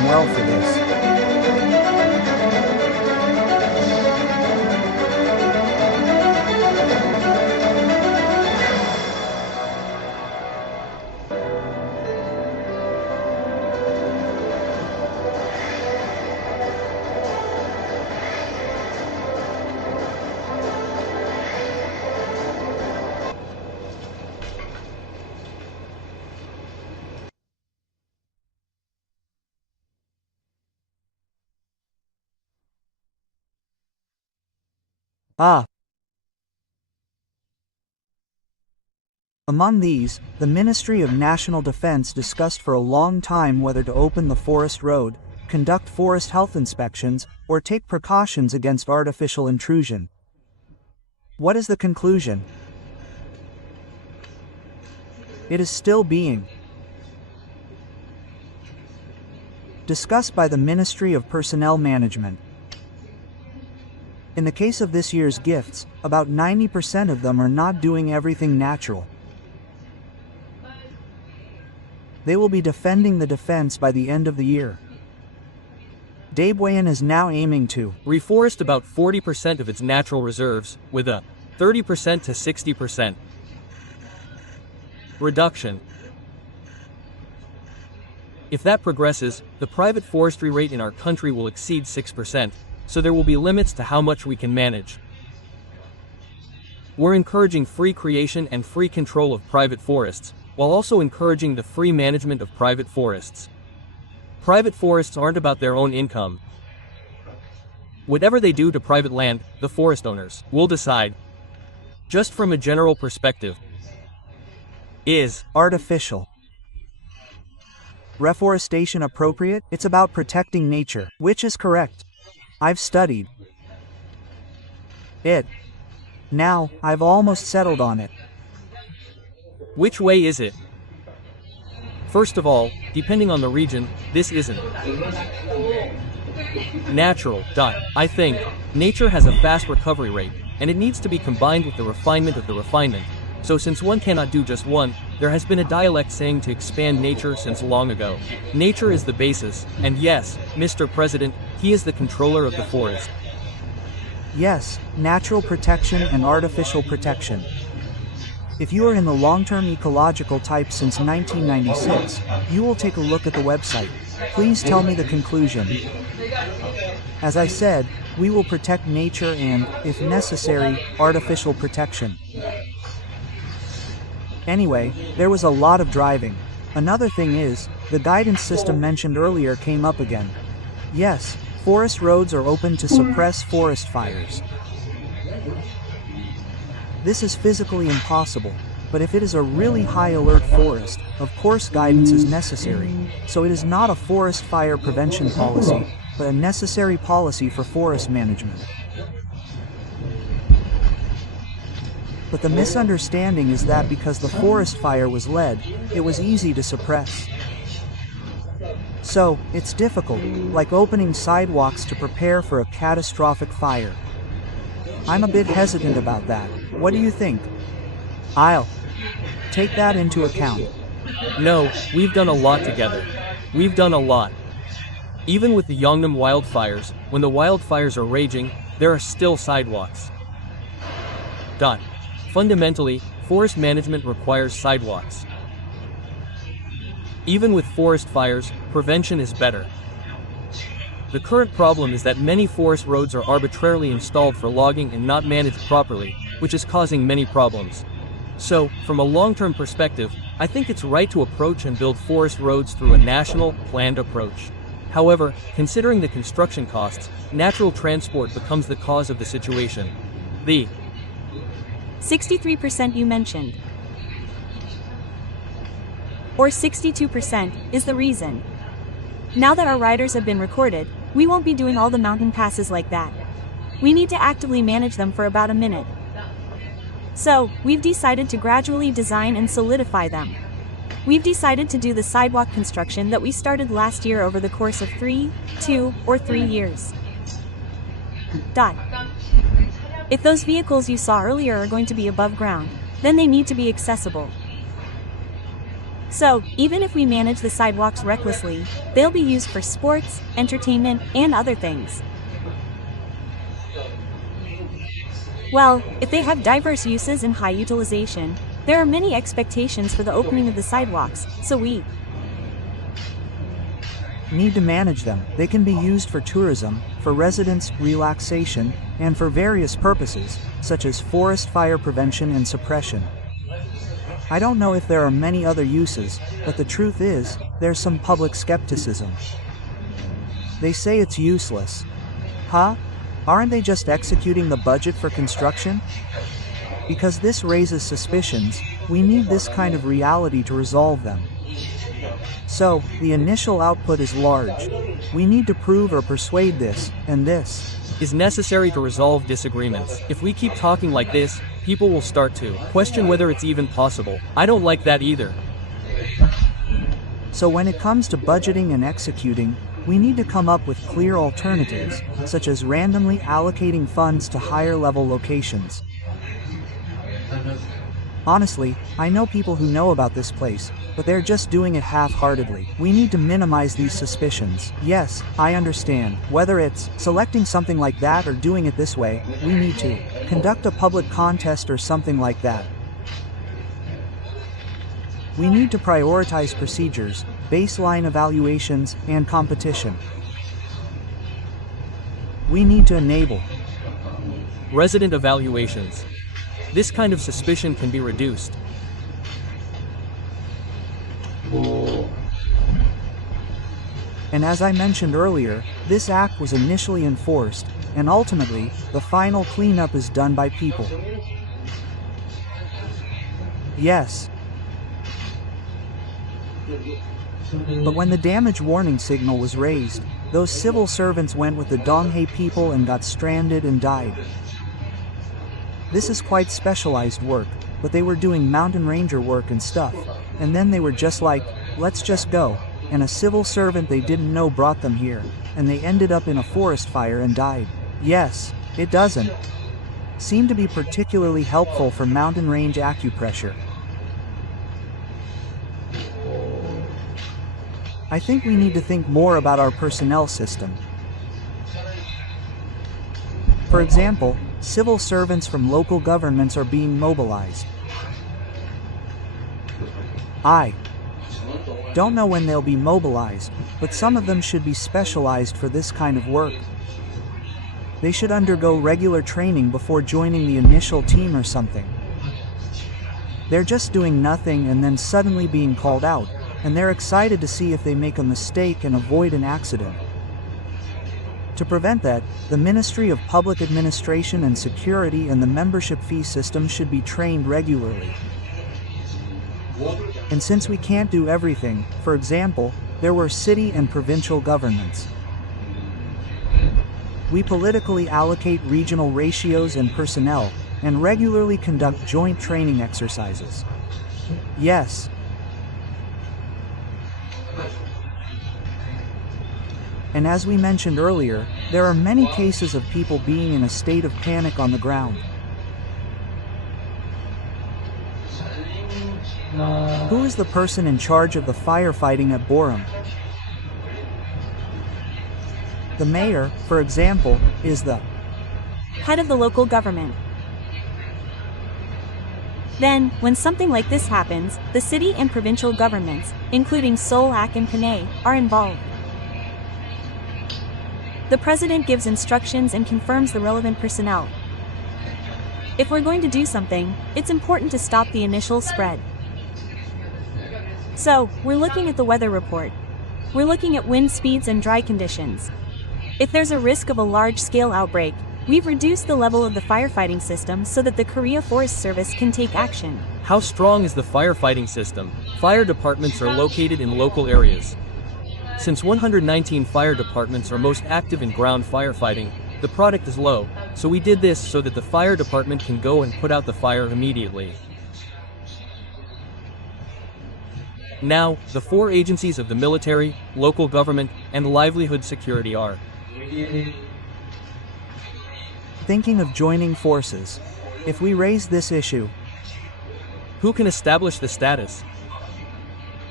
well for this. Among these, the Ministry of National Defense discussed for a long time whether to open the forest road, conduct forest health inspections, or take precautions against artificial intrusion. What is the conclusion? It is still being discussed by the Ministry of Personnel Management. In the case of this year's gifts, about 90% of them are not doing everything natural. They will be defending the defense by the end of the year. Daebuyan is now aiming to reforest about 40% of its natural reserves, with a 30% to 60% reduction. If that progresses, the private forestry rate in our country will exceed 6%, so there will be limits to how much we can manage. We're encouraging free creation and free control of private forests, while also encouraging the free management of private forests. Private forests aren't about their own income. Whatever they do to private land, the forest owners will decide. Just from a general perspective, is artificial reforestation appropriate? It's about protecting nature, which is correct. I've studied it. Now, I've almost settled on it. Which way is it? First of all, depending on the region, this isn't natural. I think nature has a fast recovery rate, and it needs to be combined with the refinement of the refinement. So since one cannot do just one, there has been a dialect saying to expand nature since long ago. Nature is the basis, and yes, Mr. President, he is the controller of the forest. Yes, natural protection and artificial protection. If you are in the long-term ecological type since 1996, you will take a look at the website. Please tell me the conclusion. As I said, we will protect nature and, if necessary, artificial protection. Anyway, there was a lot of driving. Another thing is, the guidance system mentioned earlier came up again. Yes, forest roads are open to suppress forest fires. This is physically impossible, but if it is a really high alert forest, of course guidance is necessary, so it is not a forest fire prevention policy, but a necessary policy for forest management. But the misunderstanding is that because the forest fire was led, it was easy to suppress. So, it's difficult, like opening sidewalks to prepare for a catastrophic fire. I'm a bit hesitant about that. What do you think? I'll take that into account. No, we've done a lot together. We've done a lot. Even with the Yongnam wildfires, when the wildfires are raging, there are still sidewalks. Fundamentally, forest management requires sidewalks. Even with forest fires, prevention is better. The current problem is that many forest roads are arbitrarily installed for logging and not managed properly, which is causing many problems. So, from a long-term perspective, I think it's right to approach and build forest roads through a national, planned approach. However, considering the construction costs, natural transport becomes the cause of the situation. The 63% you mentioned, or 62%, is the reason. Now that our riders have been recorded, we won't be doing all the mountain passes like that. We need to actively manage them for about a minute. So, we've decided to gradually design and solidify them. We've decided to do the sidewalk construction that we started last year over the course of 3, 2, or 3 years. If those vehicles you saw earlier are going to be above ground, then they need to be accessible. So, even if we manage the sidewalks recklessly, they'll be used for sports, entertainment, and other things. Well, if they have diverse uses and high utilization, there are many expectations for the opening of the sidewalks, so we need to manage them. They can be used for tourism, for residents' relaxation, and for various purposes, such as forest fire prevention and suppression. I don't know if there are many other uses, but the truth is, there's some public skepticism. They say it's useless. Huh? Aren't they just executing the budget for construction? Because this raises suspicions, we need this kind of reality to resolve them. So, the initial output is large. We need to prove or persuade this, and this is necessary to resolve disagreements. If we keep talking like this, people will start to question whether it's even possible. I don't like that either. So when it comes to budgeting and executing, we need to come up with clear alternatives, such as randomly allocating funds to higher level locations. Honestly, I know people who know about this place, but they're just doing it half-heartedly. We need to minimize these suspicions. Yes, I understand. Whether it's selecting something like that or doing it this way, we need to conduct a public contest or something like that. We need to prioritize procedures, baseline evaluations, and competition. We need to enable resident evaluations. This kind of suspicion can be reduced. And as I mentioned earlier, this act was initially enforced, and ultimately, the final cleanup is done by people. Yes. But when the damage warning signal was raised, those civil servants went with the Donghae people and got stranded and died. This is quite specialized work, but they were doing mountain ranger work and stuff, and then they were just like, let's just go, and a civil servant they didn't know brought them here, and they ended up in a forest fire and died. Yes, it doesn't seem to be particularly helpful for mountain range acupressure. I think we need to think more about our personnel system. For example, civil servants from local governments are being mobilized. I don't know when they'll be mobilized, but some of them should be specialized for this kind of work. They should undergo regular training before joining the initial team or something. They're just doing nothing and then suddenly being called out, and they're excited to see if they make a mistake and avoid an accident. To prevent that, the Ministry of Public Administration and Security and the membership fee system should be trained regularly. And since we can't do everything, for example, there were city and provincial governments. We politically allocate regional ratios and personnel, and regularly conduct joint training exercises. Yes. And as we mentioned earlier, there are many cases of people being in a state of panic on the ground. Who is the person in charge of the firefighting at Borum? The mayor, for example, is the head of the local government. Then, when something like this happens, the city and provincial governments, including Seoul and Panay, are involved. The president gives instructions and confirms the relevant personnel. If we're going to do something, it's important to stop the initial spread. So, we're looking at the weather report. We're looking at wind speeds and dry conditions. If there's a risk of a large-scale outbreak, we've reduced the level of the firefighting system so that the Korea Forest Service can take action. How strong is the firefighting system? Fire departments are located in local areas. Since 119 fire departments are most active in ground firefighting, the product is low, so we did this so that the fire department can go and put out the fire immediately. Now, the 4 agencies of the military, local government, and livelihood security are thinking of joining forces. If we raise this issue, who can establish the status?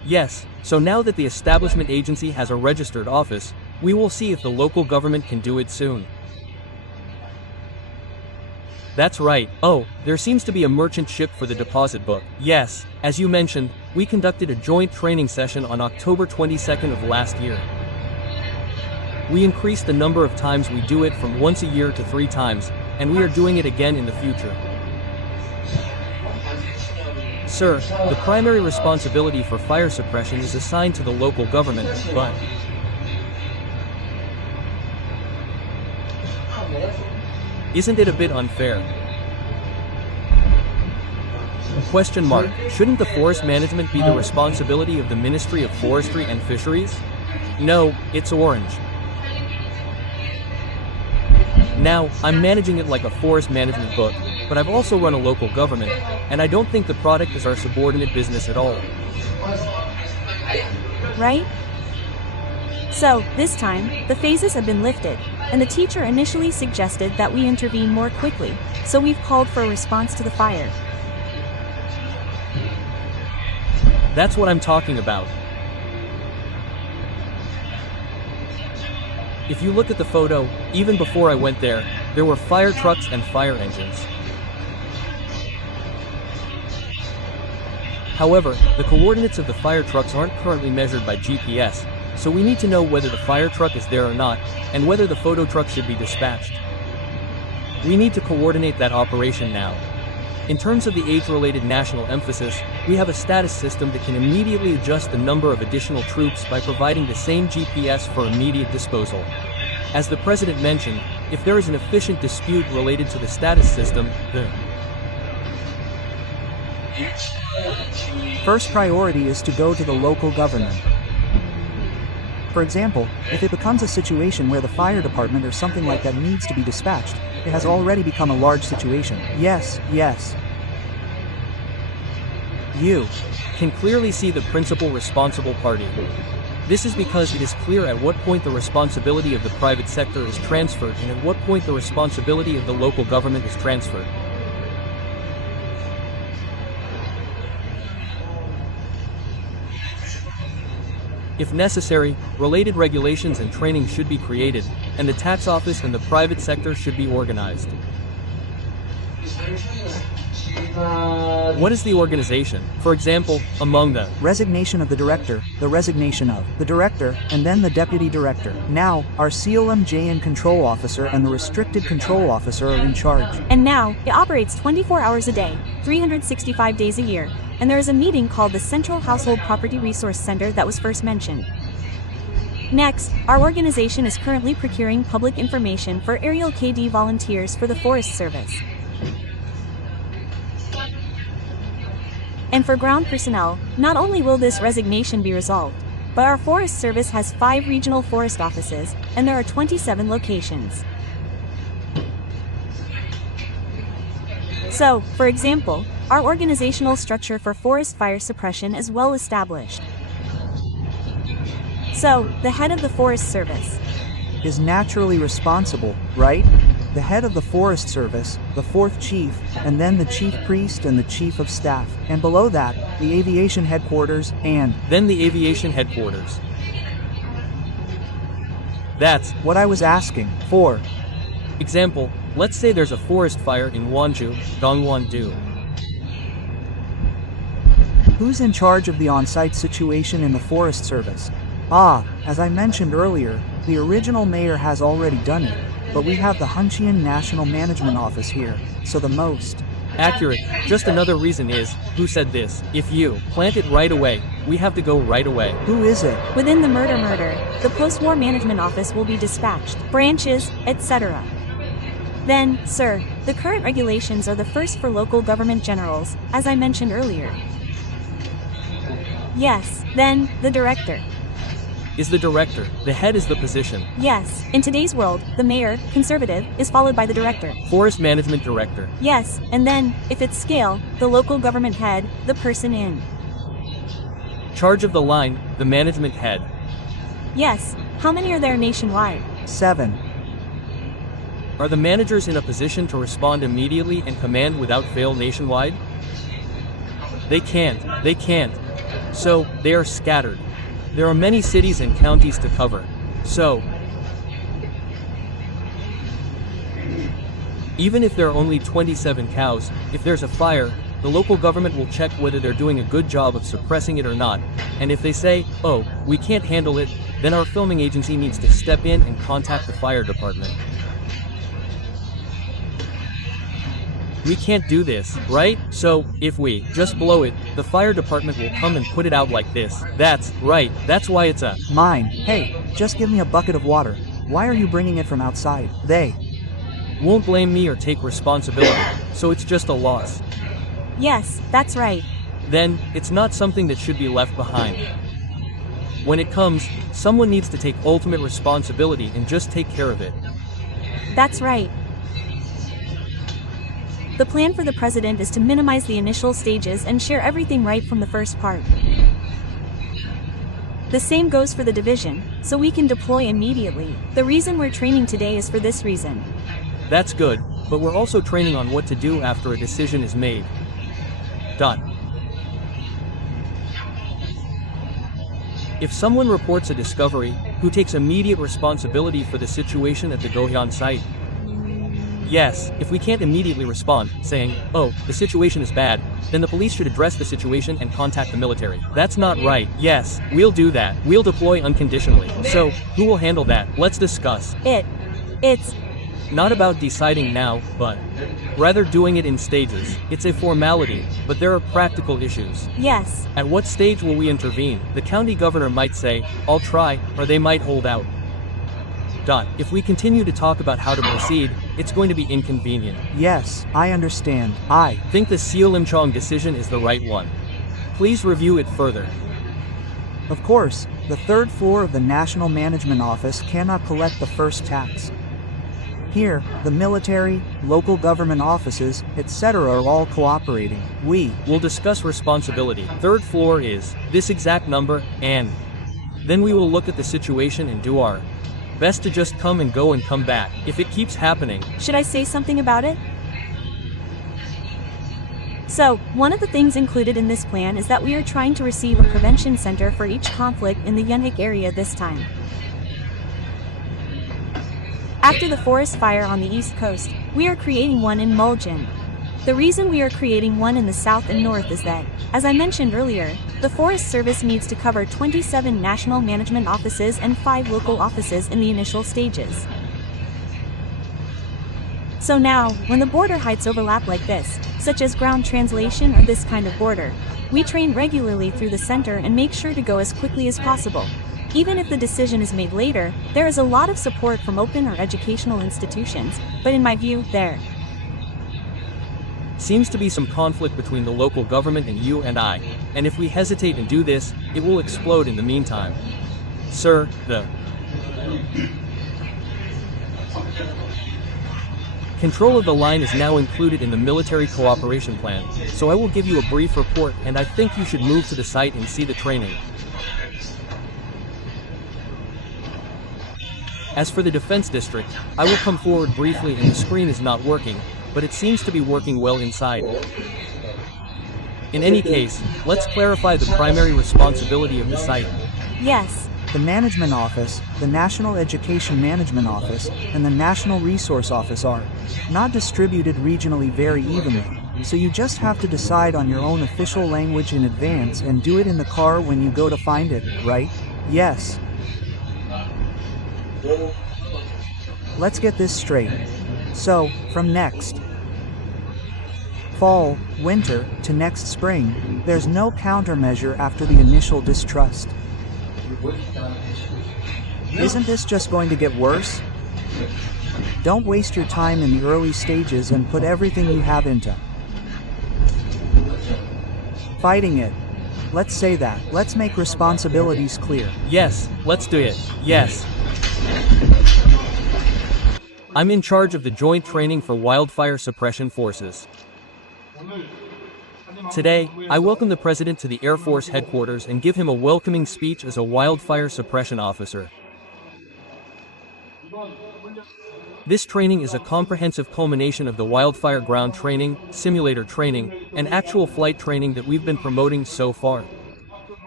Yes, so now that the establishment agency has a registered office, we will see if the local government can do it soon. That's right. Oh, there seems to be a merchant ship for the deposit book. Yes, as you mentioned, we conducted a joint training session on October 22nd of last year. We increased the number of times we do it from once a year to 3 times, and we are doing it again in the future. Sir, the primary responsibility for fire suppression is assigned to the local government, but isn't it a bit unfair? Question mark. Shouldn't the forest management be the responsibility of the Ministry of Forestry and Fisheries? No, it's orange. Now, I'm managing it like a forest management book, but I've also run a local government, and I don't think the product is our subordinate business at all. Right? So, this time, the phases have been lifted, and the teacher initially suggested that we intervene more quickly, so we've called for a response to the fire. That's what I'm talking about. If you look at the photo, even before I went there were fire trucks and fire engines. However, the coordinates of the fire trucks aren't currently measured by GPS, so we need to know whether the fire truck is there or not, and whether the photo truck should be dispatched. We need to coordinate that operation now. In terms of the age-related national emphasis, we have a status system that can immediately adjust the number of additional troops by providing the same GPS for immediate disposal. As the President mentioned, if there is an efficient dispute related to the status system, the First priority is to go to the local government. For example, if it becomes a situation where the fire department or something like that needs to be dispatched, it has already become a large situation. Yes. You can clearly see the principal responsible party. This is because it is clear at what point the responsibility of the private sector is transferred and at what point the responsibility of the local government is transferred. If necessary, related regulations and training should be created, and the tax office and the private sector should be organized. What is the organization? For example, among the Resignation of the director, the resignation of the director, and then the deputy director. Now, our CLMJ and control officer and the restricted control officer are in charge. And now, it operates 24 hours a day, 365 days a year, and there is a meeting called the Central Household Property Resource Center that was first mentioned. Next, our organization is currently procuring public information for aerial KD volunteers for the Forest Service. And for ground personnel, not only will this resignation be resolved, but our Forest Service has 5 regional forest offices, and there are 27 locations. So, for example, our organizational structure for forest fire suppression is well established. So, the head of the Forest Service is naturally responsible, right? The head of the Forest Service, the 4th chief, and then the chief priest and the chief of staff. And below that, the aviation headquarters, and then the aviation headquarters. That's what I was asking for. Example, let's say there's a forest fire in Wanju, Gangwon-do. Who's in charge of the on-site situation in the Forest Service? As I mentioned earlier, the original mayor has already done it, but we have the Hunchian National Management Office here, so the most accurate. Just another reason is, who said this? If you plant it right away, we have to go right away. Who is it? Within the murder, the post-war management office will be dispatched, branches, etc. Then, sir, the current regulations are the first for local government generals, as I mentioned earlier. Yes, then, the director. Is the director. The head is the position. Yes, in today's world, the mayor, conservative, is followed by the director. Forest management director. Yes, and then, if it's scale, the local government head, the person in charge of the line, the management head. Yes, how many are there nationwide? 7. Are the managers in a position to respond immediately and command without fail nationwide? They can't. So, they are scattered. There are many cities and counties to cover. So, even if there are only 27 cows, if there's a fire, the local government will check whether they're doing a good job of suppressing it or not, and if they say, oh, we can't handle it, then our filming agency needs to step in and contact the fire department. We can't do this, right? So, if we just blow it, the fire department will come and put it out like this. That's right, that's why it's a Mine. Hey, just give me a bucket of water. Why are you bringing it from outside? They won't blame me or take responsibility, so it's just a loss. Yes, that's right. Then, it's not something that should be left behind. When it comes, someone needs to take ultimate responsibility and just take care of it. That's right. The plan for the president is to minimize the initial stages and share everything right from the first part. The same goes for the division, so we can deploy immediately. The reason we're training today is for this reason. That's good, but we're also training on what to do after a decision is made. If someone reports a discovery, who takes immediate responsibility for the situation at the Gohyeon site? Yes, if we can't immediately respond, saying, oh, the situation is bad, then the police should address the situation and contact the military. That's not right. Yes, we'll do that. We'll deploy unconditionally. So, who will handle that? Let's discuss. It's not about deciding now, but rather doing it in stages. It's a formality, but there are practical issues. Yes. At what stage will we intervene? The county governor might say, I'll try, or they might hold out. If we continue to talk about how to proceed, it's going to be inconvenient. Yes, I understand. I think the Seolimcheong decision is the right one. Please review it further. Of course, the third floor of the National Management Office cannot collect the first tax. Here, the military, local government offices, etc. are all cooperating. We will discuss responsibility. Third floor is this exact number, and then we will look at the situation and do our best to just come and go and come back. If it keeps happening. Should I say something about it? So, one of the things included in this plan is that we are trying to receive a prevention center for each conflict in the Yeonhik area this time. After the forest fire on the east coast, we are creating one in Muljan. The reason we are creating one in the south and north is that, as I mentioned earlier, the Forest Service needs to cover 27 national management offices and 5 local offices in the initial stages. So now, when the border heights overlap like this, such as ground translation or this kind of border, we train regularly through the center and make sure to go as quickly as possible. Even if the decision is made later, there is a lot of support from open or educational institutions, but in my view, there seems to be some conflict between the local government and you and I, and if we hesitate and do this, it will explode in the meantime. Sir, the control of the line is now included in the military cooperation plan, so I will give you a brief report and I think you should move to the site and see the training. As for the defense district, I will come forward briefly and the screen is not working, but it seems to be working well inside. In any case, let's clarify the primary responsibility of the site. Yes. The Management Office, the National Education Management Office, and the National Resource Office are not distributed regionally very evenly, so you just have to decide on your own official language in advance and do it in the car when you go to find it, right? Yes. Let's get this straight. So, from next fall, winter, to next spring, there's no countermeasure after the initial distrust. Isn't this just going to get worse? Don't waste your time in the early stages and put everything you have into fighting it. Let's say that. Let's make responsibilities clear. Yes, let's do it. Yes. I'm in charge of the Joint Training for Wildfire Suppression Forces. Today, I welcome the President to the Air Force headquarters and give him a welcoming speech as a wildfire suppression officer. This training is a comprehensive culmination of the wildfire ground training, simulator training, and actual flight training that we've been promoting so far.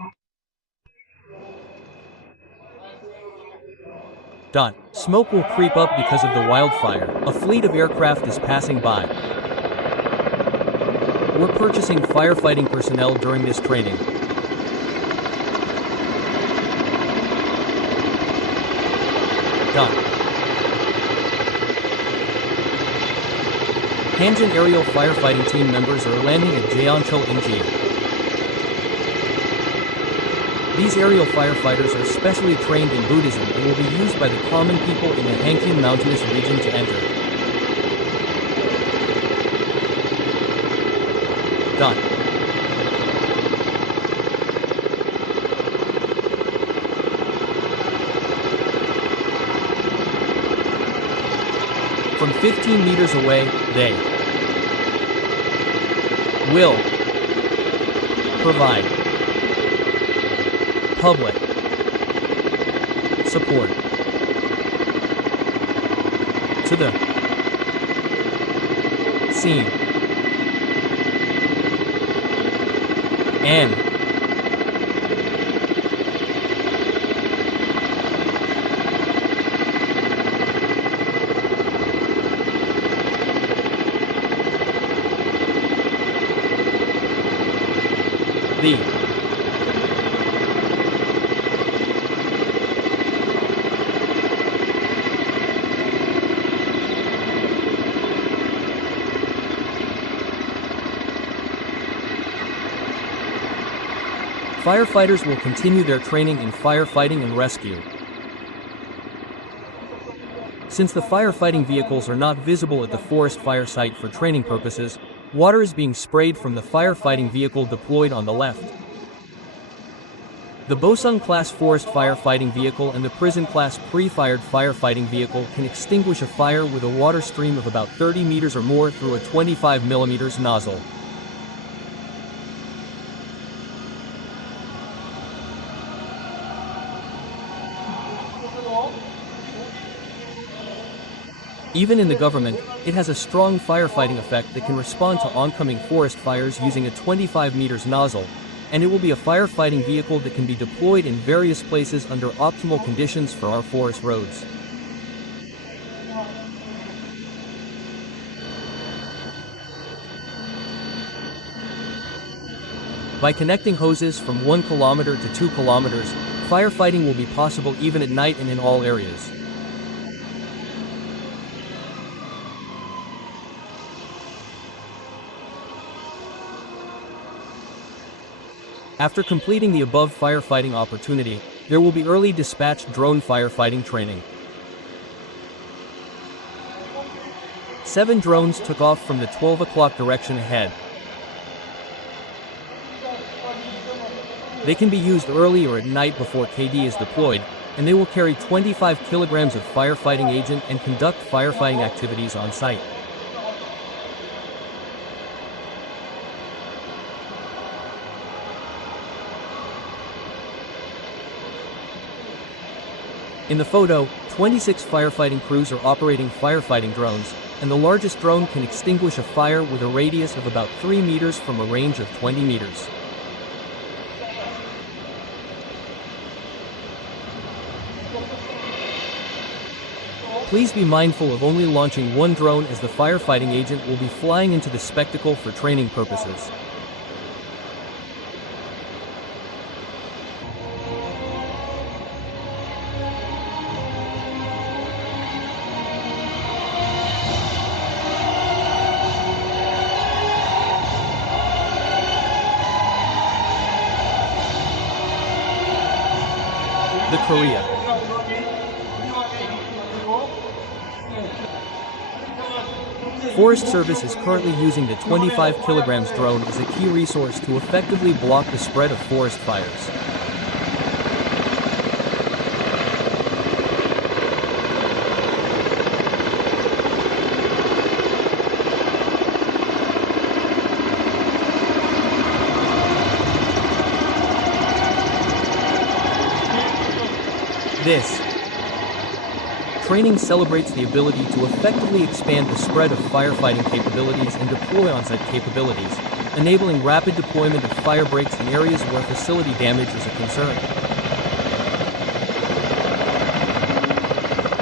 Smoke will creep up because of the wildfire. A fleet of aircraft is passing by. We're purchasing firefighting personnel during this training. Hanjin aerial firefighting team members are landing at Jeoncheol Inji. These aerial firefighters are specially trained in Buddhism and will be used by the common people in the Hankyu mountainous region to enter. From 15 meters away, they will provide public support to the scene and the firefighters will continue their training in firefighting and rescue. Since the firefighting vehicles are not visible at the forest fire site for training purposes, water is being sprayed from the firefighting vehicle deployed on the left. The Bosung-class forest firefighting vehicle and the prison-class pre-fired firefighting vehicle can extinguish a fire with a water stream of about 30 meters or more through a 25 mm nozzle. Even in the government, it has a strong firefighting effect that can respond to oncoming forest fires using a 25 meters nozzle, and it will be a firefighting vehicle that can be deployed in various places under optimal conditions for our forest roads. By connecting hoses from 1 kilometer to 2 kilometers, firefighting will be possible even at night and in all areas. After completing the above firefighting opportunity, there will be early dispatched drone firefighting training. 7 drones took off from the 12 o'clock direction ahead. They can be used early or at night before KD is deployed, and they will carry 25 kilograms of firefighting agent and conduct firefighting activities on site. In the photo, 26 firefighting crews are operating firefighting drones, and the largest drone can extinguish a fire with a radius of about 3 meters from a range of 20 meters. Please be mindful of only launching 1 drone, as the firefighting agent will be flying into the spectacle for training purposes. The Korea. Forest Service is currently using the 25 kilograms drone as a key resource to effectively block the spread of forest fires. This training celebrates the ability to effectively expand the spread of firefighting capabilities and deploy on-site capabilities, enabling rapid deployment of fire breaks in areas where facility damage is a concern.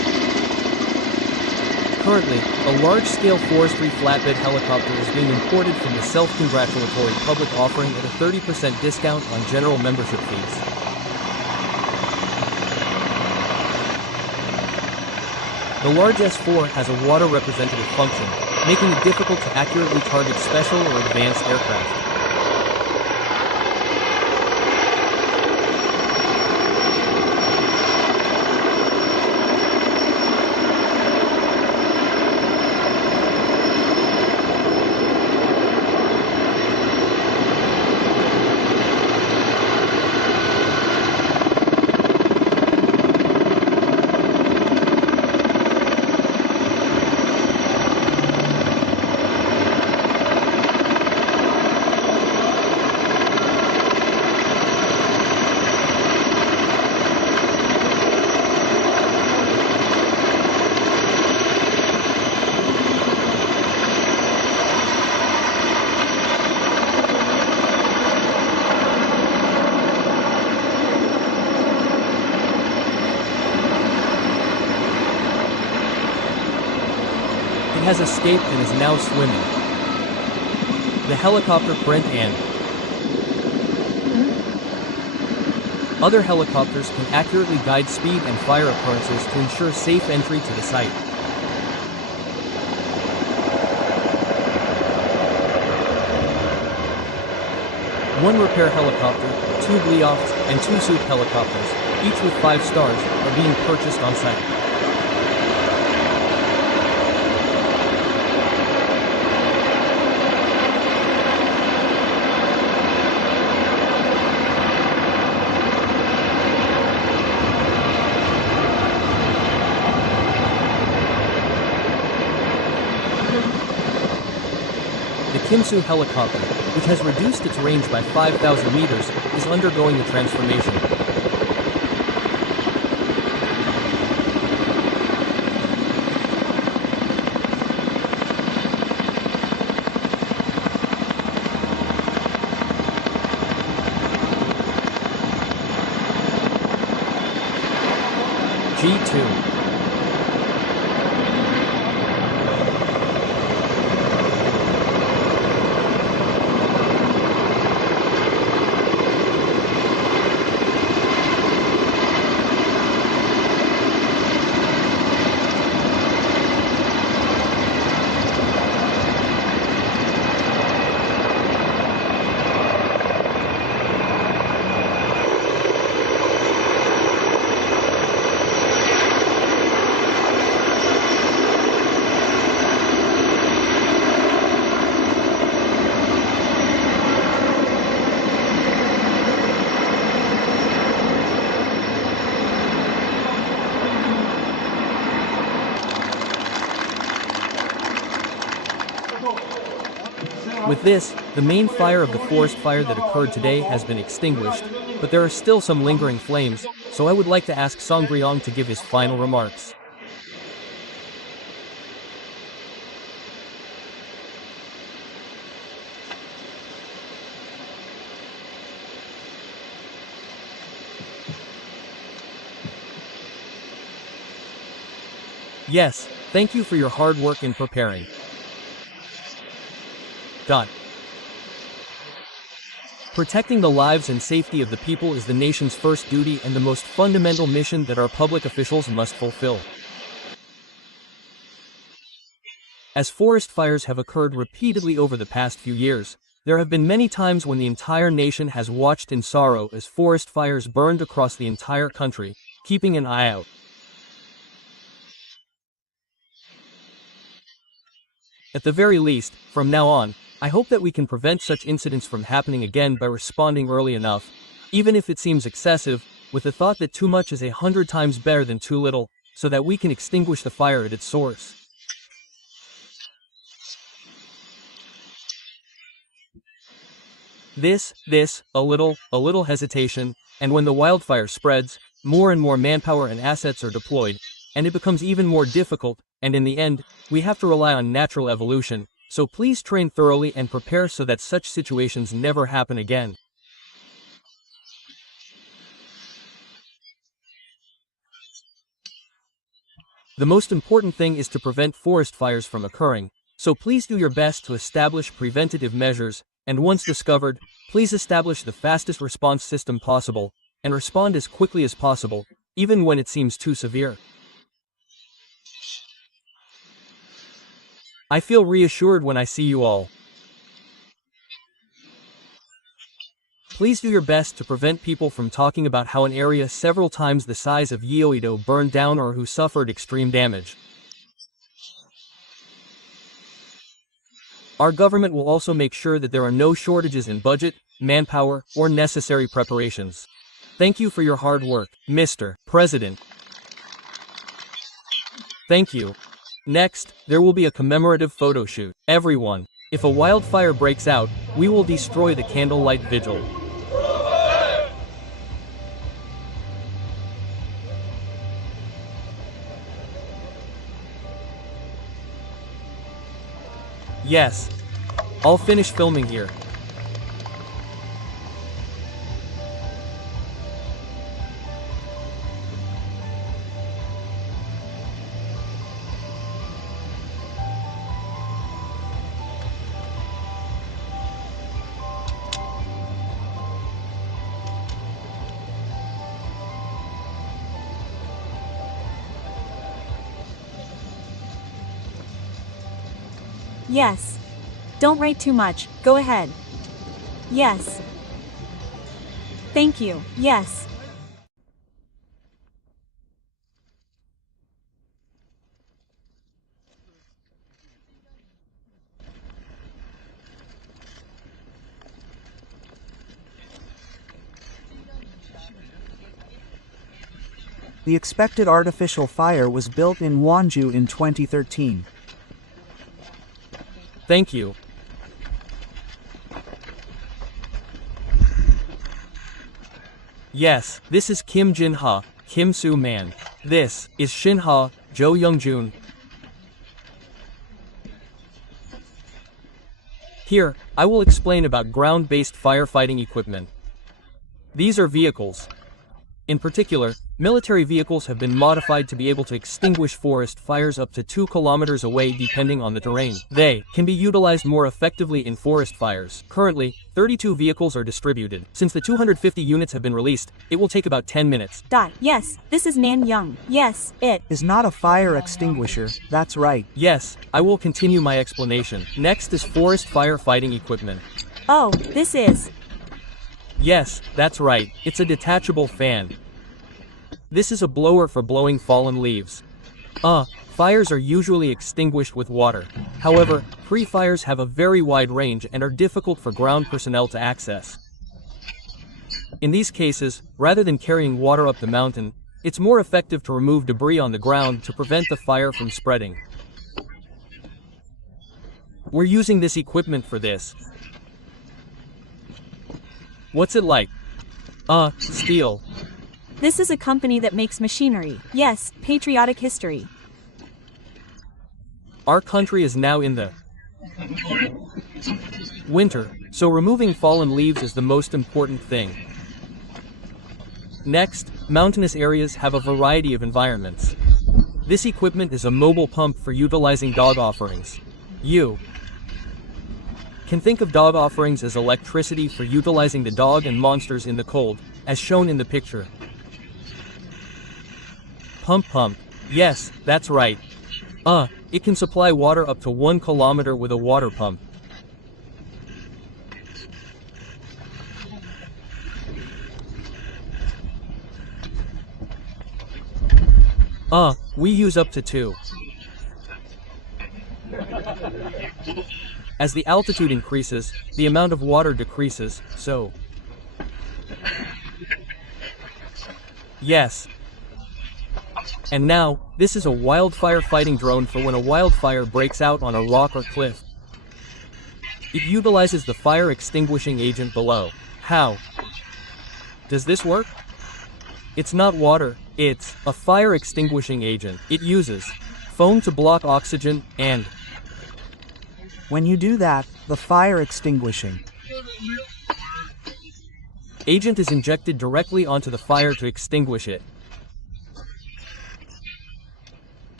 Currently, a large-scale forestry flatbed helicopter is being imported from the self-congratulatory public offering at a 30% discount on general membership fees. The large S4 has a water representative function, making it difficult to accurately target special or advanced aircraft. It has escaped and is now swimming. The helicopter Brent and other helicopters can accurately guide speed and fire occurrences to ensure safe entry to the site. One repair helicopter, 2 Bleofts, and 2 Suit helicopters, each with 5 stars, are being purchased on site. The Kimsu helicopter, which has reduced its range by 5,000 meters, is undergoing a transformation. G2. With this, the main fire of the forest fire that occurred today has been extinguished, but there are still some lingering flames, so I would like to ask Songryong to give his final remarks. Yes, thank you for your hard work in preparing. Protecting the lives and safety of the people is the nation's first duty and the most fundamental mission that our public officials must fulfill. As forest fires have occurred repeatedly over the past few years, there have been many times when the entire nation has watched in sorrow as forest fires burned across the entire country, keeping an eye out. At the very least, from now on, I hope that we can prevent such incidents from happening again by responding early enough, even if it seems excessive, with the thought that too much is 100 times better than too little, so that we can extinguish the fire at its source. A little hesitation, and when the wildfire spreads, more and more manpower and assets are deployed, and it becomes even more difficult, and in the end, we have to rely on natural evolution, so please train thoroughly and prepare so that such situations never happen again. The most important thing is to prevent forest fires from occurring, so please do your best to establish preventative measures, and once discovered, please establish the fastest response system possible, and respond as quickly as possible, even when it seems too severe. I feel reassured when I see you all. Please do your best to prevent people from talking about how an area several times the size of Yeouido burned down or who suffered extreme damage. Our government will also make sure that there are no shortages in budget, manpower, or necessary preparations. Thank you for your hard work, Mr. President. Thank you. Next, there will be a commemorative photo shoot. Everyone, if a wildfire breaks out, we will destroy the candlelight vigil. Yes. I'll finish filming here. Yes. Don't write too much, go ahead. Yes. Thank you, yes. The expected artificial fire was built in Wonju in 2013. Thank you. Yes, this is Kim Jin-ha, Kim Soo-man. This is Shin-ha, Jo Young-jun. Here, I will explain about ground-based firefighting equipment. These are vehicles. In particular, military vehicles have been modified to be able to extinguish forest fires up to 2 kilometers away depending on the terrain. They can be utilized more effectively in forest fires. Currently, 32 vehicles are distributed. Since the 250 units have been released, it will take about 10 minutes. Yes, this is Nan Young. Yes, it Is not a fire extinguisher, that's right. Yes, I will continue my explanation. Next is forest firefighting equipment. Oh, this is. Yes, that's right, it's a detachable fan. This is a blower for blowing fallen leaves. Fires are usually extinguished with water. However, pre-fires have a very wide range and are difficult for ground personnel to access. In these cases, rather than carrying water up the mountain, it's more effective to remove debris on the ground to prevent the fire from spreading. We're using this equipment for this. What's it like? Steel. This is a company that makes machinery. Yes, patriotic history. Our country is now in the winter, so removing fallen leaves is the most important thing. Next, mountainous areas have a variety of environments. This equipment is a mobile pump for utilizing dog offerings. You can think of dog offerings as electricity for utilizing the dog and monsters in the cold, as shown in the picture. Pump. Yes, that's right. It can supply water up to 1 kilometer with a water pump. We use up to 2. As the altitude increases, the amount of water decreases, so. Yes. And now, this is a wildfire fighting drone for when a wildfire breaks out on a rock or cliff. It utilizes the fire extinguishing agent below. How does this work? It's not water, it's a fire extinguishing agent. It uses foam to block oxygen and When you do that, the fire extinguishing agent is injected directly onto the fire to extinguish it.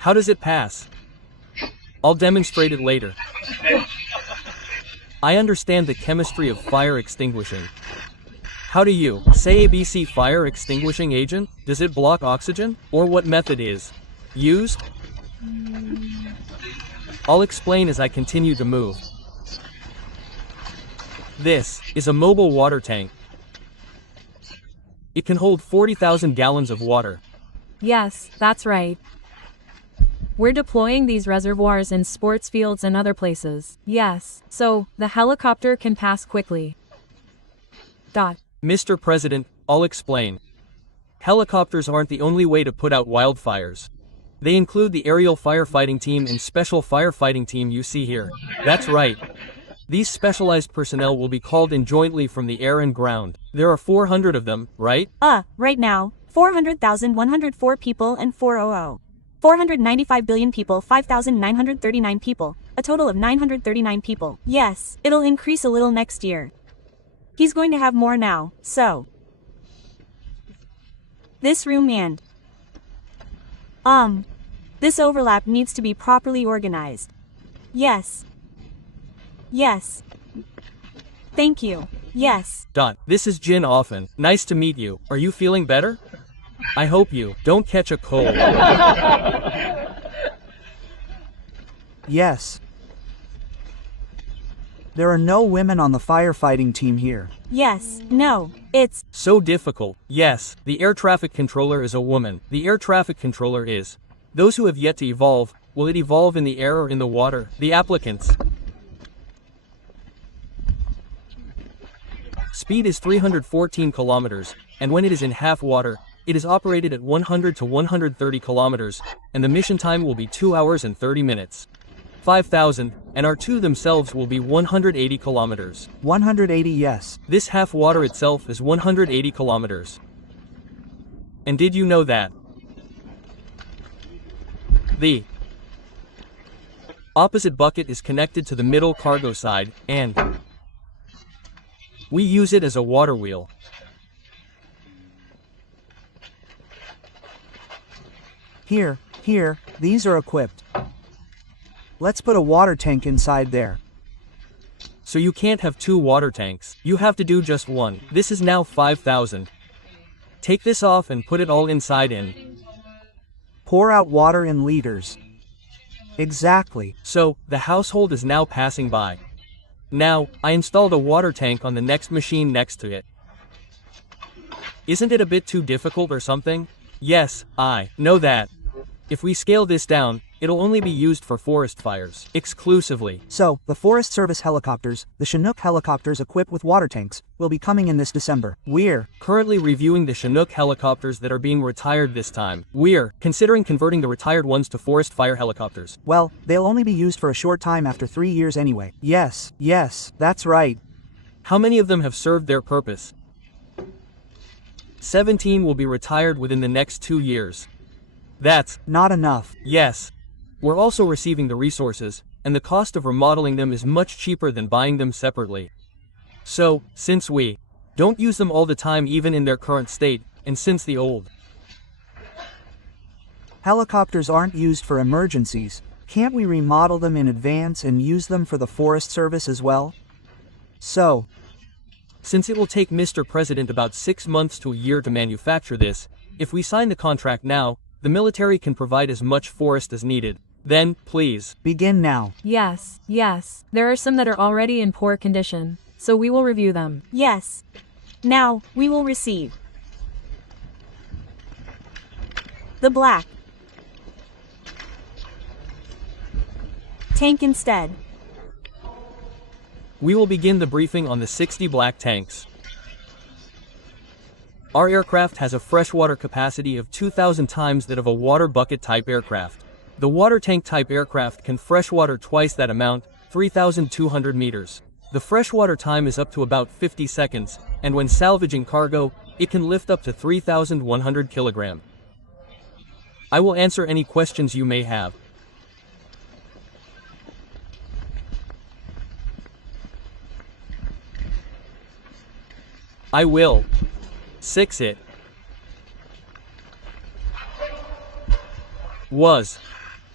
How does it pass? I'll demonstrate it later. I understand the chemistry of fire extinguishing. How do you say ABC fire extinguishing agent? Does it block oxygen? Or what method is used? I'll explain as I continue to move. This is a mobile water tank. It can hold 40,000 gallons of water. Yes, that's right. We're deploying these reservoirs in sports fields and other places. Yes, so the helicopter can pass quickly. Mr. President, I'll explain. Helicopters aren't the only way to put out wildfires. They include the aerial firefighting team and special firefighting team you see here. That's right. These specialized personnel will be called in jointly from the air and ground. There are 400 of them, right? Right now, 400,104 people and 400. 495 billion people, 5,939 people. A total of 939 people. Yes, it'll increase a little next year. He's going to have more now, so. This room and. This overlap needs to be properly organized. Yes. Yes. Thank you. Yes. This is Jin Offen. Nice to meet you. Are you feeling better? I hope you don't catch a cold. Yes. There are no women on the firefighting team here. Yes. No. It's. So difficult. Yes, the air traffic controller is a woman. The air traffic controller is. Those who have yet to evolve, will it evolve in the air or in the water? The applicants. Speed is 314 kilometers, and when it is in half water, it is operated at 100 to 130 kilometers, and the mission time will be 2 hours and 30 minutes. 5,000, and R2 themselves will be 180 kilometers. 180, yes. This half water itself is 180 kilometers. And did you know that the opposite bucket is connected to the middle cargo side, and we use it as a water wheel. Here, these are equipped. Let's put a water tank inside there. So you can't have 2 water tanks. You have to do just one. This is now 5,000. Take this off and put it all inside in. Pour out water in liters. Exactly. So, the household is now passing by. Now, I installed a water tank on the next machine next to it. Isn't it a bit too difficult or something? Yes, I know that. If we scale this down, it'll only be used for forest fires, exclusively. So, the Forest Service helicopters, the Chinook helicopters equipped with water tanks, will be coming in this December. We're currently reviewing the Chinook helicopters that are being retired this time. We're considering converting the retired ones to forest fire helicopters. Well, they'll only be used for a short time after 3 years anyway. Yes, that's right. How many of them have served their purpose? 17 will be retired within the next 2 years. That's not enough. Yes. We're also receiving the resources, and the cost of remodeling them is much cheaper than buying them separately. So, since we don't use them all the time even in their current state, and since the old helicopters aren't used for emergencies, can't we remodel them in advance and use them for the Forest Service as well? So, since it will take Mr. President about 6 months to a year to manufacture this, if we sign the contract now, the military can provide as much forest as needed. Then, please. Begin now. Yes. There are some that are already in poor condition, so we will review them. Yes. Now, we will receive the black tank instead. We will begin the briefing on the 60 black tanks. Our aircraft has a freshwater capacity of 2,000 times that of a water bucket type aircraft. The water tank type aircraft can freshwater twice that amount, 3,200 meters. The freshwater time is up to about 50 seconds, and when salvaging cargo, it can lift up to 3,100 kilograms. I will answer any questions you may have. I will 6 it was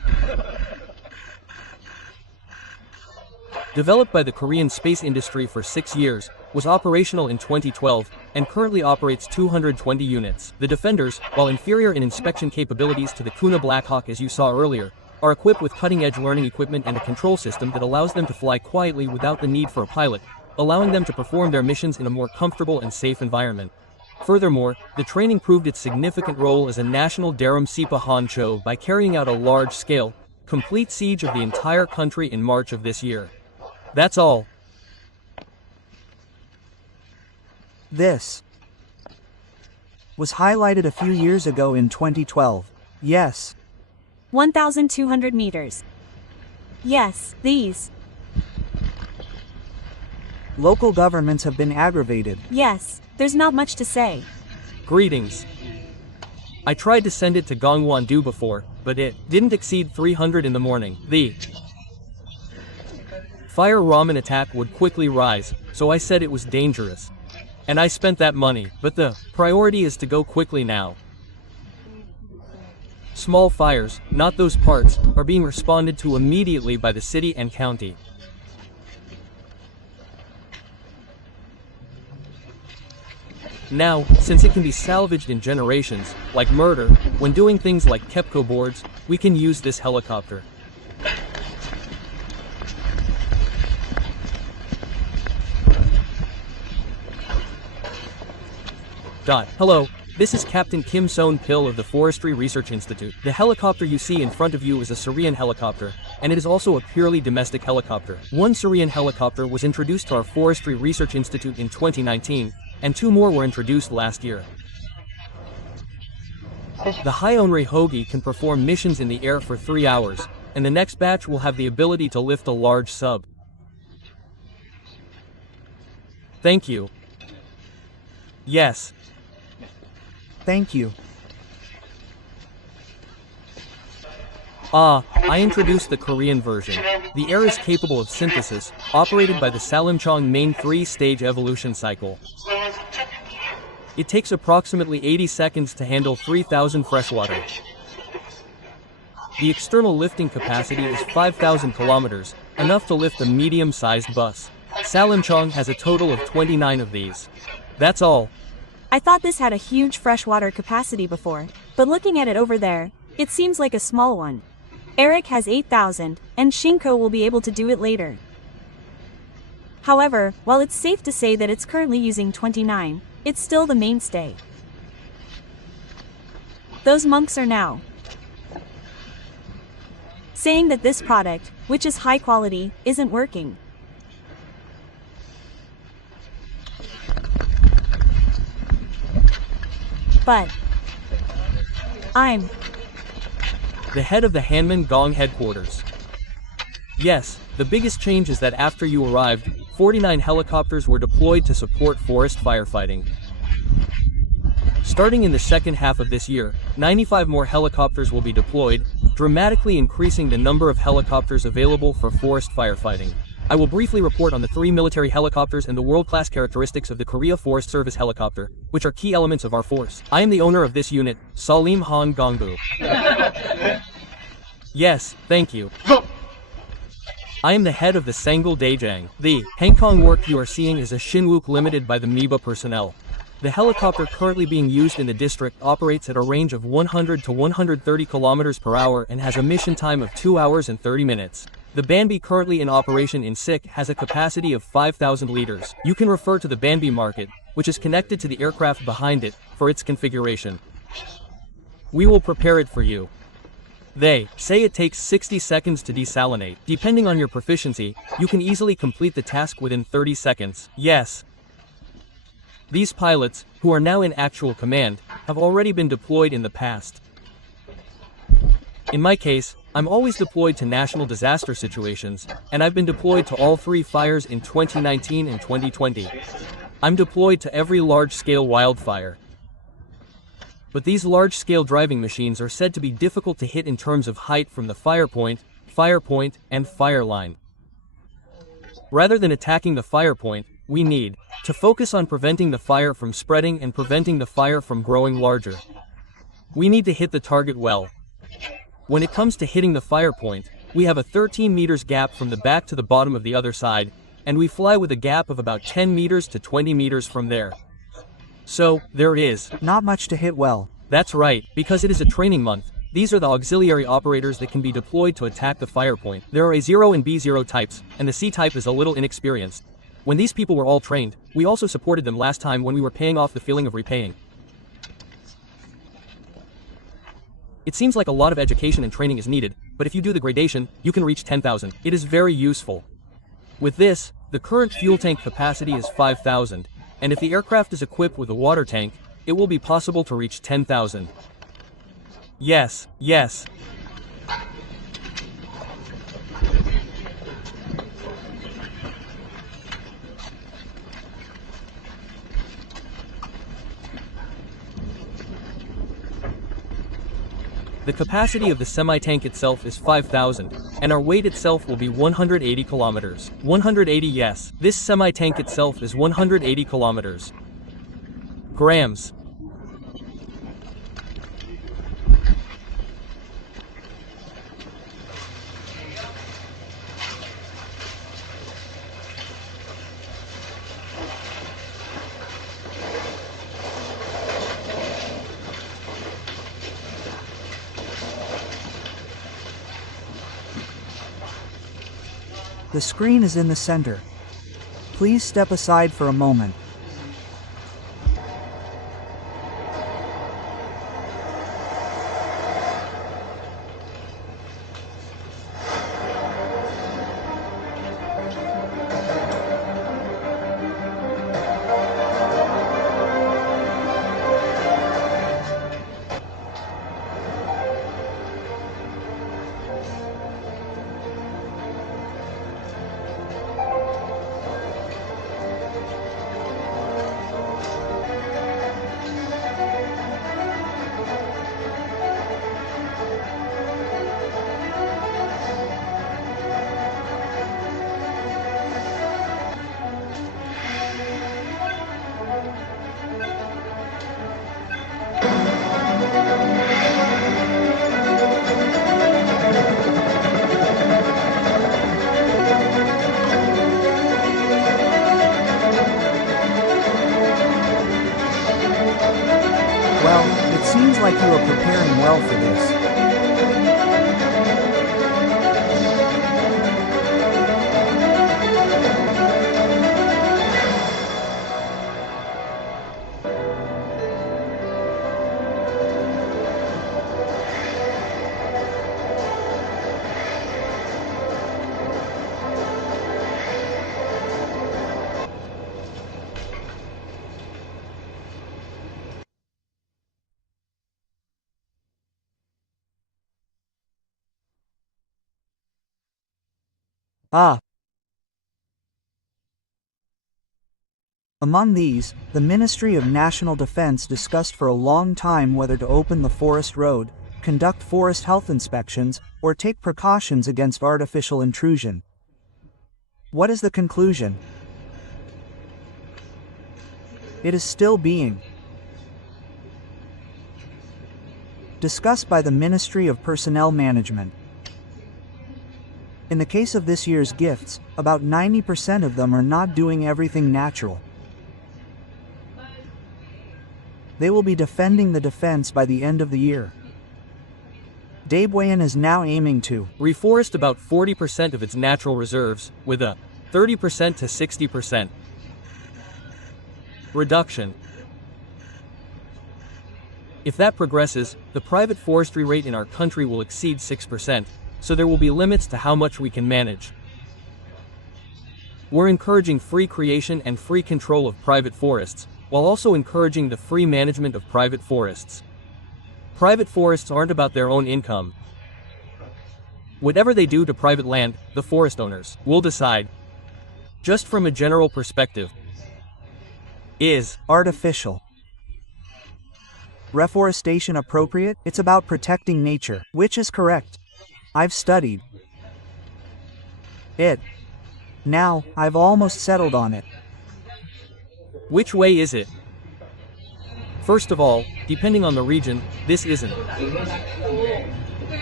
Developed by the Korean space industry for 6 years, was operational in 2012, and currently operates 220 units. The Defenders, while inferior in inspection capabilities to the Kuna Blackhawk as you saw earlier, are equipped with cutting-edge learning equipment and a control system that allows them to fly quietly without the need for a pilot, allowing them to perform their missions in a more comfortable and safe environment. Furthermore, the training proved its significant role as a national Daram Sipa Honcho by carrying out a large-scale, complete siege of the entire country in March of this year. That's all. This was highlighted a few years ago in 2012. Yes. 1,200 meters. Yes, these. Local governments have been aggravated. Yes, there's not much to say. Greetings. I tried to send it to Gongwon-do before, but it didn't exceed 300 in the morning. The fire ramen attack would quickly rise, so I said it was dangerous. And I spent that money, but the priority is to go quickly now. Small fires, not those parts, are being responded to immediately by the city and county. Now, since it can be salvaged in generations, like murder, when doing things like Kepco boards, we can use this helicopter. Hello, this is Captain Kim Son-pil of the Forestry Research Institute. The helicopter you see in front of you is a Syrian helicopter, and it is also a purely domestic helicopter. One Syrian helicopter was introduced to our Forestry Research Institute in 2019, and 2 more were introduced last year. The Hyonri Hogi can perform missions in the air for 3 hours, and the next batch will have the ability to lift a large sub. Thank you. Yes. Thank you. I introduced the Korean version. The air is capable of synthesis, operated by the Salimchong main 3-stage evolution cycle. It takes approximately 80 seconds to handle 3,000 freshwater. The external lifting capacity is 5,000 kilometers, enough to lift a medium-sized bus. Salimchong has a total of 29 of these. That's all. I thought this had a huge freshwater capacity before, but looking at it over there, it seems like a small one. Eric has 8,000, and Shinko will be able to do it later. However, while it's safe to say that it's currently using 29, it's still the mainstay. Those monks are now saying that this product, which is high quality, isn't working. But I'm the head of the Hanman Gong headquarters. Yes, the biggest change is that after you arrived, 49 helicopters were deployed to support forest firefighting. Starting in the second half of this year, 95 more helicopters will be deployed, dramatically increasing the number of helicopters available for forest firefighting. I will briefly report on the 3 military helicopters and the world-class characteristics of the Korea Forest Service helicopter, which are key elements of our force. I am the owner of this unit, Salim Han Gongbu. Yes, thank you. I am the head of the Sangul Daejang. The Hangkong work you are seeing is a Shinwook limited by the MIBA personnel. The helicopter currently being used in the district operates at a range of 100 to 130 kilometers per hour and has a mission time of 2 hours and 30 minutes. The Banbi currently in operation in Sik has a capacity of 5,000 liters. You can refer to the Banbi market, which is connected to the aircraft behind it, for its configuration. We will prepare it for you. They say it takes 60 seconds to desalinate. Depending on your proficiency, you can easily complete the task within 30 seconds. Yes. These pilots, who are now in actual command, have already been deployed in the past. In my case, I'm always deployed to national disaster situations, and I've been deployed to all 3 fires in 2019 and 2020. I'm deployed to every large-scale wildfire. But these large-scale driving machines are said to be difficult to hit in terms of height from the fire point, and fire line. Rather than attacking the fire point, we need to focus on preventing the fire from spreading and preventing the fire from growing larger. We need to hit the target well. When it comes to hitting the fire point, we have a 13 meters gap from the back to the bottom of the other side, and we fly with a gap of about 10 meters to 20 meters from there. So, there it is. Not much to hit well. That's right, because it is a training month. These are the auxiliary operators that can be deployed to attack the fire point. There are A0 and B0 types, and the C type is a little inexperienced. When these people were all trained, we also supported them last time when we were paying off the feeling of repaying. It seems like a lot of education and training is needed, but if you do the gradation, you can reach 10,000. It is very useful. With this, the current fuel tank capacity is 5,000, and if the aircraft is equipped with a water tank, it will be possible to reach 10,000. Yes, yes. The capacity of the semi-tank itself is 5,000, and our weight itself will be 180 kilometers. 180, yes. This semi-tank itself is 180 kilometers. Grams. The screen is in the center. Please step aside for a moment. Well, it seems like you are preparing well for this. Among these, the Ministry of National Defense discussed for a long time whether to open the forest road, conduct forest health inspections, or take precautions against artificial intrusion. What is the conclusion? It is still being discussed by the Ministry of Personnel Management. In the case of this year's gifts, about 90% of them are not doing everything natural. They will be defending the defense by the end of the year. Daebuyan is now aiming to reforest about 40% of its natural reserves, with a 30% to 60% reduction. If that progresses, the private forestry rate in our country will exceed 6%, so there will be limits to how much we can manage. We're encouraging free creation and free control of private forests, while also encouraging the free management of private forests. Private forests aren't about their own income. Whatever they do to private land, the forest owners will decide. Just from a general perspective, is artificial reforestation appropriate? It's about protecting nature, which is correct. I've studied it. Now, I've almost settled on it. Which way is it? First of all, depending on the region, this isn't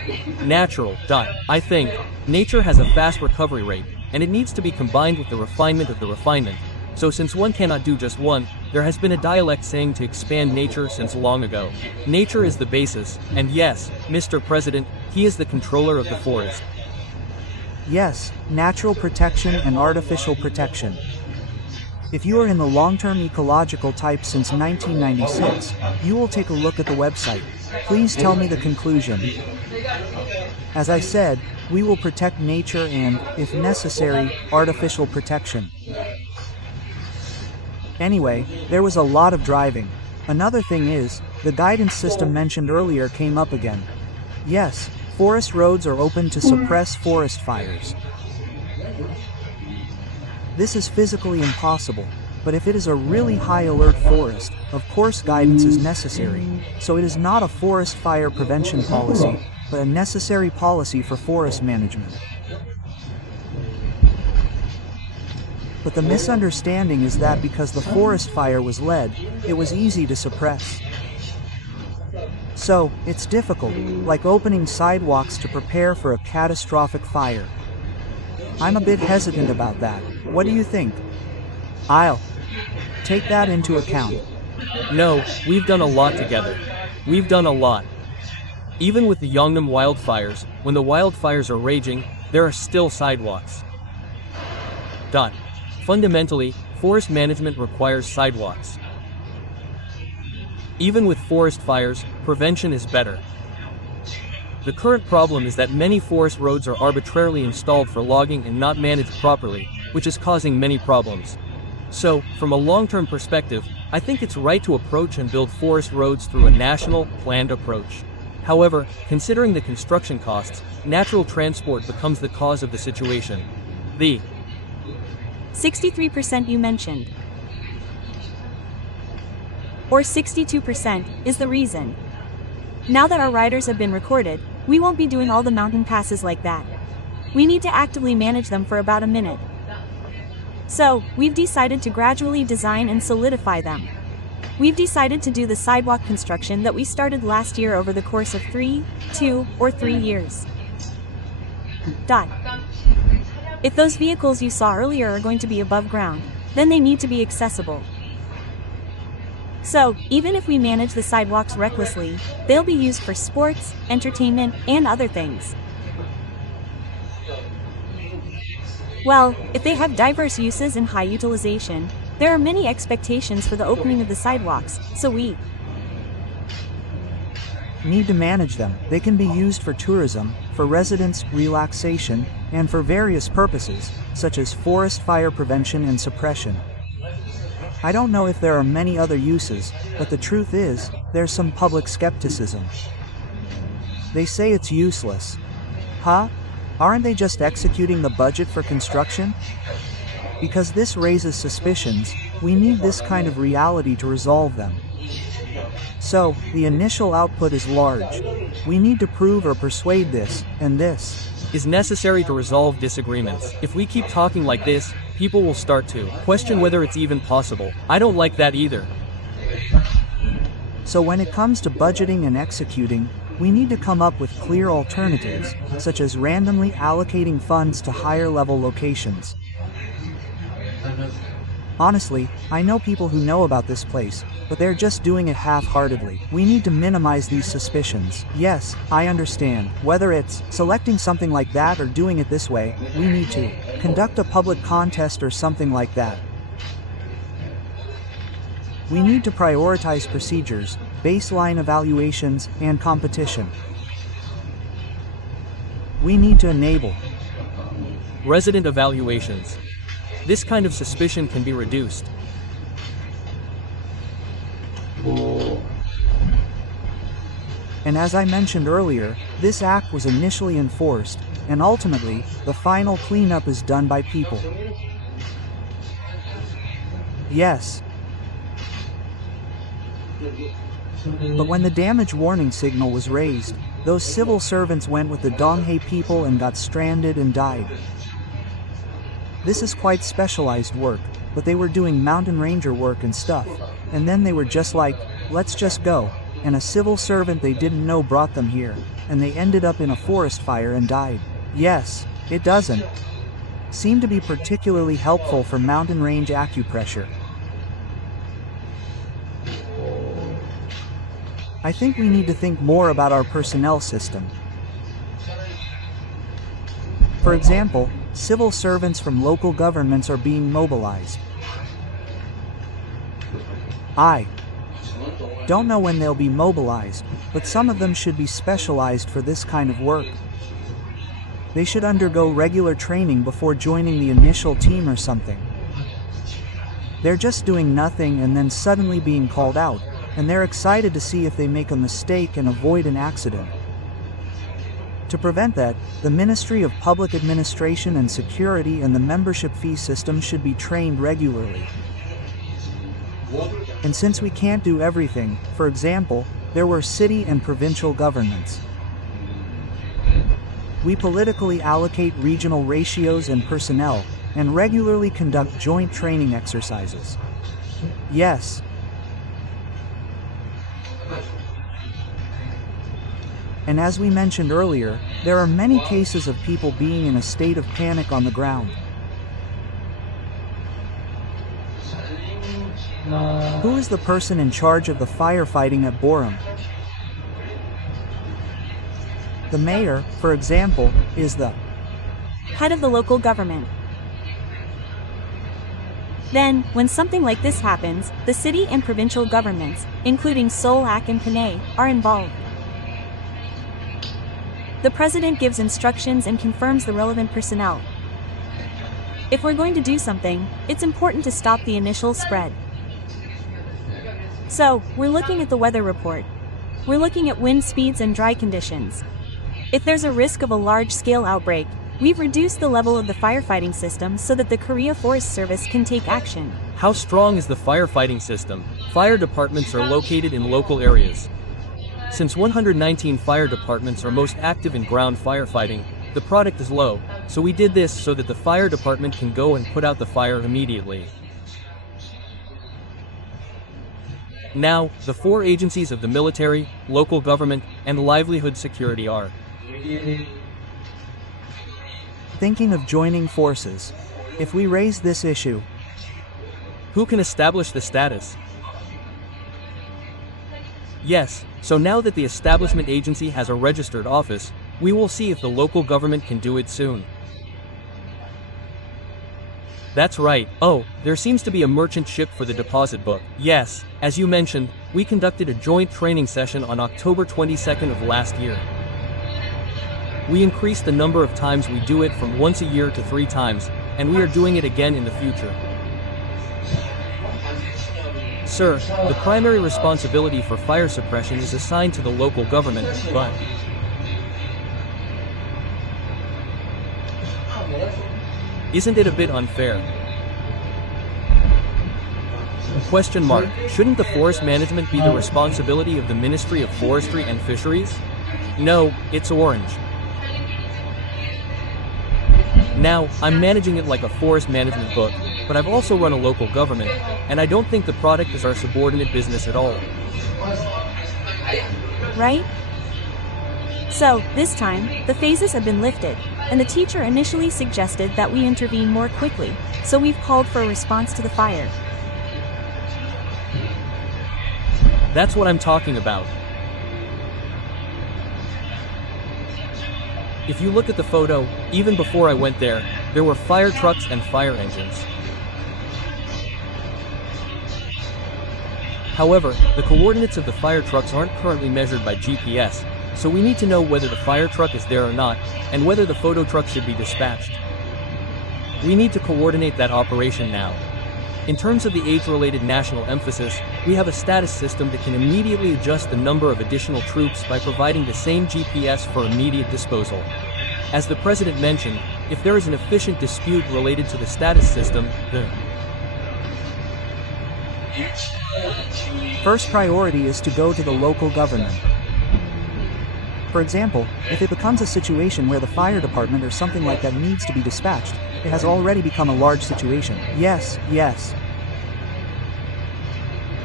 Natural. I think nature has a fast recovery rate, and it needs to be combined with the refinement of the refinement. So since one cannot do just one, there has been a dialect saying to expand nature since long ago. Nature is the basis, and yes, Mr. President, he is the controller of the forest. Yes, natural protection and artificial protection. If you are in the long-term ecological type since 1996, you will take a look at the website. Please tell me the conclusion. As I said, we will protect nature and, if necessary, artificial protection. Anyway, there was a lot of driving. Another thing is, the guidance system mentioned earlier came up again. Yes, forest roads are open to suppress forest fires. This is physically impossible, but if it is a really high alert forest, of course guidance is necessary, so it is not a forest fire prevention policy, but a necessary policy for forest management. But the misunderstanding is that because the forest fire was led, it was easy to suppress. So, it's difficult, like opening sidewalks to prepare for a catastrophic fire. I'm a bit hesitant about that. What do you think? I'll take that into account. No, we've done a lot together. We've done a lot. Even with the Yongnam wildfires, when the wildfires are raging, there are still sidewalks. Fundamentally, forest management requires sidewalks. Even with forest fires, prevention is better. The current problem is that many forest roads are arbitrarily installed for logging and not managed properly, which is causing many problems. So, from a long-term perspective, I think it's right to approach and build forest roads through a national, planned approach. However, considering the construction costs, natural transport becomes the cause of the situation. The 63% you mentioned, or 62%, is the reason. Now that our riders have been recorded, we won't be doing all the mountain passes like that. We need to actively manage them for about a minute. So, we've decided to gradually design and solidify them. We've decided to do the sidewalk construction that we started last year over the course of 3, 2, or 3 years. If those vehicles you saw earlier are going to be above ground, then they need to be accessible. So, even if we manage the sidewalks recklessly, they'll be used for sports, entertainment, and other things. Well, if they have diverse uses and high utilization, there are many expectations for the opening of the sidewalks, so we need to manage them. They can be used for tourism, for residents' relaxation, and for various purposes, such as forest fire prevention and suppression. I don't know if there are many other uses, but the truth is, there's some public skepticism. They say it's useless. Huh? Aren't they just executing the budget for construction? Because this raises suspicions, we need this kind of reality to resolve them. So, the initial output is large. We need to prove or persuade this, and this is necessary to resolve disagreements. If we keep talking like this, people will start to question whether it's even possible. I don't like that either. So when it comes to budgeting and executing, we need to come up with clear alternatives, such as randomly allocating funds to higher level locations. Honestly, I know people who know about this place, but they're just doing it half-heartedly. We need to minimize these suspicions. Yes, I understand. Whether it's selecting something like that or doing it this way, we need to conduct a public contest or something like that. We need to prioritize procedures, baseline evaluations, and competition. We need to enable resident evaluations. This kind of suspicion can be reduced. And as I mentioned earlier, this act was initially enforced, and ultimately, the final cleanup is done by people. Yes. But when the damage warning signal was raised, those civil servants went with the Donghae people and got stranded and died. This is quite specialized work, but they were doing mountain ranger work and stuff, and then they were just like, let's just go. and a civil servant they didn't know brought them here, and they ended up in a forest fire and died. Yes, it doesn't seem to be particularly helpful for mountain range acupressure. I think we need to think more about our personnel system. For example, civil servants from local governments are being mobilized. I don't know when they'll be mobilized, but some of them should be specialized for this kind of work. They should undergo regular training before joining the initial team or something. They're just doing nothing and then suddenly being called out, and they're excited to see if they make a mistake and avoid an accident. To prevent that, the Ministry of Public Administration and Security and the membership fee system should be trained regularly. And since we can't do everything, for example, there were city and provincial governments. We politically allocate regional ratios and personnel, and regularly conduct joint training exercises. Yes. And as we mentioned earlier, there are many cases of people being in a state of panic on the ground. Who is the person in charge of the firefighting at Borum? The mayor, for example, is the head of the local government. Then, when something like this happens, the city and provincial governments, including Seoul-ak and Panay, are involved. The president gives instructions and confirms the relevant personnel. If we're going to do something, it's important to stop the initial spread. So, we're looking at the weather report. We're looking at wind speeds and dry conditions. If there's a risk of a large-scale outbreak, we've reduced the level of the firefighting system so that the Korea Forest Service can take action. How strong is the firefighting system? Fire departments are located in local areas. Since 119 fire departments are most active in ground firefighting, the product is low, so we did this so that the fire department can go and put out the fire immediately. Now, the 4 agencies of the military, local government, and livelihood security are thinking of joining forces. If we raise this issue, who can establish the status? Yes, so now that the establishment agency has a registered office, we will see if the local government can do it soon. That's right. Oh, there seems to be a merchant ship for the deposit book. Yes, as you mentioned, we conducted a joint training session on October 22nd of last year. We increased the number of times we do it from once a year to 3 times, and we are doing it again in the future. Sir, the primary responsibility for fire suppression is assigned to the local government, but isn't it a bit unfair? Question mark. Shouldn't the forest management be the responsibility of the Ministry of Forestry and Fisheries? No, it's orange. Now, I'm managing it like a forest management book, but I've also run a local government, and I don't think the product is our subordinate business at all. Right? So, this time, the phases have been lifted, and the teacher initially suggested that we intervene more quickly, so we've called for a response to the fire. That's what I'm talking about. If you look at the photo, even before I went there were fire trucks and fire engines. However, the coordinates of the fire trucks aren't currently measured by GPS, so we need to know whether the fire truck is there or not, and whether the photo truck should be dispatched. We need to coordinate that operation now. In terms of the age-related national emphasis, we have a status system that can immediately adjust the number of additional troops by providing the same GPS for immediate disposal. As the President mentioned, if there is an efficient dispute related to the status system, the first priority is to go to the local government. For example, if it becomes a situation where the fire department or something like that needs to be dispatched, it has already become a large situation. Yes.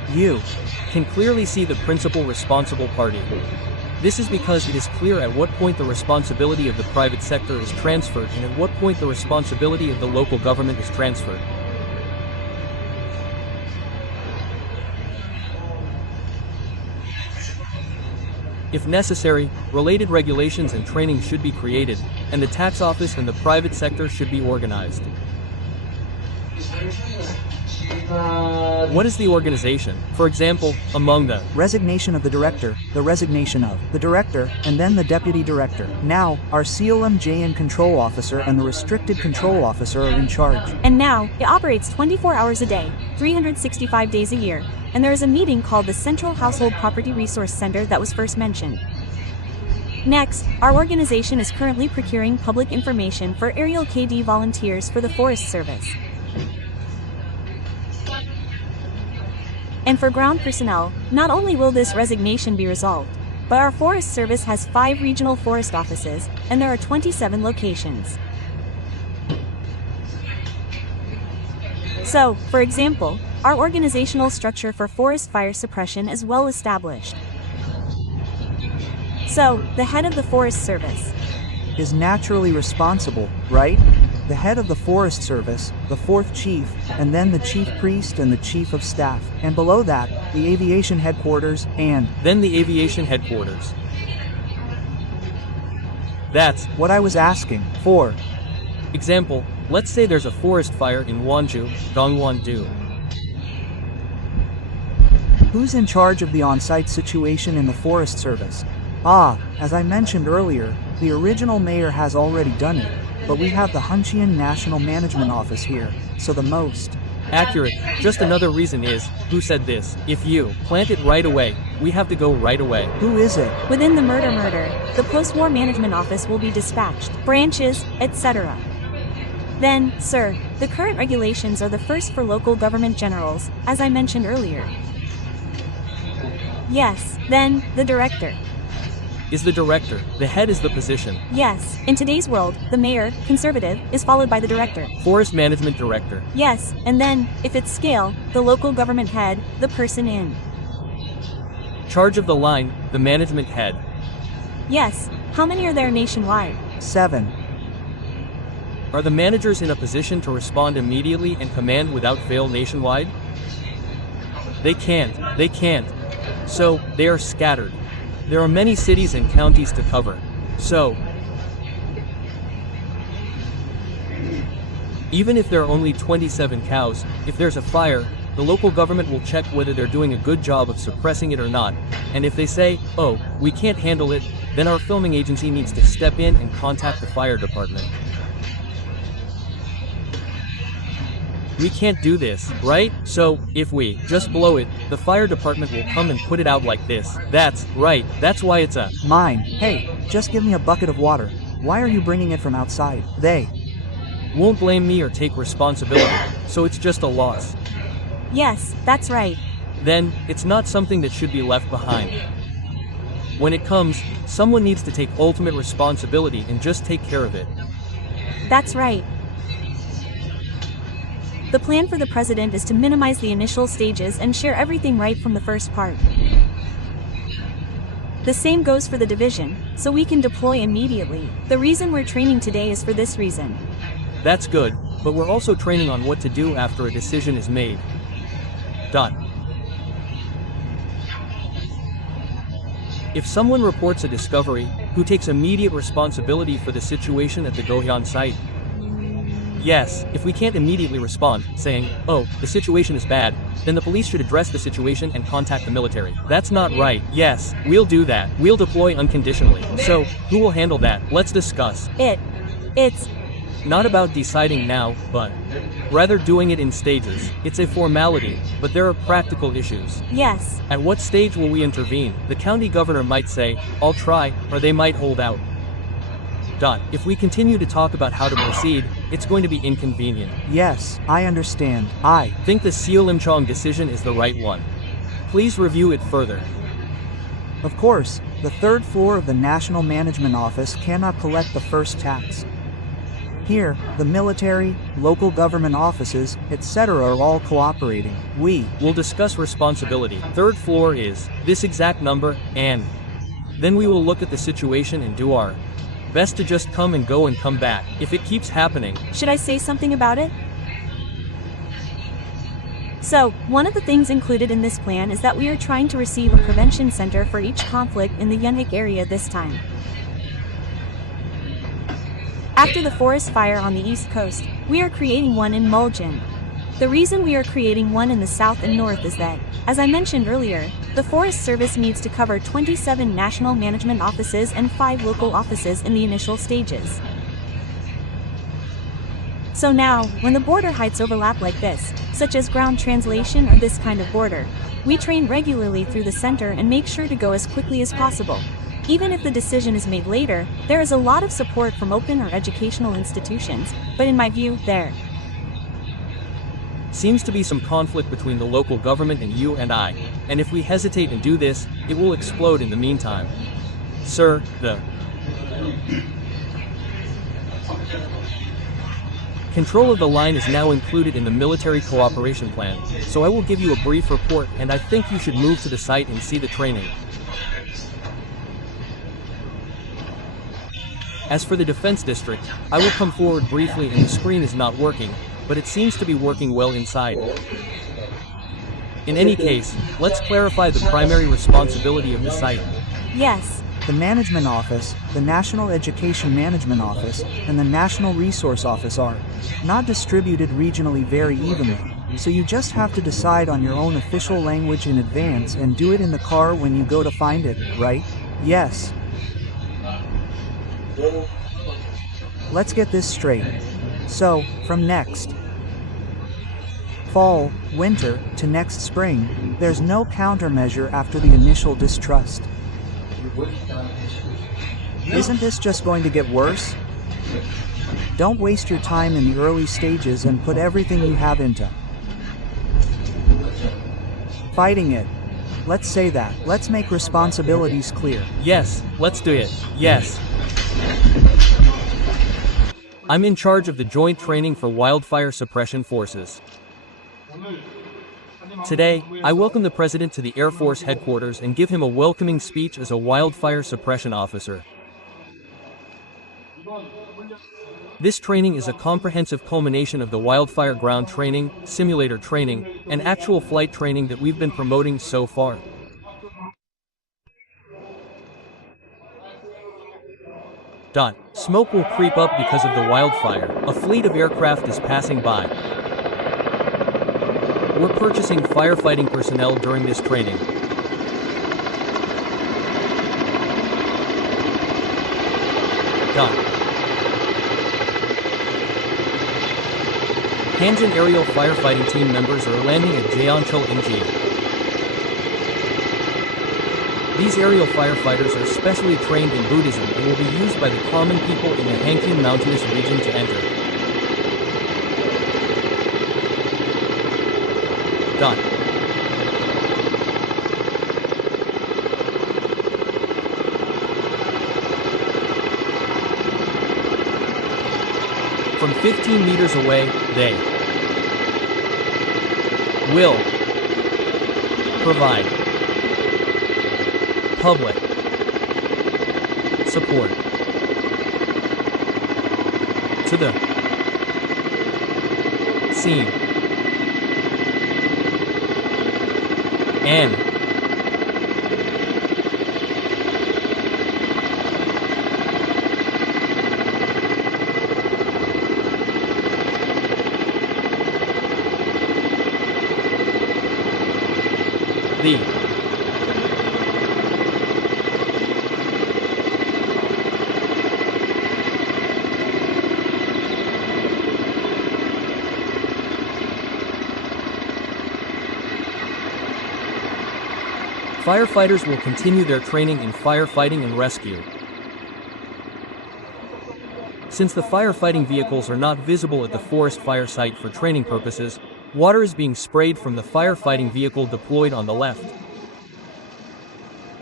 You. can clearly see the principal responsible party. This is because it is clear at what point the responsibility of the private sector is transferred and at what point the responsibility of the local government is transferred. If necessary, related regulations and training should be created, and the tax office and the private sector should be organized. What is the organization? For example, among the Resignation of the director, the resignation of the director, and then the deputy director. Now, our CLMJN control officer and the restricted control officer are in charge. And now, it operates 24 hours a day, 365 days a year, and there is a meeting called the Central Household Property Resource Center that was first mentioned. Next, our organization is currently procuring public information for aerial KD volunteers for the Forest Service. And for ground personnel, not only will this resignation be resolved, but our Forest Service has 5 regional forest offices, and there are 27 locations. So, for example, our organizational structure for forest fire suppression is well established. So, the head of the Forest Service is naturally responsible, right? The head of the Forest Service, the 4th chief, and then the chief priest and the chief of staff, and below that, the aviation headquarters, and then the aviation headquarters. That's what I was asking for. Example, let's say there's a forest fire in Wonju, Gangwon-do. Who's in charge of the on-site situation in the Forest Service? As I mentioned earlier, the original mayor has already done it, but we have the Huncheon National Management Office here, so the most accurate. Just another reason is, who said this? If you plant it right away, we have to go right away. Who is it? Within the murder, the post-war management office will be dispatched, branches, etc. Then, sir, the current regulations are the first for local government generals, as I mentioned earlier. Yes, then, the director. Is the director, the head is the position. Yes, in today's world, the mayor, conservative, is followed by the director. Forest management director. Yes, and then, if it's scale, the local government head, the person in charge of the line, the management head. Yes, how many are there nationwide? 7. Are the managers in a position to respond immediately and command without fail nationwide? They can't. So, they are scattered. There are many cities and counties to cover. So, even if there are only 27 cows, if there's a fire, the local government will check whether they're doing a good job of suppressing it or not, and if they say, oh, we can't handle it, then our filming agency needs to step in and contact the fire department. We can't do this, right? So, if we just blow it, the fire department will come and put it out like this. That's right, that's why it's a mine. Hey, just give me a bucket of water. Why are you bringing it from outside? They won't blame me or take responsibility, so it's just a loss. Yes, that's right. Then, it's not something that should be left behind. When it comes, someone needs to take ultimate responsibility and just take care of it. That's right. The plan for the president is to minimize the initial stages and share everything right from the first part. The same goes for the division, so we can deploy immediately. The reason we're training today is for this reason. That's good, but we're also training on what to do after a decision is made. If someone reports a discovery, who takes immediate responsibility for the situation at the Gohyeon site? Yes, if we can't immediately respond, saying, oh, the situation is bad, then the police should address the situation and contact the military. That's not right. Yes, we'll do that. We'll deploy unconditionally. So, who will handle that? Let's discuss. It's not about deciding now, but rather doing it in stages. It's a formality, but there are practical issues. Yes. At what stage will we intervene? The county governor might say, I'll try, or they might hold out. If we continue to talk about how to proceed, it's going to be inconvenient. Yes, I understand. I think the Seolimcheong decision is the right one. Please review it further. Of course, the 3rd floor of the National Management Office cannot collect the first tax. Here, the military, local government offices, etc. are all cooperating. We will discuss responsibility. Third floor is this exact number, and then we will look at the situation and do our best to just come and go and come back. If it keeps happening, Should I say something about it? So, one of the things included in this plan is that we are trying to receive a prevention center for each conflict in the Yunhik area this time. After the forest fire on the east coast, we are creating one in Muljan. The reason we are creating one in the south and north is that, as I mentioned earlier, the Forest Service needs to cover 27 national management offices and 5 local offices in the initial stages. So now, when the border heights overlap like this, such as ground translation or this kind of border, we train regularly through the center and make sure to go as quickly as possible. Even if the decision is made later, there is a lot of support from open or educational institutions, but in my view, there seems to be some conflict between the local government and you and I, and if we hesitate and do this, it will explode in the meantime. Sir, the control of the line is now included in the military cooperation plan, so I will give you a brief report and I think you should move to the site and see the training. As for the defense district, I will come forward briefly and the screen is not working, but it seems to be working well inside. In any case, let's clarify the primary responsibility of the site. Yes. The Management Office, the National Education Management Office, and the National Resource Office are not distributed regionally very evenly, so you just have to decide on your own official language in advance and do it in the car when you go to find it, right? Yes. Let's get this straight. So, from next fall, winter, to next spring, there's no countermeasure after the initial distrust. Isn't this just going to get worse? Don't waste your time in the early stages and put everything you have into fighting it. Let's say that. Let's make responsibilities clear. Yes, let's do it. Yes. I'm in charge of the Joint Training for Wildfire Suppression Forces. Today, I welcome the President to the Air Force headquarters and give him a welcoming speech as a wildfire suppression officer. This training is a comprehensive culmination of the wildfire ground training, simulator training, and actual flight training that we've been promoting so far. Smoke will creep up because of the wildfire. A fleet of aircraft is passing by. We're purchasing firefighting personnel during this training. Hands-on aerial firefighting team members are landing at Jeoncheol Inji. These aerial firefighters are specially trained in Buddhism and will be used by the common people in the Hangkyun mountainous region to enter. From 15 meters away, they will provide public support to the scene and the firefighters will continue their training in firefighting and rescue. Since the firefighting vehicles are not visible at the forest fire site for training purposes, water is being sprayed from the firefighting vehicle deployed on the left.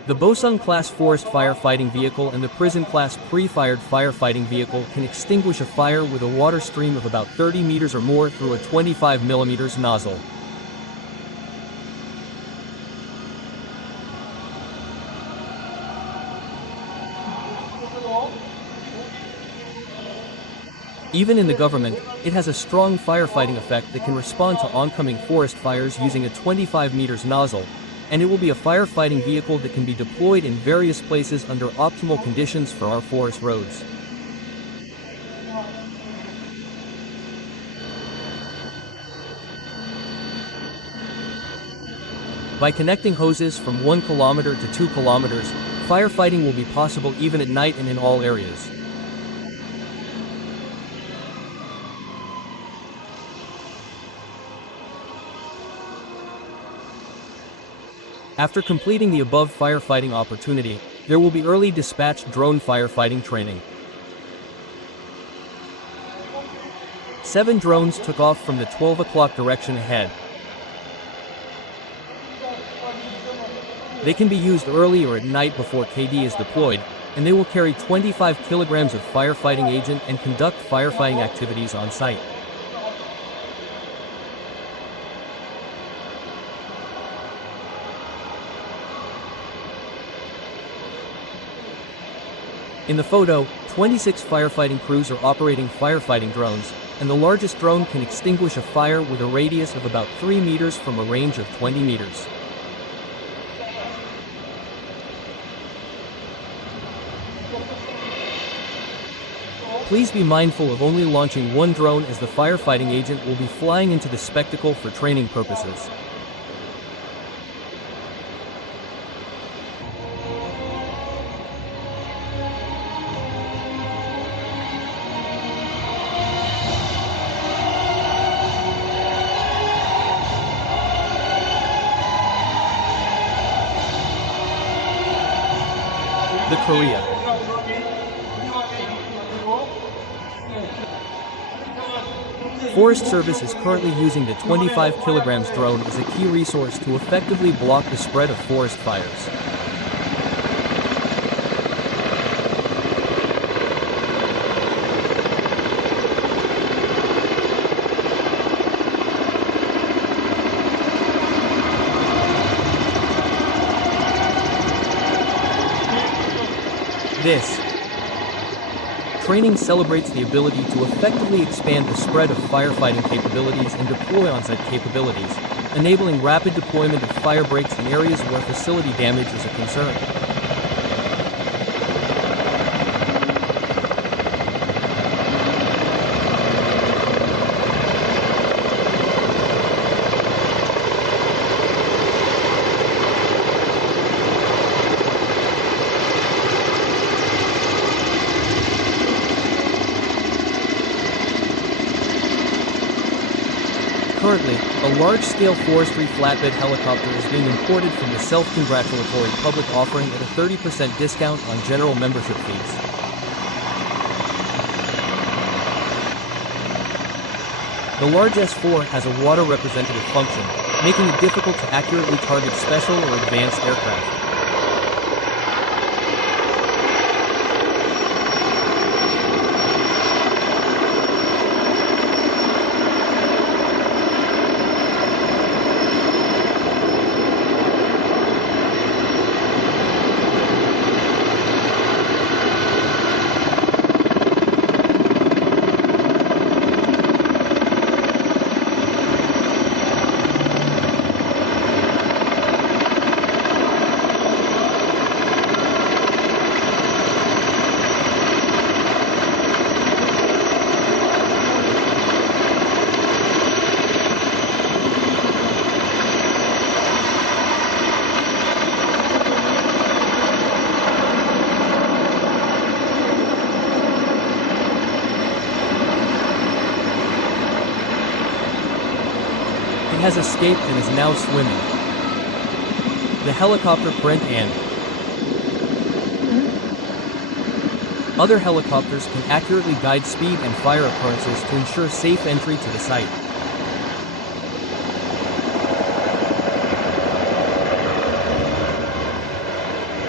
The Bosung-class forest firefighting vehicle and the prison-class pre-fired firefighting vehicle can extinguish a fire with a water stream of about 30 meters or more through a 25 mm nozzle. Even in the government, it has a strong firefighting effect that can respond to oncoming forest fires using a 25 meters nozzle, and it will be a firefighting vehicle that can be deployed in various places under optimal conditions for our forest roads. By connecting hoses from 1 kilometer to 2 kilometers, firefighting will be possible even at night and in all areas. After completing the above firefighting opportunity, there will be early dispatched drone firefighting training. 7 drones took off from the 12 o'clock direction ahead. They can be used early or at night before KD is deployed, and they will carry 25 kilograms of firefighting agent and conduct firefighting activities on site. In the photo, 26 firefighting crews are operating firefighting drones, and the largest drone can extinguish a fire with a radius of about 3 meters from a range of 20 meters. Please be mindful of only launching 1 drone, as the firefighting agent will be flying into the spectacle for training purposes. The Korea. Forest Service is currently using the 25 kilograms drone as a key resource to effectively block the spread of forest fires. This training celebrates the ability to effectively expand the spread of firefighting capabilities and deploy on-site capabilities, enabling rapid deployment of fire breaks in areas where facility damage is a concern. Currently, a large-scale forestry flatbed helicopter is being imported from the self-congratulatory public offering at a 30% discount on general membership fees. The large S4 has a water representative function, making it difficult to accurately target special or advanced aircraft. It has escaped and is now swimming. The helicopter Brent and other helicopters can accurately guide speed and fire occurrences to ensure safe entry to the site.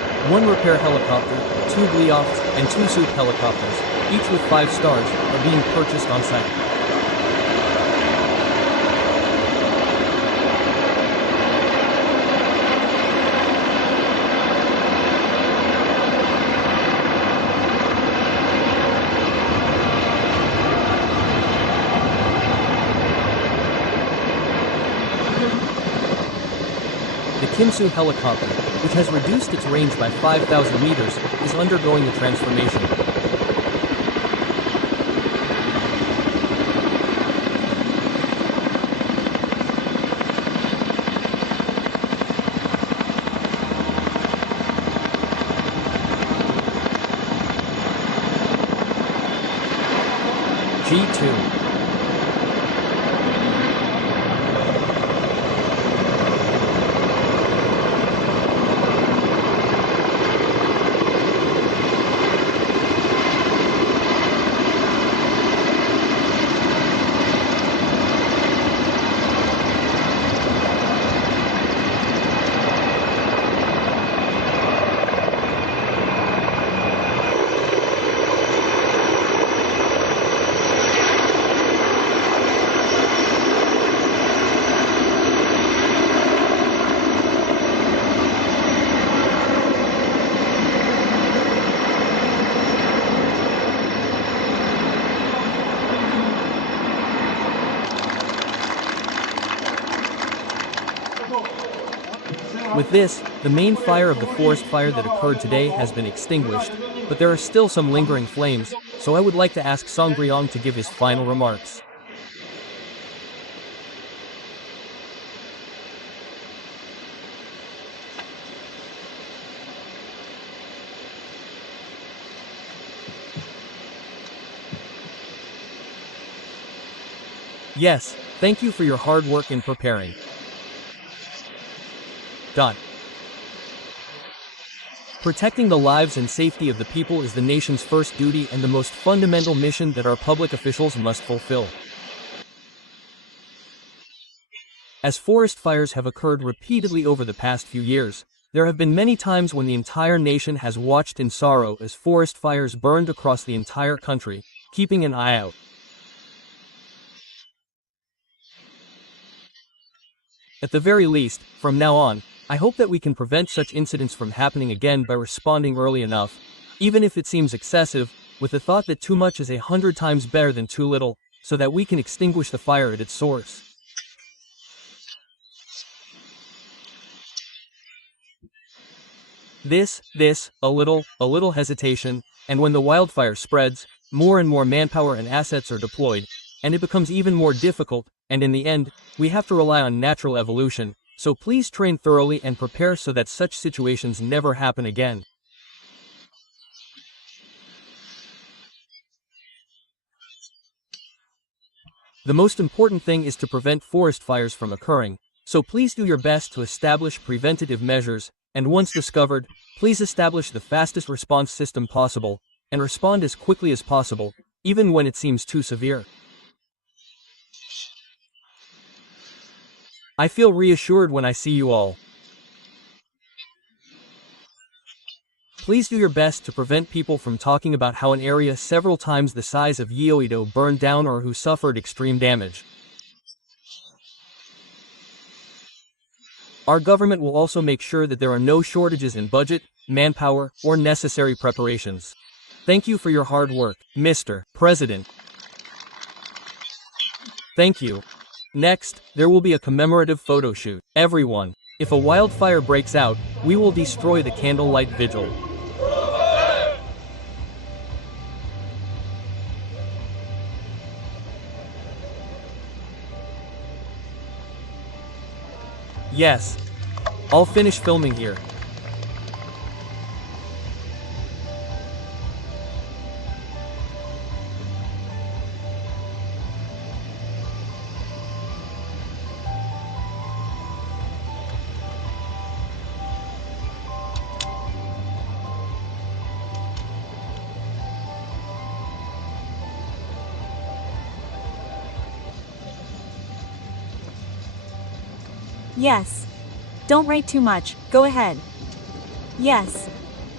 1 repair helicopter, 2 Bleofts, and 2 soup helicopters, each with 5 stars, are being purchased on site. The Kimsu helicopter, which has reduced its range by 5,000 meters, is undergoing a transformation. G2. With this, the main fire of the forest fire that occurred today has been extinguished, but there are still some lingering flames, so I would like to ask Songryong to give his final remarks. Yes, thank you for your hard work in preparing. Protecting the lives and safety of the people is the nation's first duty and the most fundamental mission that our public officials must fulfill. As forest fires have occurred repeatedly over the past few years, there have been many times when the entire nation has watched in sorrow as forest fires burned across the entire country, keeping an eye out. At the very least, from now on, I hope that we can prevent such incidents from happening again by responding early enough, even if it seems excessive, with the thought that too much is 100 times better than too little, so that we can extinguish the fire at its source. A little hesitation, and when the wildfire spreads, more and more manpower and assets are deployed, and it becomes even more difficult, and in the end, we have to rely on natural evolution. So please train thoroughly and prepare so that such situations never happen again. The most important thing is to prevent forest fires from occurring, so please do your best to establish preventative measures, and once discovered, please establish the fastest response system possible, and respond as quickly as possible, even when it seems too severe. I feel reassured when I see you all. Please do your best to prevent people from talking about how an area several times the size of Yeouido burned down or who suffered extreme damage. Our government will also make sure that there are no shortages in budget, manpower, or necessary preparations. Thank you for your hard work, Mr. President. Thank you. Next, there will be a commemorative photo shoot. Everyone, if a wildfire breaks out, we will destroy the candlelight vigil. Yes. I'll finish filming here. Yes. Don't write too much, go ahead. Yes.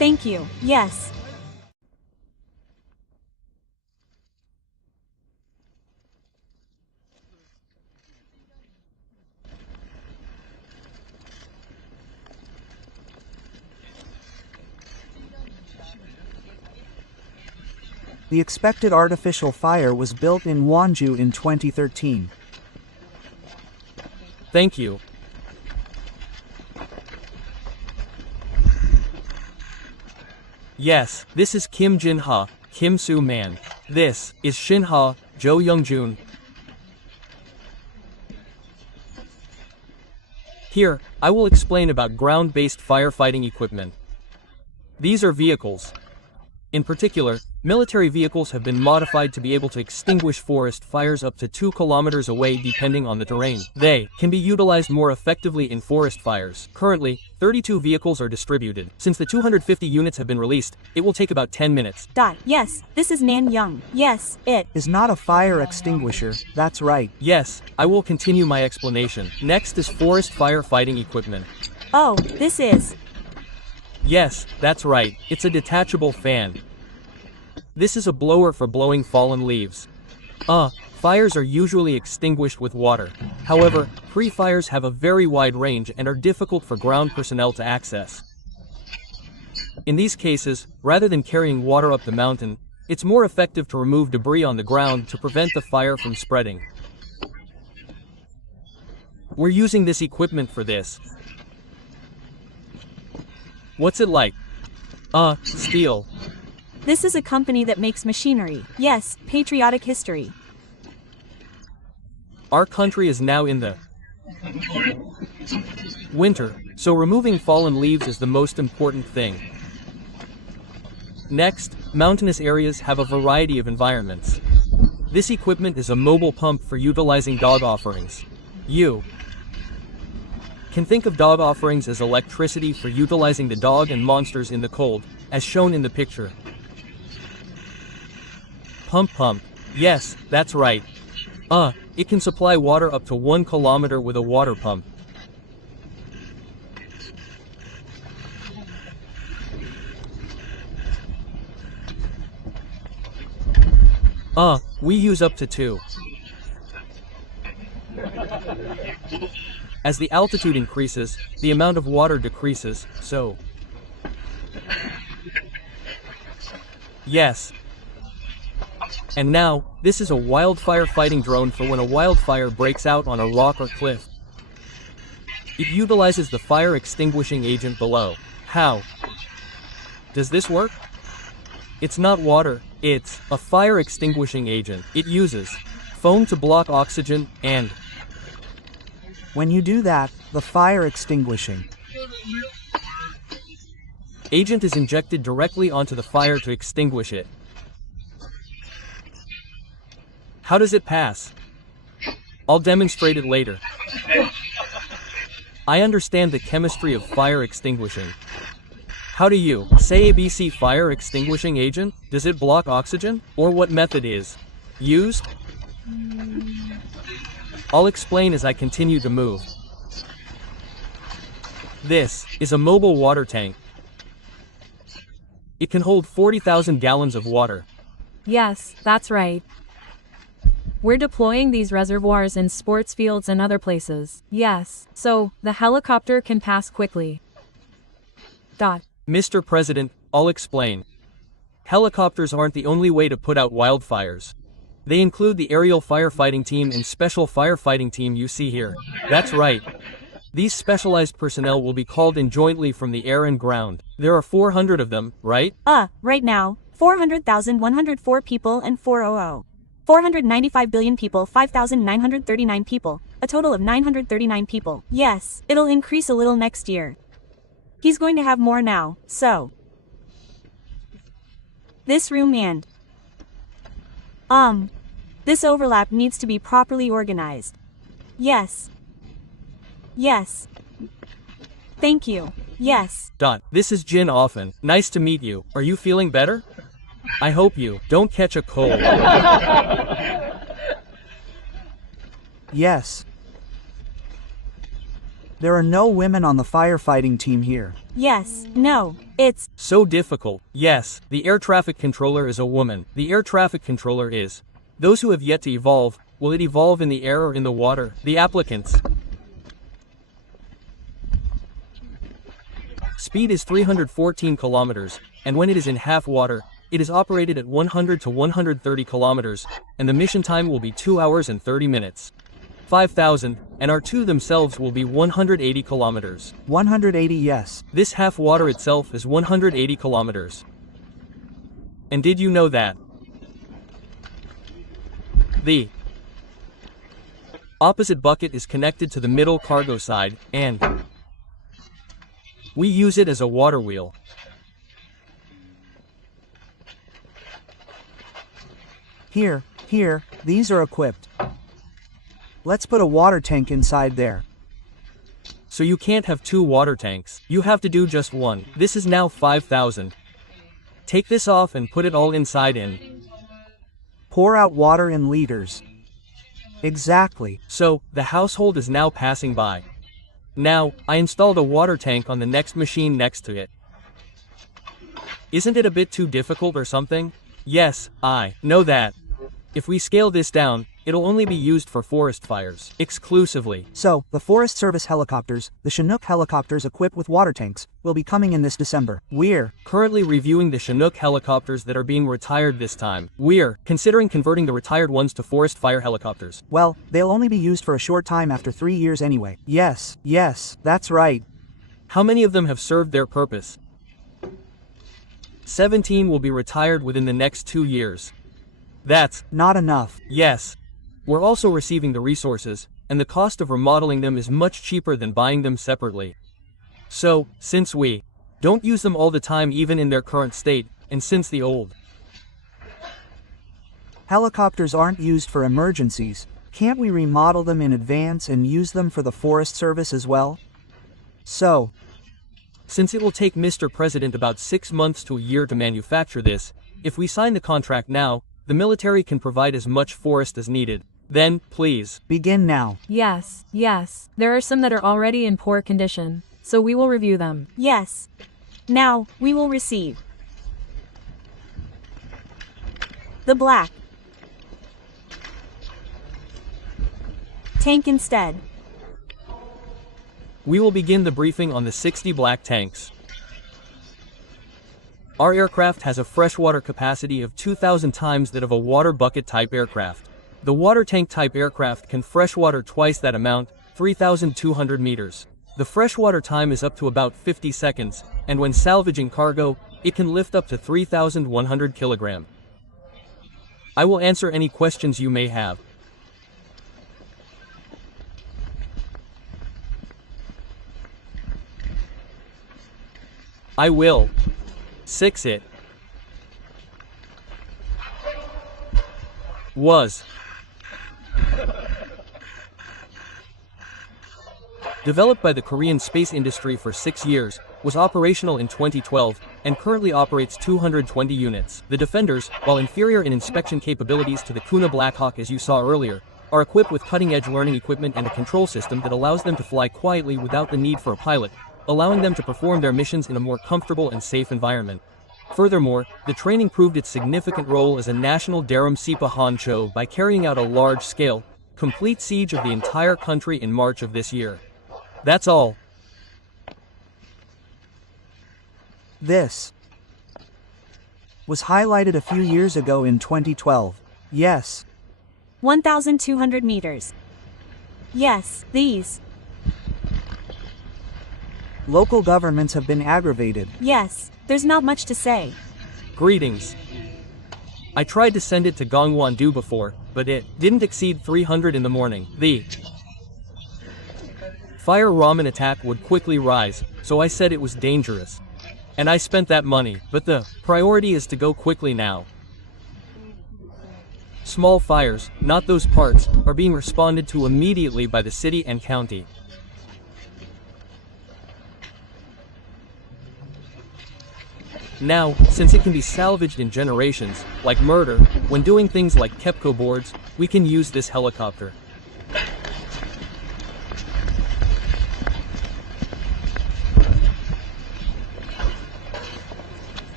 Thank you. Yes. The expected artificial fire was built in Wonju in 2013. Thank you. Yes, this is Kim Jin-ha, Kim Soo-man. This is Shin-ha, Jo Young-jun. Here, I will explain about ground-based firefighting equipment. These are vehicles. In particular, military vehicles have been modified to be able to extinguish forest fires up to 2 kilometers away depending on the terrain. They can be utilized more effectively in forest fires. Currently, 32 vehicles are distributed. Since the 250 units have been released, it will take about 10 minutes. Yes, this is Nan Young. Yes, it Is not a fire extinguisher, that's right. Yes, I will continue my explanation. Next is forest firefighting equipment. Oh, this is. Yes, that's right, it's a detachable fan. This is a blower for blowing fallen leaves. Fires are usually extinguished with water. However, pre-fires have a very wide range and are difficult for ground personnel to access. In these cases, rather than carrying water up the mountain, it's more effective to remove debris on the ground to prevent the fire from spreading. We're using this equipment for this. What's it like? Steel. This is a company that makes machinery. Yes, patriotic history. Our country is now in the winter, so removing fallen leaves is the most important thing. Next, mountainous areas have a variety of environments. This equipment is a mobile pump for utilizing dog offerings. You can think of dog offerings as electricity for utilizing the dog and monsters in the cold, as shown in the picture. Pump. Yes, that's right. It can supply water up to 1 kilometer with a water pump. We use up to 2. As the altitude increases, the amount of water decreases, so. Yes. And now, this is a wildfire fighting drone for when a wildfire breaks out on a rock or cliff. It utilizes the fire extinguishing agent below. How does this work? It's not water, it's a fire extinguishing agent. It uses foam to block oxygen and When you do that, the fire extinguishing agent is injected directly onto the fire to extinguish it. How does it pass? I'll demonstrate it later. I understand the chemistry of fire extinguishing. How do you say ABC fire extinguishing agent? Does it block oxygen? Or what method is used? I'll explain as I continue to move. This is a mobile water tank. It can hold 40,000 gallons of water. Yes, that's right. We're deploying these reservoirs in sports fields and other places. Yes, so the helicopter can pass quickly. Mr. President, I'll explain. Helicopters aren't the only way to put out wildfires. They include the aerial firefighting team and special firefighting team you see here. That's right. These specialized personnel will be called in jointly from the air and ground. There are 400 of them, right? Right now, 400,104 people and 400. 495 billion people, 5,939 people, a total of 939 people. Yes, it'll increase a little next year. He's going to have more now, so. This room and this overlap needs to be properly organized. Yes. Yes. Thank you. Yes. This is Jin Offen. Nice to meet you. Are you feeling better? I hope you don't catch a cold. Yes. There are no women on the firefighting team here. Yes, no, it's So difficult. Yes, the air traffic controller is a woman. The air traffic controller is. Those who have yet to evolve, will it evolve in the air or in the water? The applicants. Speed is 314 kilometers, and when it is in half water, it is operated at 100 to 130 kilometers, and the mission time will be 2 hours and 30 minutes. 5,000, and R2 themselves will be 180 kilometers. 180, yes. This half water itself is 180 kilometers. And did you know that the opposite bucket is connected to the middle cargo side, and we use it as a water wheel. Here, these are equipped. Let's put a water tank inside there. So you can't have 2 water tanks. You have to do just one. This is now 5,000. Take this off and put it all inside in. Pour out water in liters. Exactly. So, the household is now passing by. Now, I installed a water tank on the next machine next to it. Isn't it a bit too difficult or something? Yes, I know that. If we scale this down, it'll only be used for forest fires, exclusively. So, the Forest Service helicopters, the Chinook helicopters equipped with water tanks, will be coming in this December. We're Currently reviewing the Chinook helicopters that are being retired this time. We're considering converting the retired ones to forest fire helicopters. well, they'll only be used for a short time after 3 years anyway. Yes, that's right. How many of them have served their purpose? 17 will be retired within the next 2 years. That's Not enough. yes. We're also receiving the resources, and the cost of remodeling them is much cheaper than buying them separately. So, since we don't use them all the time even in their current state, and since the old Helicopters aren't used for emergencies. Can't we remodel them in advance and use them for the Forest Service as well? So, Since it will take Mr. President about 6 months to a year to manufacture this, if we sign the contract now, the military can provide as much forest as needed. Then, please. begin now. Yes, there are some that are already in poor condition, so we will review them. yes. Now, we will receive the black tank instead. We will begin the briefing on the 60 black tanks. Our aircraft has a freshwater capacity of 2,000 times that of a water bucket type aircraft. The water tank type aircraft can freshwater twice that amount, 3,200 meters. The freshwater time is up to about 50 seconds, and when salvaging cargo, it can lift up to 3,100 kilogram. I will answer any questions you may have. I will 6 it was developed by the Korean space industry for 6 years, was operational in 2012, and currently operates 220 units. The Defenders, while inferior in inspection capabilities to the Kuna Blackhawk as you saw earlier, are equipped with cutting-edge learning equipment and a control system that allows them to fly quietly without the need for a pilot, allowing them to perform their missions in a more comfortable and safe environment. Furthermore, the training proved its significant role as a national Daram Sipa Honcho by carrying out a large-scale, complete siege of the entire country in March of this year. That's all. This was highlighted a few years ago in 2012. Yes. 1,200 meters. Yes, these. Local governments have been aggravated. Yes, there's not much to say. Greetings. I tried to send it to Gongwon-do before, but it didn't exceed 300 in the morning. The fire ramen attack would quickly rise, so I said it was dangerous. And I spent that money, but the priority is to go quickly now. Small fires, not those parts, are being responded to immediately by the city and county. Now, since it can be salvaged in generations, like murder, when doing things like Kepco boards, we can use this helicopter.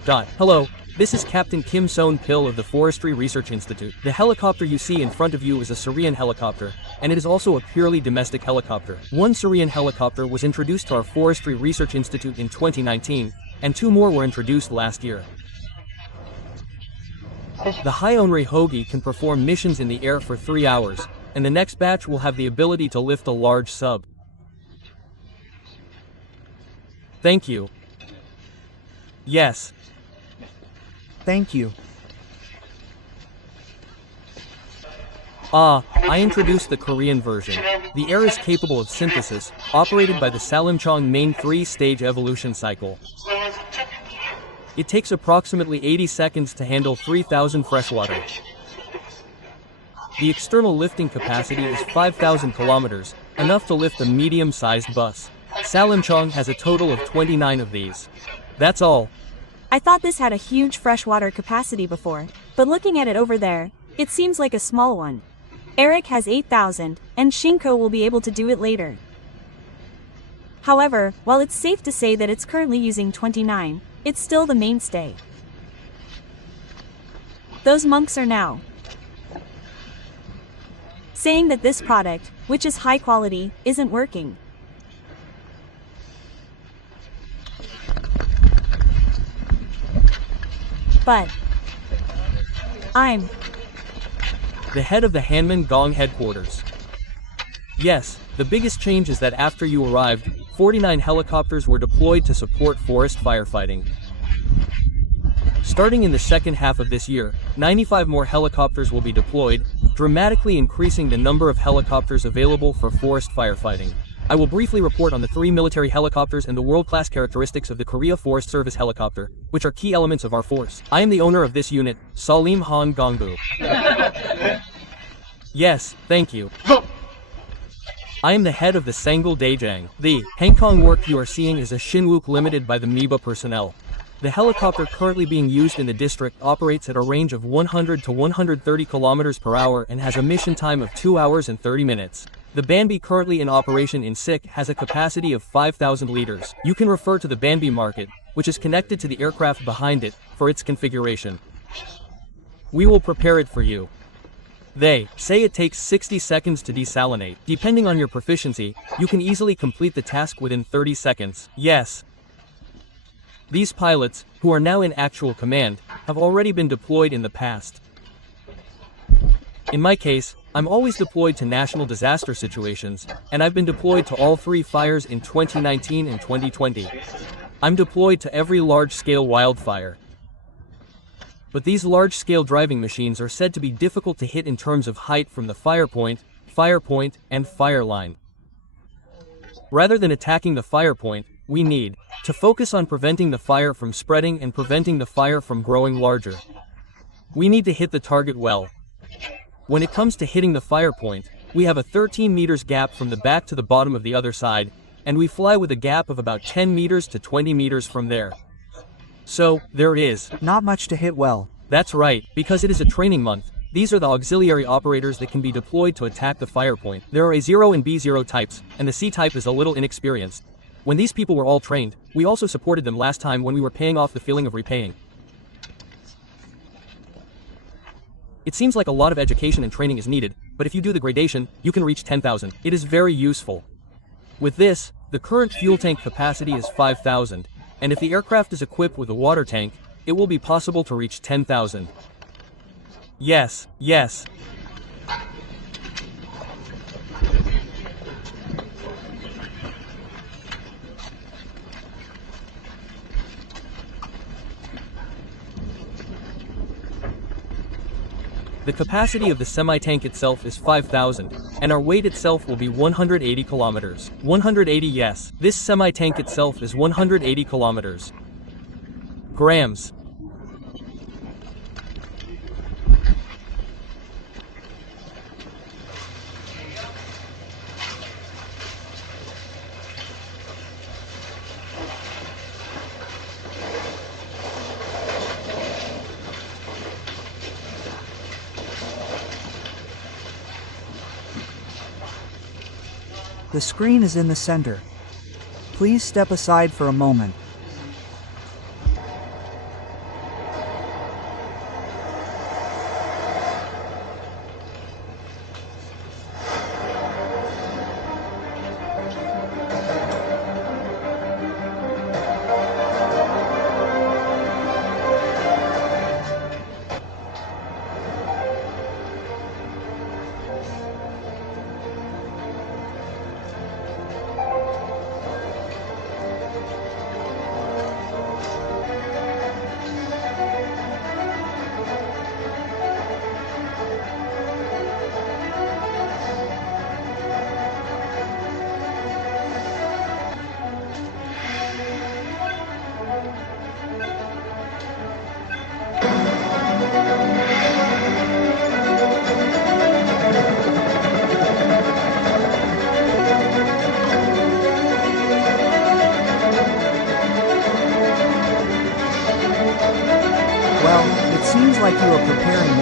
Hello, this is Captain Kim Seon-pil of the Forestry Research Institute. The helicopter you see in front of you is a Syrian helicopter, and it is also a purely domestic helicopter. One Syrian helicopter was introduced to our Forestry Research Institute in 2019, and 2 more were introduced last year. The Hyonri Hogi can perform missions in the air for 3 hours, and the next batch will have the ability to lift a large sub. Thank you. Yes. Thank you. I introduced the Korean version. The air is capable of synthesis, operated by the Salimchong main 3-stage evolution cycle. It takes approximately 80 seconds to handle 3,000 freshwater. The external lifting capacity is 5,000 kilometers, enough to lift a medium-sized bus. Salimchong has a total of 29 of these. That's all. I thought this had a huge freshwater capacity before, but looking at it over there, it seems like a small one. Eric has 8,000, and Shinko will be able to do it later. However, while it's safe to say that it's currently using 29, it's still the mainstay. Those monks are now saying that this product, which is high quality, isn't working. But I'm the head of the Hanman Gong headquarters. Yes, the biggest change is that after you arrived, 49 helicopters were deployed to support forest firefighting. Starting in the second half of this year, 95 more helicopters will be deployed, dramatically increasing the number of helicopters available for forest firefighting. I will briefly report on the 3 military helicopters and the world-class characteristics of the Korea Forest Service helicopter, which are key elements of our force. I am the owner of this unit, Salim Han Gongbu. Yes, thank you. I am the head of the Sangul Daejang. The Hangkong work you are seeing is a Shinwook limited by the MIBA personnel. The helicopter currently being used in the district operates at a range of 100 to 130 kilometers per hour and has a mission time of 2 hours and 30 minutes. The Banbi currently in operation in Sik has a capacity of 5,000 liters. You can refer to the Banbi market, which is connected to the aircraft behind it, for its configuration. We will prepare it for you. They say it takes 60 seconds to desalinate. Depending on your proficiency, you can easily complete the task within 30 seconds. Yes. These pilots, who are now in actual command, have already been deployed in the past. In my case, I'm always deployed to national disaster situations, and I've been deployed to all 3 fires in 2019 and 2020. I'm deployed to every large-scale wildfire. But these large-scale driving machines are said to be difficult to hit in terms of height from the fire point, and fire line. Rather than attacking the fire point, we need to focus on preventing the fire from spreading and preventing the fire from growing larger. We need to hit the target well. When it comes to hitting the fire point, we have a 13 meters gap from the back to the bottom of the other side, and we fly with a gap of about 10 meters to 20 meters from there. So, there is Not much to hit well. That's right, because it is a training month. These are the auxiliary operators that can be deployed to attack the fire point. There are A0 and B0 types, and the C type is a little inexperienced. When these people were all trained, we also supported them last time when we were paying off the feeling of repaying. It seems like a lot of education and training is needed, but if you do the gradation, you can reach 10,000. It is very useful. With this, the current fuel tank capacity is 5,000, and if the aircraft is equipped with a water tank, it will be possible to reach 10,000. Yes. The capacity of the semi-tank itself is 5,000, and our weight itself will be 180 kilometers. 180, yes. This semi-tank itself is 180 kilometers. Grams. The screen is in the center. Please step aside for a moment.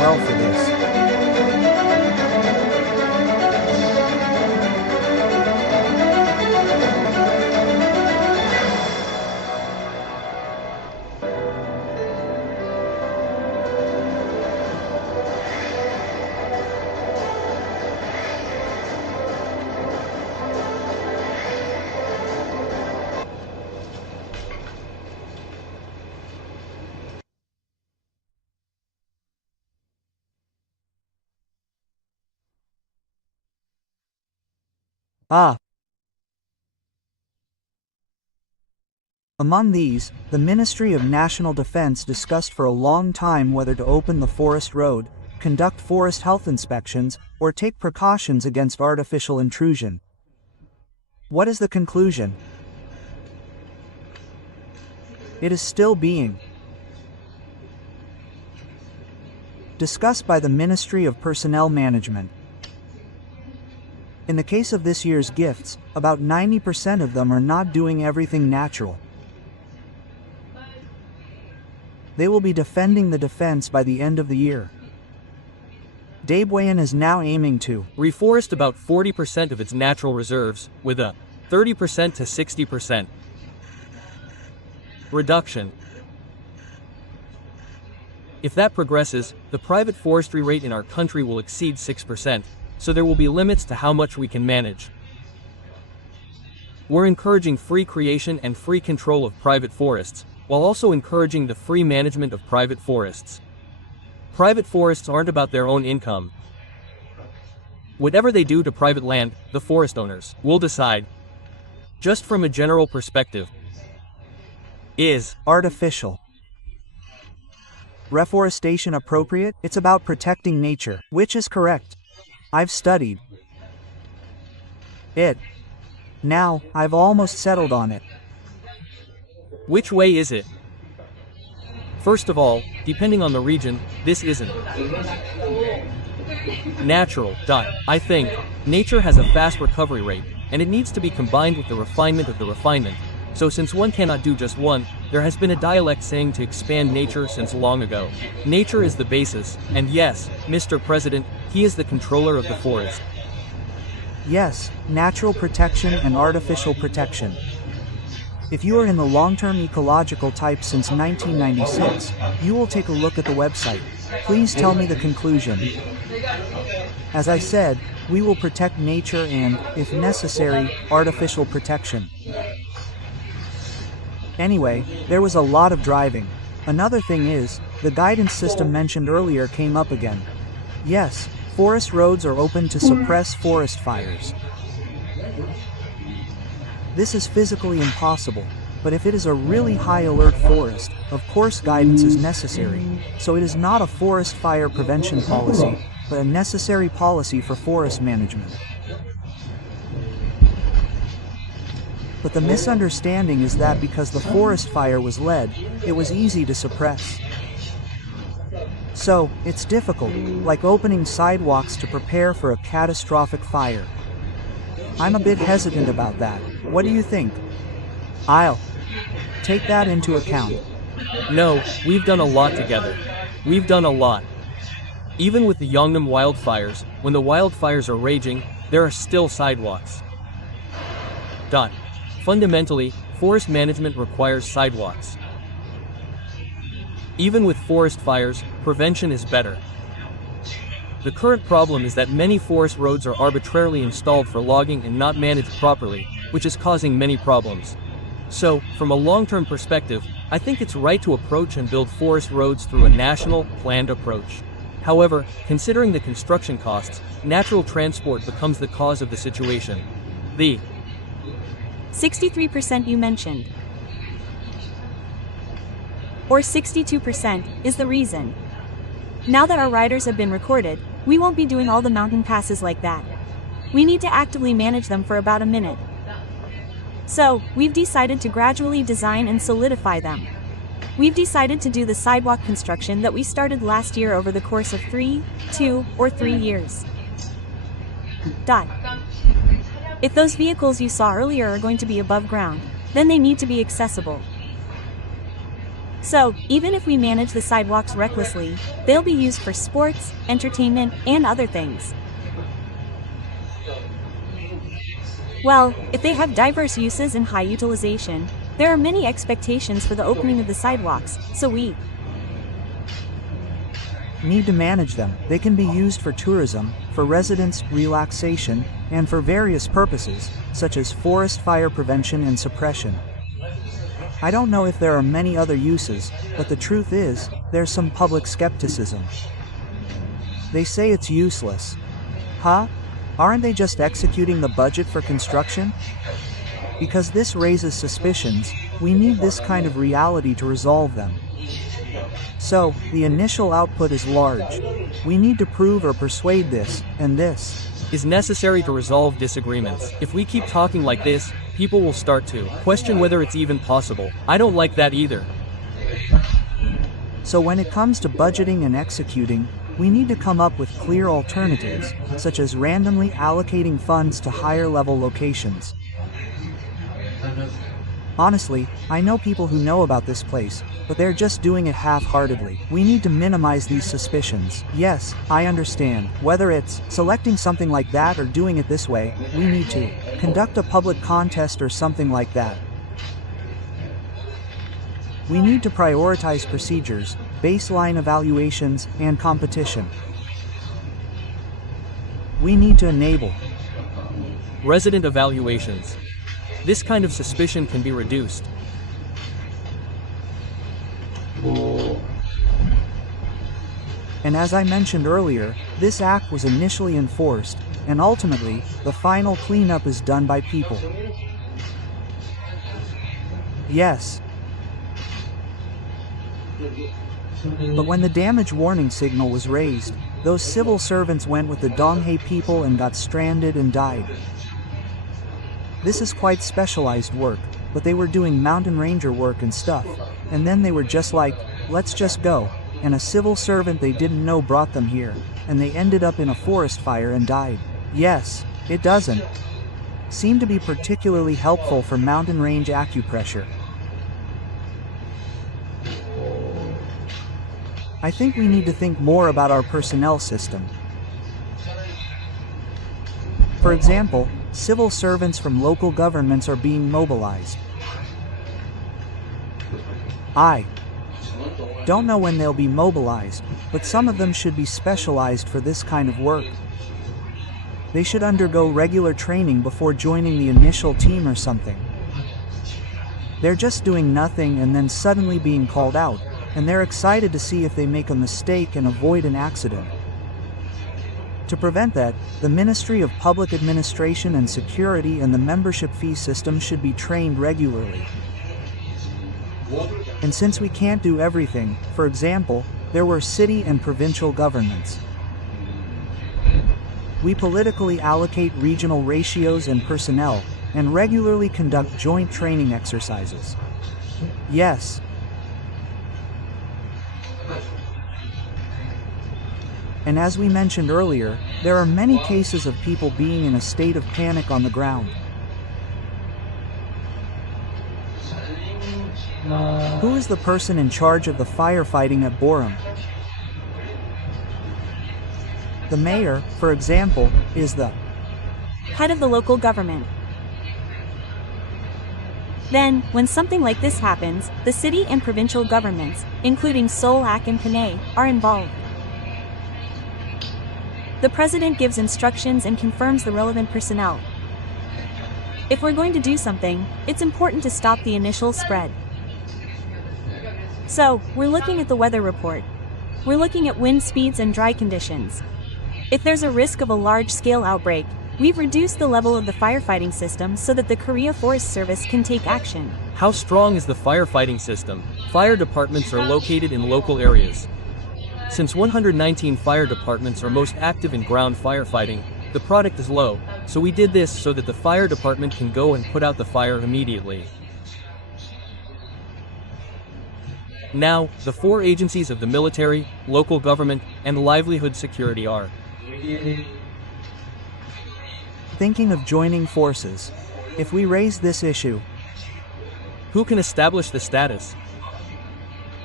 well for this. Among these, the Ministry of National Defense discussed for a long time whether to open the forest road, conduct forest health inspections, or take precautions against artificial intrusion. What is the conclusion? It is still being discussed by the Ministry of Personnel Management. In the case of this year's gifts, about 90% of them are not doing everything natural. They will be defending the defense by the end of the year. Daebwayan is now aiming to reforest about 40% of its natural reserves, with a 30% to 60% reduction. If that progresses, the private forestry rate in our country will exceed 6%, so there will be limits to how much we can manage. We're encouraging free creation and free control of private forests, while also encouraging the free management of private forests. Private forests aren't about their own income. Whatever they do to private land, the forest owners will decide. Just from a general perspective, is artificial reforestation appropriate? It's about protecting nature, which is correct. I've studied it. Now, I've almost settled on it. Which way is it? First of all, depending on the region, this isn't natural. I think nature has a fast recovery rate, and it needs to be combined with the refinement of the refinement. So since one cannot do just one, there has been a dialect saying to expand nature since long ago. Nature is the basis, and yes, Mr. President, he is the controller of the forest. Yes, natural protection and artificial protection. If you are in the long-term ecological type since 1996, you will take a look at the website. Please tell me the conclusion. As I said, we will protect nature and, if necessary, artificial protection. Anyway, there was a lot of driving. Another thing is, the guidance system mentioned earlier came up again. Yes, forest roads are open to suppress forest fires. This is physically impossible, but if it is a really high alert forest, of course guidance is necessary, so it is not a forest fire prevention policy, but a necessary policy for forest management. But the misunderstanding is that because the forest fire was led, it was easy to suppress. So, it's difficult, like opening sidewalks to prepare for a catastrophic fire. I'm a bit hesitant about that. What do you think? I'll take that into account. No, we've done a lot together. We've done a lot. Even with the Yongnam wildfires, when the wildfires are raging, there are still sidewalks. Fundamentally, forest management requires sidewalks. Even with forest fires, prevention is better. The current problem is that many forest roads are arbitrarily installed for logging and not managed properly, which is causing many problems. So, from a long-term perspective, I think it's right to approach and build forest roads through a national, planned approach. However, considering the construction costs, natural transport becomes the cause of the situation. The 63% you mentioned, or 62%, is the reason. Now that our riders have been recorded, we won't be doing all the mountain passes like that. We need to actively manage them for about a minute. So, we've decided to gradually design and solidify them. We've decided to do the sidewalk construction that we started last year over the course of 3, 2, or 3 years. If those vehicles you saw earlier are going to be above ground, then they need to be accessible. So, even if we manage the sidewalks recklessly, they'll be used for sports, entertainment, and other things. Well, if they have diverse uses and high utilization, there are many expectations for the opening of the sidewalks, so we need to manage them. They can be used for tourism, for residents' relaxation, and for various purposes, such as forest fire prevention and suppression. I don't know if there are many other uses, but the truth is, there's some public skepticism. They say it's useless. Huh? Aren't they just executing the budget for construction? Because this raises suspicions, we need this kind of reality to resolve them. So, the initial output is large. We need to prove or persuade this, and this is necessary to resolve disagreements. If we keep talking like this, people will start to question whether it's even possible. I don't like that either. So when it comes to budgeting and executing, we need to come up with clear alternatives, such as randomly allocating funds to higher level locations. Honestly, I know people who know about this place, but they're just doing it half-heartedly. We need to minimize these suspicions. Yes, I understand. Whether it's selecting something like that or doing it this way, we need to conduct a public contest or something like that. We need to prioritize procedures, baseline evaluations, and competition. We need to enable resident evaluations. This kind of suspicion can be reduced. And as I mentioned earlier, this act was initially enforced, and ultimately, the final cleanup is done by people. Yes. But when the damage warning signal was raised, those civil servants went with the Donghae people and got stranded and died. This is quite specialized work, but they were doing mountain ranger work and stuff, and then they were just like, let's just go, and a civil servant they didn't know brought them here, and they ended up in a forest fire and died. Yes, it doesn't seem to be particularly helpful for mountain range acupressure. I think we need to think more about our personnel system. For example, civil servants from local governments are being mobilized. I don't know when they'll be mobilized, but some of them should be specialized for this kind of work. They should undergo regular training before joining the initial team or something. They're just doing nothing and then suddenly being called out, and they're excited to see if they make a mistake and avoid an accident. To prevent that, the Ministry of Public Administration and Security and the membership fee system should be trained regularly. And since we can't do everything, for example, there were city and provincial governments. We politically allocate regional ratios and personnel, and regularly conduct joint training exercises. Yes. And as we mentioned earlier, there are many cases of people being in a state of panic on the ground. Who is the person in charge of the firefighting at Borum? The mayor, for example, is the head of the local government. Then, when something like this happens, the city and provincial governments, including Seoul and Panay, are involved. The president gives instructions and confirms the relevant personnel. If we're going to do something, it's important to stop the initial spread. So, we're looking at the weather report. We're looking at wind speeds and dry conditions. If there's a risk of a large-scale outbreak, we've reduced the level of the firefighting system so that the Korea Forest Service can take action. How strong is the firefighting system? Fire departments are located in local areas. Since 119 fire departments are most active in ground firefighting, the product is low, so we did this so that the fire department can go and put out the fire immediately. Now, the 4 agencies of the military, local government, and livelihood security are thinking of joining forces. If we raise this issue, who can establish the status?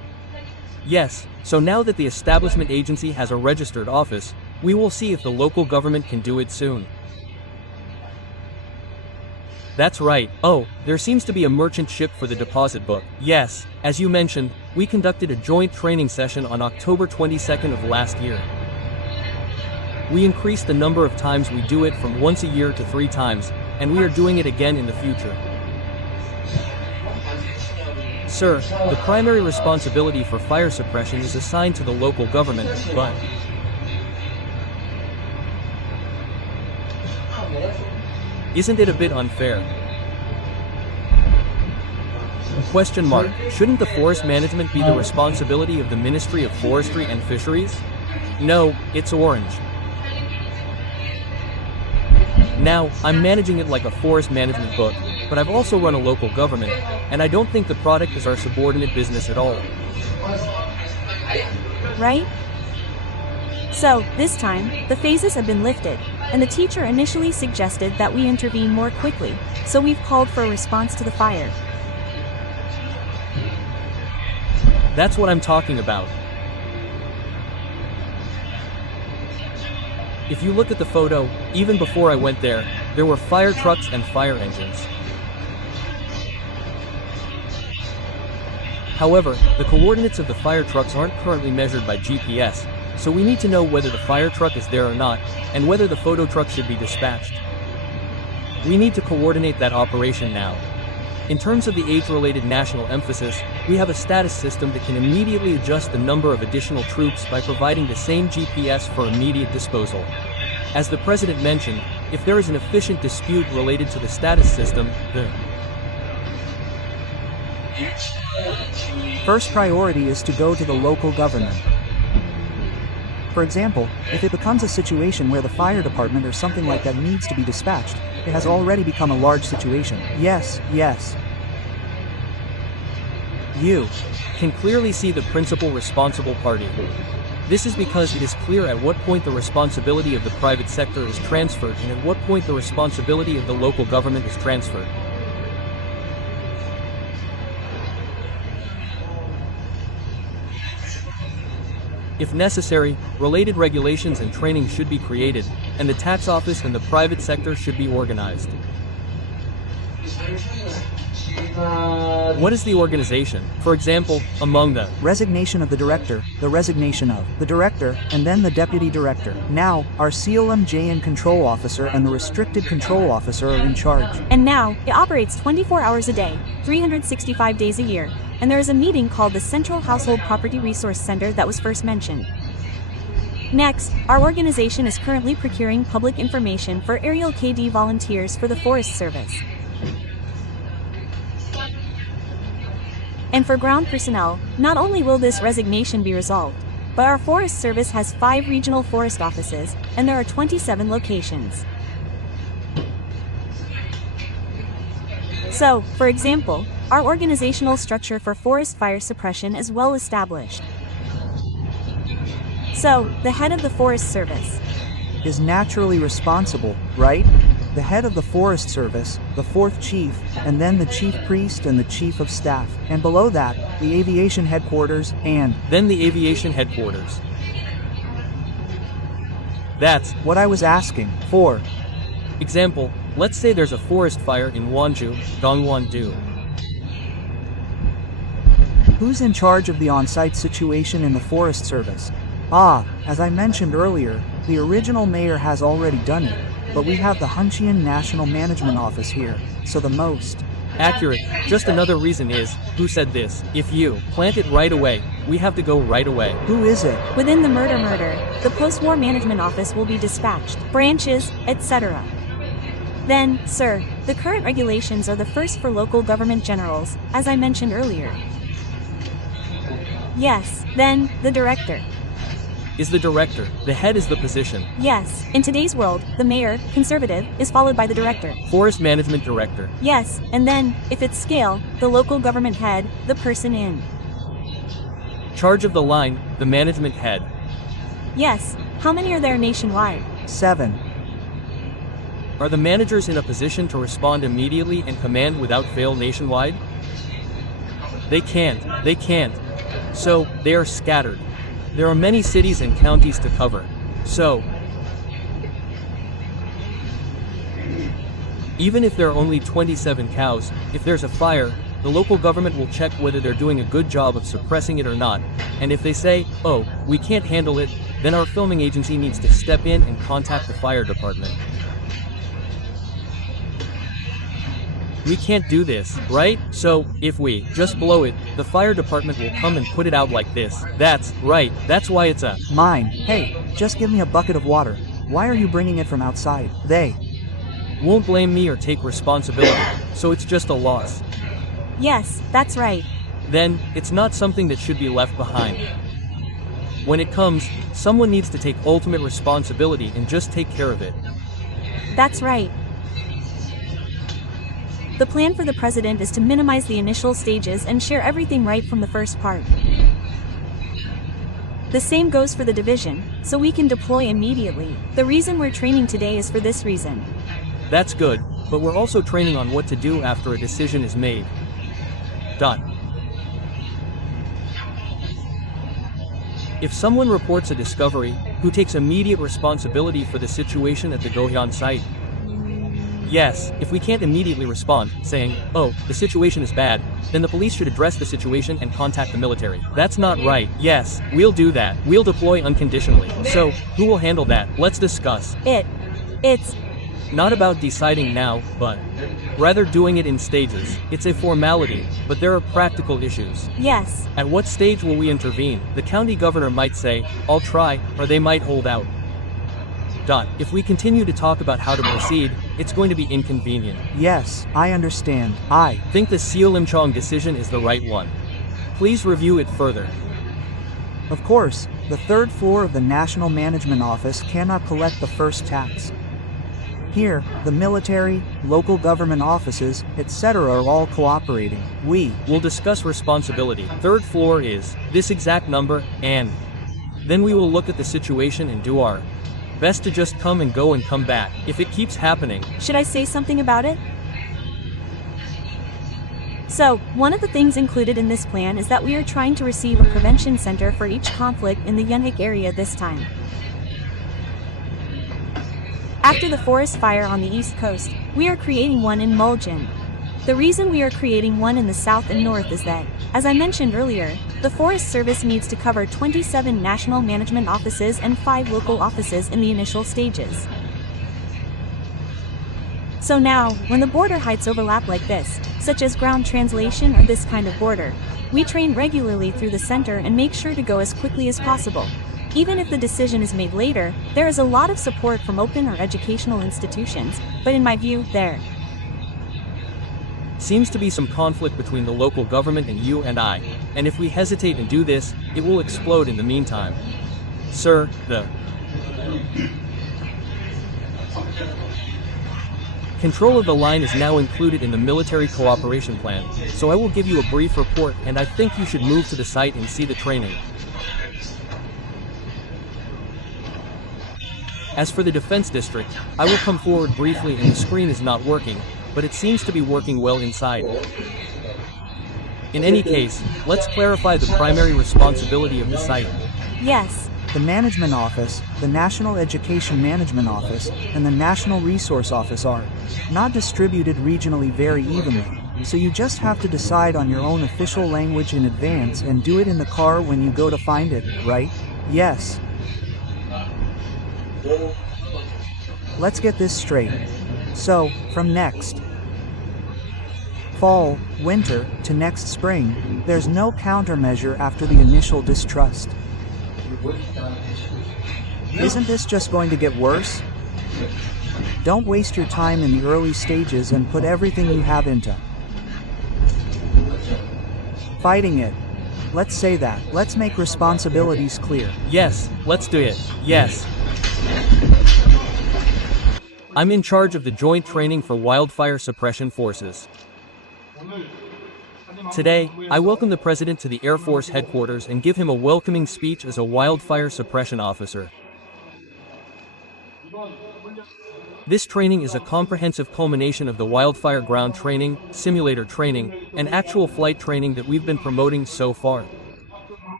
Yes, so now that the establishment agency has a registered office, we will see if the local government can do it soon. That's right. Oh, there seems to be a merchant ship for the deposit book. Yes, as you mentioned, we conducted a joint training session on October 22nd of last year. We increased the number of times we do it from once a year to 3 times, and we are doing it again in the future. Sir, the primary responsibility for fire suppression is assigned to the local government, but isn't it a bit unfair? Question mark. Shouldn't the forest management be the responsibility of the Ministry of Forestry and Fisheries? No, it's orange. Now, I'm managing it like a forest management book, but I've also run a local government, and I don't think the product is our subordinate business at all. Right? So, this time, the phases have been lifted, and the teacher initially suggested that we intervene more quickly, so we've called for a response to the fire. That's what I'm talking about. If you look at the photo, even before I went there were fire trucks and fire engines. However, the coordinates of the fire trucks aren't currently measured by GPS, so we need to know whether the fire truck is there or not, and whether the photo truck should be dispatched. We need to coordinate that operation now. In terms of the age-related national emphasis, we have a status system that can immediately adjust the number of additional troops by providing the same GPS for immediate disposal. As the President mentioned, if there is an efficient dispute related to the status system, the First priority is to go to the local government. For example, if it becomes a situation where the fire department or something like that needs to be dispatched, it has already become a large situation. Yes. You can clearly see the principal responsible party. This is because it is clear at what point the responsibility of the private sector is transferred and at what point the responsibility of the local government is transferred. If necessary, related regulations and training should be created, and the tax office and the private sector should be organized. What is the organization? For example, among the Resignation of the director, the resignation of the director, and then the deputy director. Now, our CLMJ and control officer and the restricted control officer are in charge. And now, it operates 24 hours a day, 365 days a year, and there is a meeting called the Central Household Property Resource Center that was first mentioned. Next, our organization is currently procuring public information for aerial KD volunteers for the Forest Service. And for ground personnel, not only will this resignation be resolved, but our Forest Service has 5 regional forest offices, and there are 27 locations. So, for example, our organizational structure for forest fire suppression is well established. So, the head of the Forest Service is naturally responsible, right? The head of the Forest Service, the 4th chief, and then the chief priest and the chief of staff. And below that, the aviation headquarters, and then the aviation headquarters. That's what I was asking for. Example, let's say there's a forest fire in Wonju, Gangwon-do. Who's in charge of the on-site situation in the Forest Service? As I mentioned earlier, the original mayor has already done it, but we have the Hunchian National Management Office here, so the most accurate. Just another reason is, who said this? If you plant it right away, we have to go right away. Who is it? Within the murder, the post-war management office will be dispatched, branches, etc. Then, sir, the current regulations are the first for local government generals, as I mentioned earlier. Yes, then, the director. Is the director. The head is the position. Yes, in today's world, the mayor, conservative, is followed by the director. Forest management director. Yes, and then, if it's scale, the local government head, the person in charge of the line, the management head. Yes, how many are there nationwide? 7. Are the managers in a position to respond immediately and command without fail nationwide? They can't. So, they are scattered. There are many cities and counties to cover. So, even if there are only 27 cows, if there's a fire, the local government will check whether they're doing a good job of suppressing it or not, and if they say, oh, we can't handle it, then our filming agency needs to step in and contact the fire department. We can't do this, right? So, if we just blow it, the fire department will come and put it out like this. That's right, that's why it's a Mine. Hey, just give me a bucket of water. Why are you bringing it from outside? They won't blame me or take responsibility, so it's just a loss. Yes, that's right. Then, it's not something that should be left behind. When it comes, someone needs to take ultimate responsibility and just take care of it. That's right. The plan for the president is to minimize the initial stages and share everything right from the first part. The same goes for the division, so we can deploy immediately. The reason we're training today is for this reason. That's good, but we're also training on what to do after a decision is made. If someone reports a discovery, who takes immediate responsibility for the situation at the Gohyeon site? Yes, if we can't immediately respond, saying, oh, the situation is bad, then the police should address the situation and contact the military. That's not right. Yes, we'll do that. We'll deploy unconditionally. So, who will handle that? Let's discuss. It's not about deciding now, but rather doing it in stages. It's a formality, but there are practical issues. Yes. At what stage will we intervene? The county governor might say, I'll try, or they might hold out. If we continue to talk about how to proceed, it's going to be inconvenient. Yes, I understand. I think the Seolimcheong decision is the right one. Please review it further. Of course, the third floor of the National Management Office cannot collect the first tax. Here, the military, local government offices, etc. are all cooperating. We will discuss responsibility. Third floor is this exact number, and then we will look at the situation and do our best to just come and go and come back. If it keeps happening. Should I say something about it? So, one of the things included in this plan is that we are trying to receive a prevention center for each conflict in the Yeonhik area this time. After the forest fire on the east coast, we are creating one in Muljin. The reason we are creating one in the south and north is that, as I mentioned earlier, the Forest Service needs to cover 27 national management offices and 5 local offices in the initial stages. So now, when the border heights overlap like this, such as ground translation or this kind of border, we train regularly through the center and make sure to go as quickly as possible. Even if the decision is made later, there is a lot of support from open or educational institutions, but in my view, there seems to be some conflict between the local government and you and I, and if we hesitate and do this, it will explode in the meantime. Sir, the control of the line is now included in the military cooperation plan, so I will give you a brief report and I think you should move to the site and see the training. As for the defense district, I will come forward briefly and the screen is not working, but it seems to be working well inside. In any case, let's clarify the primary responsibility of the site. Yes. The Management Office, the National Education Management Office, and the National Resource Office are not distributed regionally very evenly, so you just have to decide on your own official language in advance and do it in the car when you go to find it, right? Yes. Let's get this straight. So, from next fall, winter, to next spring, there's no countermeasure after the initial distrust. Isn't this just going to get worse? Don't waste your time in the early stages and put everything you have into fighting it. Let's say that. Let's make responsibilities clear. Yes, let's do it. Yes. I'm in charge of the Joint Training for Wildfire Suppression Forces. Today, I welcome the President to the Air Force headquarters and give him a welcoming speech as a wildfire suppression officer. This training is a comprehensive culmination of the wildfire ground training, simulator training, and actual flight training that we've been promoting so far.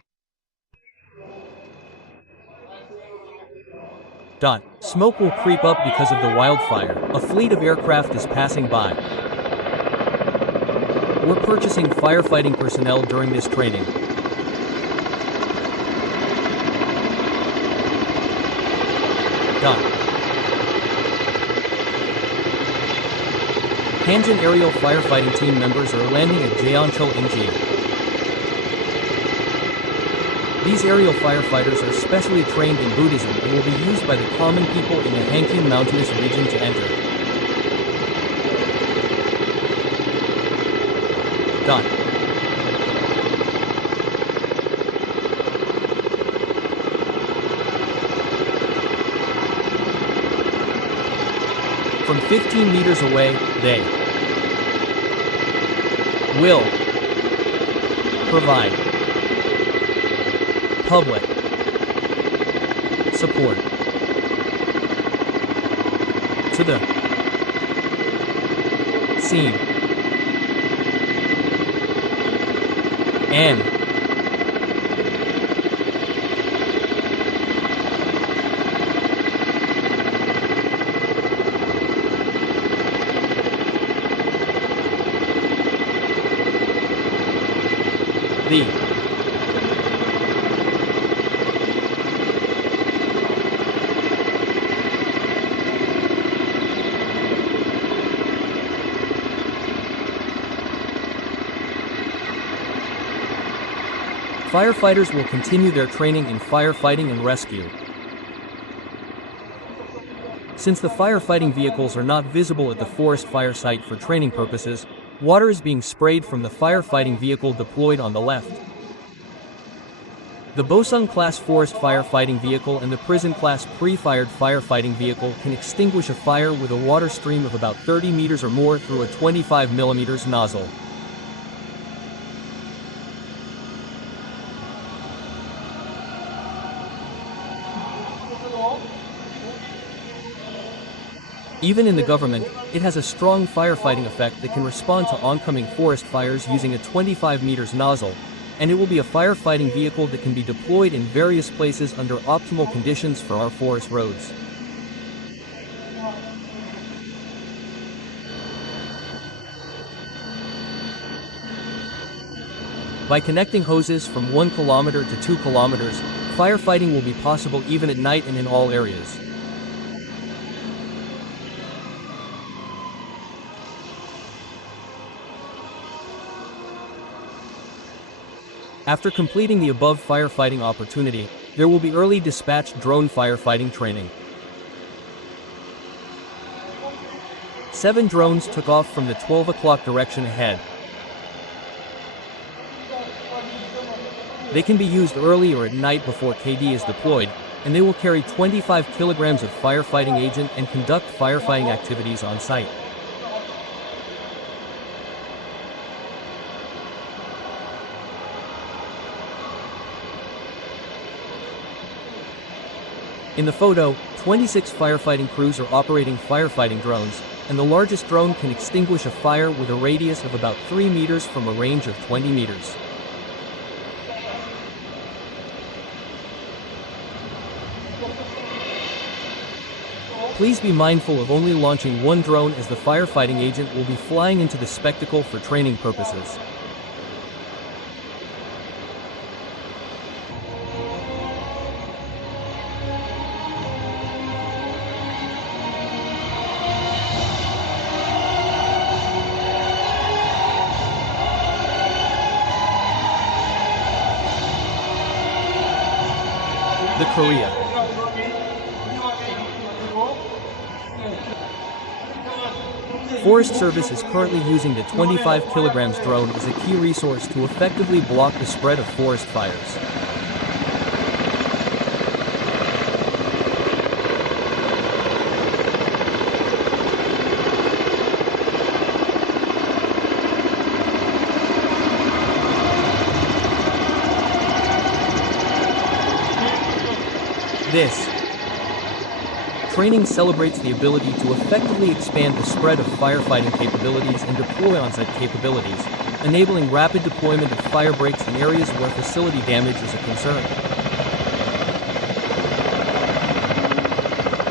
Smoke will creep up because of the wildfire. A fleet of aircraft is passing by. We're purchasing firefighting personnel during this training. Hanjin aerial firefighting team members are landing at Jeoncheol Inji. These aerial firefighters are specially trained in Buddhism and will be used by the common people in the Hankyu mountainous region to enter. From 15 meters away, they will provide public support to the scene and the firefighters will continue their training in firefighting and rescue. Since the firefighting vehicles are not visible at the forest fire site for training purposes, water is being sprayed from the firefighting vehicle deployed on the left. The Bosung-class forest firefighting vehicle and the prison-class pre-fired firefighting vehicle can extinguish a fire with a water stream of about 30 meters or more through a 25 mm nozzle. Even in the government, it has a strong firefighting effect that can respond to oncoming forest fires using a 25 meters nozzle, and it will be a firefighting vehicle that can be deployed in various places under optimal conditions for our forest roads. By connecting hoses from 1 kilometer to 2 kilometers, firefighting will be possible even at night and in all areas. After completing the above firefighting opportunity, there will be early dispatched drone firefighting training. 7 drones took off from the 12 o'clock direction ahead. They can be used early or at night before KD is deployed, and they will carry 25 kilograms of firefighting agent and conduct firefighting activities on site. In the photo, 26 firefighting crews are operating firefighting drones, and the largest drone can extinguish a fire with a radius of about 3 meters from a range of 20 meters. Please be mindful of only launching 1 drone, as the firefighting agent will be flying into the spectacle for training purposes. The Korea. Forest Service is currently using the 25 kilograms drone as a key resource to effectively block the spread of forest fires. This training celebrates the ability to effectively expand the spread of firefighting capabilities and deploy on-site capabilities, enabling rapid deployment of fire breaks in areas where facility damage is a concern.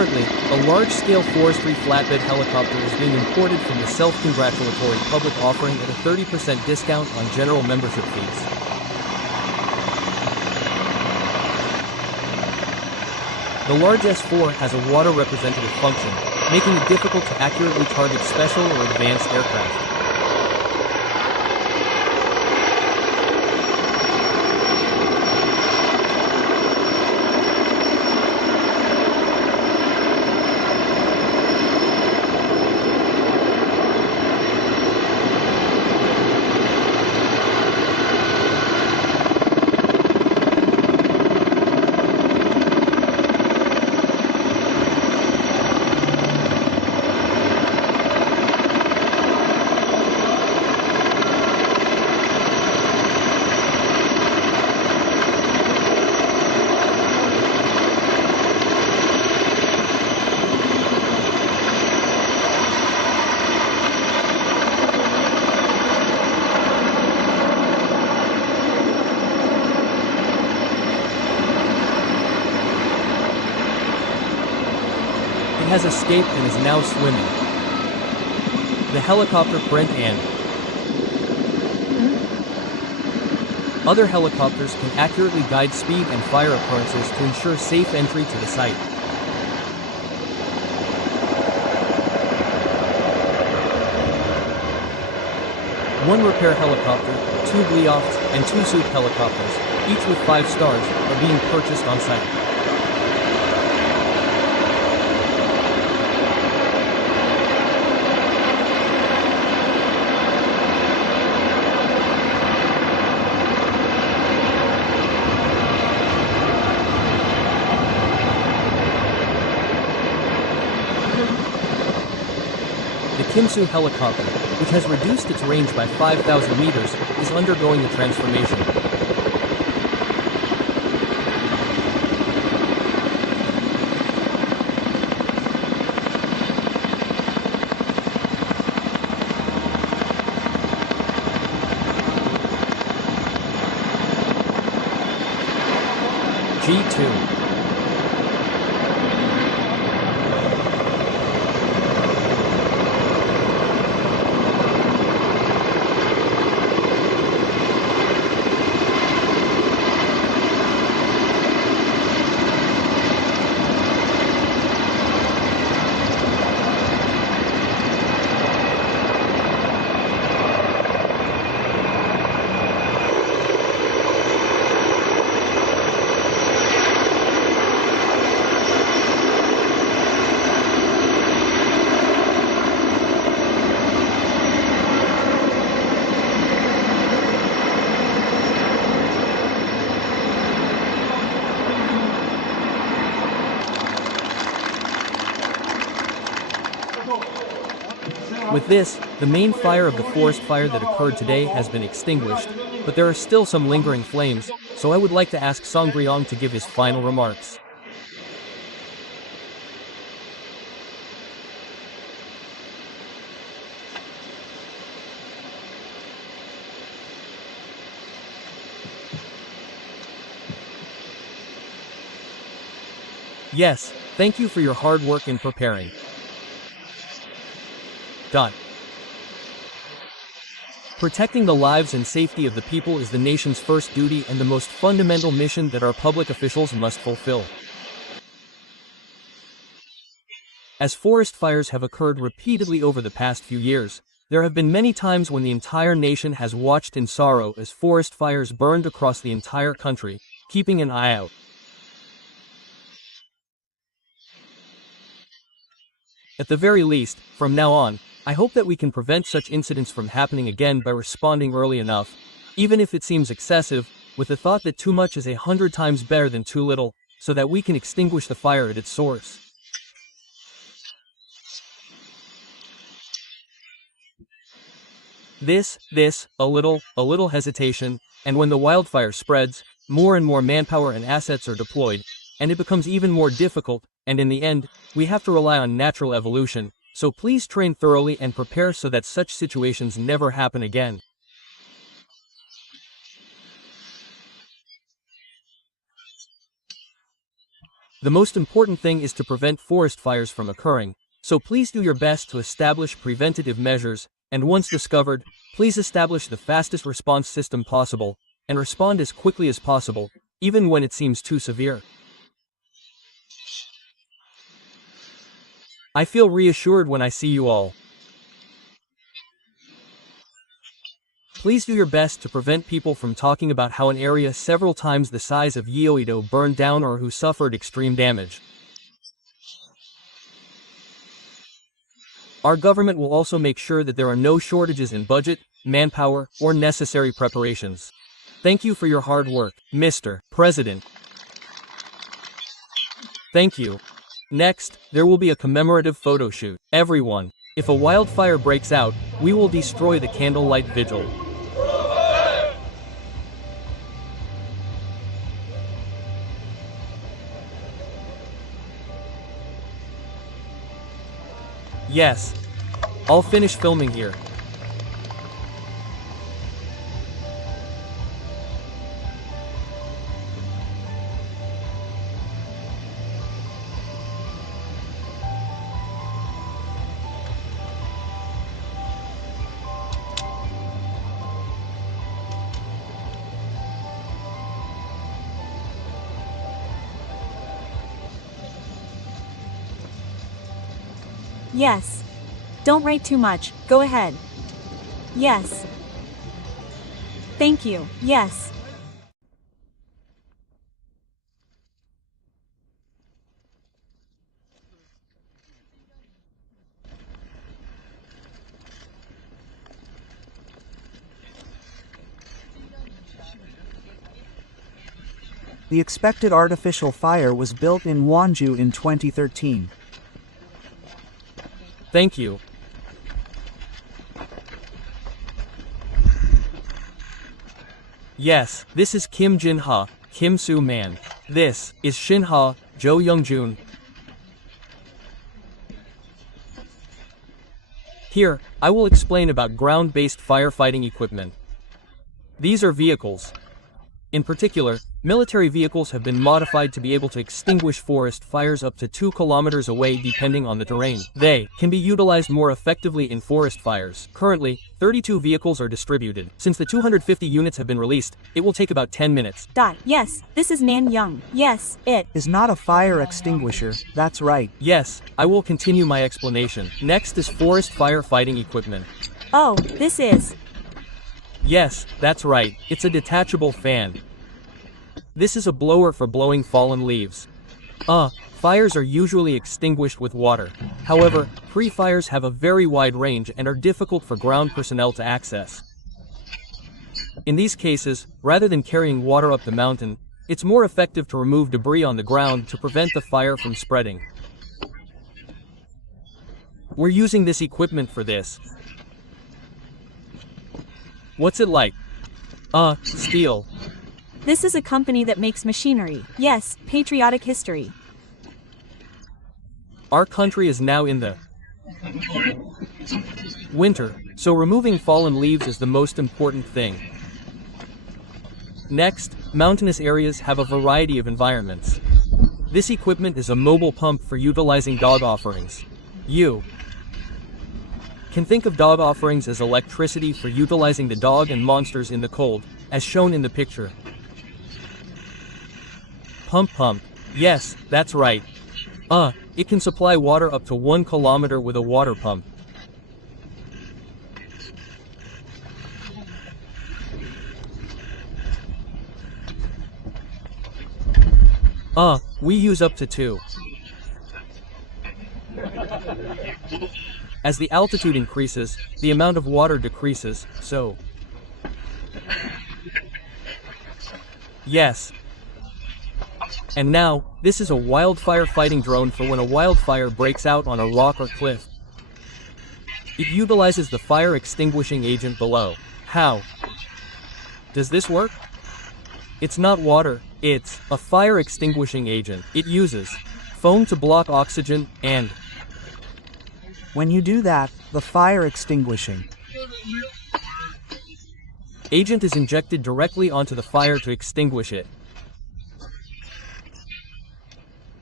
Currently, a large-scale forestry flatbed helicopter is being imported from the self-congratulatory public offering at a 30% discount on general membership fees. The large S4 has a water representative function, making it difficult to accurately target special or advanced aircraft. It has escaped and is now swimming. The helicopter Brent and other helicopters can accurately guide speed and fire occurrences to ensure safe entry to the site. One repair helicopter, 2 Bleofts, and 2 Soup helicopters, each with 5 stars, are being purchased on site. The Kimsu helicopter, which has reduced its range by 5,000 meters, is undergoing a transformation. G2. With this, the main fire of the forest fire that occurred today has been extinguished, but there are still some lingering flames, so I would like to ask Songryong to give his final remarks. Yes, thank you for your hard work in preparing. Protecting the lives and safety of the people is the nation's first duty and the most fundamental mission that our public officials must fulfill. As forest fires have occurred repeatedly over the past few years, there have been many times when the entire nation has watched in sorrow as forest fires burned across the entire country, keeping an eye out. At the very least, from now on, I hope that we can prevent such incidents from happening again by responding early enough, even if it seems excessive, with the thought that too much is 100 times better than too little, so that we can extinguish the fire at its source. A little hesitation, and when the wildfire spreads, more and more manpower and assets are deployed, and it becomes even more difficult, and in the end, we have to rely on natural evolution, so please train thoroughly and prepare so that such situations never happen again. The most important thing is to prevent forest fires from occurring, so please do your best to establish preventative measures, and once discovered, please establish the fastest response system possible, and respond as quickly as possible, even when it seems too severe. I feel reassured when I see you all. Please do your best to prevent people from talking about how an area several times the size of Yeouido burned down or who suffered extreme damage. Our government will also make sure that there are no shortages in budget, manpower, or necessary preparations. Thank you for your hard work, Mr. President. Thank you. Next, there will be a commemorative photo shoot. Everyone, if a wildfire breaks out, we will destroy the candlelight vigil. Yes. I'll finish filming here. Yes. Don't write too much, go ahead. Yes. Thank you, yes. The expected artificial fire was built in Wonju in 2013. Thank you. Yes, this is Kim Jin-ha, Kim Soo-man. This is Shin-ha, Jo Young-jun. Here, I will explain about ground-based firefighting equipment. These are vehicles. In particular, military vehicles have been modified to be able to extinguish forest fires up to 2 kilometers away depending on the terrain. They can be utilized more effectively in forest fires. Currently, 32 vehicles are distributed. Since the 250 units have been released, it will take about 10 minutes. Yes, this is Nan Young. Yes, it Is not a fire extinguisher, that's right. Yes, I will continue my explanation. Next is forest firefighting equipment. Oh, this is. Yes, that's right, it's a detachable fan. This is a blower for blowing fallen leaves. Fires are usually extinguished with water. However, pre-fires have a very wide range and are difficult for ground personnel to access. In these cases, rather than carrying water up the mountain, it's more effective to remove debris on the ground to prevent the fire from spreading. We're using this equipment for this. What's it like? Steel. This is a company that makes machinery. Yes, patriotic history. Our country is now in the winter, so removing fallen leaves is the most important thing. Next, mountainous areas have a variety of environments. This equipment is a mobile pump for utilizing dog offerings. You can think of dog offerings as electricity for utilizing the dog and monsters in the cold, as shown in the picture. Pump. Yes, that's right. It can supply water up to 1 kilometer with a water pump. We use up to 2. As the altitude increases, the amount of water decreases, so. Yes. And now, this is a wildfire fighting drone for when a wildfire breaks out on a rock or cliff. It utilizes the fire extinguishing agent below. How does this work? It's not water, it's a fire extinguishing agent. It uses foam to block oxygen and When you do that, the fire extinguishing agent is injected directly onto the fire to extinguish it.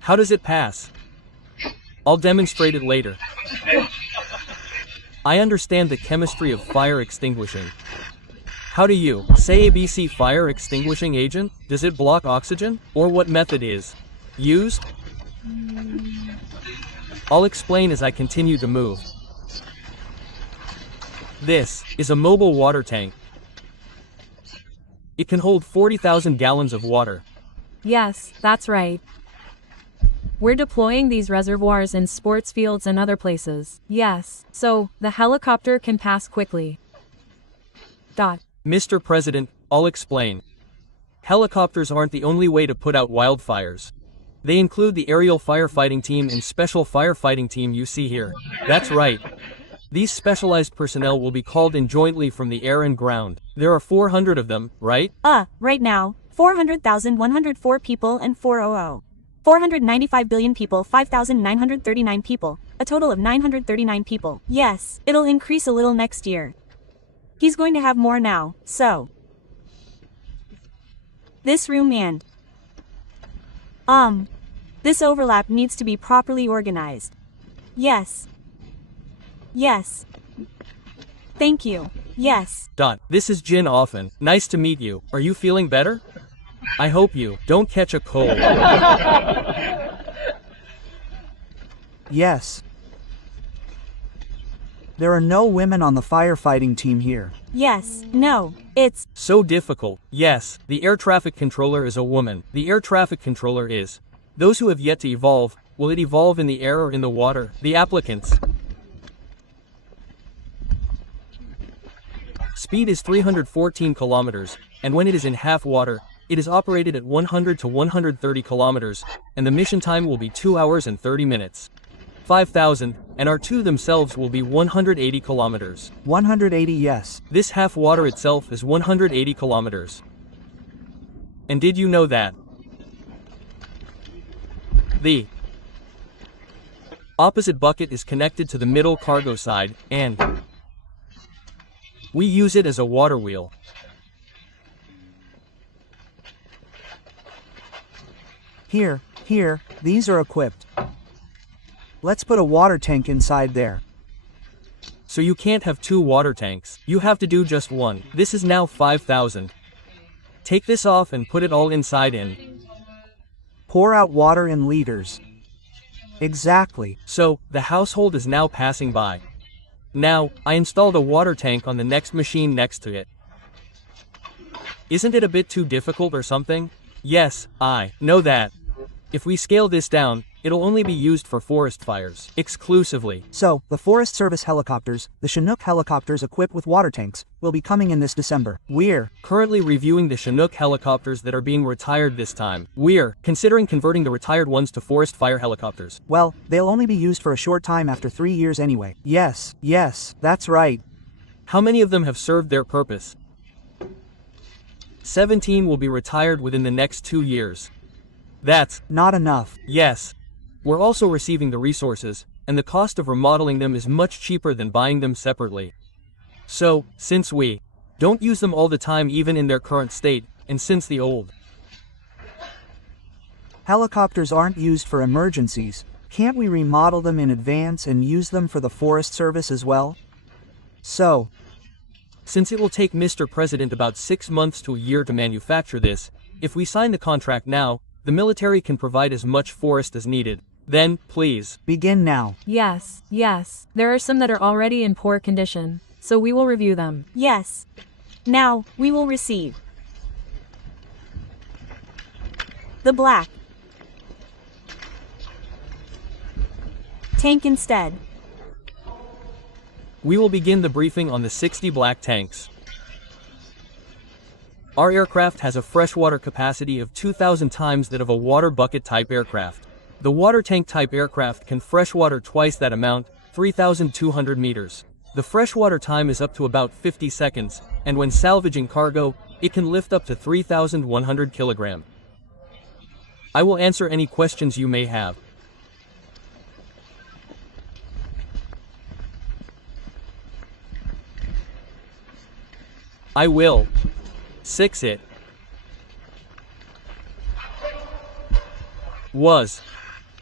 How does it pass? I'll demonstrate it later. I understand the chemistry of fire extinguishing. How do you say ABC fire extinguishing agent? Does it block oxygen? Or what method is used? I'll explain as I continue to move. This is a mobile water tank. It can hold 40,000 gallons of water. Yes, that's right. We're deploying these reservoirs in sports fields and other places. Yes, so the helicopter can pass quickly. Mr. President, I'll explain. Helicopters aren't the only way to put out wildfires. They include the aerial firefighting team and special firefighting team you see here. That's right. These specialized personnel will be called in jointly from the air and ground. There are 400 of them, right? Right now, 400,104 people and 400. 495 billion people, 5,939 people. A total of 939 people. Yes, it'll increase a little next year. He's going to have more now, so. This room and. This overlap needs to be properly organized. Yes. Yes. Thank you. Yes. This is Jin Offen. Nice to meet you. Are you feeling better? I hope you don't catch a cold. Yes. There are no women on the firefighting team here. Yes. No. It's. So difficult. Yes, the air traffic controller is a woman. The air traffic controller is. Those who have yet to evolve, will it evolve in the air or in the water? The applicants. Speed is 314 kilometers, and when it is in half water, it is operated at 100 to 130 kilometers, and the mission time will be 2 hours and 30 minutes. 5,000, and R2 themselves will be 180 kilometers. 180, yes. This half water itself is 180 kilometers. And did you know that the opposite bucket is connected to the middle cargo side, and we use it as a water wheel. Here, these are equipped. Let's put a water tank inside there. So you can't have 2 water tanks. You have to do just one. This is now 5,000. Take this off and put it all inside in. Pour out water in liters. Exactly. So, the household is now passing by. Now, I installed a water tank on the next machine next to it. Isn't it a bit too difficult or something? Yes, I know that. If we scale this down, it'll only be used for forest fires, exclusively. So, the Forest Service helicopters, the Chinook helicopters equipped with water tanks, will be coming in this December. We're currently reviewing the Chinook helicopters that are being retired this time. We're considering converting the retired ones to forest fire helicopters. Well, they'll only be used for a short time after 3 years anyway. Yes, that's right. How many of them have served their purpose? 17 will be retired within the next 2 years. That's not enough. Yes. We're also receiving the resources, and the cost of remodeling them is much cheaper than buying them separately. So, since we don't use them all the time even in their current state, and since the old helicopters aren't used for emergencies, can't we remodel them in advance and use them for the Forest Service as well? So, since it will take Mr. President about 6 months to a year to manufacture this, if we sign the contract now, the military can provide as much forest as needed. Then, please. Begin now. Yes. There are some that are already in poor condition, so we will review them. Yes. Now, we will receive the black tank instead. We will begin the briefing on the 60 black tanks. Our aircraft has a freshwater capacity of 2,000 times that of a water bucket type aircraft. The water tank type aircraft can freshwater twice that amount, 3,200 meters. The freshwater time is up to about 50 seconds, and when salvaging cargo, it can lift up to 3,100 kilogram. I will answer any questions you may have. I will 6 it was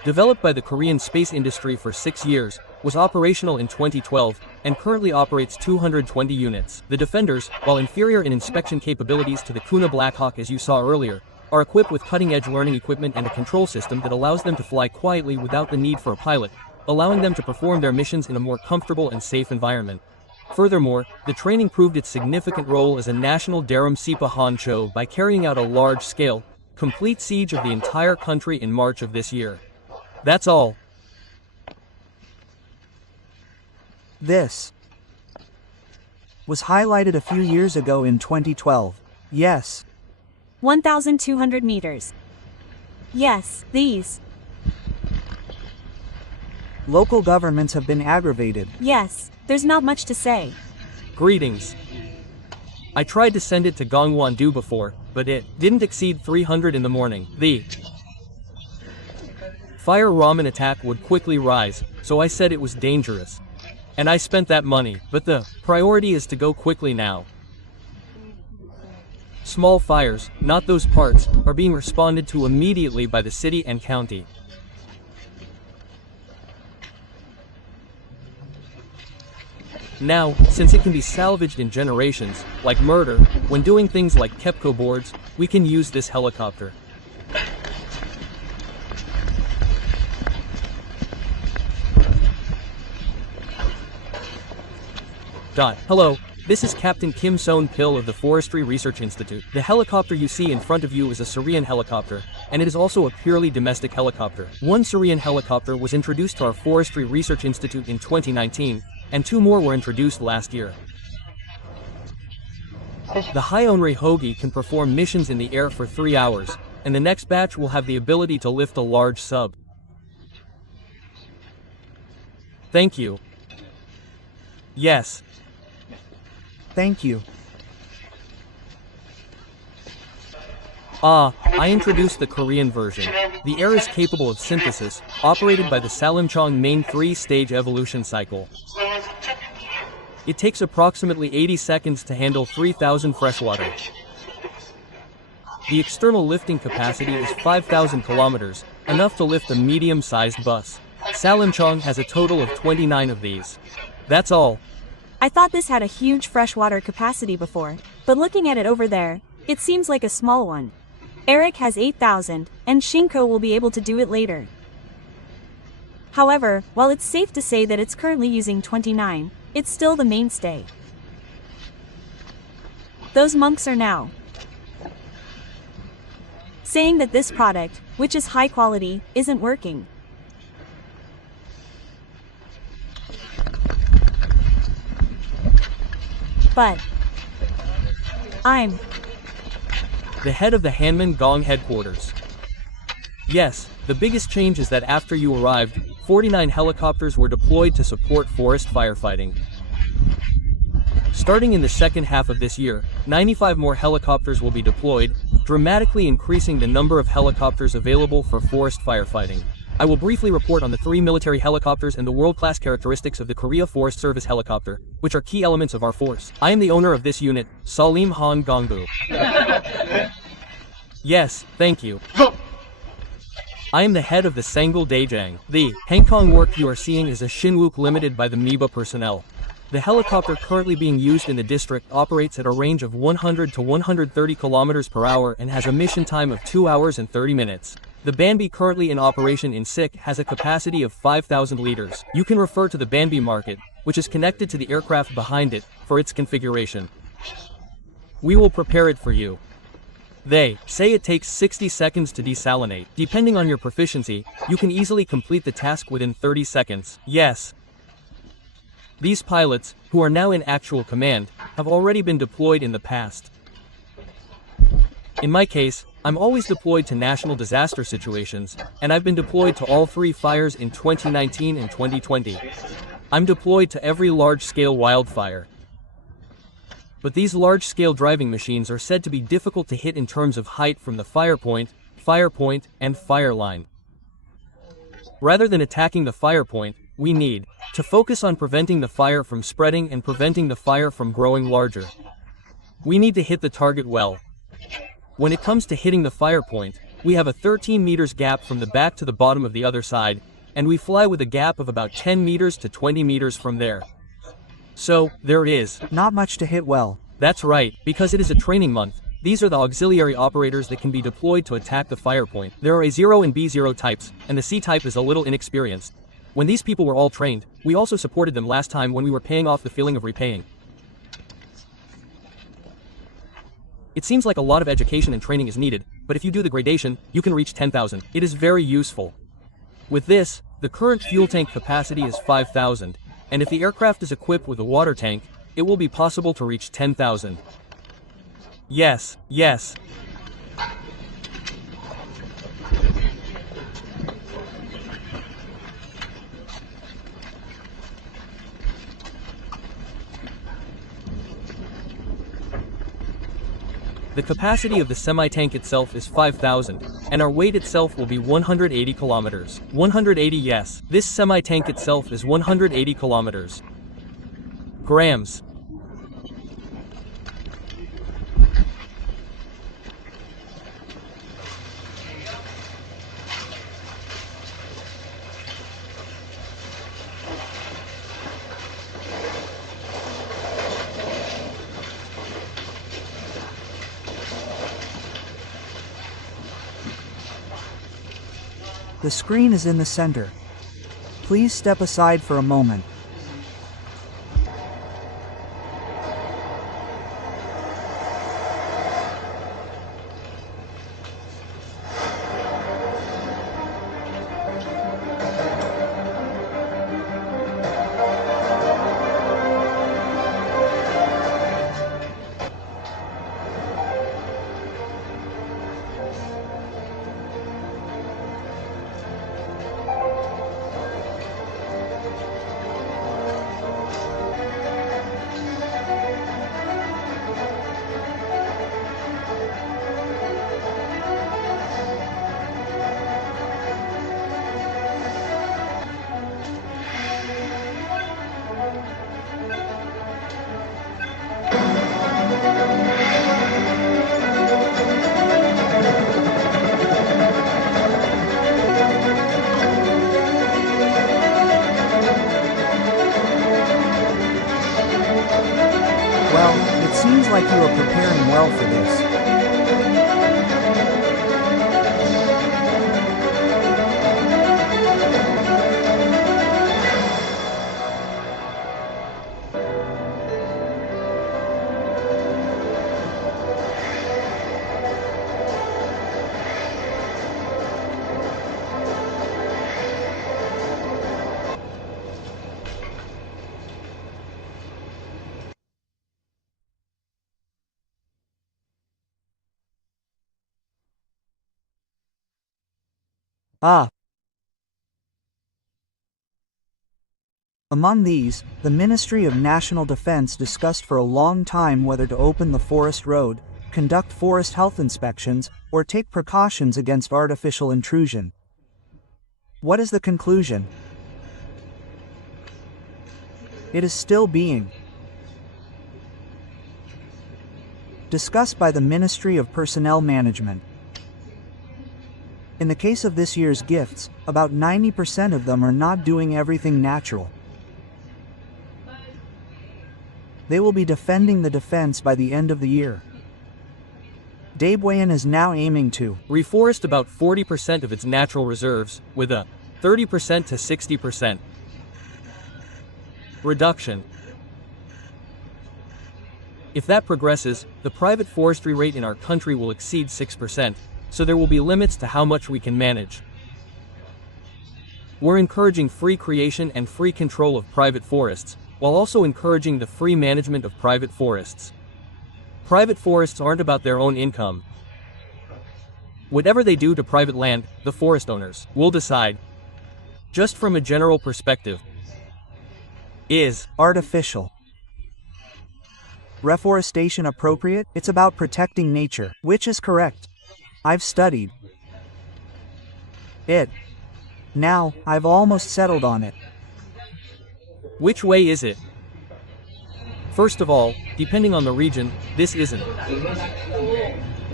Developed by the Korean space industry for 6 years, was operational in 2012, and currently operates 220 units. The Defenders, while inferior in inspection capabilities to the Kuna Blackhawk as you saw earlier, are equipped with cutting-edge learning equipment and a control system that allows them to fly quietly without the need for a pilot, allowing them to perform their missions in a more comfortable and safe environment. Furthermore, the training proved its significant role as a national Daram Sipa Honcho by carrying out a large-scale, complete siege of the entire country in March of this year. That's all. This was highlighted a few years ago in 2012. Yes. 1,200 meters. Yes, these. Local governments have been aggravated. Yes, there's not much to say. Greetings. I tried to send it to Gongwon-do before, but it didn't exceed 300 in the morning. The fire ramen attack would quickly rise, so I said it was dangerous. And I spent that money, but the priority is to go quickly now. Small fires, not those parts, are being responded to immediately by the city and county. Now, since it can be salvaged in generations, like murder, when doing things like Kepco boards, we can use this helicopter. Hello, this is Captain Kim Son-pil of the Forestry Research Institute. The helicopter you see in front of you is a Syrian helicopter, and it is also a purely domestic helicopter. One Syrian helicopter was introduced to our Forestry Research Institute in 2019, and 2 more were introduced last year. The Hyonri Hogi can perform missions in the air for 3 hours, and the next batch will have the ability to lift a large sub. Thank you. Yes. Thank you. I introduced the Korean version. The air is capable of synthesis, operated by the Salimchong main 3-stage evolution cycle. It takes approximately 80 seconds to handle 3,000 freshwater. The external lifting capacity is 5,000 kilometers, enough to lift a medium-sized bus. Salimchong has a total of 29 of these. That's all. I thought this had a huge freshwater capacity before, but looking at it over there, it seems like a small one. Eric has 8,000, and Shinko will be able to do it later. However, while it's safe to say that it's currently using 29, it's still the mainstay. Those monks are now saying that this product, which is high quality, isn't working. But I'm the head of the Hanman Gong headquarters. Yes, the biggest change is that after you arrived, 49 helicopters were deployed to support forest firefighting. Starting in the second half of this year, 95 more helicopters will be deployed, dramatically increasing the number of helicopters available for forest firefighting. I will briefly report on the 3 military helicopters and the world-class characteristics of the Korea Forest Service helicopter, which are key elements of our force. I am the owner of this unit, Salim Han Gongbu. Yes, thank you. I am the head of the Sangul Daejang. The Hangkong work you are seeing is a Shinwook limited by the MIBA personnel. The helicopter currently being used in the district operates at a range of 100 to 130 kilometers per hour and has a mission time of 2 hours and 30 minutes. The Banbi currently in operation in Sik has a capacity of 5,000 liters. You can refer to the Banbi market, which is connected to the aircraft behind it, for its configuration. We will prepare it for you. They say it takes 60 seconds to desalinate. Depending on your proficiency, you can easily complete the task within 30 seconds. Yes. These pilots, who are now in actual command, have already been deployed in the past. In my case, I'm always deployed to national disaster situations, and I've been deployed to all 3 fires in 2019 and 2020. I'm deployed to every large-scale wildfire. But these large-scale driving machines are said to be difficult to hit in terms of height from the fire point, and fire line. Rather than attacking the fire point, we need to focus on preventing the fire from spreading and preventing the fire from growing larger. We need to hit the target well. When it comes to hitting the fire point, We have a 13 meters gap from the back to the bottom of the other side, and we fly with a gap of about 10 meters to 20 meters from there. So, there it is. Not much to hit well. That's right, because it is a training month. These are the auxiliary operators that can be deployed to attack the fire point. There are A0 and B0 types, and the C type is a little inexperienced. When these people were all trained, we also supported them last time when we were paying off the feeling of repaying. It seems like a lot of education and training is needed, but if you do the gradation, you can reach 10,000. It is very useful. With this, the current fuel tank capacity is 5,000, and if the aircraft is equipped with a water tank, it will be possible to reach 10,000. Yes, yes. The capacity of the semi-tank itself is 5,000, and our weight itself will be 180 kilometers. 180, yes. This semi-tank itself is 180 kilometers. Grams. The screen is in the center. Please step aside for a moment. Well, it seems like you are preparing well for this. Among these, the Ministry of National Defense discussed for a long time whether to open the forest road, conduct forest health inspections, or take precautions against artificial intrusion. What is the conclusion? It is still being discussed by the Ministry of Personnel Management. In the case of this year's gifts, about 90% of them are not doing everything natural. They will be defending the defense by the end of the year. Daebuyan is now aiming to reforest about 40% of its natural reserves, with a 30% to 60% reduction. If that progresses, the private forestry rate in our country will exceed 6%. So there will be limits to how much we can manage. We're encouraging free creation and free control of private forests, while also encouraging the free management of private forests. Private forests aren't about their own income. Whatever they do to private land, the forest owners will decide. Just from a general perspective, is artificial reforestation appropriate? It's about protecting nature, which is correct. I've studied it. Now, I've almost settled on it. Which way is it? First of all, depending on the region, this isn't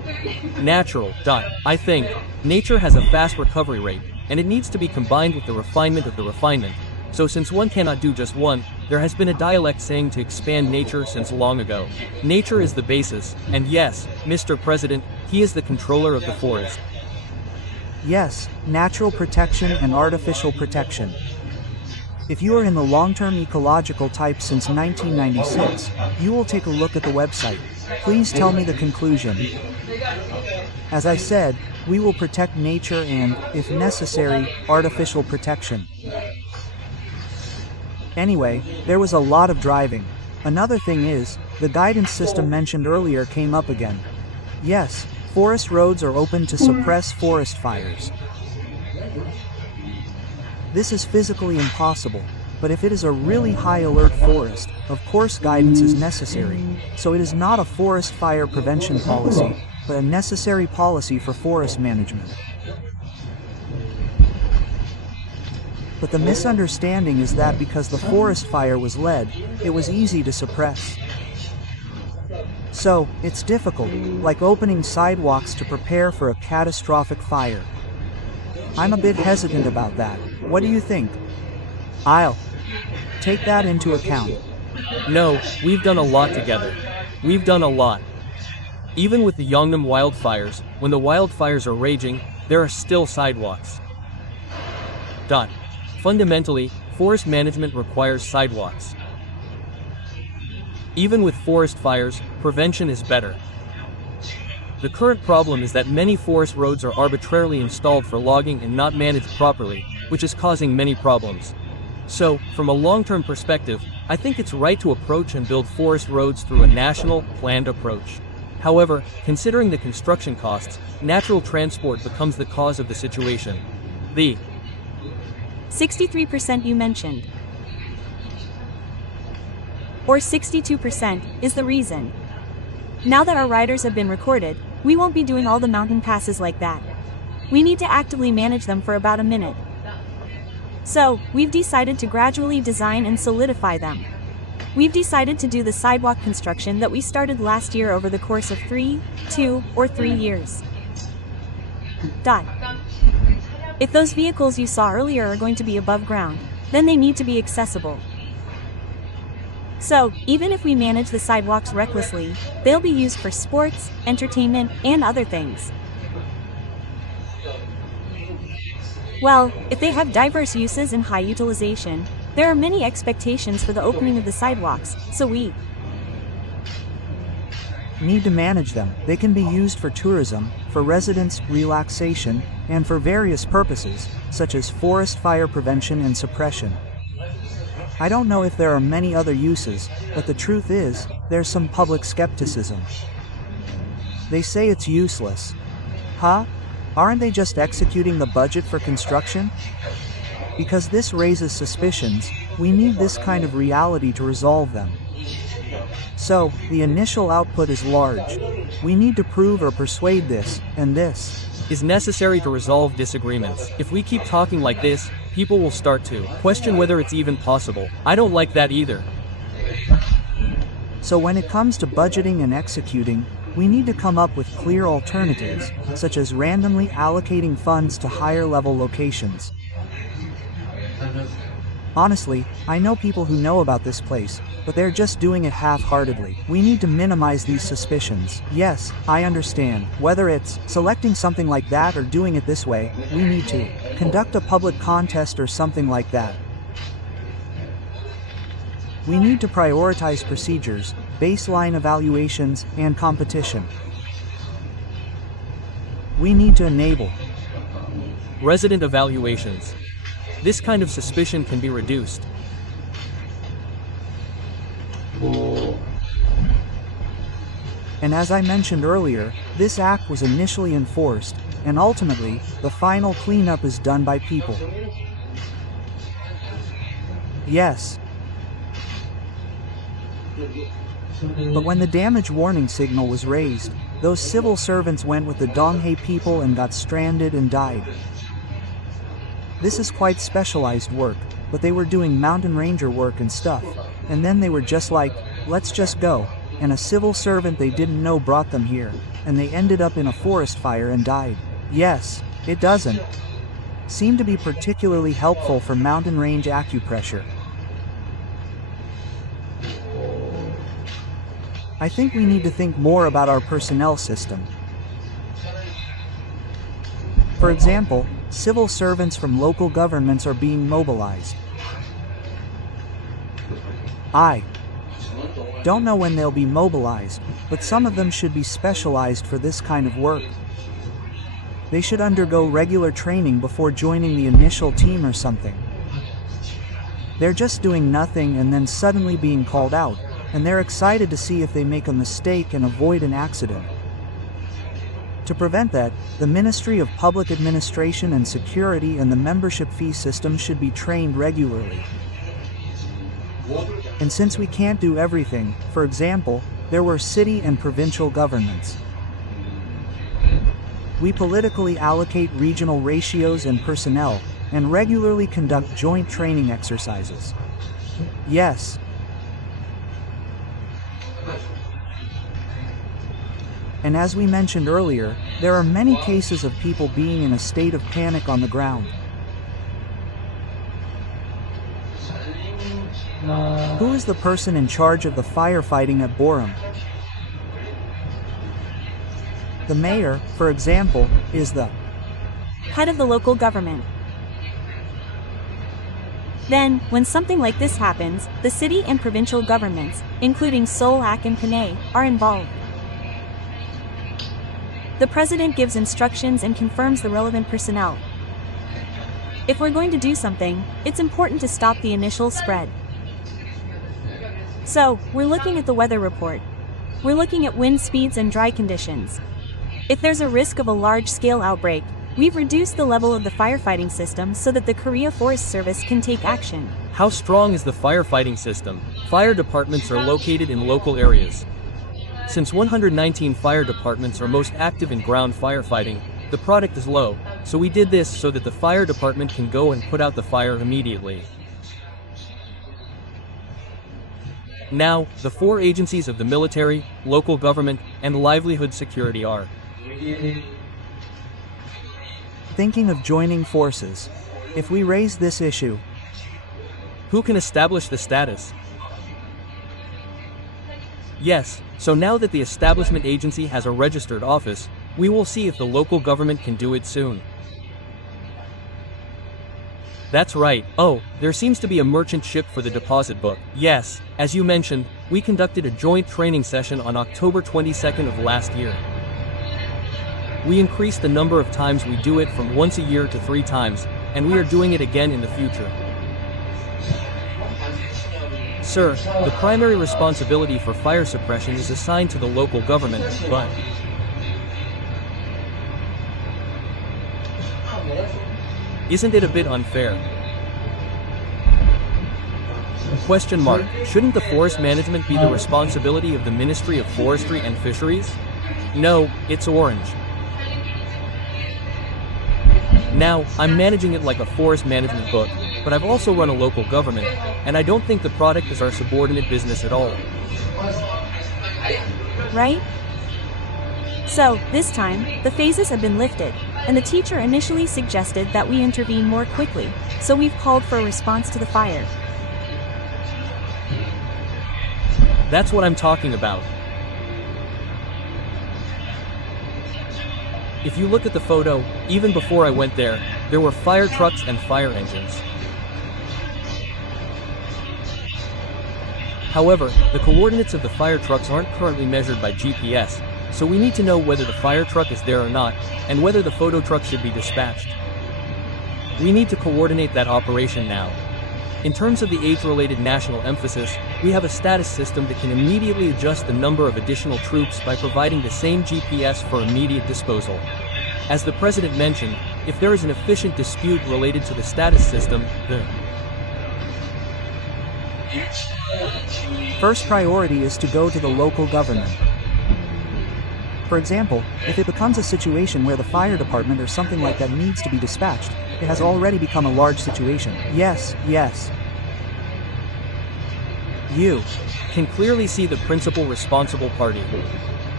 Natural. I think nature has a fast recovery rate, and it needs to be combined with the refinement of the refinement. So since one cannot do just one, there has been a dialect saying to expand nature since long ago. Nature is the basis, and yes, Mr. President, he is the controller of the forest. Yes, natural protection and artificial protection. If you are in the long-term ecological type since 1996, you will take a look at the website. Please tell me the conclusion. As I said, we will protect nature and, if necessary, artificial protection. Anyway, there was a lot of driving. Another thing is, the guidance system mentioned earlier came up again. Yes, forest roads are open to suppress forest fires. This is physically impossible, but if it is a really high alert forest, of course guidance is necessary, so it is not a forest fire prevention policy, but a necessary policy for forest management. But the misunderstanding is that because the forest fire was led, it was easy to suppress. So, it's difficult, like opening sidewalks to prepare for a catastrophic fire. I'm a bit hesitant about that. What do you think? I'll take that into account. No, we've done a lot together. We've done a lot. Even with the Yongnam wildfires, when the wildfires are raging, there are still sidewalks. Fundamentally, forest management requires sidewalks. Even with forest fires, prevention is better. The current problem is that many forest roads are arbitrarily installed for logging and not managed properly, which is causing many problems. So, from a long-term perspective, I think it's right to approach and build forest roads through a national, planned approach. However, considering the construction costs, natural transport becomes the cause of the situation. The 63% you mentioned, or 62%, is the reason. Now that our riders have been recorded, we won't be doing all the mountain passes like that. We need to actively manage them for about a minute. So, we've decided to gradually design and solidify them. We've decided to do the sidewalk construction that we started last year over the course of 3, 2, or 3 years. If those vehicles you saw earlier are going to be above ground, then they need to be accessible. So, even if we manage the sidewalks recklessly, they'll be used for sports, entertainment, and other things. Well, if they have diverse uses and high utilization, there are many expectations for the opening of the sidewalks, so we need to manage them. They can be used for tourism, for residents' relaxation, and for various purposes, such as forest fire prevention and suppression. I don't know if there are many other uses, but the truth is, there's some public skepticism. They say it's useless. Huh? Aren't they just executing the budget for construction? Because this raises suspicions, we need this kind of reality to resolve them. So, the initial output is large. We need to prove or persuade this, and this is necessary to resolve disagreements. If we keep talking like this, people will start to question whether it's even possible. I don't like that either. So when it comes to budgeting and executing, we need to come up with clear alternatives, such as randomly allocating funds to higher level locations. Honestly, I know people who know about this place, but they're just doing it half-heartedly. We need to minimize these suspicions. Yes, I understand. Whether it's selecting something like that or doing it this way, we need to conduct a public contest or something like that. We need to prioritize procedures, baseline evaluations, and competition. We need to enable resident evaluations. This kind of suspicion can be reduced. And as I mentioned earlier, this act was initially enforced, and ultimately, the final cleanup is done by people. Yes. But when the damage warning signal was raised, those civil servants went with the Donghae people and got stranded and died. This is quite specialized work, but they were doing mountain ranger work and stuff, and then they were just like, let's just go, and a civil servant they didn't know brought them here, and they ended up in a forest fire and died. Yes, it doesn't seem to be particularly helpful for mountain range acupressure. I think we need to think more about our personnel system. For example, civil servants from local governments are being mobilized. I don't know when they'll be mobilized, but some of them should be specialized for this kind of work. They should undergo regular training before joining the initial team or something. They're just doing nothing and then suddenly being called out, and they're excited to see if they make a mistake and avoid an accident. To prevent that, the Ministry of Public Administration and Security and the membership fee system should be trained regularly. And since we can't do everything, for example, there were city and provincial governments. We politically allocate regional ratios and personnel, and regularly conduct joint training exercises. Yes. And as we mentioned earlier, there are many cases of people being in a state of panic on the ground. Who is the person in charge of the firefighting at Borum? The mayor, for example, is the head of the local government. Then, when something like this happens, the city and provincial governments, including Seoul-ak and Panay, are involved. The president gives instructions and confirms the relevant personnel. If we're going to do something, it's important to stop the initial spread. So, we're looking at the weather report. We're looking at wind speeds and dry conditions. If there's a risk of a large-scale outbreak, we've reduced the level of the firefighting system so that the Korea Forest Service can take action. How strong is the firefighting system? Fire departments are located in local areas. Since 119 fire departments are most active in ground firefighting, the product is low, so we did this so that the fire department can go and put out the fire immediately. Now, the four agencies of the military, local government, and livelihood security are thinking of joining forces. If we raise this issue, who can establish the status? Yes, so now that the establishment agency has a registered office, we will see if the local government can do it soon. That's right. Oh, there seems to be a merchant ship for the deposit book. Yes, as you mentioned, we conducted a joint training session on October 22nd of last year. We increased the number of times we do it from once a year to 3 times, and we are doing it again in the future. Sir, the primary responsibility for fire suppression is assigned to the local government, but isn't it a bit unfair? Question mark. Shouldn't the forest management be the responsibility of the Ministry of Forestry and Fisheries? No, it's orange. Now, I'm managing it like a forest management book, but I've also run a local government, and I don't think the product is our subordinate business at all. Right? So, this time, the phases have been lifted, and the teacher initially suggested that we intervene more quickly, so we've called for a response to the fire. That's what I'm talking about. If you look at the photo, even before I went there were fire trucks and fire engines. However, the coordinates of the fire trucks aren't currently measured by GPS, so we need to know whether the fire truck is there or not, and whether the photo truck should be dispatched. We need to coordinate that operation now. In terms of the age-related national emphasis, we have a status system that can immediately adjust the number of additional troops by providing the same GPS for immediate disposal. As the President mentioned, if there is an efficient dispute related to the status system, the first priority is to go to the local government. For example, if it becomes a situation where the fire department or something like that needs to be dispatched, it has already become a large situation. Yes. You can clearly see the principal responsible party.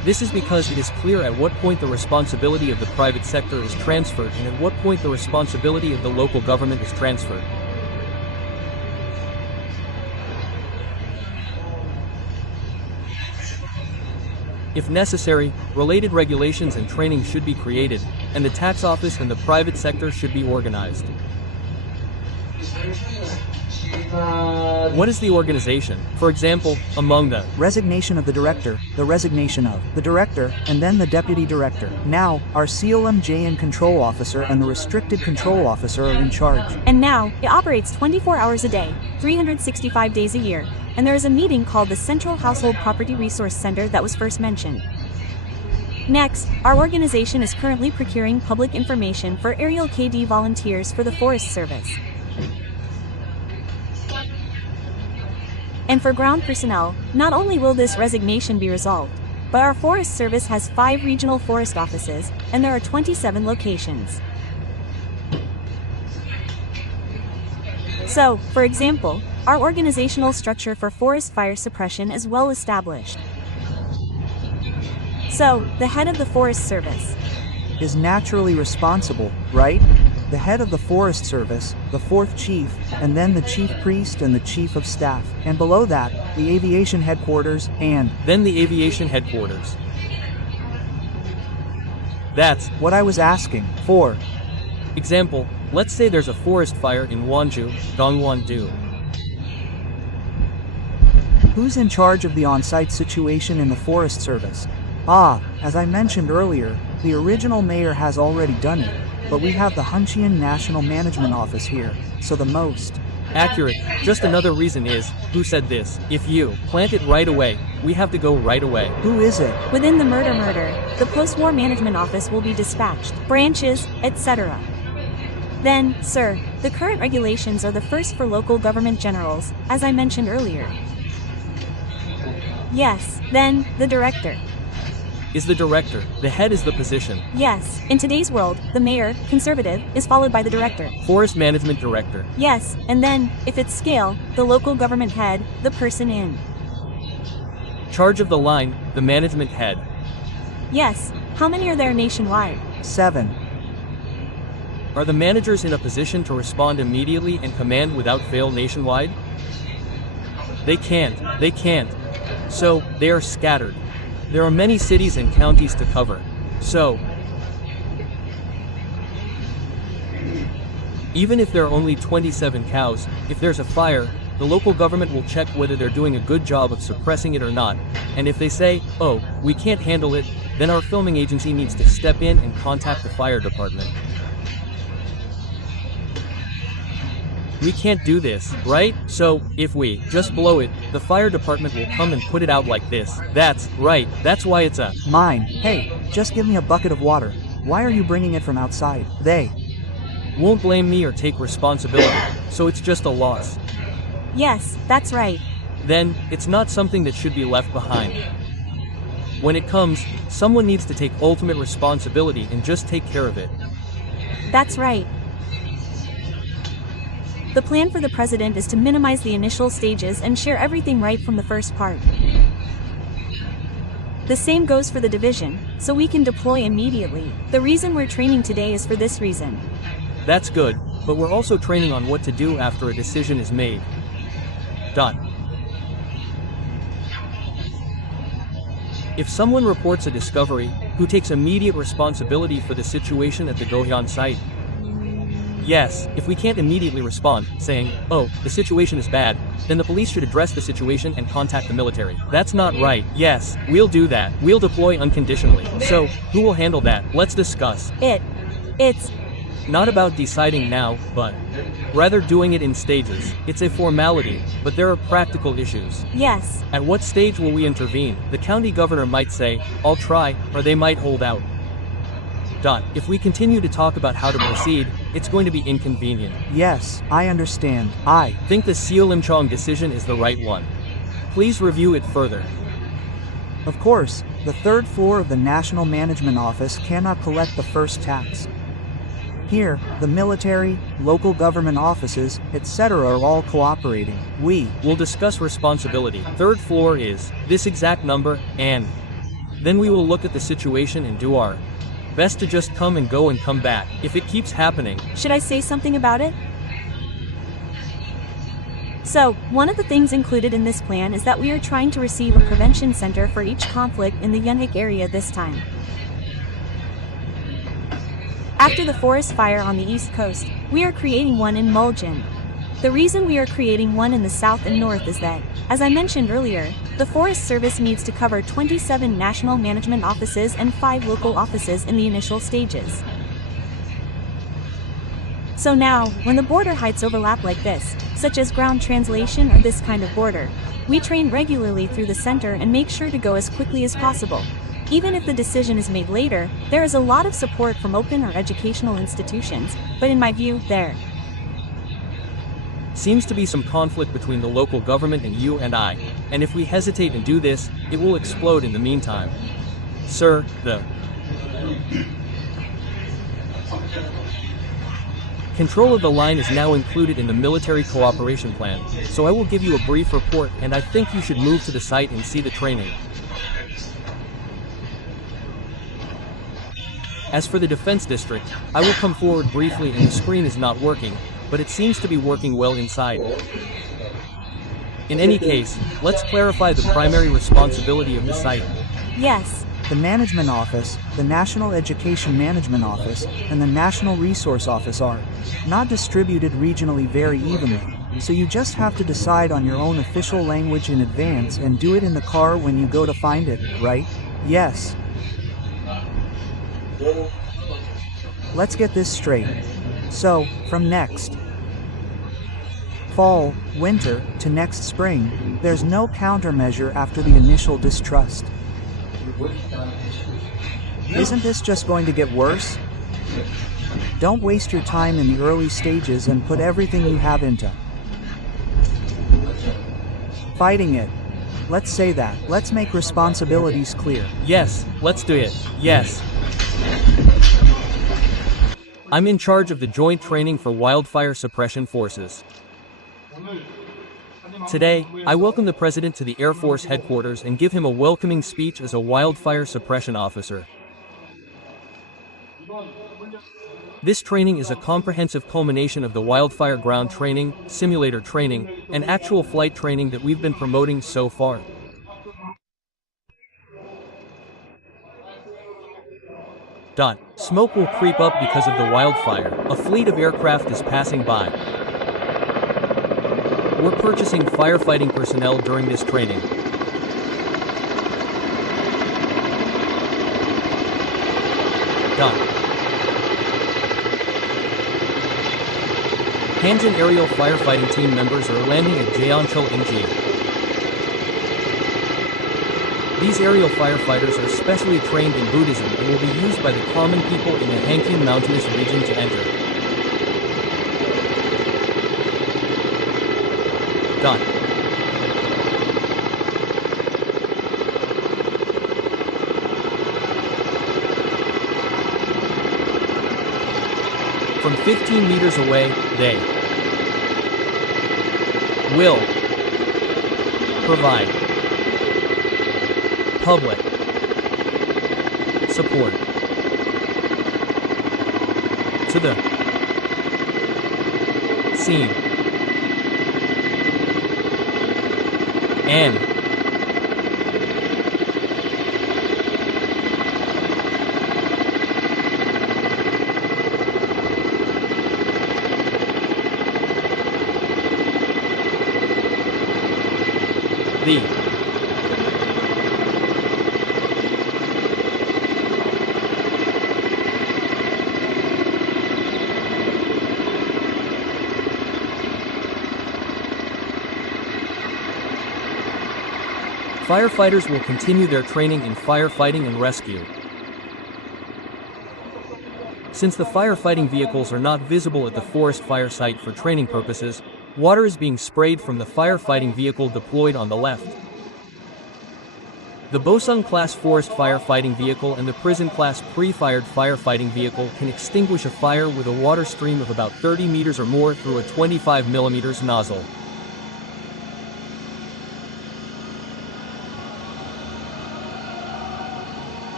This is because it is clear at what point the responsibility of the private sector is transferred and at what point the responsibility of the local government is transferred. If necessary, related regulations and training should be created, and the tax office and the private sector should be organized. What is the organization? For example, among the resignation of the director, the resignation of the director, and then the deputy director. Now, our CLMJN control officer and the restricted control officer are in charge. And now, it operates 24 hours a day, 365 days a year, and there is a meeting called the Central Household Property Resource Center that was first mentioned. Next, our organization is currently procuring public information for aerial KD volunteers for the Forest Service. And for ground personnel, not only will this resignation be resolved, but our Forest Service has 5 regional forest offices, and there are 27 locations. So, for example, our organizational structure for forest fire suppression is well established. So, the head of the Forest Service is naturally responsible, right? The head of the Forest Service, the 4th chief, and then the chief priest and the chief of staff. And below that, the aviation headquarters, and then the aviation headquarters. That's what I was asking for. Example, let's say there's a forest fire in Wonju, Dongwon-do. Who's in charge of the on-site situation in the Forest Service? As I mentioned earlier, the original mayor has already done it, but we have the Hunchian National Management Office here, so the most accurate. Just another reason is, who said this? If you plant it right away, we have to go right away. Who is it? Within the murder, the post-war management office will be dispatched, branches, etc. Then, sir, the current regulations are the first for local government generals, as I mentioned earlier. Yes, then, the director. Is the director. The head is the position. Yes, in today's world, the mayor, conservative, is followed by the director. Forest management director. Yes, and then, if it's scale, the local government head, the person in charge of the line, the management head. Yes, how many are there nationwide? 7. Are the managers in a position to respond immediately and command without fail nationwide? They can't. So, they are scattered. There are many cities and counties to cover. So, even if there are only 27 cows, if there's a fire, the local government will check whether they're doing a good job of suppressing it or not, and if they say, oh, we can't handle it, then our filming agency needs to step in and contact the fire department. We can't do this, right? So, if we just blow it, the fire department will come and put it out like this. That's right, that's why it's a mine. Hey, just give me a bucket of water. Why are you bringing it from outside? They won't blame me or take responsibility, so it's just a loss. Yes, that's right. Then, it's not something that should be left behind. When it comes, someone needs to take ultimate responsibility and just take care of it. That's right. The plan for the president is to minimize the initial stages and share everything right from the first part. The same goes for the division, so we can deploy immediately. The reason we're training today is for this reason. That's good, but we're also training on what to do after a decision is made. If someone reports a discovery, who takes immediate responsibility for the situation at the Gohyeon site? Yes, if we can't immediately respond, saying, oh, the situation is bad, then the police should address the situation and contact the military. That's not right. Yes, we'll do that. We'll deploy unconditionally. So, who will handle that? Let's discuss. It's not about deciding now, but rather doing it in stages. It's a formality, but there are practical issues. Yes. At what stage will we intervene? The county governor might say, I'll try, or they might hold out. If we continue to talk about how to proceed, it's going to be inconvenient. Yes, I understand. I think the Seolimcheong decision is the right one. Please review it further. Of course, the 3rd floor of the National Management Office cannot collect the first tax. Here, the military, local government offices, etc. are all cooperating. We will discuss responsibility. 3rd floor is this exact number, and Then we will look at the situation and do our best to just come and go and come back. If it keeps happening, Should I say something about it? So, one of the things included in this plan is that we are trying to receive a prevention center for each conflict in the Yunhik area this time. After the forest fire on the east coast, we are creating one in Muljan. The reason we are creating one in the south and north is that, as I mentioned earlier, the Forest Service needs to cover 27 national management offices and 5 local offices in the initial stages. So now, when the border heights overlap like this, such as ground translation or this kind of border, we train regularly through the center and make sure to go as quickly as possible. Even if the decision is made later, there is a lot of support from open or educational institutions, but in my view, there seems to be some conflict between the local government and you and I, and if we hesitate and do this, it will explode in the meantime. Sir, the control of the line is now included in the military cooperation plan, so I will give you a brief report and I think you should move to the site and see the training. As for the defense district, I will come forward briefly and the screen is not working, but it seems to be working well inside. In any case, let's clarify the primary responsibility of the site. yes, The Management Office, the National Education Management Office, and the National Resource Office are not distributed regionally very evenly, so you just have to decide on your own official language in advance and do it in the car when you go to find it, right? Yes. Let's get this straight. So, from next fall, winter, to next spring, there's no countermeasure after the initial distrust. Isn't this just going to get worse? Don't waste your time in the early stages and put everything you have into fighting it. Let's say that. Let's make responsibilities clear. Yes, let's do it. Yes. I'm in charge of the Joint Training for Wildfire Suppression Forces. Today, I welcome the President to the Air Force headquarters and give him a welcoming speech as a wildfire suppression officer. This training is a comprehensive culmination of the wildfire ground training, simulator training, and actual flight training that we've been promoting so far. Smoke will creep up because of the wildfire. A fleet of aircraft is passing by. We're purchasing firefighting personnel during this training. Hanjin aerial firefighting team members are landing at Jeonchul NG. These aerial firefighters are specially trained in Buddhism and will be used by the common people in the Hankyun mountainous region to enter. From 15 meters away, they will provide public support to the scene and the firefighters will continue their training in firefighting and rescue. Since the firefighting vehicles are not visible at the forest fire site for training purposes, water is being sprayed from the firefighting vehicle deployed on the left. The Bosung-class forest firefighting vehicle and the prison-class pre-fired firefighting vehicle can extinguish a fire with a water stream of about 30 meters or more through a 25 mm nozzle.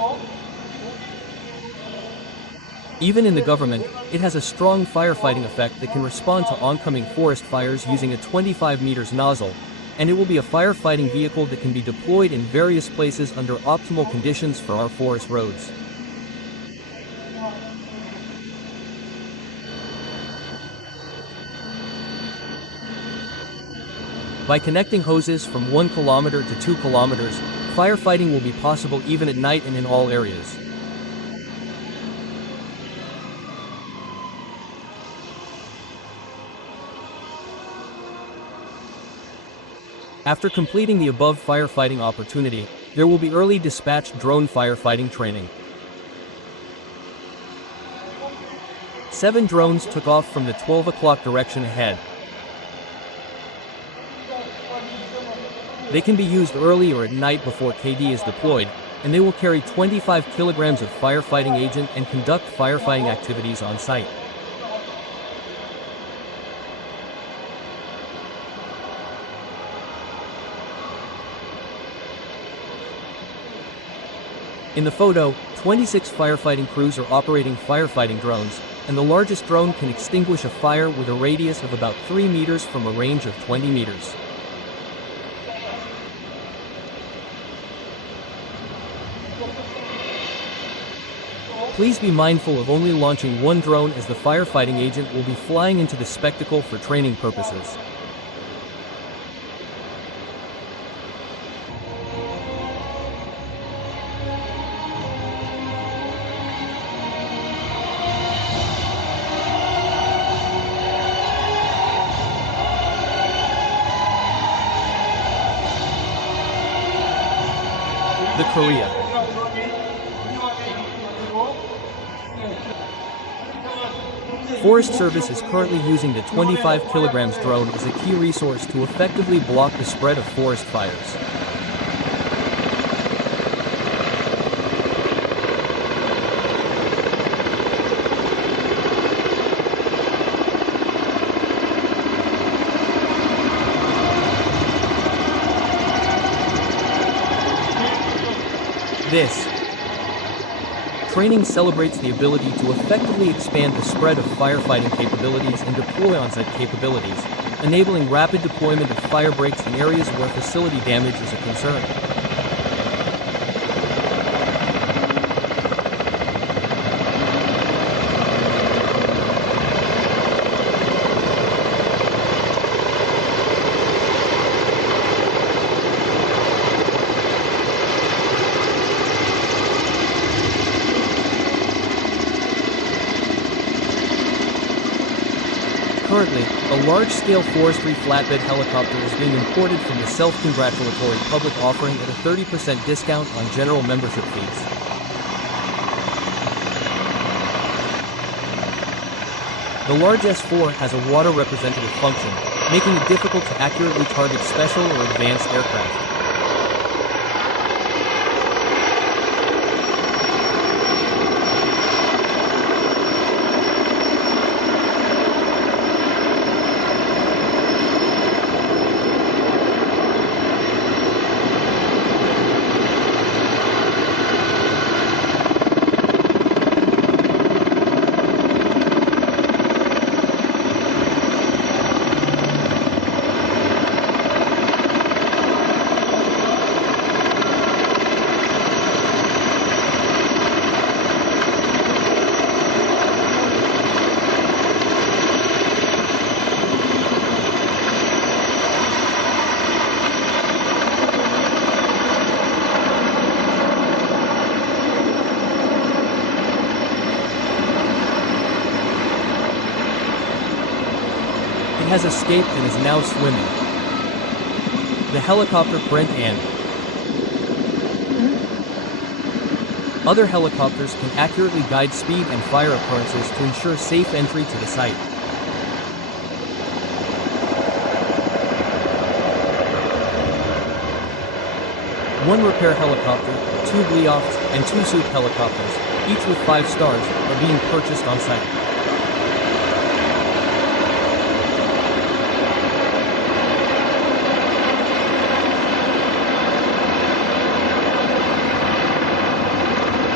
Even in the government, it has a strong firefighting effect that can respond to oncoming forest fires using a 25 meters nozzle, and it will be a firefighting vehicle that can be deployed in various places under optimal conditions for our forest roads. By connecting hoses from 1 kilometer to 2 kilometers, firefighting will be possible even at night and in all areas. After completing the above firefighting opportunity, there will be early dispatched drone firefighting training. 7 drones took off from the 12 o'clock direction ahead. They can be used early or at night before KD is deployed, and they will carry 25 kilograms of firefighting agent and conduct firefighting activities on site. In the photo, 26 firefighting crews are operating firefighting drones, and the largest drone can extinguish a fire with a radius of about 3 meters from a range of 20 meters. Please be mindful of only launching 1 drone, as the firefighting agent will be flying into the spectacle for training purposes. The Korea. Forest Service is currently using the 25 kilograms drone as a key resource to effectively block the spread of forest fires. This training celebrates the ability to effectively expand the spread of firefighting capabilities and deploy on-site capabilities, enabling rapid deployment of fire breaks in areas where facility damage is a concern. Currently, a large-scale forestry flatbed helicopter is being imported from the self-congratulatory public offering at a 30% discount on general membership fees. The large S4 has a water representative function, making it difficult to accurately target special or advanced aircraft. It has escaped and is now swimming. The helicopter Brent and other helicopters can accurately guide speed and fire occurrences to ensure safe entry to the site. One repair helicopter, 2 Bleofts, and 2 soup helicopters, each with 5 stars, are being purchased on site.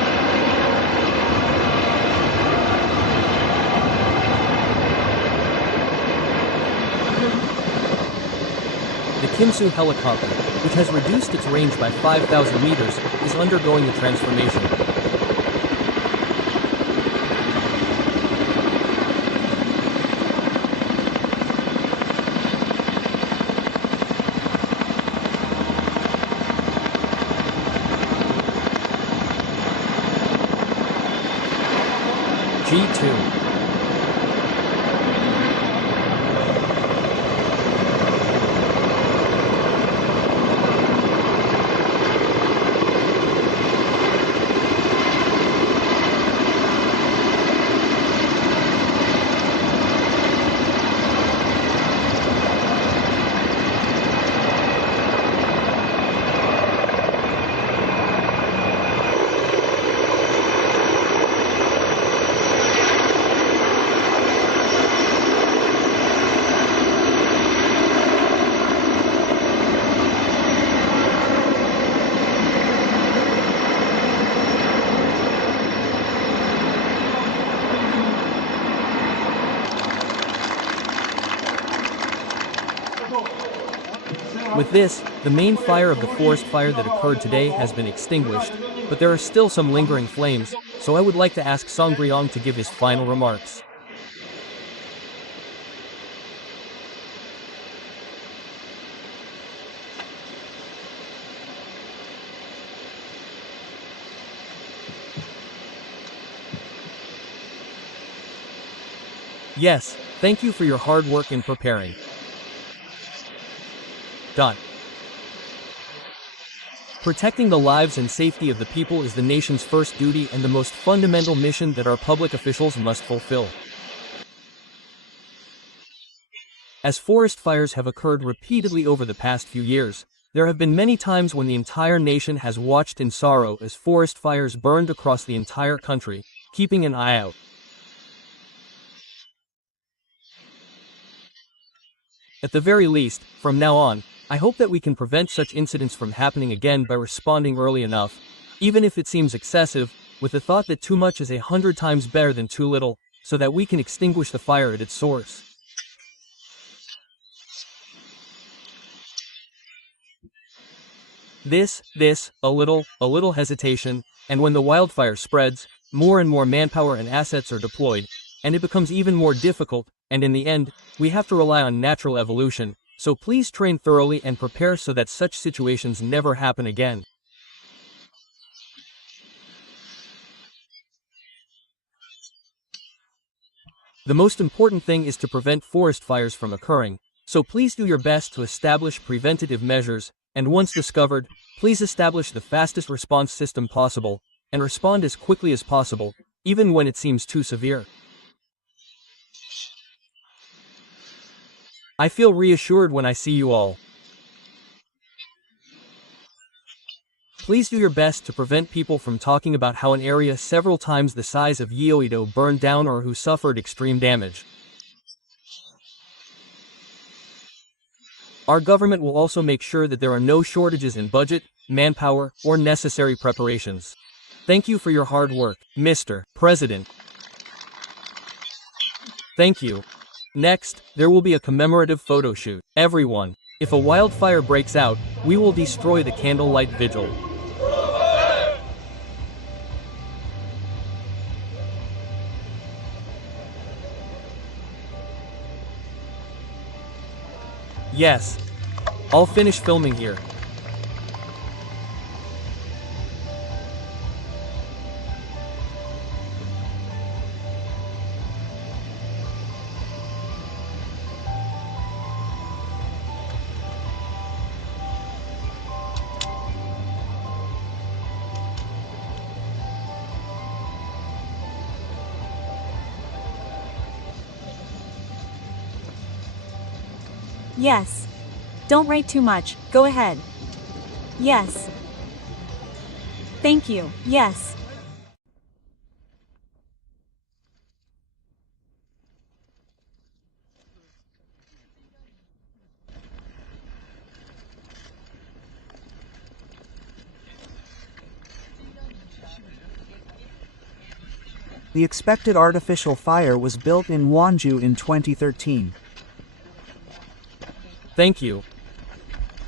Kimsu helicopter, which has reduced its range by 5,000 meters, is undergoing a transformation. G2. With this, the main fire of the forest fire that occurred today has been extinguished, but there are still some lingering flames, so I would like to ask Songryong to give his final remarks. Yes, thank you for your hard work in preparing. Protecting the lives and safety of the people is the nation's first duty and the most fundamental mission that our public officials must fulfill. As forest fires have occurred repeatedly over the past few years, there have been many times when the entire nation has watched in sorrow as forest fires burned across the entire country, keeping an eye out. At the very least, from now on, I hope that we can prevent such incidents from happening again by responding early enough, even if it seems excessive, with the thought that too much is 100 times better than too little, so that we can extinguish the fire at its source. A little hesitation, and when the wildfire spreads, more and more manpower and assets are deployed, and it becomes even more difficult, and in the end, we have to rely on natural evolution, so please train thoroughly and prepare so that such situations never happen again. The most important thing is to prevent forest fires from occurring, so please do your best to establish preventative measures, and once discovered, please establish the fastest response system possible, and respond as quickly as possible, even when it seems too severe. I feel reassured when I see you all. Please do your best to prevent people from talking about how an area several times the size of Yeouido burned down or who suffered extreme damage. Our government will also make sure that there are no shortages in budget, manpower, or necessary preparations. Thank you for your hard work, Mr. President. Thank you. Next, there will be a commemorative photo shoot. Everyone, if a wildfire breaks out, we will destroy the candlelight vigil. Yes. I'll finish filming here. Yes. Don't write too much, go ahead. Yes. Thank you, yes. The expected artificial fire was built in Wonju in 2013. Thank you.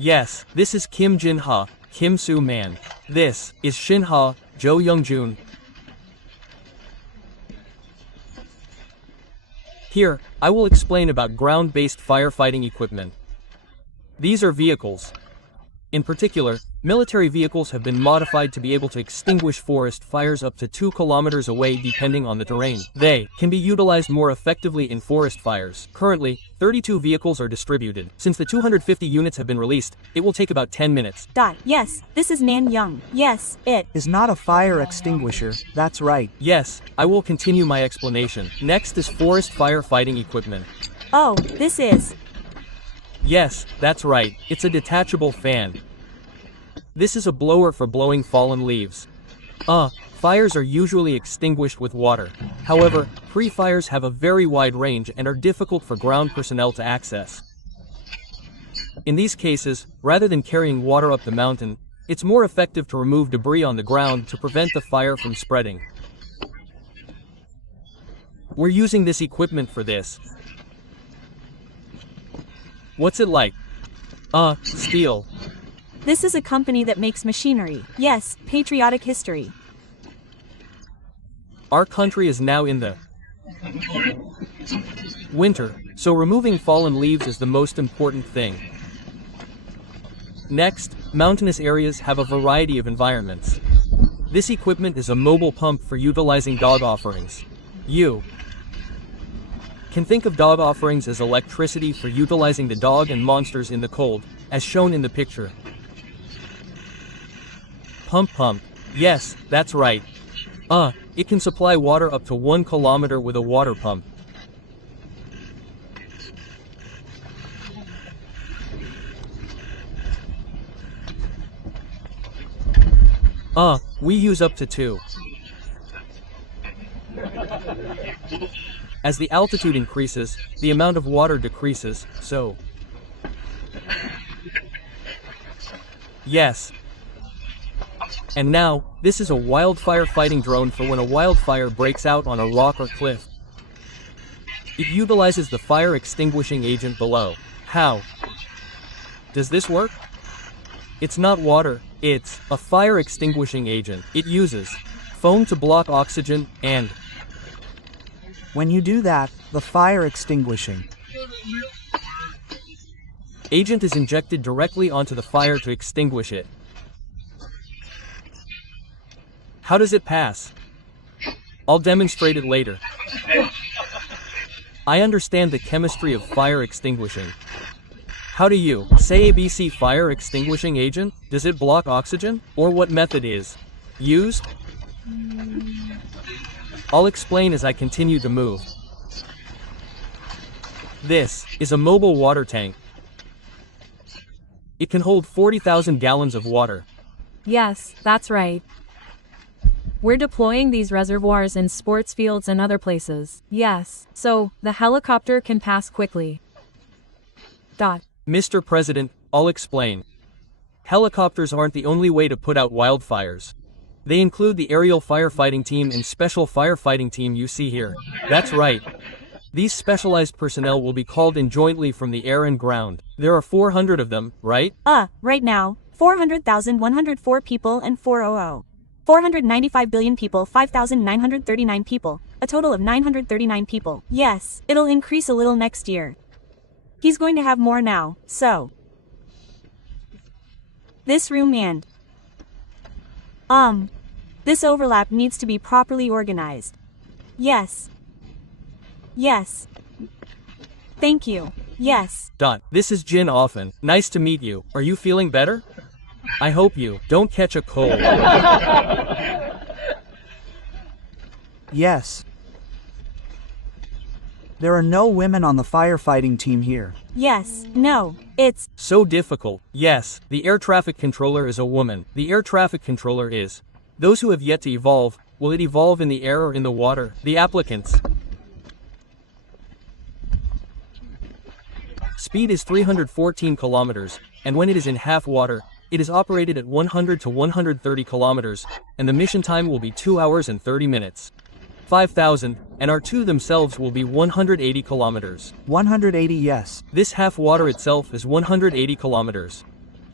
Yes, this is Kim Jin-ha, Kim Soo-man. This is Shin-ha, Jo Young-jun. Here, I will explain about ground-based firefighting equipment. These are vehicles. In particular, military vehicles have been modified to be able to extinguish forest fires up to 2 kilometers away depending on the terrain. They can be utilized more effectively in forest fires. Currently, 32 vehicles are distributed. Since the 250 units have been released, it will take about 10 minutes. Yes, this is Nan Young. Yes, it Is not a fire extinguisher, that's right. Yes, I will continue my explanation. Next is forest firefighting equipment. Oh, this is. Yes, that's right, it's a detachable fan. This is a blower for blowing fallen leaves. Fires are usually extinguished with water. However, pre-fires have a very wide range and are difficult for ground personnel to access. In these cases, rather than carrying water up the mountain, it's more effective to remove debris on the ground to prevent the fire from spreading. We're using this equipment for this. What's it like? Steel. This is a company that makes machinery. Yes, patriotic history. Our country is now in the winter, so removing fallen leaves is the most important thing. Next, mountainous areas have a variety of environments. This equipment is a mobile pump for utilizing dog offerings. You can think of dog offerings as electricity for utilizing the dog and monsters in the cold, as shown in the picture. Pump. Yes, that's right. It can supply water up to 1 kilometer with a water pump. We use up to 2. As the altitude increases, the amount of water decreases, so. Yes. And now, this is a wildfire fighting drone for when a wildfire breaks out on a rock or cliff. It utilizes the fire extinguishing agent below. How does this work? It's not water, it's a fire extinguishing agent. It uses foam to block oxygen and When you do that, the fire extinguishing agent is injected directly onto the fire to extinguish it. How does it pass? I'll demonstrate it later. I understand the chemistry of fire extinguishing. How do you say ABC fire extinguishing agent? Does it block oxygen? Or what method is used? I'll explain as I continue to move. This is a mobile water tank. It can hold 40,000 gallons of water. Yes, that's right. We're deploying these reservoirs in sports fields and other places. Yes, so the helicopter can pass quickly. Mr. President, I'll explain. Helicopters aren't the only way to put out wildfires. They include the aerial firefighting team and special firefighting team you see here. That's right. These specialized personnel will be called in jointly from the air and ground. There are 400 of them, right? Right now, 400,104 people and 400. 495 billion people, 5,939 people. A total of 939 people. Yes, it'll increase a little next year. He's going to have more now, so. This room and this overlap needs to be properly organized. Yes. Thank you. Yes. This is Jin Offen. Nice to meet you. Are you feeling better? I hope you don't catch a cold. Yes. There are no women on the firefighting team here. Yes. No. It's So difficult. Yes, the air traffic controller is a woman. The air traffic controller is. Those who have yet to evolve, will it evolve in the air or in the water? The applicants. Speed is 314 kilometers, and when it is in half water, it is operated at 100 to 130 kilometers, and the mission time will be 2 hours and 30 minutes. 5,000, and R2 themselves will be 180 kilometers. 180, yes. This half water itself is 180 kilometers.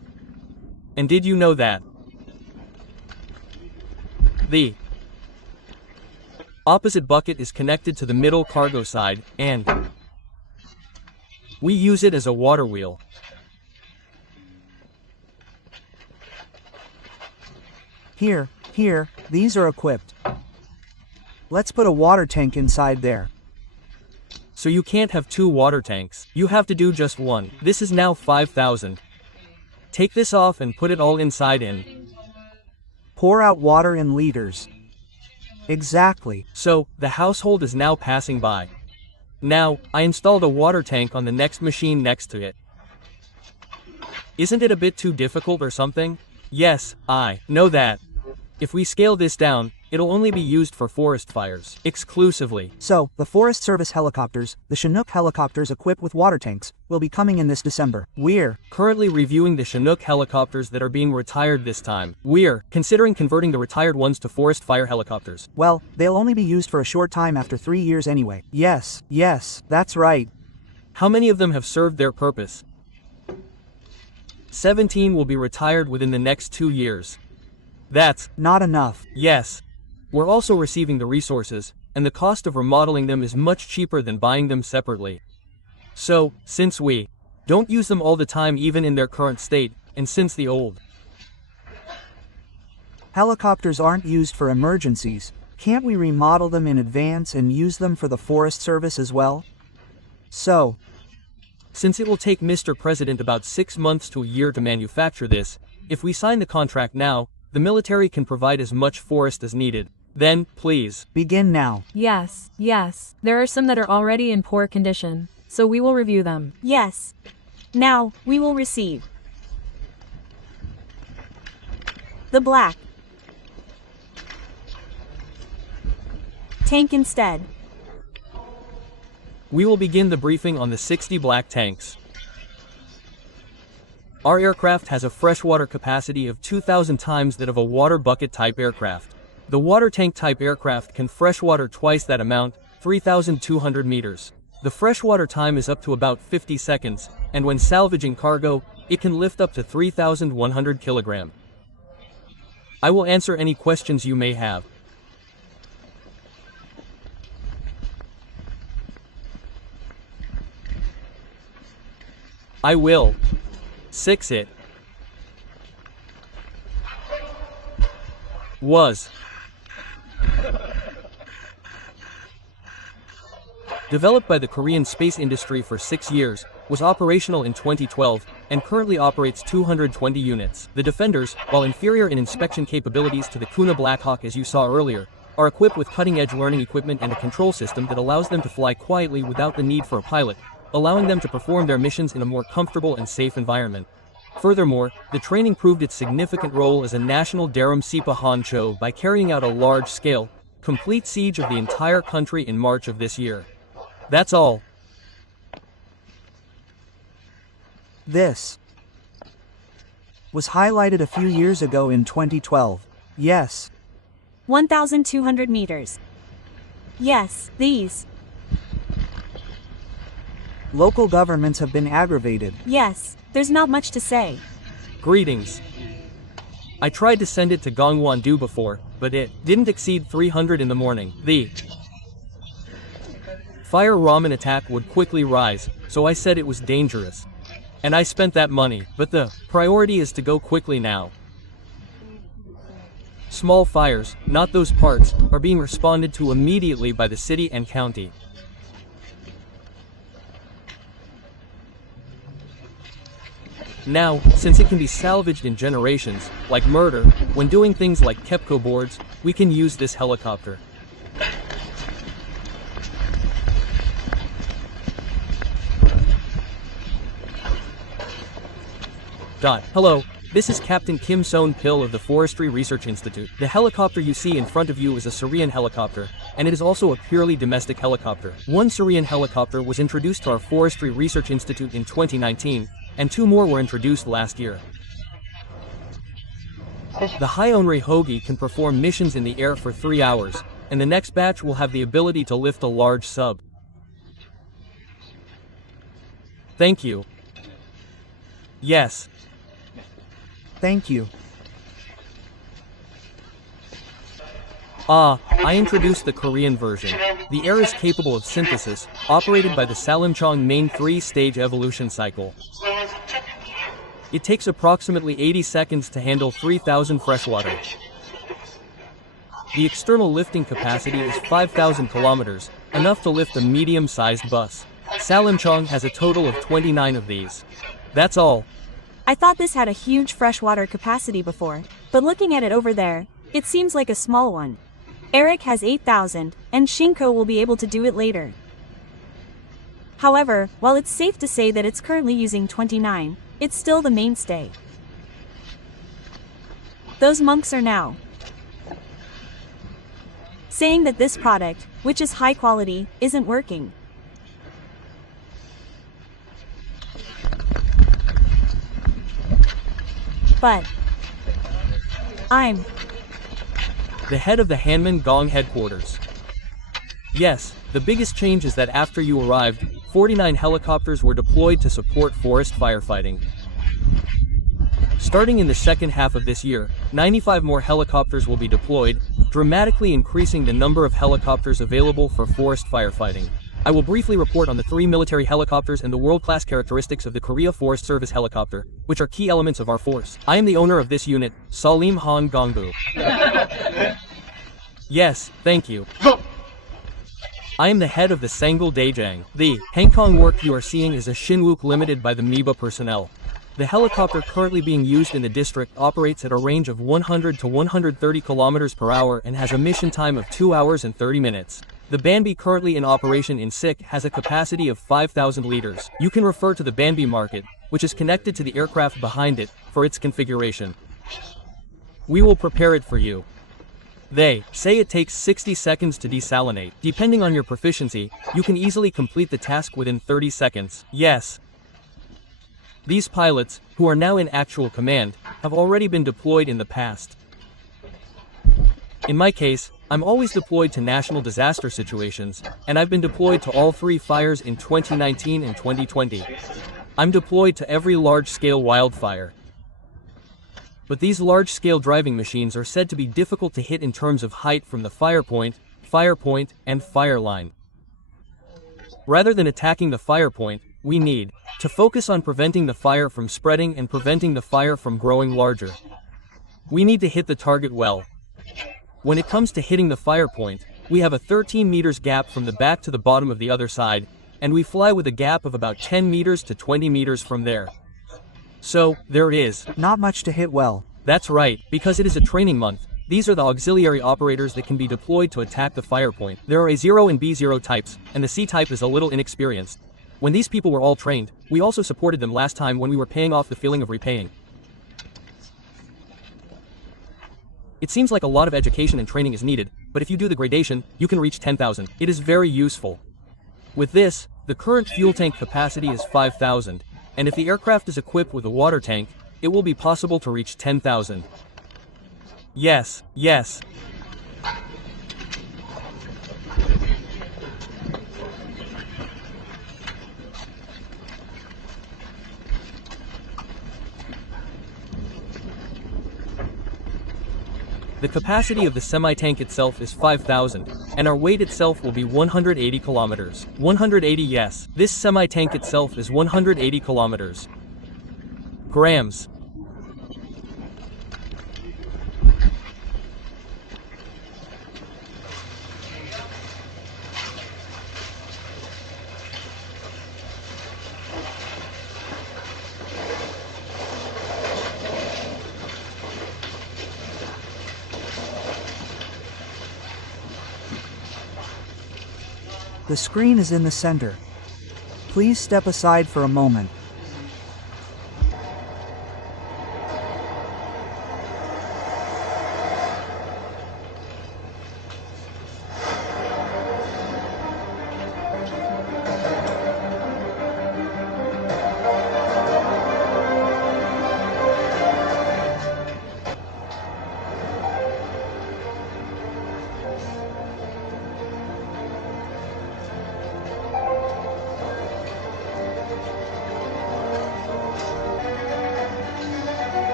And did you know that the opposite bucket is connected to the middle cargo side, and we use it as a water wheel. Here, these are equipped. Let's put a water tank inside there. So you can't have 2 water tanks. You have to do just one. This is now 5,000. Take this off and put it all inside in. Pour out water in liters. Exactly. So, the household is now passing by. Now, I installed a water tank on the next machine next to it. Isn't it a bit too difficult or something? Yes, I know that. If we scale this down, it'll only be used for forest fires, exclusively. So, the Forest Service helicopters, the Chinook helicopters equipped with water tanks, will be coming in this December. We're currently reviewing the Chinook helicopters that are being retired this time. We're considering converting the retired ones to forest fire helicopters. Well, they'll only be used for a short time after 3 years anyway. Yes, that's right. How many of them have served their purpose? 17 will be retired within the next 2 years. That's not enough. Yes. We're also receiving the resources, and the cost of remodeling them is much cheaper than buying them separately. So, since we don't use them all the time even in their current state, and since the old helicopters aren't used for emergencies, can't we remodel them in advance and use them for the Forest Service as well? So, since it will take Mr. President about 6 months to a year to manufacture this, if we sign the contract now, the military can provide as much forest as needed. Then, please, begin now. Yes. There are some that are already in poor condition, so we will review them. Yes. Now, we will receive the black tank instead. We will begin the briefing on the 60 black tanks. Our aircraft has a freshwater capacity of 2,000 times that of a water bucket type aircraft. The water tank type aircraft can freshwater twice that amount, 3,200 meters. The freshwater time is up to about 50 seconds, and when salvaging cargo, it can lift up to 3,100 kilogram. I will answer any questions you may have. I will 6 it was developed by the Korean space industry for 6 years, was operational in 2012, and currently operates 220 units. The Defenders, while inferior in inspection capabilities to the Kuna Blackhawk as you saw earlier, are equipped with cutting-edge learning equipment and a control system that allows them to fly quietly without the need for a pilot, allowing them to perform their missions in a more comfortable and safe environment. Furthermore, the training proved its significant role as a national Daram Sipa Honcho by carrying out a large-scale, complete siege of the entire country in March of this year. That's all. This was highlighted a few years ago in 2012. Yes. 1,200 meters. Yes, these local governments have been aggravated. Yes, there's not much to say. Greetings. I tried to send it to Gongwon-do before, but it didn't exceed 300 in the morning. The fire ramen attack would quickly rise, so I said it was dangerous. And I spent that money, but the priority is to go quickly now. Small fires, not those parts, are being responded to immediately by the city and county. Now, since it can be salvaged in generations, like murder, when doing things like Kepco boards, we can use this helicopter. Hello, this is Captain Kim Son-pil of the Forestry Research Institute. The helicopter you see in front of you is a Syrian helicopter, and it is also a purely domestic helicopter. One Syrian helicopter was introduced to our Forestry Research Institute in 2019, and 2 more were introduced last year. The Hyonri Hogi can perform missions in the air for 3 hours, and the next batch will have the ability to lift a large sub. Thank you. Yes. Thank you. I introduced the Korean version. The air is capable of synthesis, operated by the Salimchong main 3-stage evolution cycle. It takes approximately 80 seconds to handle 3,000 freshwater. The external lifting capacity is 5,000 kilometers, enough to lift a medium-sized bus. Salimchong has a total of 29 of these. That's all. I thought this had a huge freshwater capacity before, but looking at it over there, it seems like a small one. Eric has 8,000, and Shinko will be able to do it later. However, while it's safe to say that it's currently using 29, it's still the mainstay. Those monks are now saying that this product, which is high quality, isn't working. But I'm the head of the Hanman Gong headquarters. Yes, the biggest change is that after you arrived, 49 helicopters were deployed to support forest firefighting. Starting in the second half of this year, 95 more helicopters will be deployed, dramatically increasing the number of helicopters available for forest firefighting. I will briefly report on the 3 military helicopters and the world-class characteristics of the Korea Forest Service helicopter, which are key elements of our force. I am the owner of this unit, Salim Han Gongbu. Yes, thank you. I am the head of the Sangul Daejang. The Hangkong work you are seeing is a Shinwook limited by the MIBA personnel. The helicopter currently being used in the district operates at a range of 100 to 130 kilometers per hour and has a mission time of 2 hours and 30 minutes. The Banbi currently in operation in Sik has a capacity of 5,000 liters. You can refer to the Banbi market, which is connected to the aircraft behind it, for its configuration. We will prepare it for you. They say it takes 60 seconds to desalinate. Depending on your proficiency, you can easily complete the task within 30 seconds. Yes. These pilots, who are now in actual command, have already been deployed in the past. In my case, I'm always deployed to national disaster situations, and I've been deployed to all 3 fires in 2019 and 2020. I'm deployed to every large-scale wildfire. But these large-scale driving machines are said to be difficult to hit in terms of height from the fire point, and fire line. Rather than attacking the fire point, we need to focus on preventing the fire from spreading and preventing the fire from growing larger. We need to hit the target well. When it comes to hitting the fire point, we have a 13 meters gap from the back to the bottom of the other side, and we fly with a gap of about 10 meters to 20 meters from there. So, there it is. Not much to hit well. That's right, because it is a training month. These are the auxiliary operators that can be deployed to attack the fire point. There are A0 and B0 types, and the C type is a little inexperienced. When these people were all trained, we also supported them last time when we were paying off the feeling of repaying. It seems like a lot of education and training is needed, but if you do the gradation, you can reach 10,000. It is very useful. With this, the current fuel tank capacity is 5,000, and if the aircraft is equipped with a water tank, it will be possible to reach 10,000. Yes, yes. The capacity of the semi-tank itself is 5,000, and our weight itself will be 180 kilometers. 180, yes. This semi-tank itself is 180 kilometers. Grams. The screen is in the center. Please step aside for a moment.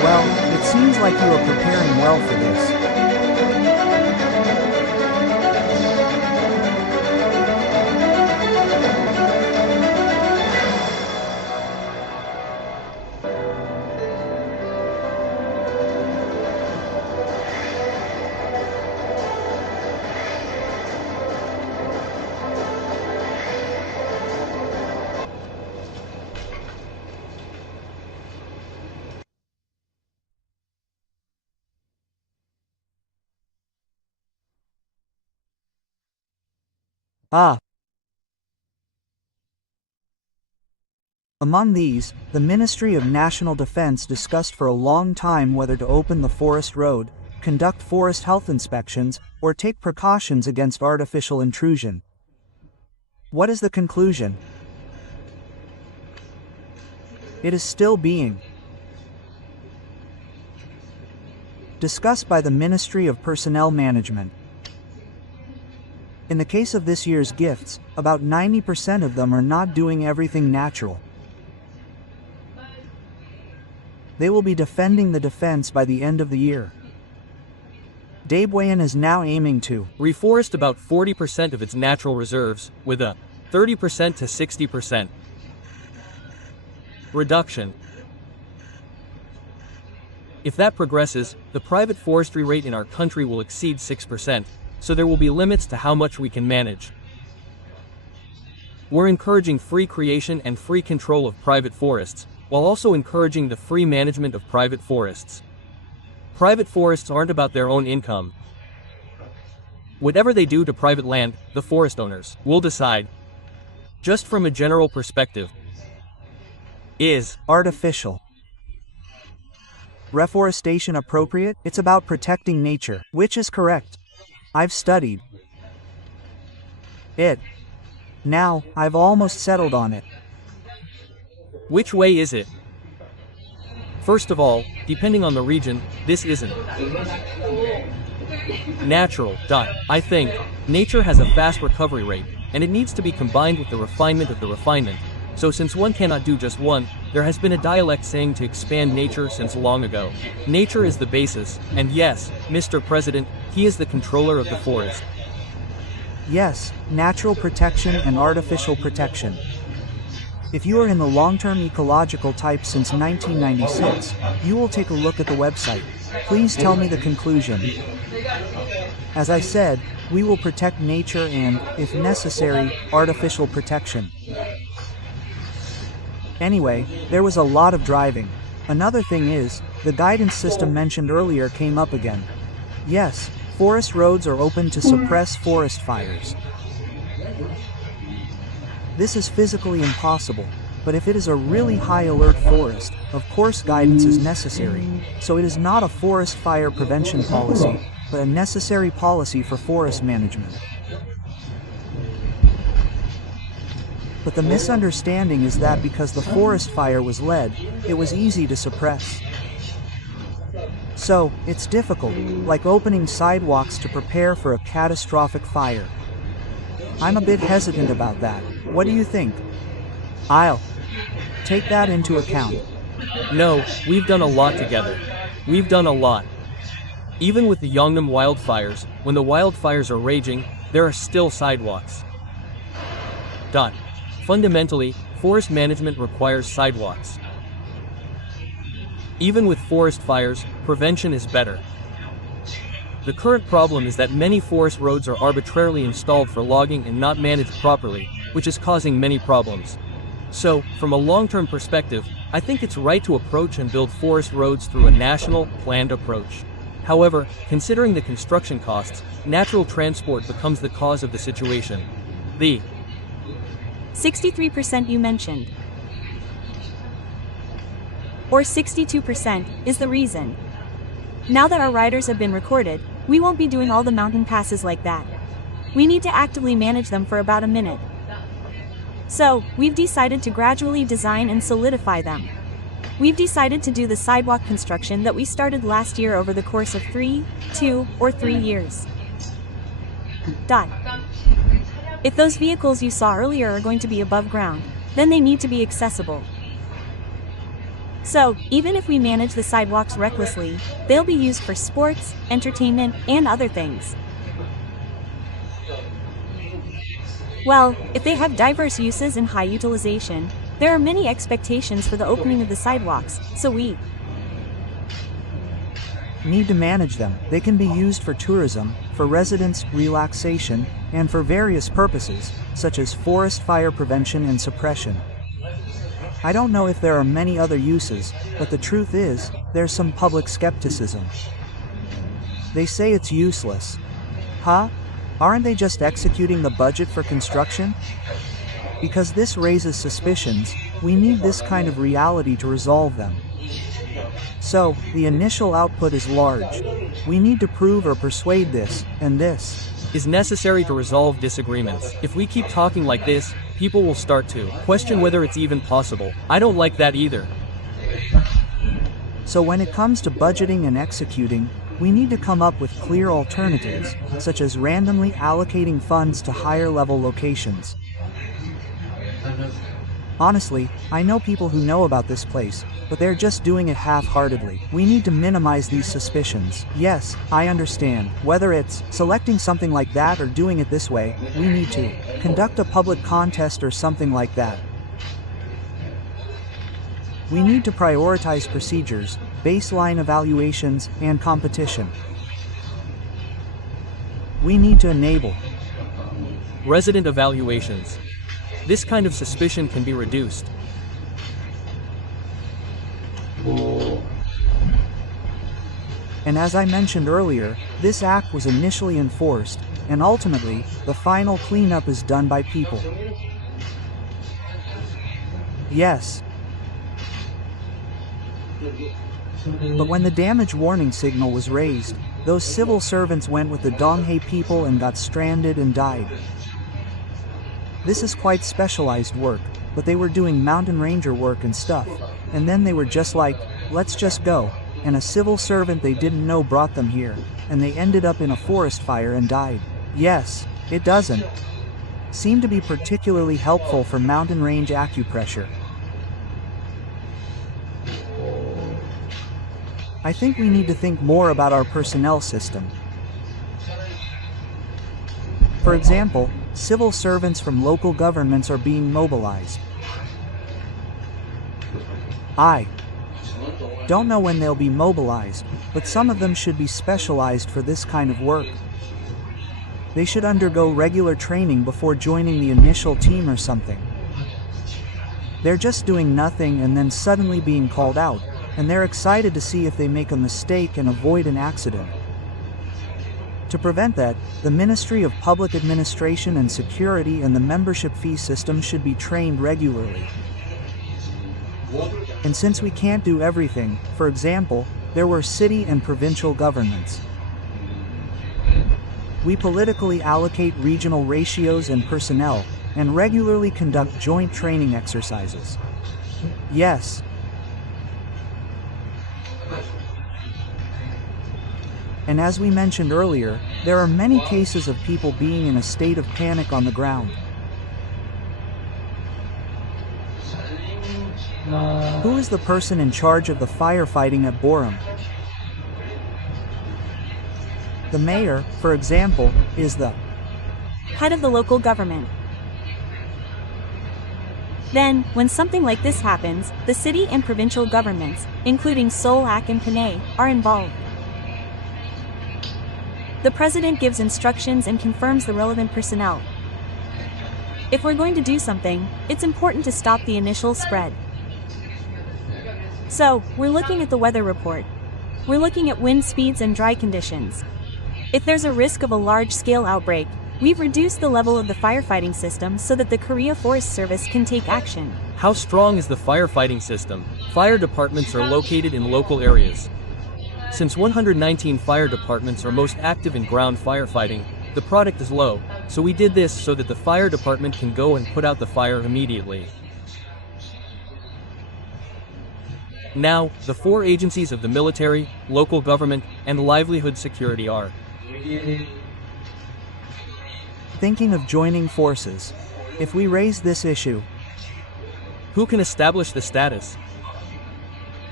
Well, it seems like you are preparing well for this. Among these, the Ministry of National Defense discussed for a long time whether to open the forest road, conduct forest health inspections, or take precautions against artificial intrusion. What is the conclusion? It is still being discussed by the Ministry of Personnel Management. In the case of this year's gifts, about 90% of them are not doing everything natural. They will be defending the defense by the end of the year. Daebwayan is now aiming to reforest about 40% of its natural reserves, with a 30% to 60% reduction. If that progresses, the private forestry rate in our country will exceed 6%, so there will be limits to how much we can manage. We're encouraging free creation and free control of private forests, while also encouraging the free management of private forests. Private forests aren't about their own income. Whatever they do to private land, the forest owners will decide. Just from a general perspective, is artificial reforestation appropriate? It's about protecting nature, which is correct. I've studied it. Now, I've almost settled on it. Which way is it? First of all, depending on the region, this isn't natural. I think nature has a fast recovery rate, and it needs to be combined with the refinement of the refinement. So since one cannot do just one, there has been a dialect saying to expand nature since long ago. Nature is the basis, and yes, Mr. President, he is the controller of the forest. Yes, natural protection and artificial protection. If you are in the long-term ecological type since 1996, you will take a look at the website. Please tell me the conclusion. As I said, we will protect nature and, if necessary, artificial protection. Anyway, there was a lot of driving. Another thing is, the guidance system mentioned earlier came up again. Yes, forest roads are open to suppress forest fires. This is physically impossible, but if it is a really high alert forest, of course guidance is necessary, so it is not a forest fire prevention policy, but a necessary policy for forest management. But the misunderstanding is that because the forest fire was led, it was easy to suppress. So, it's difficult, like opening sidewalks to prepare for a catastrophic fire. I'm a bit hesitant about that. What do you think? I'll take that into account. No, we've done a lot together. We've done a lot. Even with the Yongnam wildfires, when the wildfires are raging, there are still sidewalks. Fundamentally, forest management requires sidewalks. Even with forest fires, prevention is better. The current problem is that many forest roads are arbitrarily installed for logging and not managed properly, which is causing many problems. So, from a long-term perspective, I think it's right to approach and build forest roads through a national, planned approach. However, considering the construction costs, natural transport becomes the cause of the situation. The 63% you mentioned, or 62%, is the reason. Now that our riders have been recorded, we won't be doing all the mountain passes like that. We need to actively manage them for about a minute. So, we've decided to gradually design and solidify them. We've decided to do the sidewalk construction that we started last year over the course of 3, 2, or 3 years. If those vehicles you saw earlier are going to be above ground, then they need to be accessible. So, even if we manage the sidewalks recklessly, they'll be used for sports, entertainment, and other things. Well, if they have diverse uses and high utilization, there are many expectations for the opening of the sidewalks, so we need to manage them. They can be used for tourism, for residents' relaxation, and for various purposes, such as forest fire prevention and suppression. I don't know if there are many other uses, but the truth is, there's some public skepticism. They say it's useless. Huh? Aren't they just executing the budget for construction? Because this raises suspicions, we need this kind of reality to resolve them. So, the initial output is large. We need to prove or persuade this, and this is necessary to resolve disagreements. If we keep talking like this, people will start to question whether it's even possible. I don't like that either. So when it comes to budgeting and executing, we need to come up with clear alternatives, such as randomly allocating funds to higher level locations. Honestly, I know people who know about this place, but they're just doing it half-heartedly. We need to minimize these suspicions. Yes, I understand. Whether it's selecting something like that or doing it this way, we need to conduct a public contest or something like that. We need to prioritize procedures, baseline evaluations, and competition. We need to enable resident evaluations. This kind of suspicion can be reduced. And as I mentioned earlier, this act was initially enforced, and ultimately, the final cleanup is done by people. Yes. But when the damage warning signal was raised, those civil servants went with the Donghae people and got stranded and died. This is quite specialized work, but they were doing mountain ranger work and stuff, and then they were just like, let's just go, and a civil servant they didn't know brought them here, and they ended up in a forest fire and died. Yes, it doesn't seem to be particularly helpful for mountain range acupressure. I think we need to think more about our personnel system. For example, civil servants from local governments are being mobilized. I don't know when they'll be mobilized, but some of them should be specialized for this kind of work. They should undergo regular training before joining the initial team or something. They're just doing nothing and then suddenly being called out, and they're excited to see if they make a mistake and avoid an accident. To prevent that, the Ministry of Public Administration and Security and the membership fee system should be trained regularly. And since we can't do everything, for example, there were city and provincial governments. We politically allocate regional ratios and personnel, and regularly conduct joint training exercises. Yes. And as we mentioned earlier, there are many cases of people being in a state of panic on the ground. Who is the person in charge of the firefighting at Borum? The mayor, for example, is the head of the local government. Then, when something like this happens, the city and provincial governments, including Seoul and Panay, are involved. The president gives instructions and confirms the relevant personnel. If we're going to do something, it's important to stop the initial spread. So, we're looking at the weather report. We're looking at wind speeds and dry conditions. If there's a risk of a large-scale outbreak, we've reduced the level of the firefighting system so that the Korea Forest Service can take action. How strong is the firefighting system? Fire departments are located in local areas. Since 119 fire departments are most active in ground firefighting, the product is low, so we did this so that the fire department can go and put out the fire immediately. Now, the 4 agencies of the military, local government, and livelihood security are thinking of joining forces. If we raise this issue, who can establish the status?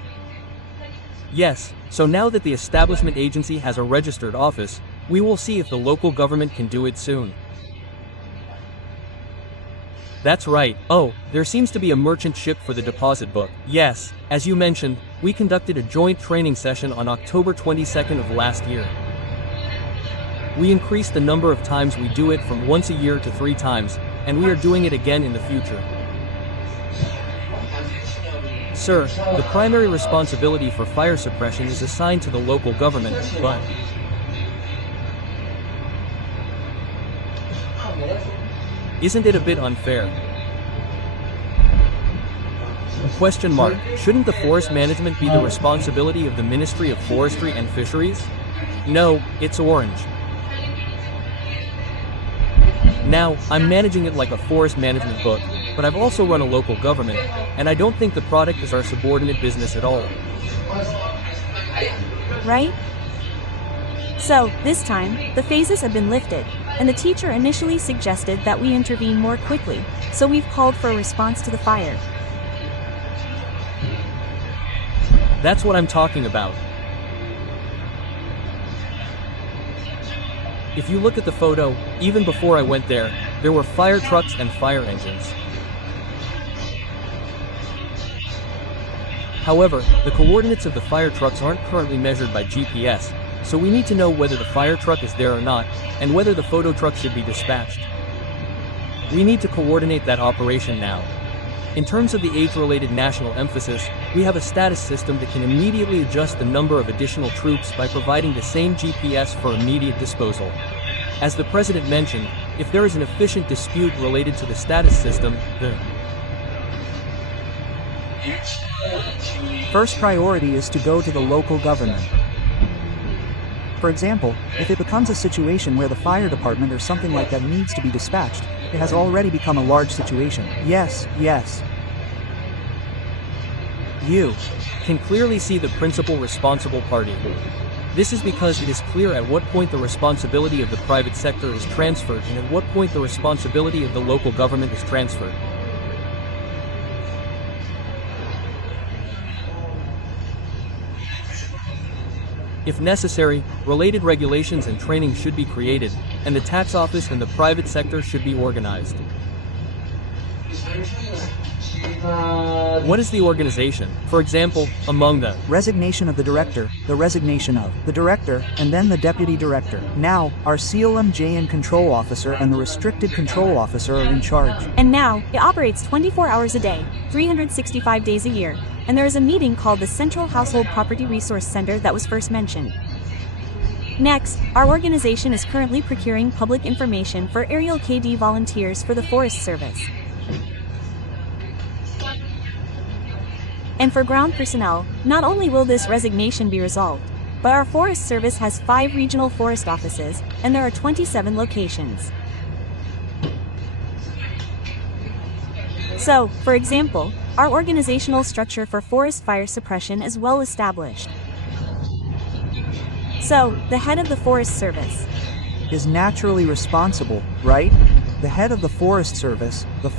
Yes, so now that the establishment agency has a registered office, we will see if the local government can do it soon. That's right. Oh, there seems to be a merchant ship for the deposit book. Yes, as you mentioned, we conducted a joint training session on October 22nd of last year. We increased the number of times we do it from once a year to 3 times, and we are doing it again in the future. Sir, the primary responsibility for fire suppression is assigned to the local government, but isn't it a bit unfair? Question mark. Shouldn't the forest management be the responsibility of the Ministry of Forestry and Fisheries? No, it's orange. Now, I'm managing it like a forest management book, but I've also run a local government, and I don't think the product is our subordinate business at all. Right? So, this time, the phases have been lifted, and the teacher initially suggested that we intervene more quickly, so we've called for a response to the fire. That's what I'm talking about. If you look at the photo, even before I went there were fire trucks and fire engines. However, the coordinates of the fire trucks aren't currently measured by GPS, so we need to know whether the fire truck is there or not, and whether the photo truck should be dispatched. We need to coordinate that operation now. In terms of the age-related national emphasis, we have a status system that can immediately adjust the number of additional troops by providing the same GPS for immediate disposal. As the President mentioned, if there is an efficient dispute related to the status system, the First priority is to go to the local government. For example, if it becomes a situation where the fire department or something like that needs to be dispatched, it has already become a large situation. Yes. You can clearly see the principal responsible party. This is because it is clear at what point the responsibility of the private sector is transferred and at what point the responsibility of the local government is transferred. If necessary, related regulations and training should be created, and the tax office and the private sector should be organized. What is the organization? For example, among the Resignation of the director, the resignation of the director, and then the deputy director. Now, our CLMJN control officer and the restricted control officer are in charge. And now, it operates 24 hours a day, 365 days a year, and there is a meeting called the Central Household Property Resource Center that was first mentioned. Next, our organization is currently procuring public information for aerial KD volunteers for the Forest Service. And for ground personnel, not only will this resignation be resolved, but our Forest Service has 5 regional forest offices, and there are 27 locations. So, for example, our organizational structure for forest fire suppression is well established. So, the head of the Forest Service is naturally responsible, right? The head of the Forest Service, the